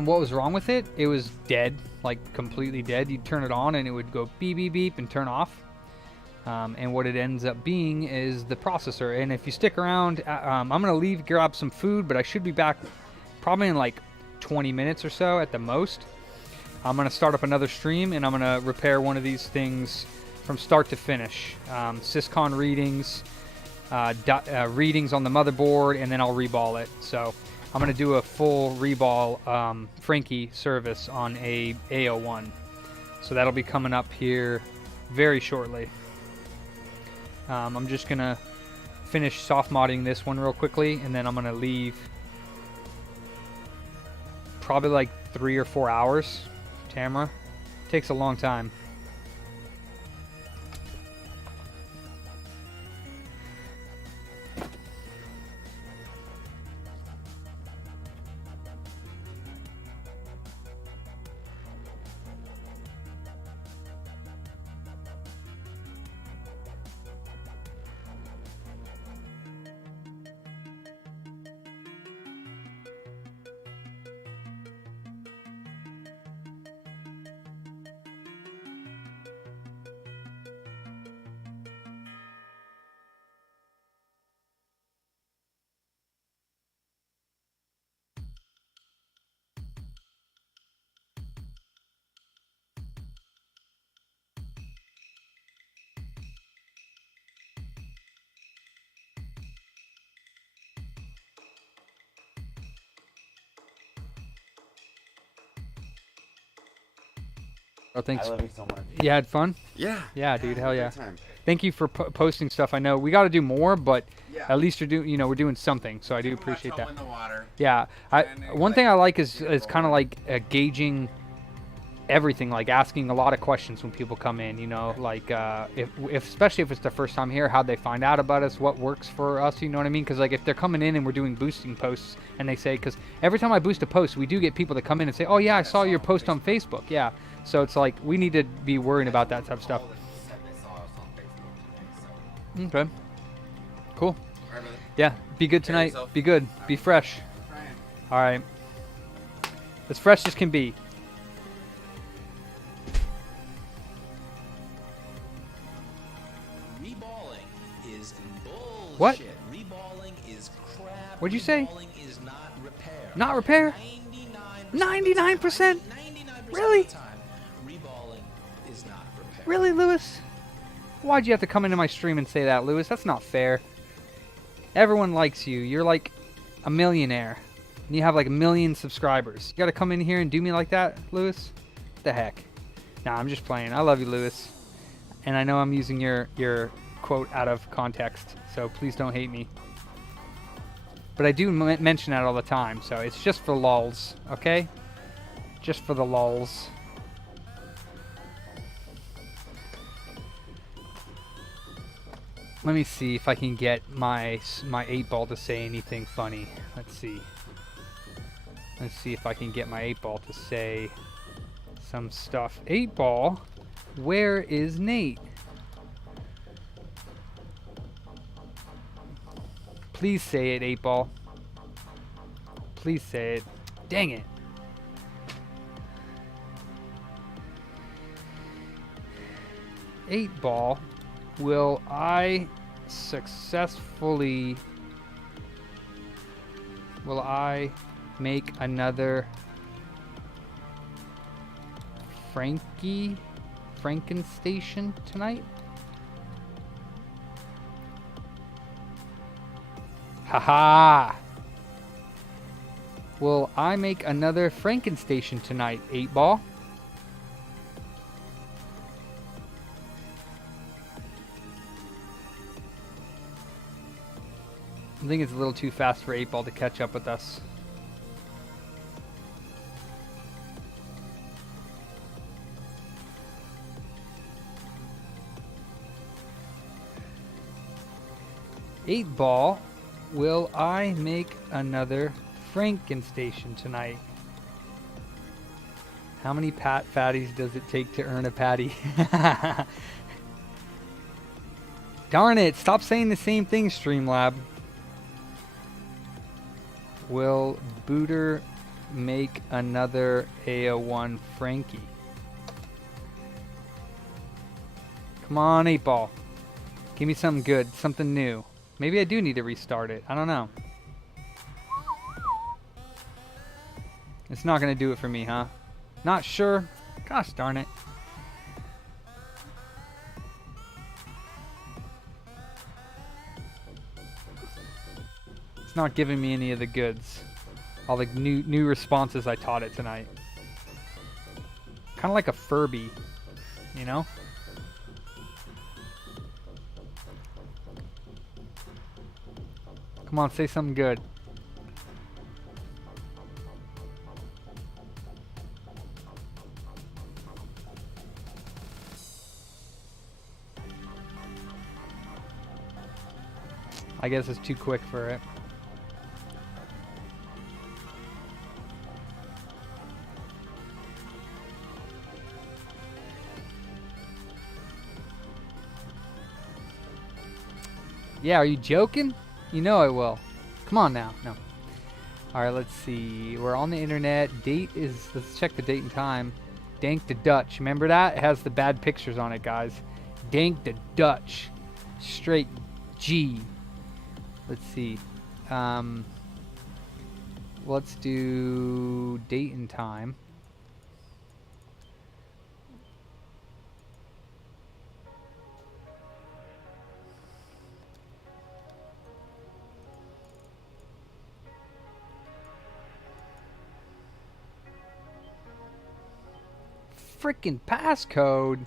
What was wrong with it? It was dead, like completely dead. You'd turn it on and it would go beep, beep, beep and turn off. And what it ends up being is the processor. And if you stick around, I'm going to leave, grab some food, but I should be back probably in like 20 minutes or so at the most. I'm going to start up another stream and I'm going to repair one of these things from start to finish. Syscon readings, readings on the motherboard, and then I'll reball it. So I'm going to do a full reball Frankie service on a A01. So that'll be coming up here very shortly. I'm just going to finish soft modding this one real quickly, and then I'm going to leave probably like 3 or 4 hours. Tamara. Takes a long time. Oh, thanks. I love you so much. You had fun? Yeah. Yeah, dude. Hell yeah. Good time. Thank you for posting stuff. I know we got to do more, but Yeah. at least you're doing. We're doing something. So I do Took my appreciate toe that. in the water. Yeah. And it, One like, thing I like is beautiful. kind of like gauging everything, like asking a lot of questions when people come in. Like if especially if it's their first time here, how'd they find out about us? What works for us? You know what I mean? Because like if they're coming in and we're doing boosting posts, and they say, because every time I boost a post, we do get people that come in and say, oh yeah, I saw your post on Facebook. Yeah. So it's like we need to be worrying about that type of stuff. All of them said they saw us on Facebook today, so. Okay. Cool. All right, brother. Yeah. Be good tonight. yourself. Be good. Be fresh. Trying. All right. As fresh as can be. Reballing is bullshit. What? Reballing is crap. What'd you say? Reballing is not repair. Not repair? 99%? 99% Really? of the time, reballing is not repair. Really, Lewis? Why'd you have to come into my stream and say that, Lewis? That's not fair. Everyone likes you. You're like a millionaire. And you have like 1 million subscribers. You gotta come in here and do me like that, Lewis? What the heck? Nah, I'm just playing. I love you, Lewis. And I know I'm using your quote out of context, so please don't hate me. But I do mention that all the time, so it's just for lulz, okay? Just for the lulz. Let me see if I can get my 8-ball to say anything funny. Let's see. Let's see if I can get my 8-ball to say some stuff. 8-ball, where is Nate? Please say it, 8-ball. Please say it. Dang it. Eight-ball, will I successfully... Will I make another Frankie Frankenstation tonight? Haha! Will I make another Frankenstation tonight, 8-Ball? I think it's a little too fast for 8-Ball to catch up with us. Eight Ball, will I make another Frankenstation tonight? How many fatties does it take to earn a patty? Darn it, stop saying the same thing, Streamlab. Will Booter make another AO1 Frankie? Come on, 8 Ball. Give me something good, something new. Maybe I do need to restart it. I don't know. It's not going to do it for me, huh? Not sure. Gosh darn it. It's not giving me any of the goods. All the new responses I taught it tonight. Kind of like a Furby, you know? Come on, say something good. I guess it's too quick for it. Yeah, are you joking? You know I will. Come on now. No. Alright, let's see. We're on the internet. Date is... Let's check the date and time. Dank the Dutch. Remember that? It has the bad pictures on it, guys. Dank the Dutch. Straight G. Let's see. Let's do date and time. Freaking passcode.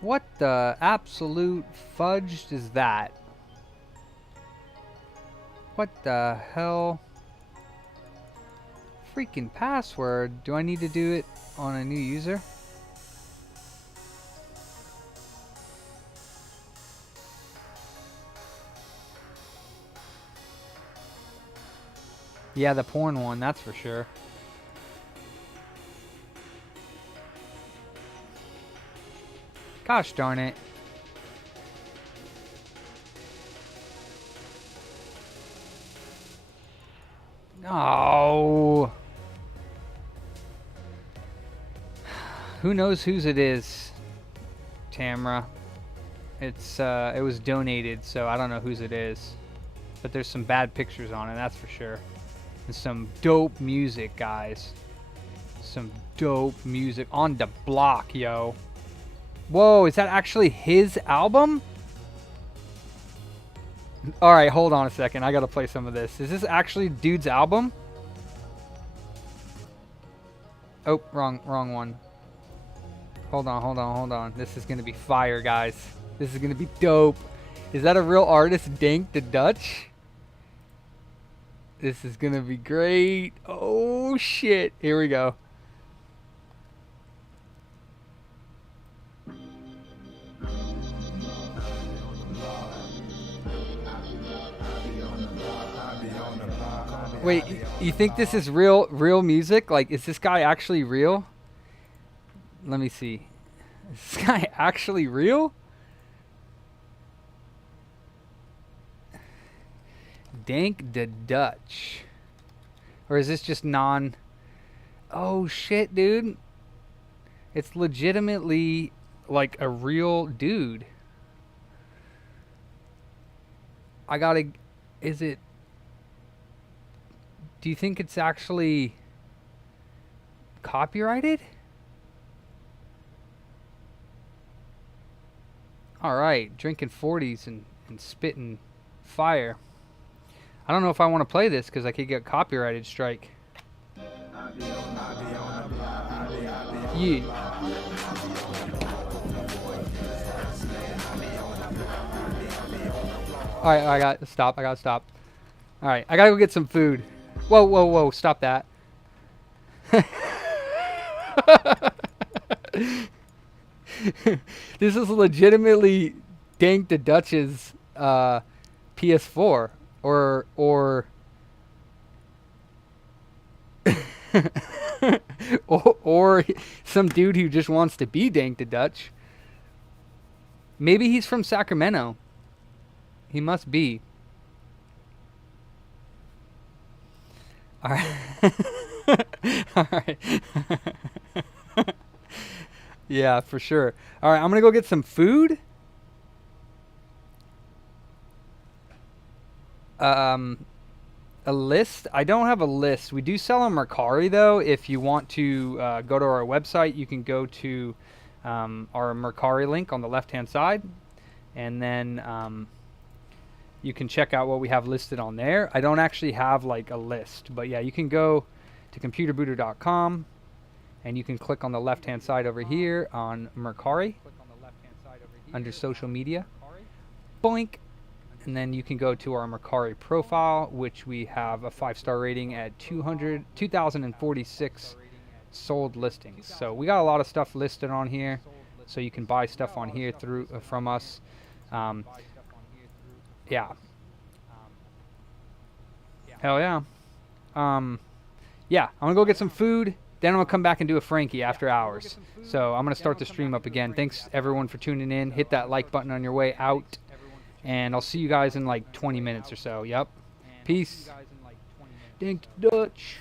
What the absolute fudge is that? What the hell? Freaking password. Do I need to do it on a new user? Yeah, the porn one, that's for sure. Gosh darn it. No. Who knows whose it is, Tamra. It's it was donated, so I don't know whose it is. But there's some bad pictures on it, that's for sure. And some dope music, guys. Some dope music on the block, yo. Whoa, is that actually his album? Alright, hold on a second. I gotta play some of this. Is this actually dude's album? Oh, wrong one. Hold on. This is gonna be fire, guys. This is gonna be dope. Is that a real artist, Dank the Dutch? This is gonna be great. Oh, shit. Here we go. Wait, you think this is real music? Like, is this guy actually real? Let me see. Is this guy actually real? Dank the Dutch. Or is this just non... Oh, shit, dude. It's legitimately, like, a real dude. I gotta... Is it... Do you think it's actually copyrighted? All right, drinking 40s and spitting fire. I don't know if I want to play this because I could get copyrighted strike. Yeah. All right, I got to stop. I got to stop. All right, I got to go get some food. Whoa, whoa, whoa, stop that. This is legitimately Dank the Dutch's PS4 or or some dude who just wants to be Dank the Dutch. Maybe he's from Sacramento. He must be. All right. All right. Yeah, for sure. All right, I'm going to go get some food. A list? I don't have a list. We do sell on Mercari, though. If you want to go to our website, you can go to our Mercari link on the left-hand side. And then you can check out what we have listed on there. I don't actually have, like, a list. But, yeah, you can go to computerbooter.com. And you can click on the left-hand side over here on Mercari under social media. Boink. And then you can go to our Mercari profile, which we have a 5-star rating at 2,046 sold listings. So we got a lot of stuff listed on here. So you can buy stuff on here from us. Yeah. Hell yeah. Yeah, I'm going to go get some food. Then I'm going to come back and do a Frankie after hours. So I'm going to start the stream up again. Thanks, everyone, for tuning in. Hit that like button on your way out. And I'll see you guys in like 20 minutes or so. Yep. Peace. Dank the Dutch.